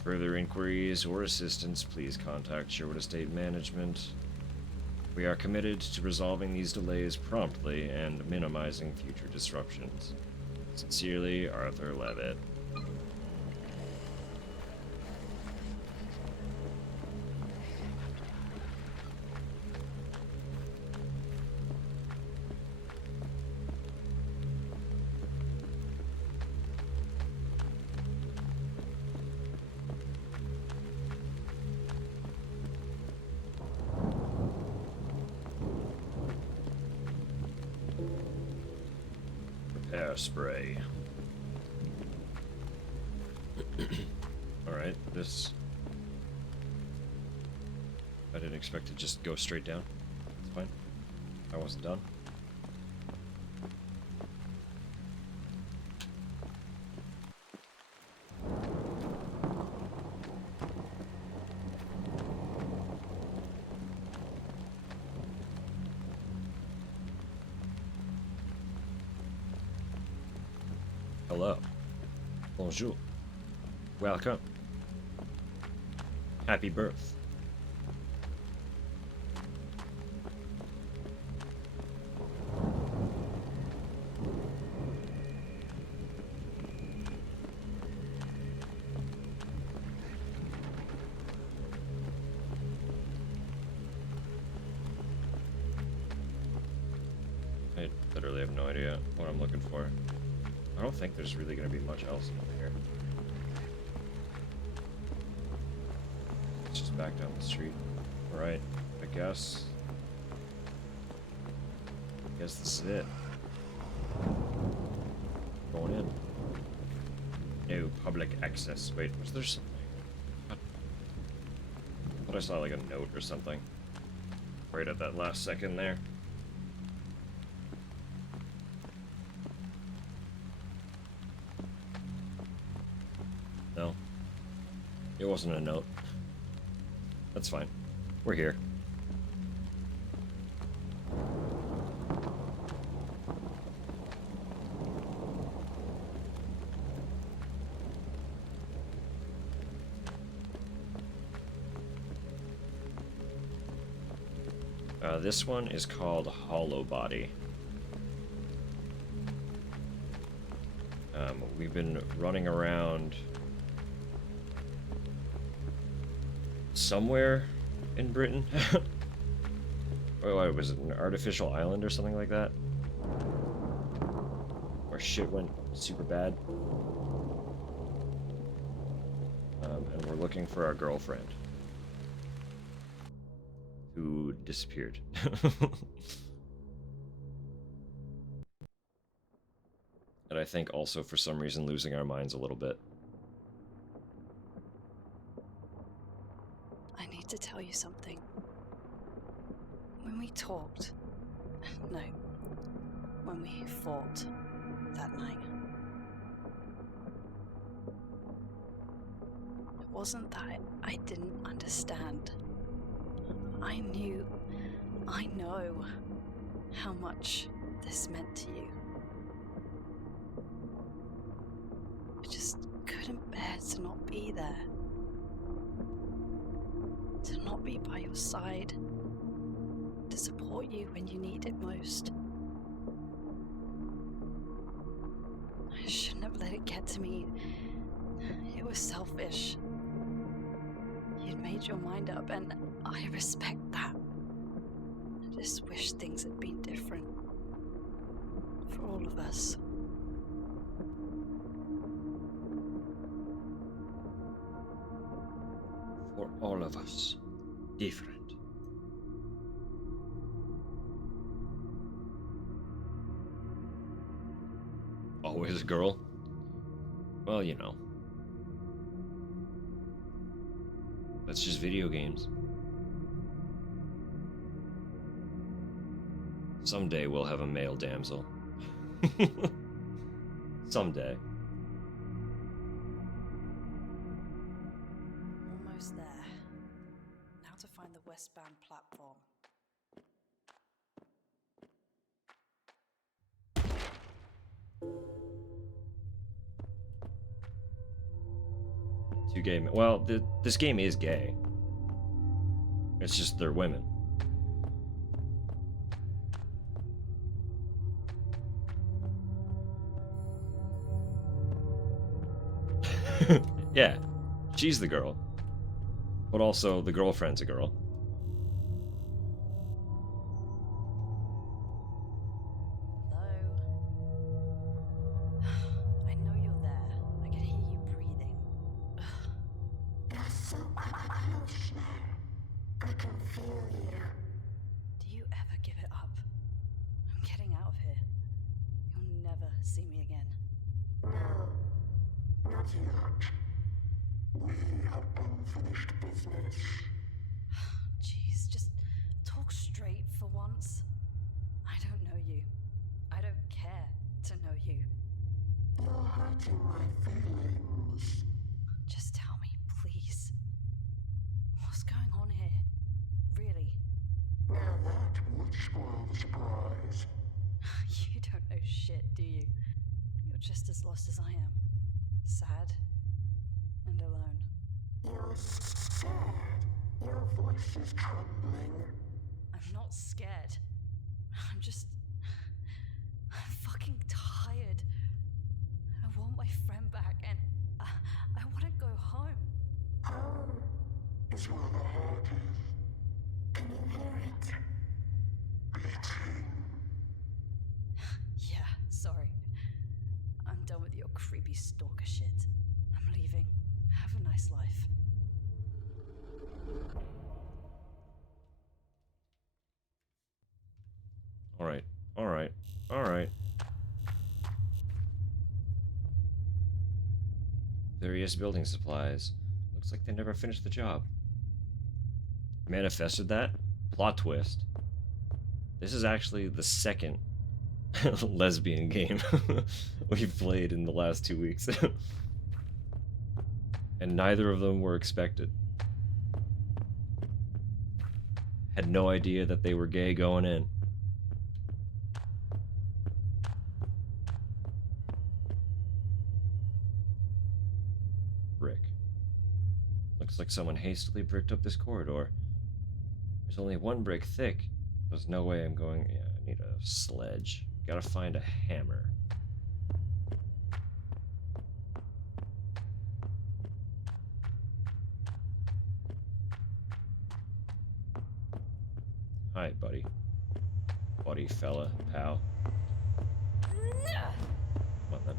Further inquiries or assistance, please contact Sherwood Estate Management. We are committed to resolving these delays promptly and minimizing future disruptions. Sincerely, Arthur Levitt. Spray. Alright, this... I didn't expect to just go straight down. It's fine. I wasn't done. Hello. Bonjour. Welcome. Happy birth. I literally have no idea what I'm looking for. I don't think there's really going to be much else in here. It's just back down the street. Alright, I guess this is it. Going in. No public access. Wait, was there something? I thought I saw like a note or something. Right at that last second there. No. It wasn't a note. That's fine. We're here. This one is called Hollow Body. We've been running around somewhere in Britain. What was it, an artificial island or something like that? Where shit went super bad. And we're looking for our girlfriend, who disappeared. And I think also for some reason losing our minds a little bit. I need to tell you something. When we talked... No. When we fought that night. wasn't that I didn't understand. I know how much this meant to you. I just couldn't bear to not be there. To not be by your side. To support you when you need it most. I shouldn't have let it get to me. It was selfish. You'd made your mind up, and I respect that. I just wish things had been different. For all of us. For all of us. Different. Always a girl? Well, you know. That's just video games. Someday we'll have a male damsel. Someday. Almost there. Now to find the westbound platform. Two gay men. Well, this game is gay. It's just they're women. Yeah, she's the girl. But also, the girlfriend's a girl. Hello? I know you're there. I can hear you breathing. You're so close now. I can feel you. Do you ever give it up? I'm getting out of here. You'll never see me again. No, not yet. We have unfinished business. Jeez, just talk straight for once. I don't know you. I don't care to know you. You're hurting my feelings. Just tell me, please. What's going on here? Really? Now that would spoil the surprise. You don't know shit, do you? You're just as lost as I am. Sad and alone. You're sad. Your voice is trembling. I'm not scared. I'm fucking tired. I want my friend back, and I want to go home. Home is where the heart is. Can you hear it? Beating. Yeah, sorry. I'm done with your creepy stalker shit. I'm leaving. Have a nice life. Alright, alright, alright. Various building supplies. Looks like they never finished the job. Manifested that? Plot twist. This is actually the second lesbian game we've played in the last 2 weeks. And neither of them were expected. Had no idea that they were gay going in. Brick. Looks like someone hastily bricked up this corridor. There's only one brick thick. There's no way I'm going... Yeah, I need a sledge. Gotta find a hammer. Hi, buddy. Buddy, fella, pal. Come on, then.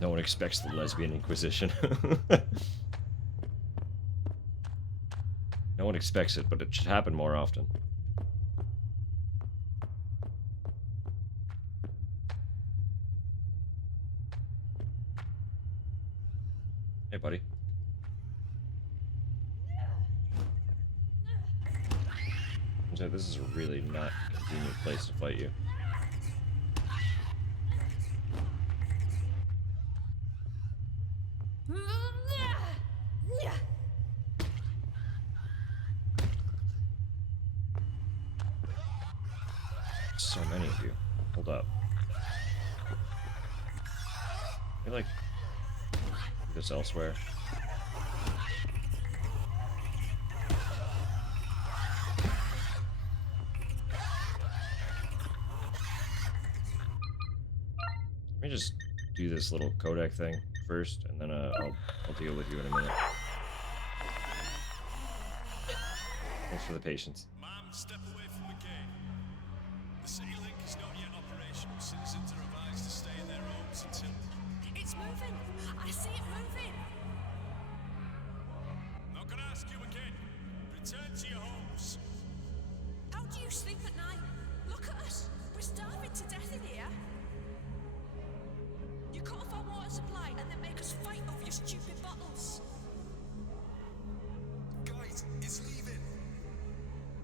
No one expects the lesbian inquisition. No one expects it, but it should happen more often. Hey, buddy. This is a really not convenient place to fight you. So many of you. Hold up. I feel like do this elsewhere. Let me just do this little codec thing first, and then I'll deal with you in a minute. Thanks for the patience. Ma'am, step away from the gate. The city link is not yet operational. Citizens are advised to stay in their homes until... It's moving. I see it moving. Not gonna ask you again. Return to your homes. How do you sleep at night? Look at us. We're starving to death in here. You cut off our water supply and then make us fight over your stupid bottles. Guys, it's leaving.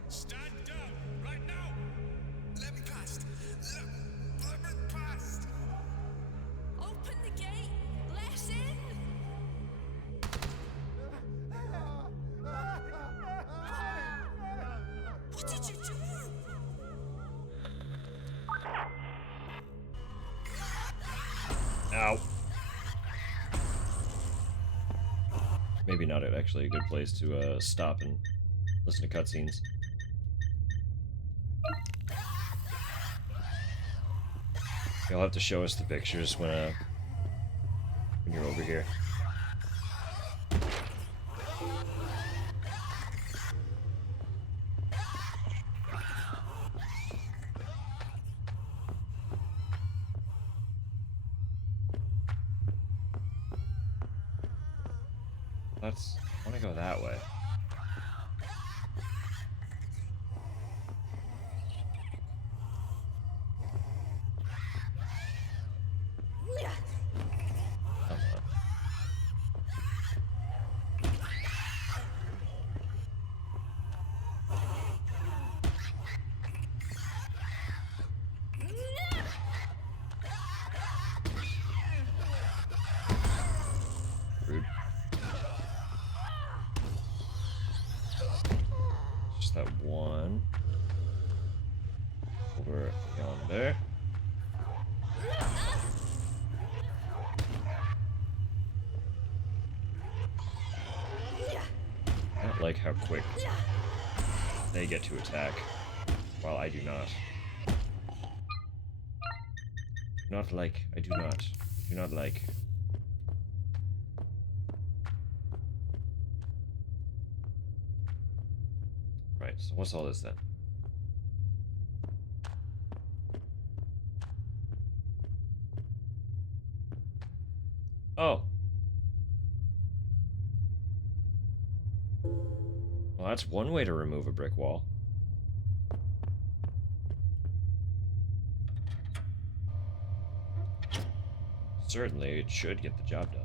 Stand down, right now. Let me past. Let me past. Open the gate. Let us in. What did you do? Ow. Maybe not actually a good place to stop and listen to cutscenes. You'll have to show us the pictures when you're over here. I want to go that way. Come on. Rude. Just that one over yonder. I don't like how quick they get to attack, while I do not. I do not like. Right, so what's all this then? Oh. Well, that's one way to remove a brick wall. Certainly, it should get the job done.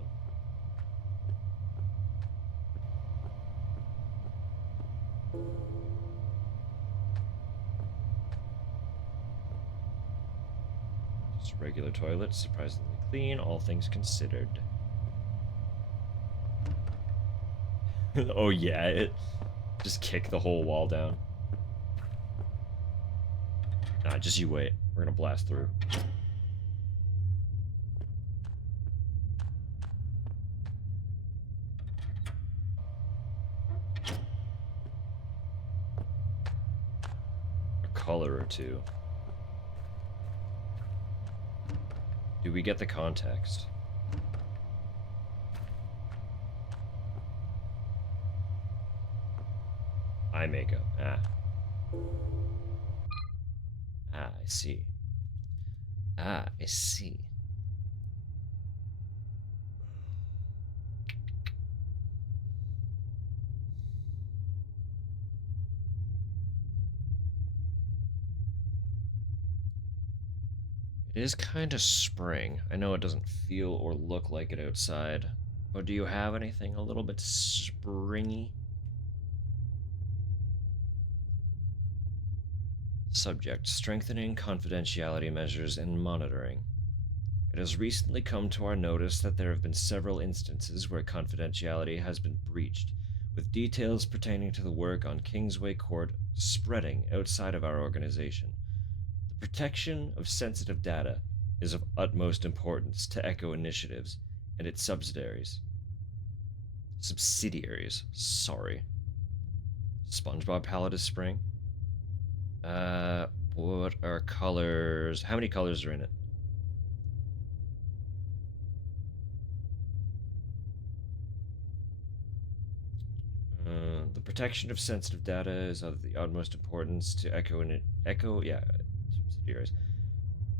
Just a regular toilet, surprisingly clean, all things considered. Oh yeah, it just kick the whole wall down. Nah, just you wait. We're gonna blast through. A color or two. Do we get the context? Eye makeup. Ah. Ah, I see. Ah, I see. It is kind of spring. I know it doesn't feel or look like it outside, but do you have anything a little bit springy? Subject: strengthening confidentiality measures and monitoring. It has recently come to our notice that there have been several instances where confidentiality has been breached, with details pertaining to the work on Kingsway Court spreading outside of our organization. The protection of sensitive data is of utmost importance to Echo Initiatives and its subsidiaries. Sorry. SpongeBob palette is spring. What are colors? How many colors are in it? The protection of sensitive data is of the utmost importance to subsidiaries.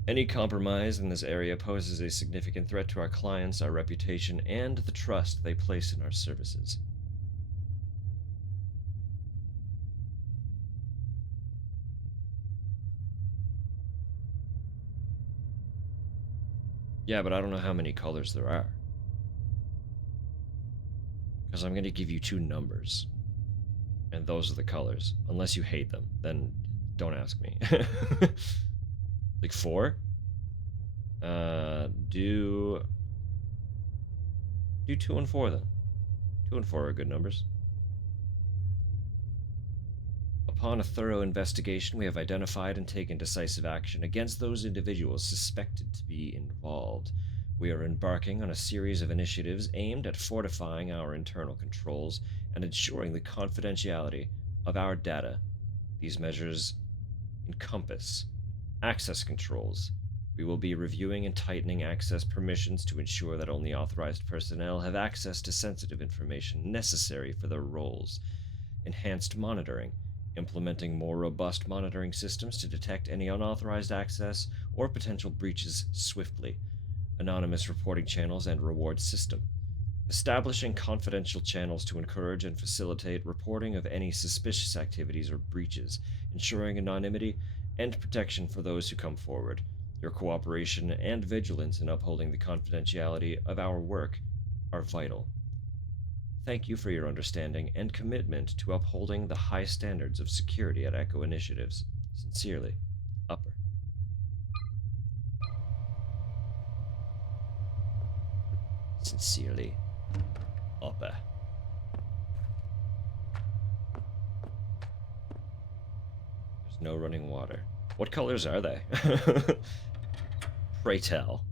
Any compromise in this area poses a significant threat to our clients, our reputation, and the trust they place in our services. Yeah, but I don't know how many colors there are. Because I'm going to give you 2 numbers. And those are the colors. Unless you hate them, then don't ask me. Like 4? Do 2 and 4 then. 2 and 4 are good numbers. Upon a thorough investigation, we have identified and taken decisive action against those individuals suspected to be involved. We are embarking on a series of initiatives aimed at fortifying our internal controls and ensuring the confidentiality of our data. These measures encompass access controls. We will be reviewing and tightening access permissions to ensure that only authorized personnel have access to sensitive information necessary for their roles. Enhanced monitoring, implementing more robust monitoring systems to detect any unauthorized access or potential breaches swiftly. Anonymous reporting channels and reward system. Establishing confidential channels to encourage and facilitate reporting of any suspicious activities or breaches, ensuring anonymity and protection for those who come forward. Your cooperation and vigilance in upholding the confidentiality of our work are vital. Thank you for your understanding and commitment to upholding the high standards of security at Echo Initiatives. Sincerely, Upper. Sincerely, Upper. There's no running water. What colors are they? Pray tell.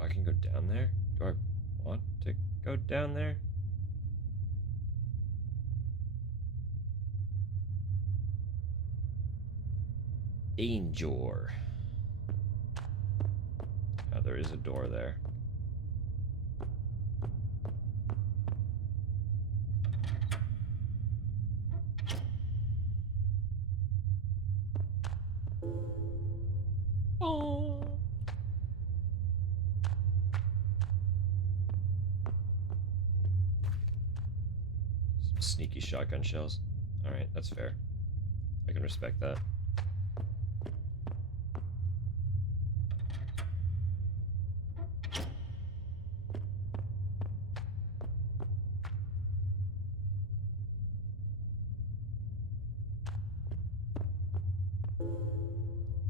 I can go down there? Do I want to go down there? Danger. Oh, there is a door there. Oh. Some sneaky shotgun shells. Alright, that's fair. I can respect that.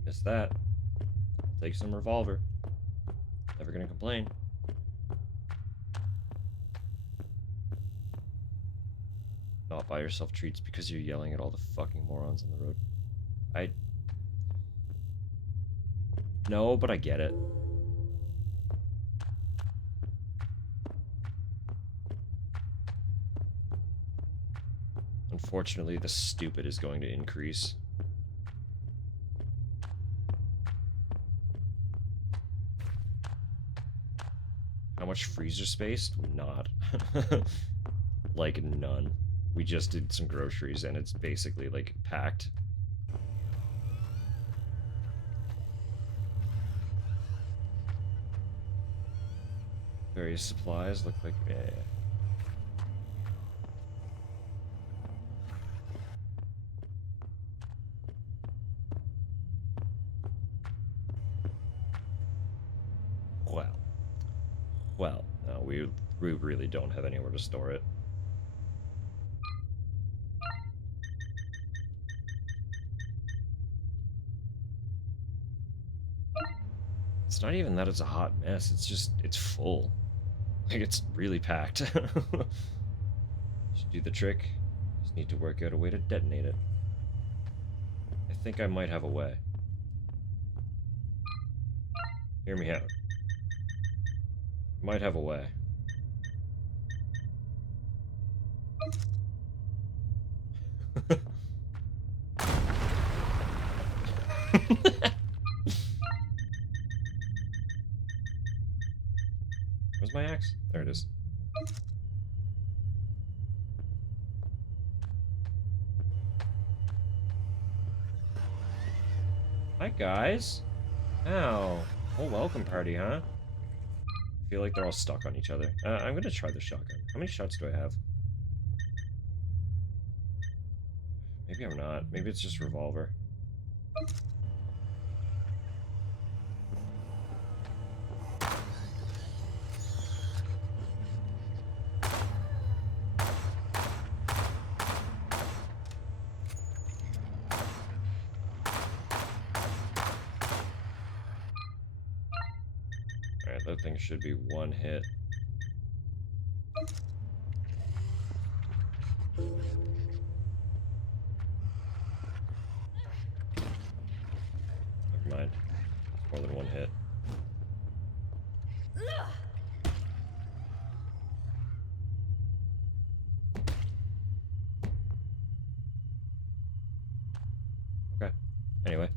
Missed that. Take some revolver. Never gonna complain. Not buy yourself treats because you're yelling at all the fucking morons on the road. No, but I get it. Unfortunately, the stupid is going to increase. How much freezer space? Not. Like, none. We just did some groceries and it's basically, like, packed. Various supplies look like... yeah. Well. Well, no, we really don't have anywhere to store it. It's not even that it's a hot mess, it's just, it's full. Like, it's really packed. Should do the trick. Just need to work out a way to detonate it. I think I might have a way. Hear me out. Might have a way. Where's my axe? There it is. Hi, guys. Ow. Whole welcome party, huh? I feel like they're all stuck on each other. I'm gonna try the shotgun. How many shots do I have? Maybe I'm not. Maybe it's just revolver. Alright, that thing should be one hit. Never mind. It's more than one hit. Okay. Anyway.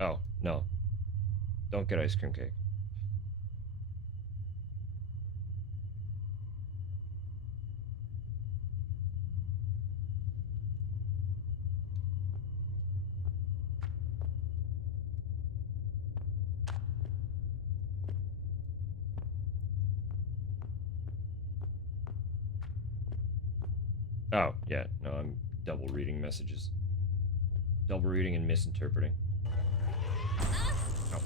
Oh, no. Don't get ice cream cake. Oh, yeah. No, I'm double reading messages. Double reading and misinterpreting. Oh.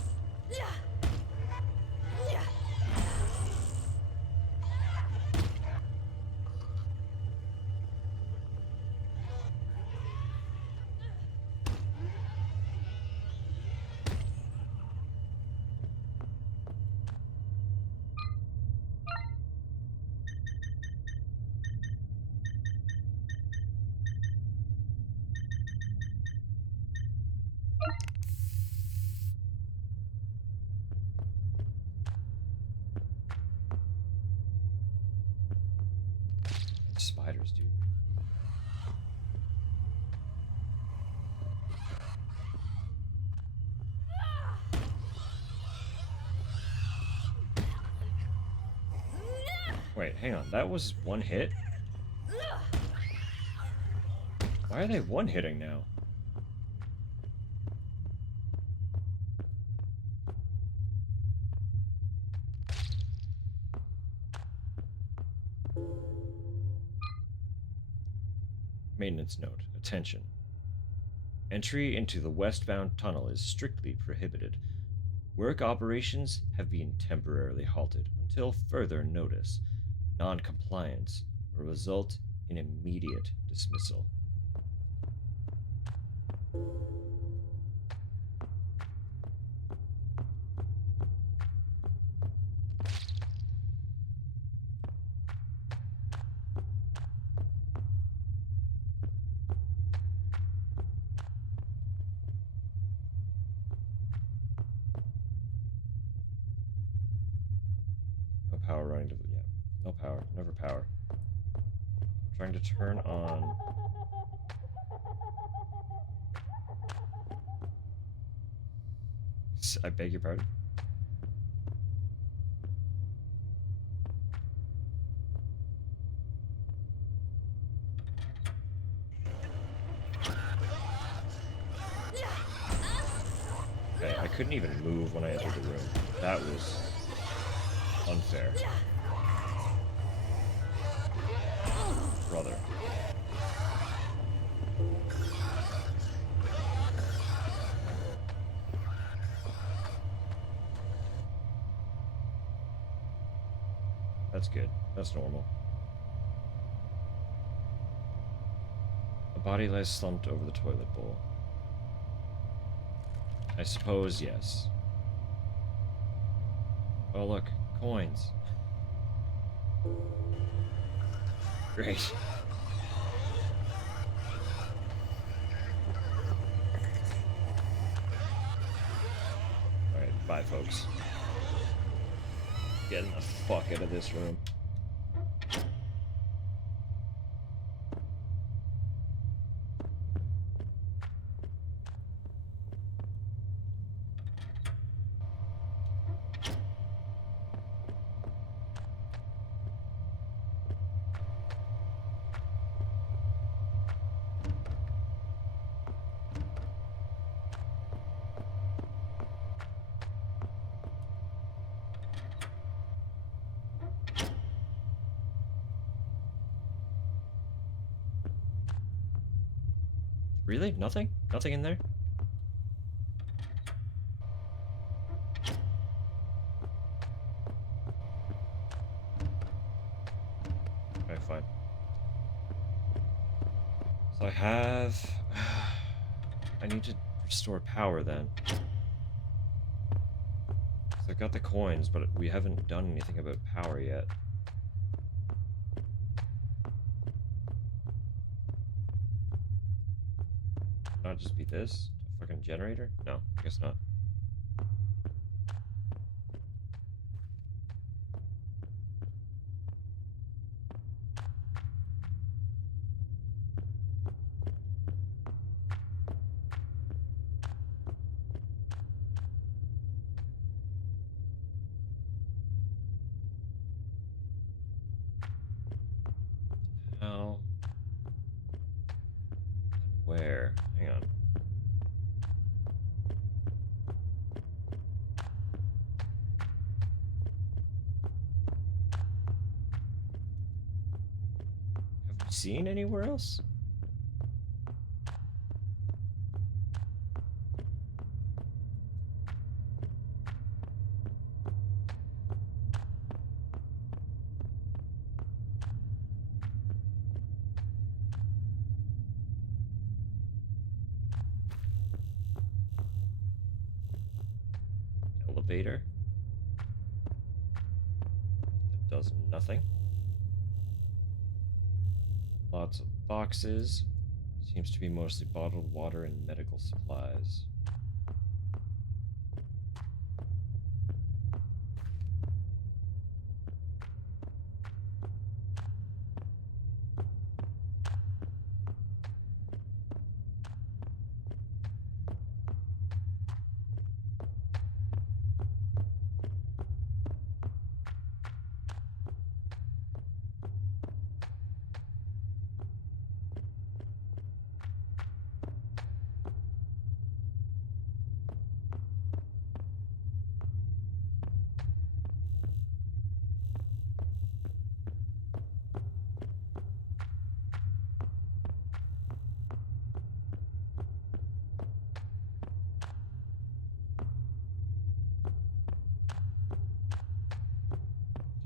Spiders, dude. Wait, hang on. That was one hit? Why are they one-hitting now? Maintenance note. Attention. Entry into the westbound tunnel is strictly prohibited. Work operations have been temporarily halted until further notice. Non-compliance will result in immediate dismissal. No power running to the... yeah. No power. Never power. I'm trying to turn on... I beg your pardon? Okay, I couldn't even move when I entered the room. That was unfair. That's good. That's normal. A body lies slumped over the toilet bowl. I suppose yes. Oh look, coins. Great. Alright, bye folks. Getting the fuck out of this room. Really? Nothing? Nothing in there? Okay, fine. So I have... I need to restore power then. So I've got the coins, but we haven't done anything about power yet. Not just be this? A fucking generator? No, I guess not. How? And where? Hang on. Have we seen anywhere else? Elevator. That does nothing. Lots of boxes. Seems to be mostly bottled water and medical supplies.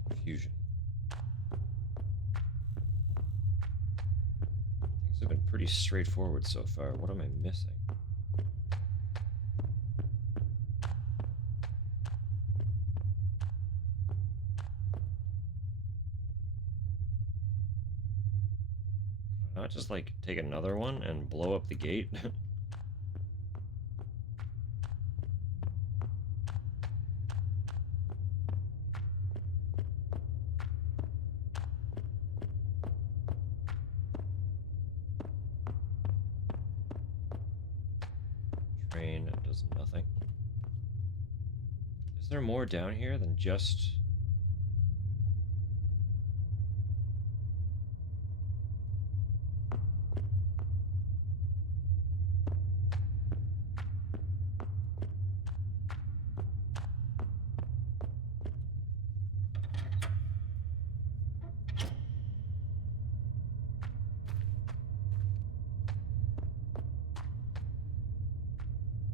Confusion. Things have been pretty straightforward so far. What am I missing? Can I not just, like, take another one and blow up the gate? Train does nothing. Is there more down here than just...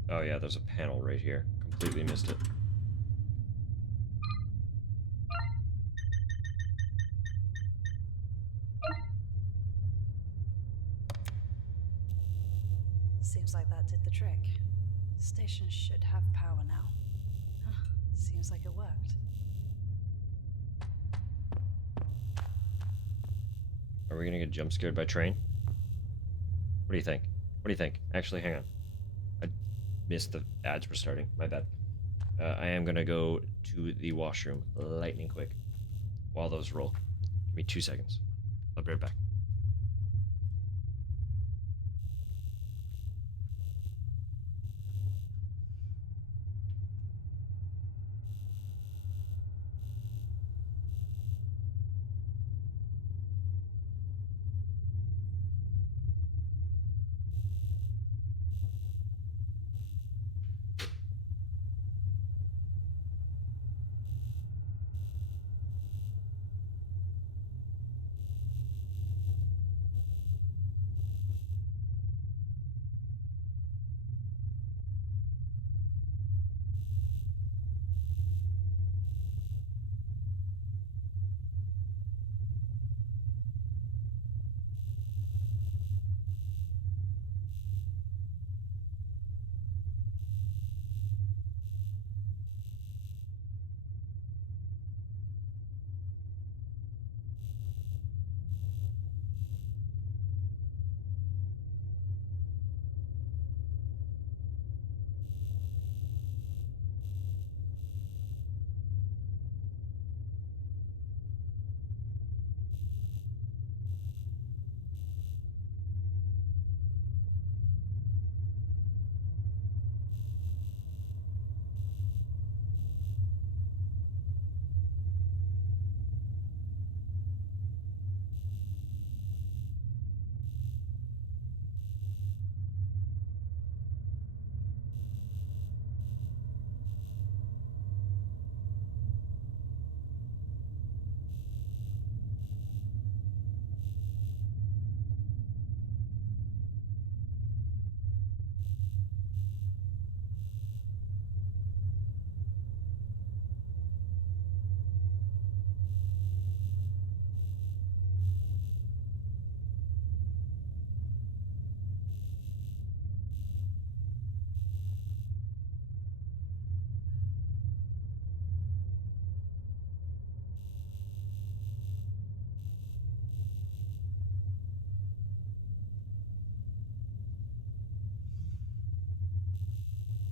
Oh yeah, there's a panel right here. Completely missed it. Seems like that did the trick. The station should have power now. Huh, seems like it worked. Are we gonna get jump scared by train? What do you think? What do you think? Actually, hang on. I missed the ads were starting. My bad. I am gonna go to the washroom lightning quick while those roll. Give me 2 seconds. I'll be right back.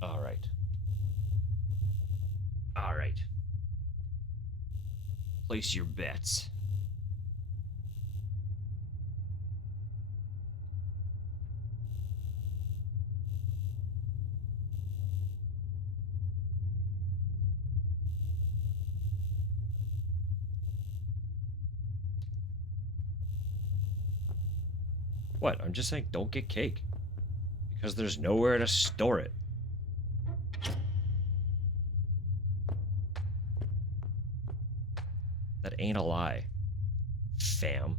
All right. All right. Place your bets. What? I'm just saying don't get cake. Because there's nowhere to store it. That ain't a lie, fam.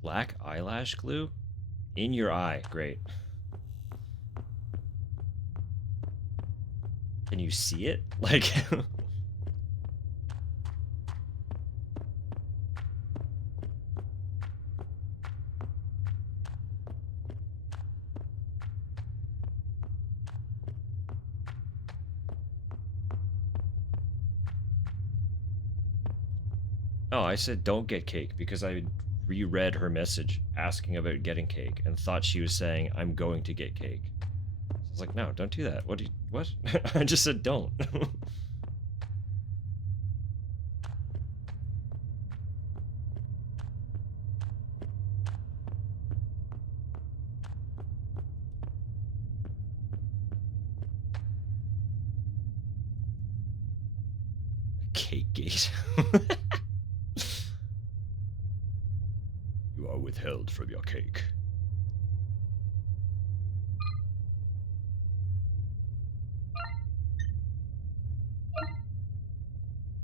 Black eyelash glue? In your eye. Great. Can you see it? Like... Oh, I said don't get cake because I reread her message asking about getting cake and thought she was saying I'm going to get cake. So I was like, no, don't do that. What? I just said don't. Cake gate. You are withheld from your cake.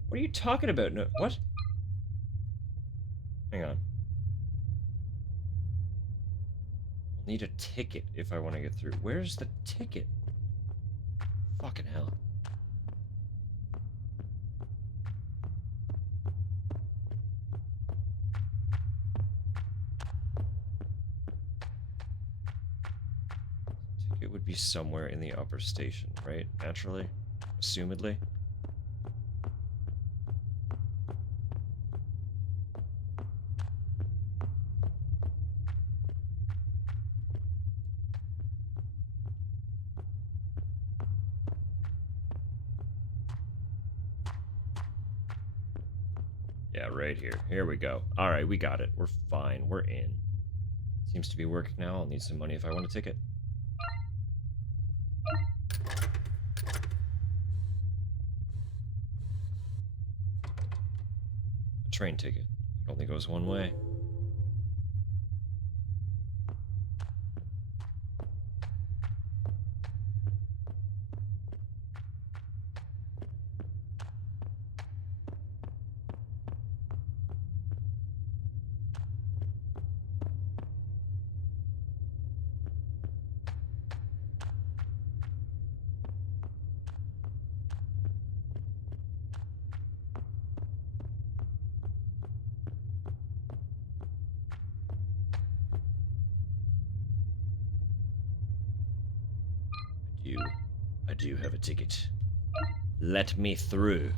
What are you talking about? No, what? Hang on. I'll need a ticket if I want to get through. Where's the ticket? Fucking hell. Ticket would be somewhere in the upper station, right? Naturally? Assumedly? Yeah, right here. Here we go. Alright, we got it. We're fine. We're in. Seems to be working now. I'll need some money if I want a ticket. A train ticket. It only goes one way. I do have a ticket. Let me through.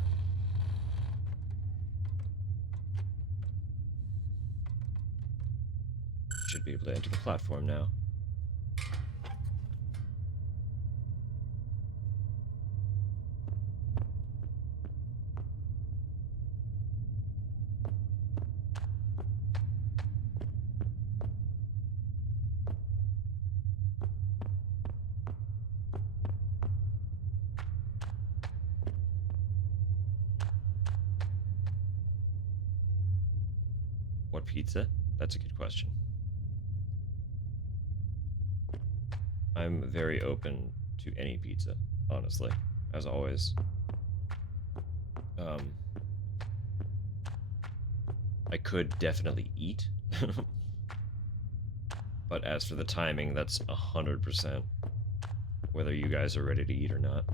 Should be able to enter the platform now. What pizza? That's a good question. I'm very open to any pizza, honestly, as always. I could definitely eat, but as for the timing, that's 100% whether you guys are ready to eat or not.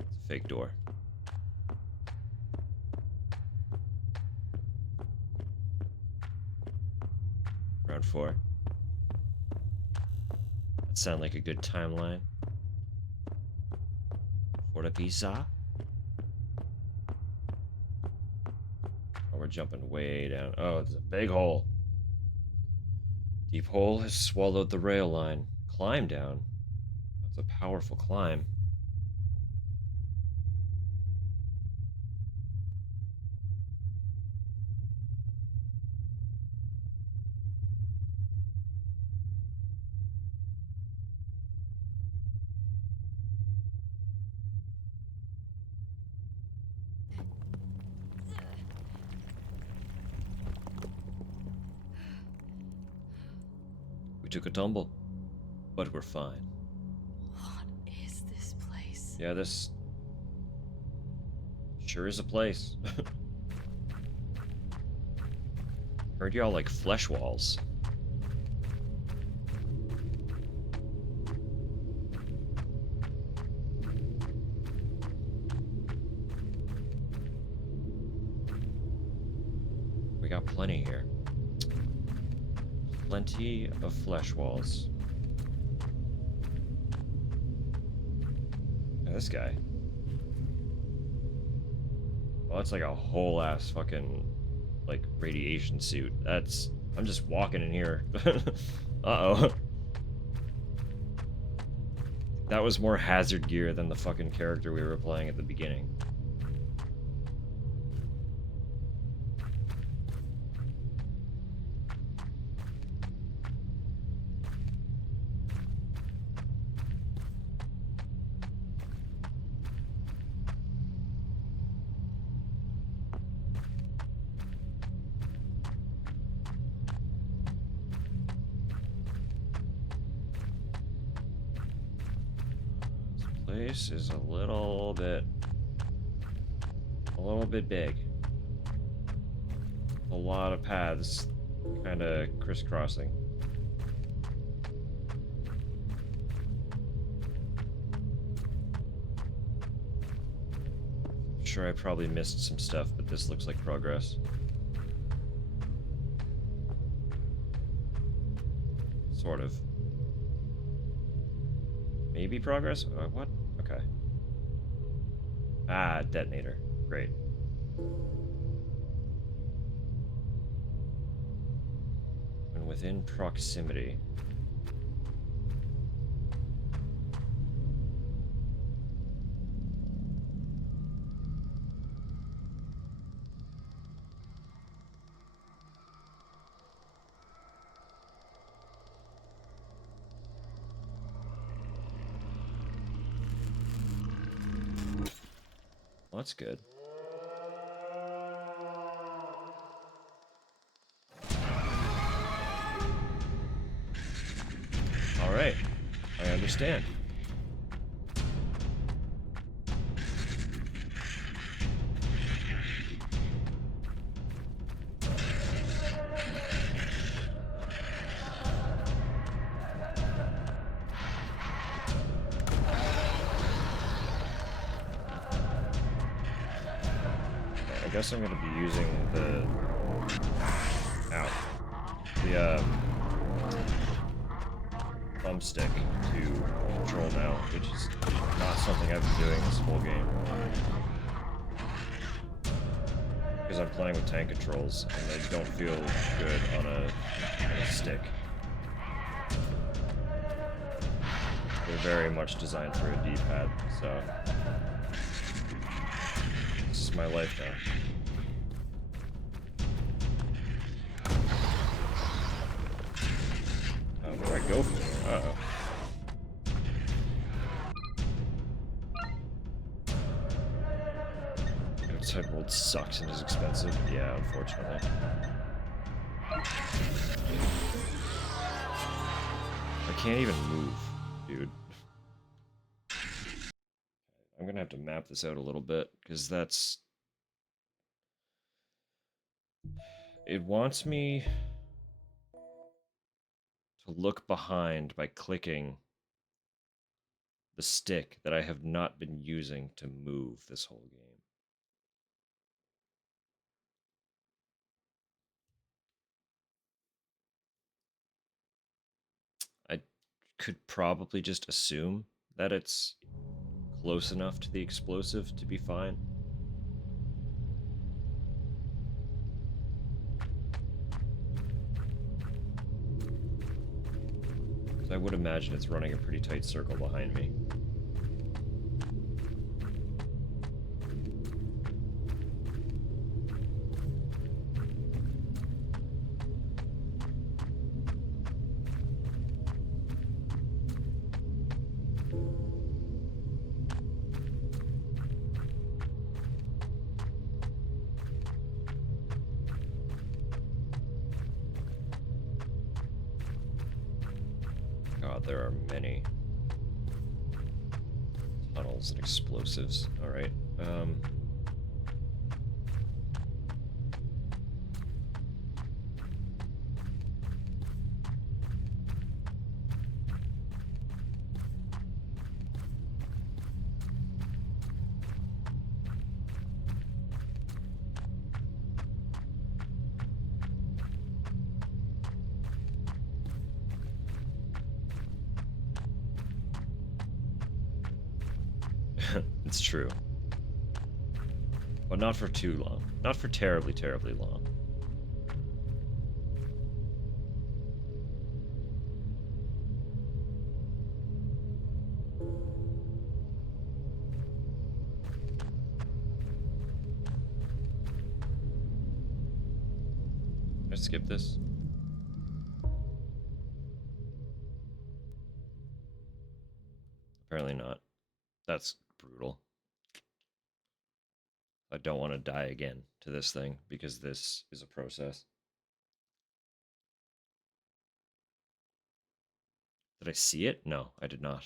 It's a fake door. Round 4. That sound like a good timeline. For the pizza. Oh, we're jumping way down. Oh, it's a big hole. Deep hole has swallowed the rail line. Climb down. That's a powerful climb. We took a tumble, but we're fine. What is this place? Yeah, this sure is a place. Heard y'all like flesh walls. We got plenty here. Plenty of flesh walls. And this guy. Well, that's like a whole ass fucking like radiation suit. That's I'm just walking in here. Uh-oh. That was more hazard gear than the fucking character we were playing at the beginning. This place is a little bit big. a lot of paths kind of crisscrossing. I'm sure I probably missed some stuff, but this looks like progress. Sort of. Maybe progress? What? Okay. Ah, detonator. Great. When within proximity. Well, that's good. All right, I understand. I guess I'm gonna be using the thumbstick to control now, which is not something I've been doing this whole game. Because I'm playing with tank controls, and they don't feel good on a stick. They're very much designed for a D-pad, so this is my life now. Where do I go from here? Uh-oh. Outside world sucks and is expensive. Yeah, unfortunately. I can't even move, dude. I'm gonna have to map this out a little bit, because that's... It wants me to look behind by clicking the stick that I have not been using to move this whole game. I could probably just assume that it's close enough to the explosive to be fine. I would imagine it's running a pretty tight circle behind me. God, there are many tunnels and explosives. All right. It's true. But not for too long. Not for terribly, terribly long. Can I skip this? Apparently not. That's brutal. I don't want to die again to this thing, because this is a process. Did I see it? No, I did not.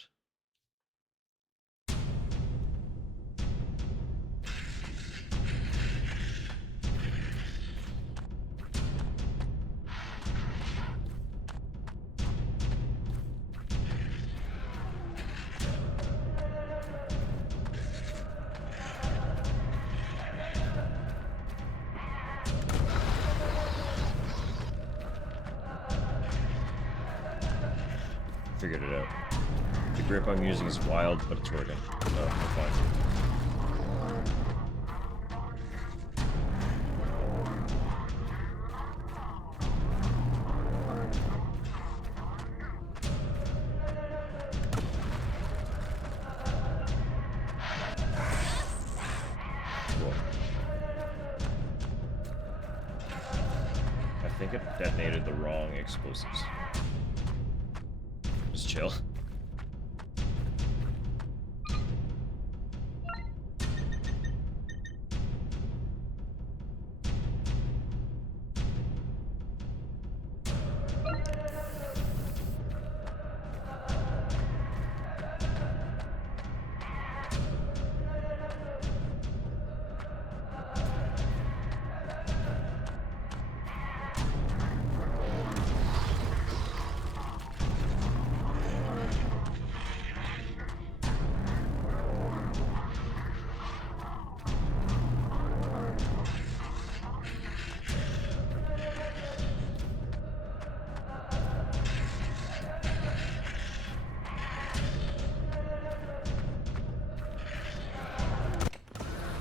figured it out. The grip I'm using is wild, but it's working. So, I'm fine. Cool. I think it detonated the wrong explosives. Just chill.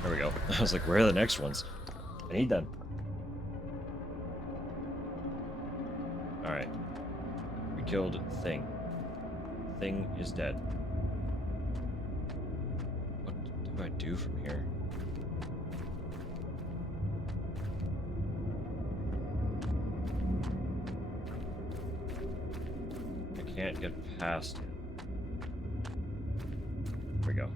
There we go. I was like, where are the next ones? I need them. Alright. We killed Thing. Thing is dead. What do I do from here? I can't get past it. There we go.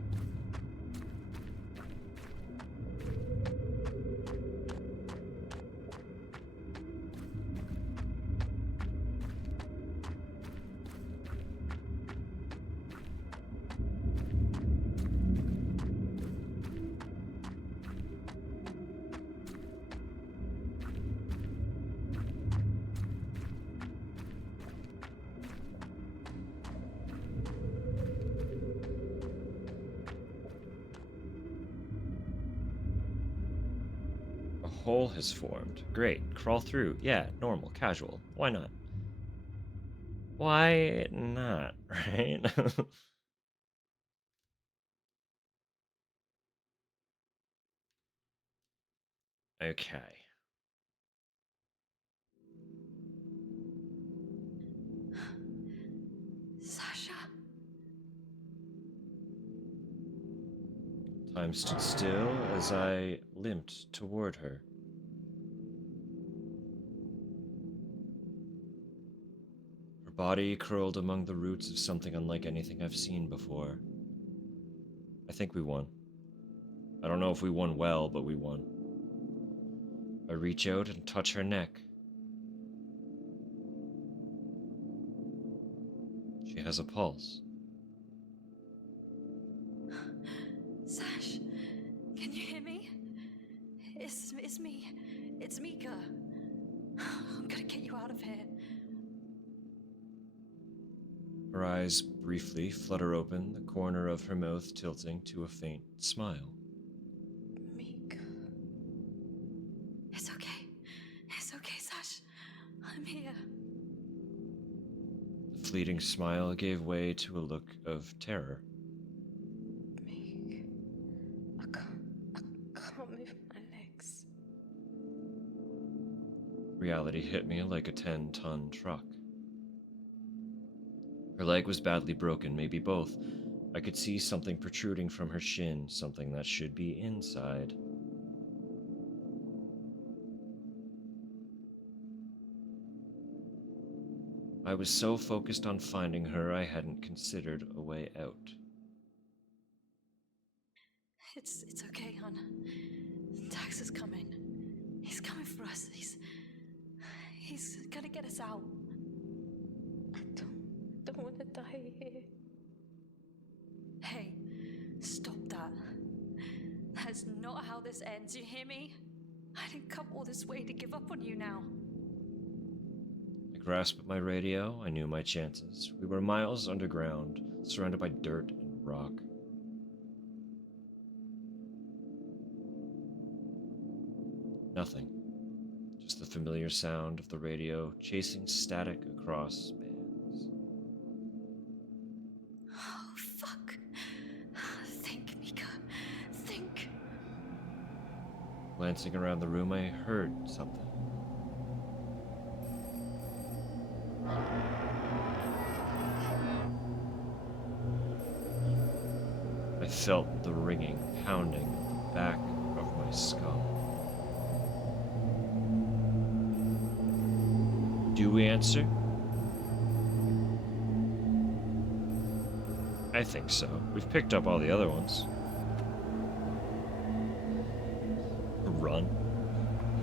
Hole has formed. Great. Crawl through. Yeah, normal, casual. Why not? Why not, right? Okay. Sasha. Time stood still as I limped toward her. Her body curled among the roots of something unlike anything I've seen before. I think we won. I don't know if we won well, but we won. I reach out and touch her neck. She has a pulse. Sash, can you hear me? It's me. It's Mika. I'm gonna get you out of here. Her eyes briefly flutter open, the corner of her mouth tilting to a faint smile. Mika. It's okay. It's okay, Sash. I'm here. The fleeting smile gave way to a look of terror. Meek. I can't move my legs. Reality hit me like a 10-ton truck. Her leg was badly broken, maybe both. I could see something protruding from her shin, something that should be inside. I was so focused on finding her, I hadn't considered a way out. It's okay, hon. Dax is coming. He's coming for us. He's gonna get us out. I don't want to die here. Hey, stop that. That's not how this ends, you hear me? I didn't come all this way to give up on you now. I grasped at my radio. I knew my chances. We were miles underground, surrounded by dirt and rock. Nothing. Just the familiar sound of the radio chasing static across bands. Glancing around the room, I heard something. I felt the ringing, pounding at the back of my skull. Do we answer? I think so. We've picked up all the other ones. Run.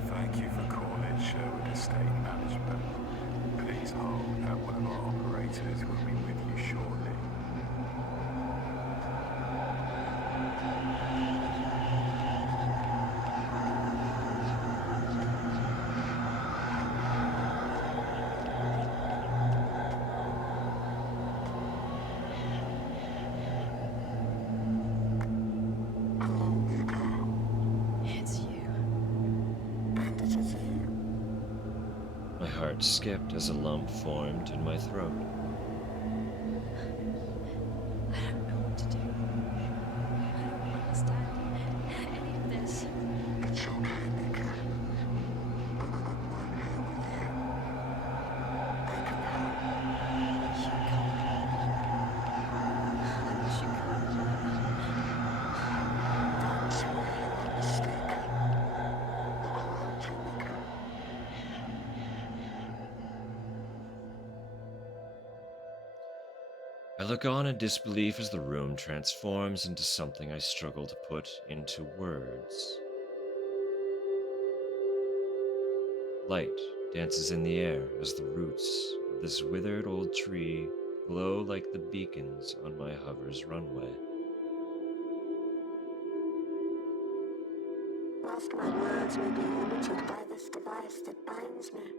Thank you for calling Sherwood Estate Management. Please hold that one of our operators will be with you shortly. It's you. My heart skipped as a lump formed in my throat. I don't know what to do. I don't understand any of this. It's okay, Mika. I'm right here with you. I can help. You can't. I wish you could. That's where you are mistaken. Look around you, Mika. I look on in disbelief as the room transforms into something I struggle to put into words. Light dances in the air as the roots of this withered old tree glow like the beacons on my hover's runway. Whilst my words may be limited by this device that binds me,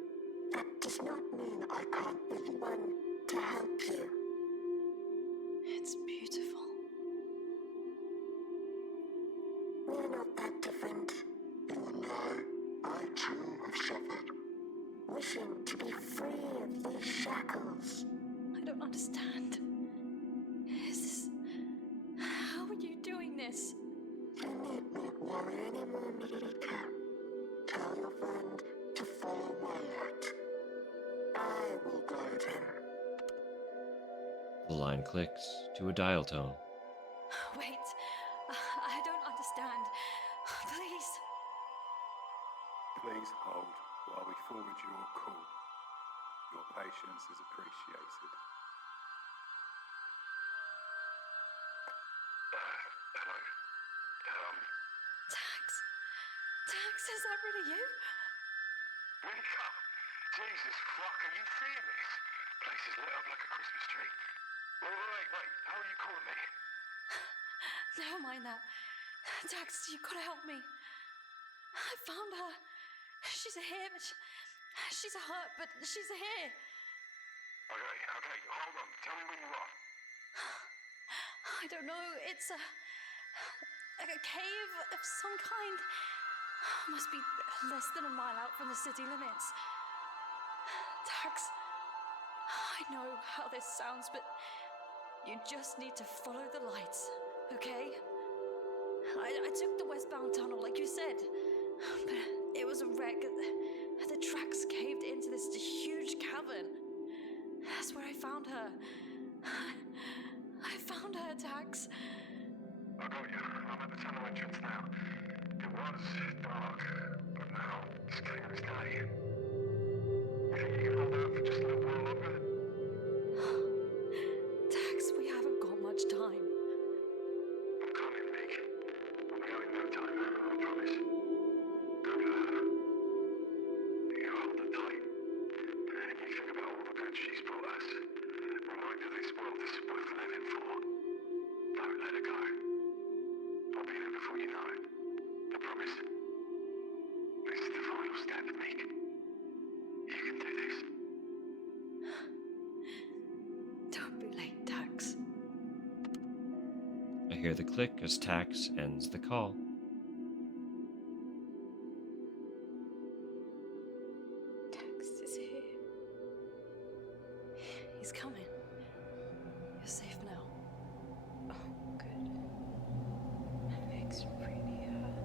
that does not mean I can't be the one to help you. It's beautiful. We're not that different. You and I too have suffered. Wishing to be free of these shackles. I don't understand. Is this... How are you doing this? You need not worry anymore, Mika. Tell your friend to follow my light. I will guide him. The line clicks to a dial tone. Wait. I don't understand. Please. Please hold while we forward your call. Your patience is appreciated. Hello? Tax? Tax, is that really you? Mika! Jesus fuck, are you seeing this? Place is lit up like a Christmas tree. Wait, how are you calling me? Never mind that. Tax, you gotta help me. I found her. She's here, but she's hurt, but she's here. Okay, hold on. Tell me where you are. I don't know. It's a cave of some kind. Must be less than a mile out from the city limits. Tax, I know how this sounds, but you just need to follow the lights, okay? I took the westbound tunnel, like you said, but it was a wreck. The tracks caved into this huge cavern. That's where I found her. I found her, Tax. I got you. I'm at the tunnel entrance now. It was dark, but now it's clear as day. You think you can hold out for just a little while longer? Tax, we haven't got much time. I'm coming, Mick. I'll be out in no time, I promise. Go to her. You hold her tight. And you think about all the good she's brought us. Remind her this world is worth living for. Don't let her go. I'll be there before you know it. I promise. This is the final step, Mick. You can do this. Don't be late, Tax. I hear the click as Tax ends the call. Tax is here. He's coming. You're safe now. Oh, good. My legs really hurt.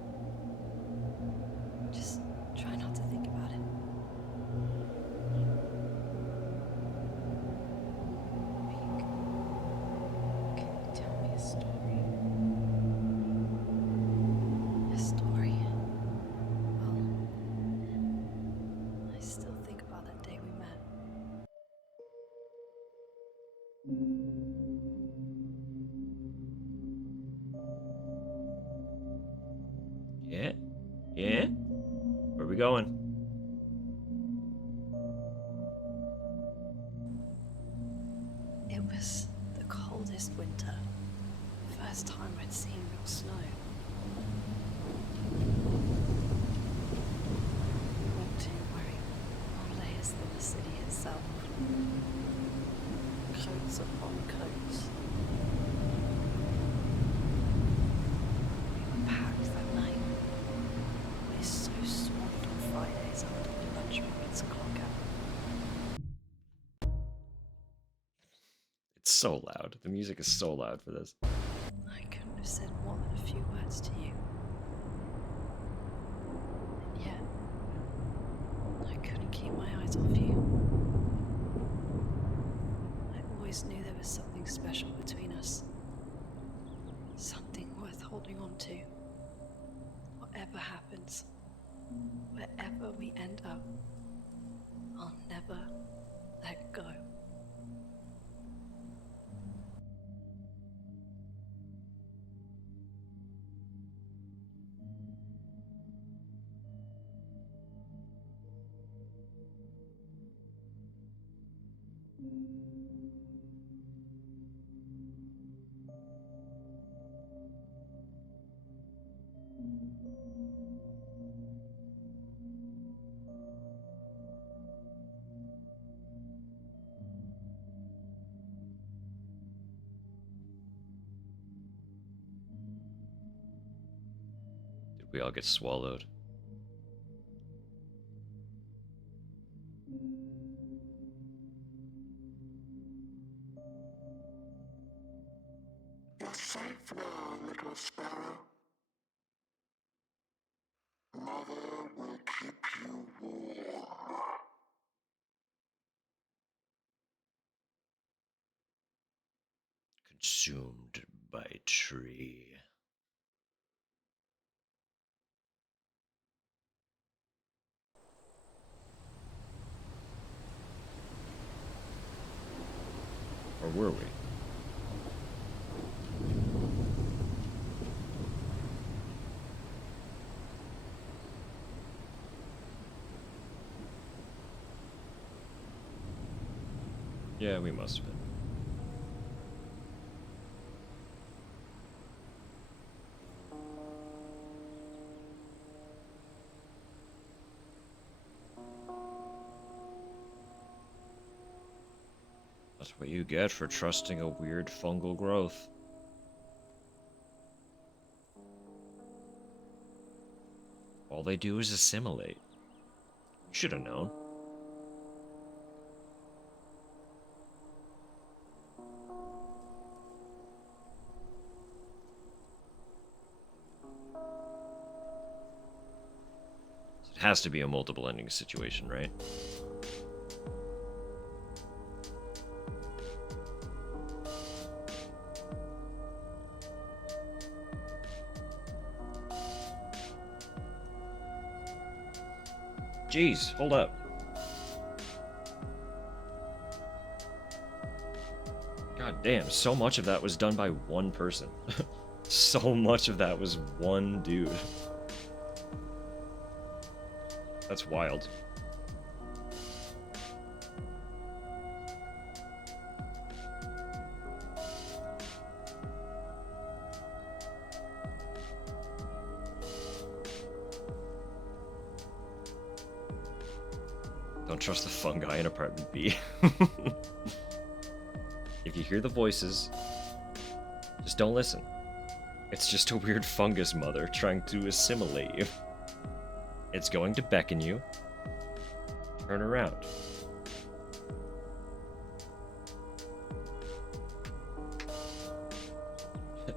Yeah? Where are we going? It was the coldest winter. First time I'd seen real snow. We walked in wearing more layers than the city itself. Coats upon coats. We were packed that night. We're so swamped on Fridays after the lunch periods clock out. It's so loud. The music is so loud for this. I couldn't have said more than a few words to you. And yet, I couldn't keep my eyes off you. I always knew there was something special between us. Something worth holding on to. Whatever happens, wherever we end up, I'll never let go. Did we all get swallowed? You're safe now, little sparrow. Mother will keep you warm. Consumed by a tree. Or were we? Yeah, we must have been. That's what you get for trusting a weird fungal growth. All they do is assimilate. You should have known. It has to be a multiple ending situation, right? Jeez, hold up. God damn, so much of that was done by one person. So much of that was one dude. That's wild. Don't trust the fungi in apartment B. If you hear the voices, just don't listen. It's just a weird fungus mother trying to assimilate you. It's going to beckon you. Turn around.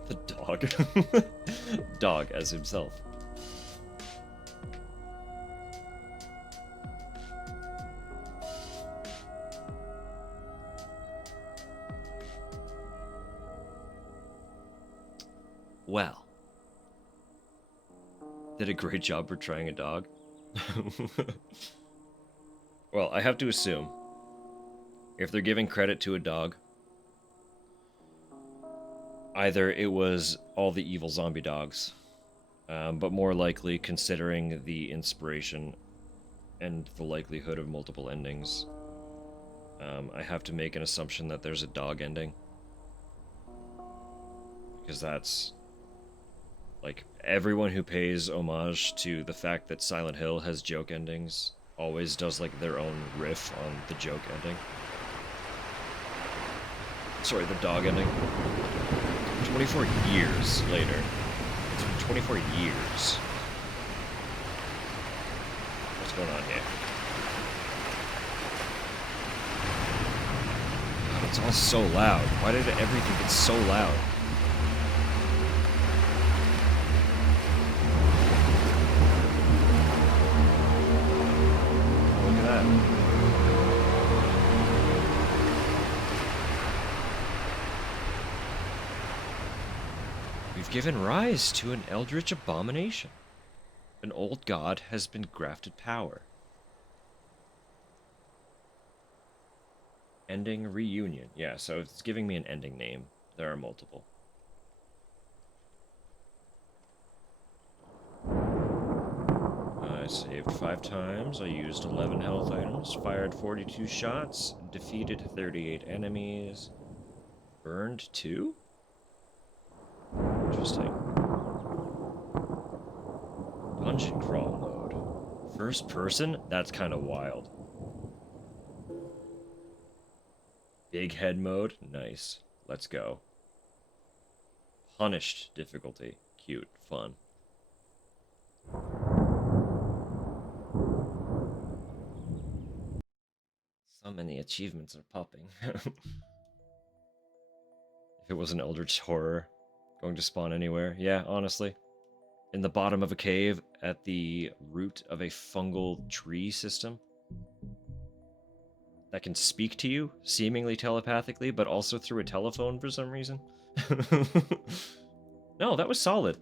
The dog. Dog as himself. Well. Did a great job portraying a dog. Well, I have to assume, if they're giving credit to a dog, either it was all the evil zombie dogs, But more likely, considering the inspiration and the likelihood of multiple endings, I have to make an assumption that there's a dog ending. Because that's... like, everyone who pays homage to the fact that Silent Hill has joke endings always does, like, their own riff on the joke ending. Sorry, the dog ending. 24 years later. It's been 24 years. What's going on here? God, it's all so loud. Why did everything get so loud? Look at that. We've given rise to an eldritch abomination. An old god has been grafted power. Ending reunion. Yeah, so it's giving me an ending name. There are multiple. I saved 5 times. I used 11 health items. Fired 42 shots. Defeated 38 enemies. Burned 2? Interesting. Dungeon crawl mode. First person? That's kind of wild. Big head mode? Nice. Let's go. Punished difficulty. Cute. Fun. So many achievements are popping. If it was an Eldritch Horror going to spawn anywhere. Yeah, honestly. In the bottom of a cave at the root of a fungal tree system that can speak to you, seemingly telepathically, but also through a telephone for some reason. No, that was solid.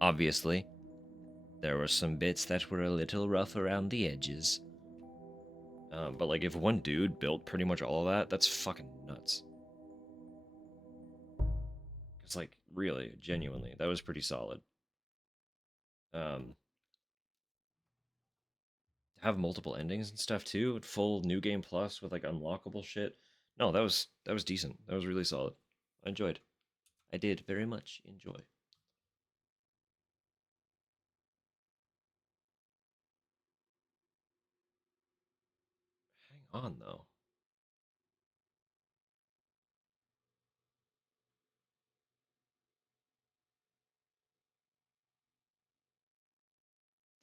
Obviously, there were some bits that were a little rough around the edges. But like, if one dude built pretty much all of that, that's fucking nuts. It's like, really, genuinely, that was pretty solid. Have multiple endings and stuff too, full new game plus with like unlockable shit. No, that was decent. That was really solid. I enjoyed. I did very much enjoy. Hang on though.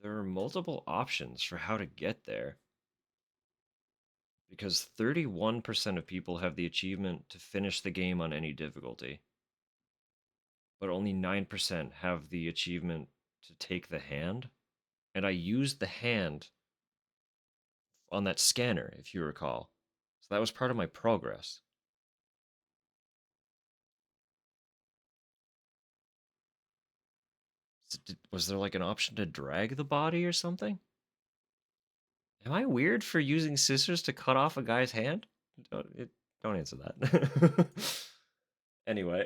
There are multiple options for how to get there. Because 31% of people have the achievement to finish the game on any difficulty. But only 9% have the achievement to take the hand. And I used the hand on that scanner, if you recall. So that was part of my progress. So was there like an option to drag the body or something? Am I weird for using scissors to cut off a guy's hand? Don't answer that. Anyway.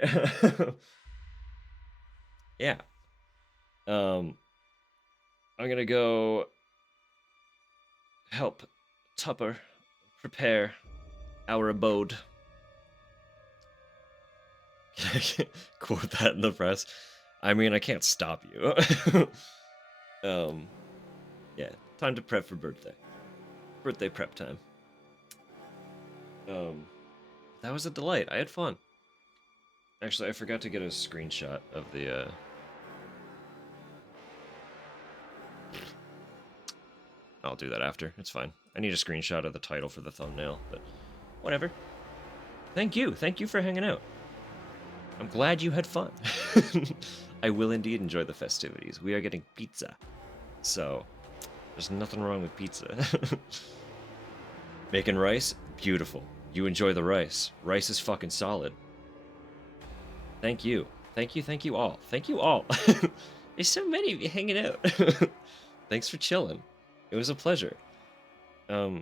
Yeah. I'm gonna go help Tupper prepare our abode. Can I quote that in the press? I mean, I can't stop you. Yeah, time to prep for birthday. Birthday prep time. That was a delight. I had fun. Actually, I forgot to get a screenshot of the, I'll do that after. It's fine. I need a screenshot of the title for the thumbnail, but whatever. Thank you. Thank you for hanging out. I'm glad you had fun. I will indeed enjoy the festivities. We are getting pizza. So, there's nothing wrong with pizza. Making rice? Beautiful. You enjoy the rice. Rice is fucking solid. Thank you. Thank you all. Thank you all. There's so many of you hanging out. Thanks for chilling. It was a pleasure. I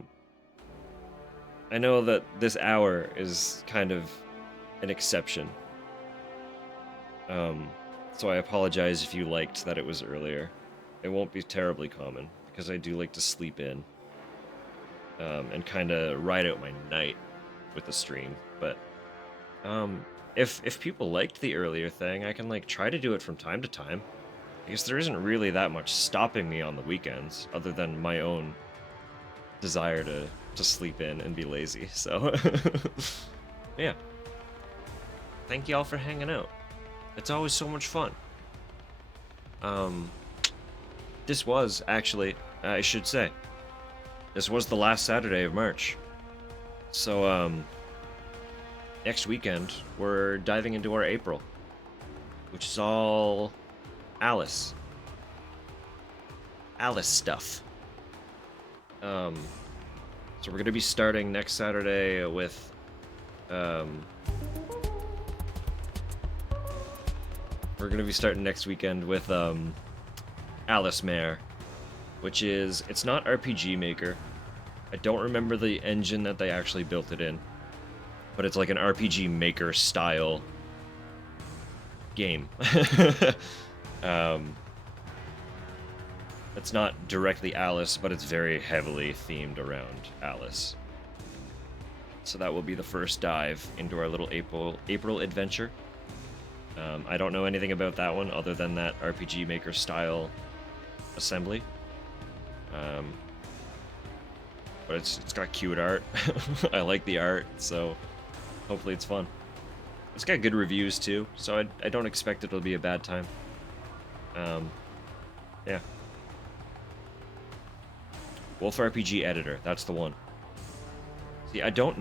know that this hour is kind of an exception. So I apologize if you liked that it was earlier. It won't be terribly common, because I do like to sleep in. And kind of ride out my night with the stream. But, if people liked the earlier thing, I can, like, try to do it from time to time. I guess there isn't really that much stopping me on the weekends, other than my own desire to sleep in and be lazy, so... yeah. Thank y'all for hanging out. It's always so much fun. This was, actually, I should say, this was the last Saturday of March. So, next weekend, we're diving into our April, which is all Alice. Alice stuff. So we're gonna be starting next Saturday with, we're gonna be starting next weekend with, Alice Mare, which is, it's not RPG Maker. I don't remember the engine that they actually built it in, but it's like an RPG Maker style game. It's not directly Alice, but it's very heavily themed around Alice. So that will be the first dive into our little April adventure. I don't know anything about that one other than that RPG Maker style assembly. But it's got cute art. I like the art, so hopefully it's fun. It's got good reviews too, so I don't expect it'll be a bad time. Yeah. Wolf RPG Editor, that's the one. See, I don't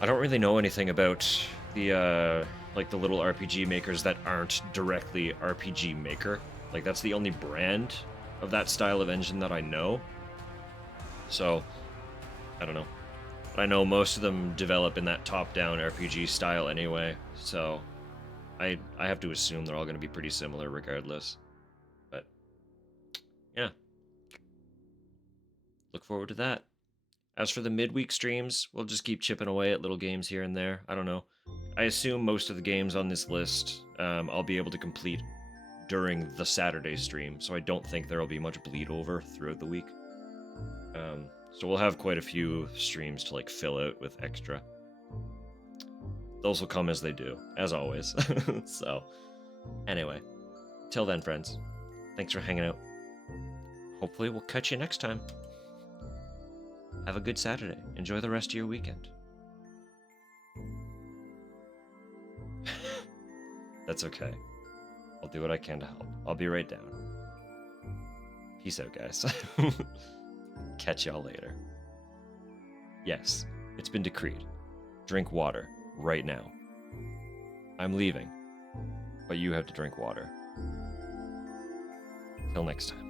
really know anything about the, like the little RPG makers that aren't directly RPG Maker. Like, that's the only brand of that style of engine that I know. So, I don't know. But I know most of them develop in that top-down RPG style anyway, so I have to assume they're all going to be pretty similar regardless. But, yeah. Look forward to that. As for the midweek streams, we'll just keep chipping away at little games here and there. I don't know. I assume most of the games on this list I'll be able to complete during the Saturday stream, so I don't think there will be much bleed over throughout the week. So we'll have quite a few streams to like fill out with extra. Those will come as they do, as always. So, anyway, till then, friends, thanks for hanging out. Hopefully we'll catch you next time. Have a good Saturday. Enjoy the rest of your weekend. That's okay. I'll do what I can to help. I'll be right down. Peace out, guys. Catch y'all later. Yes, it's been decreed. Drink water right now. I'm leaving, but you have to drink water. Till next time.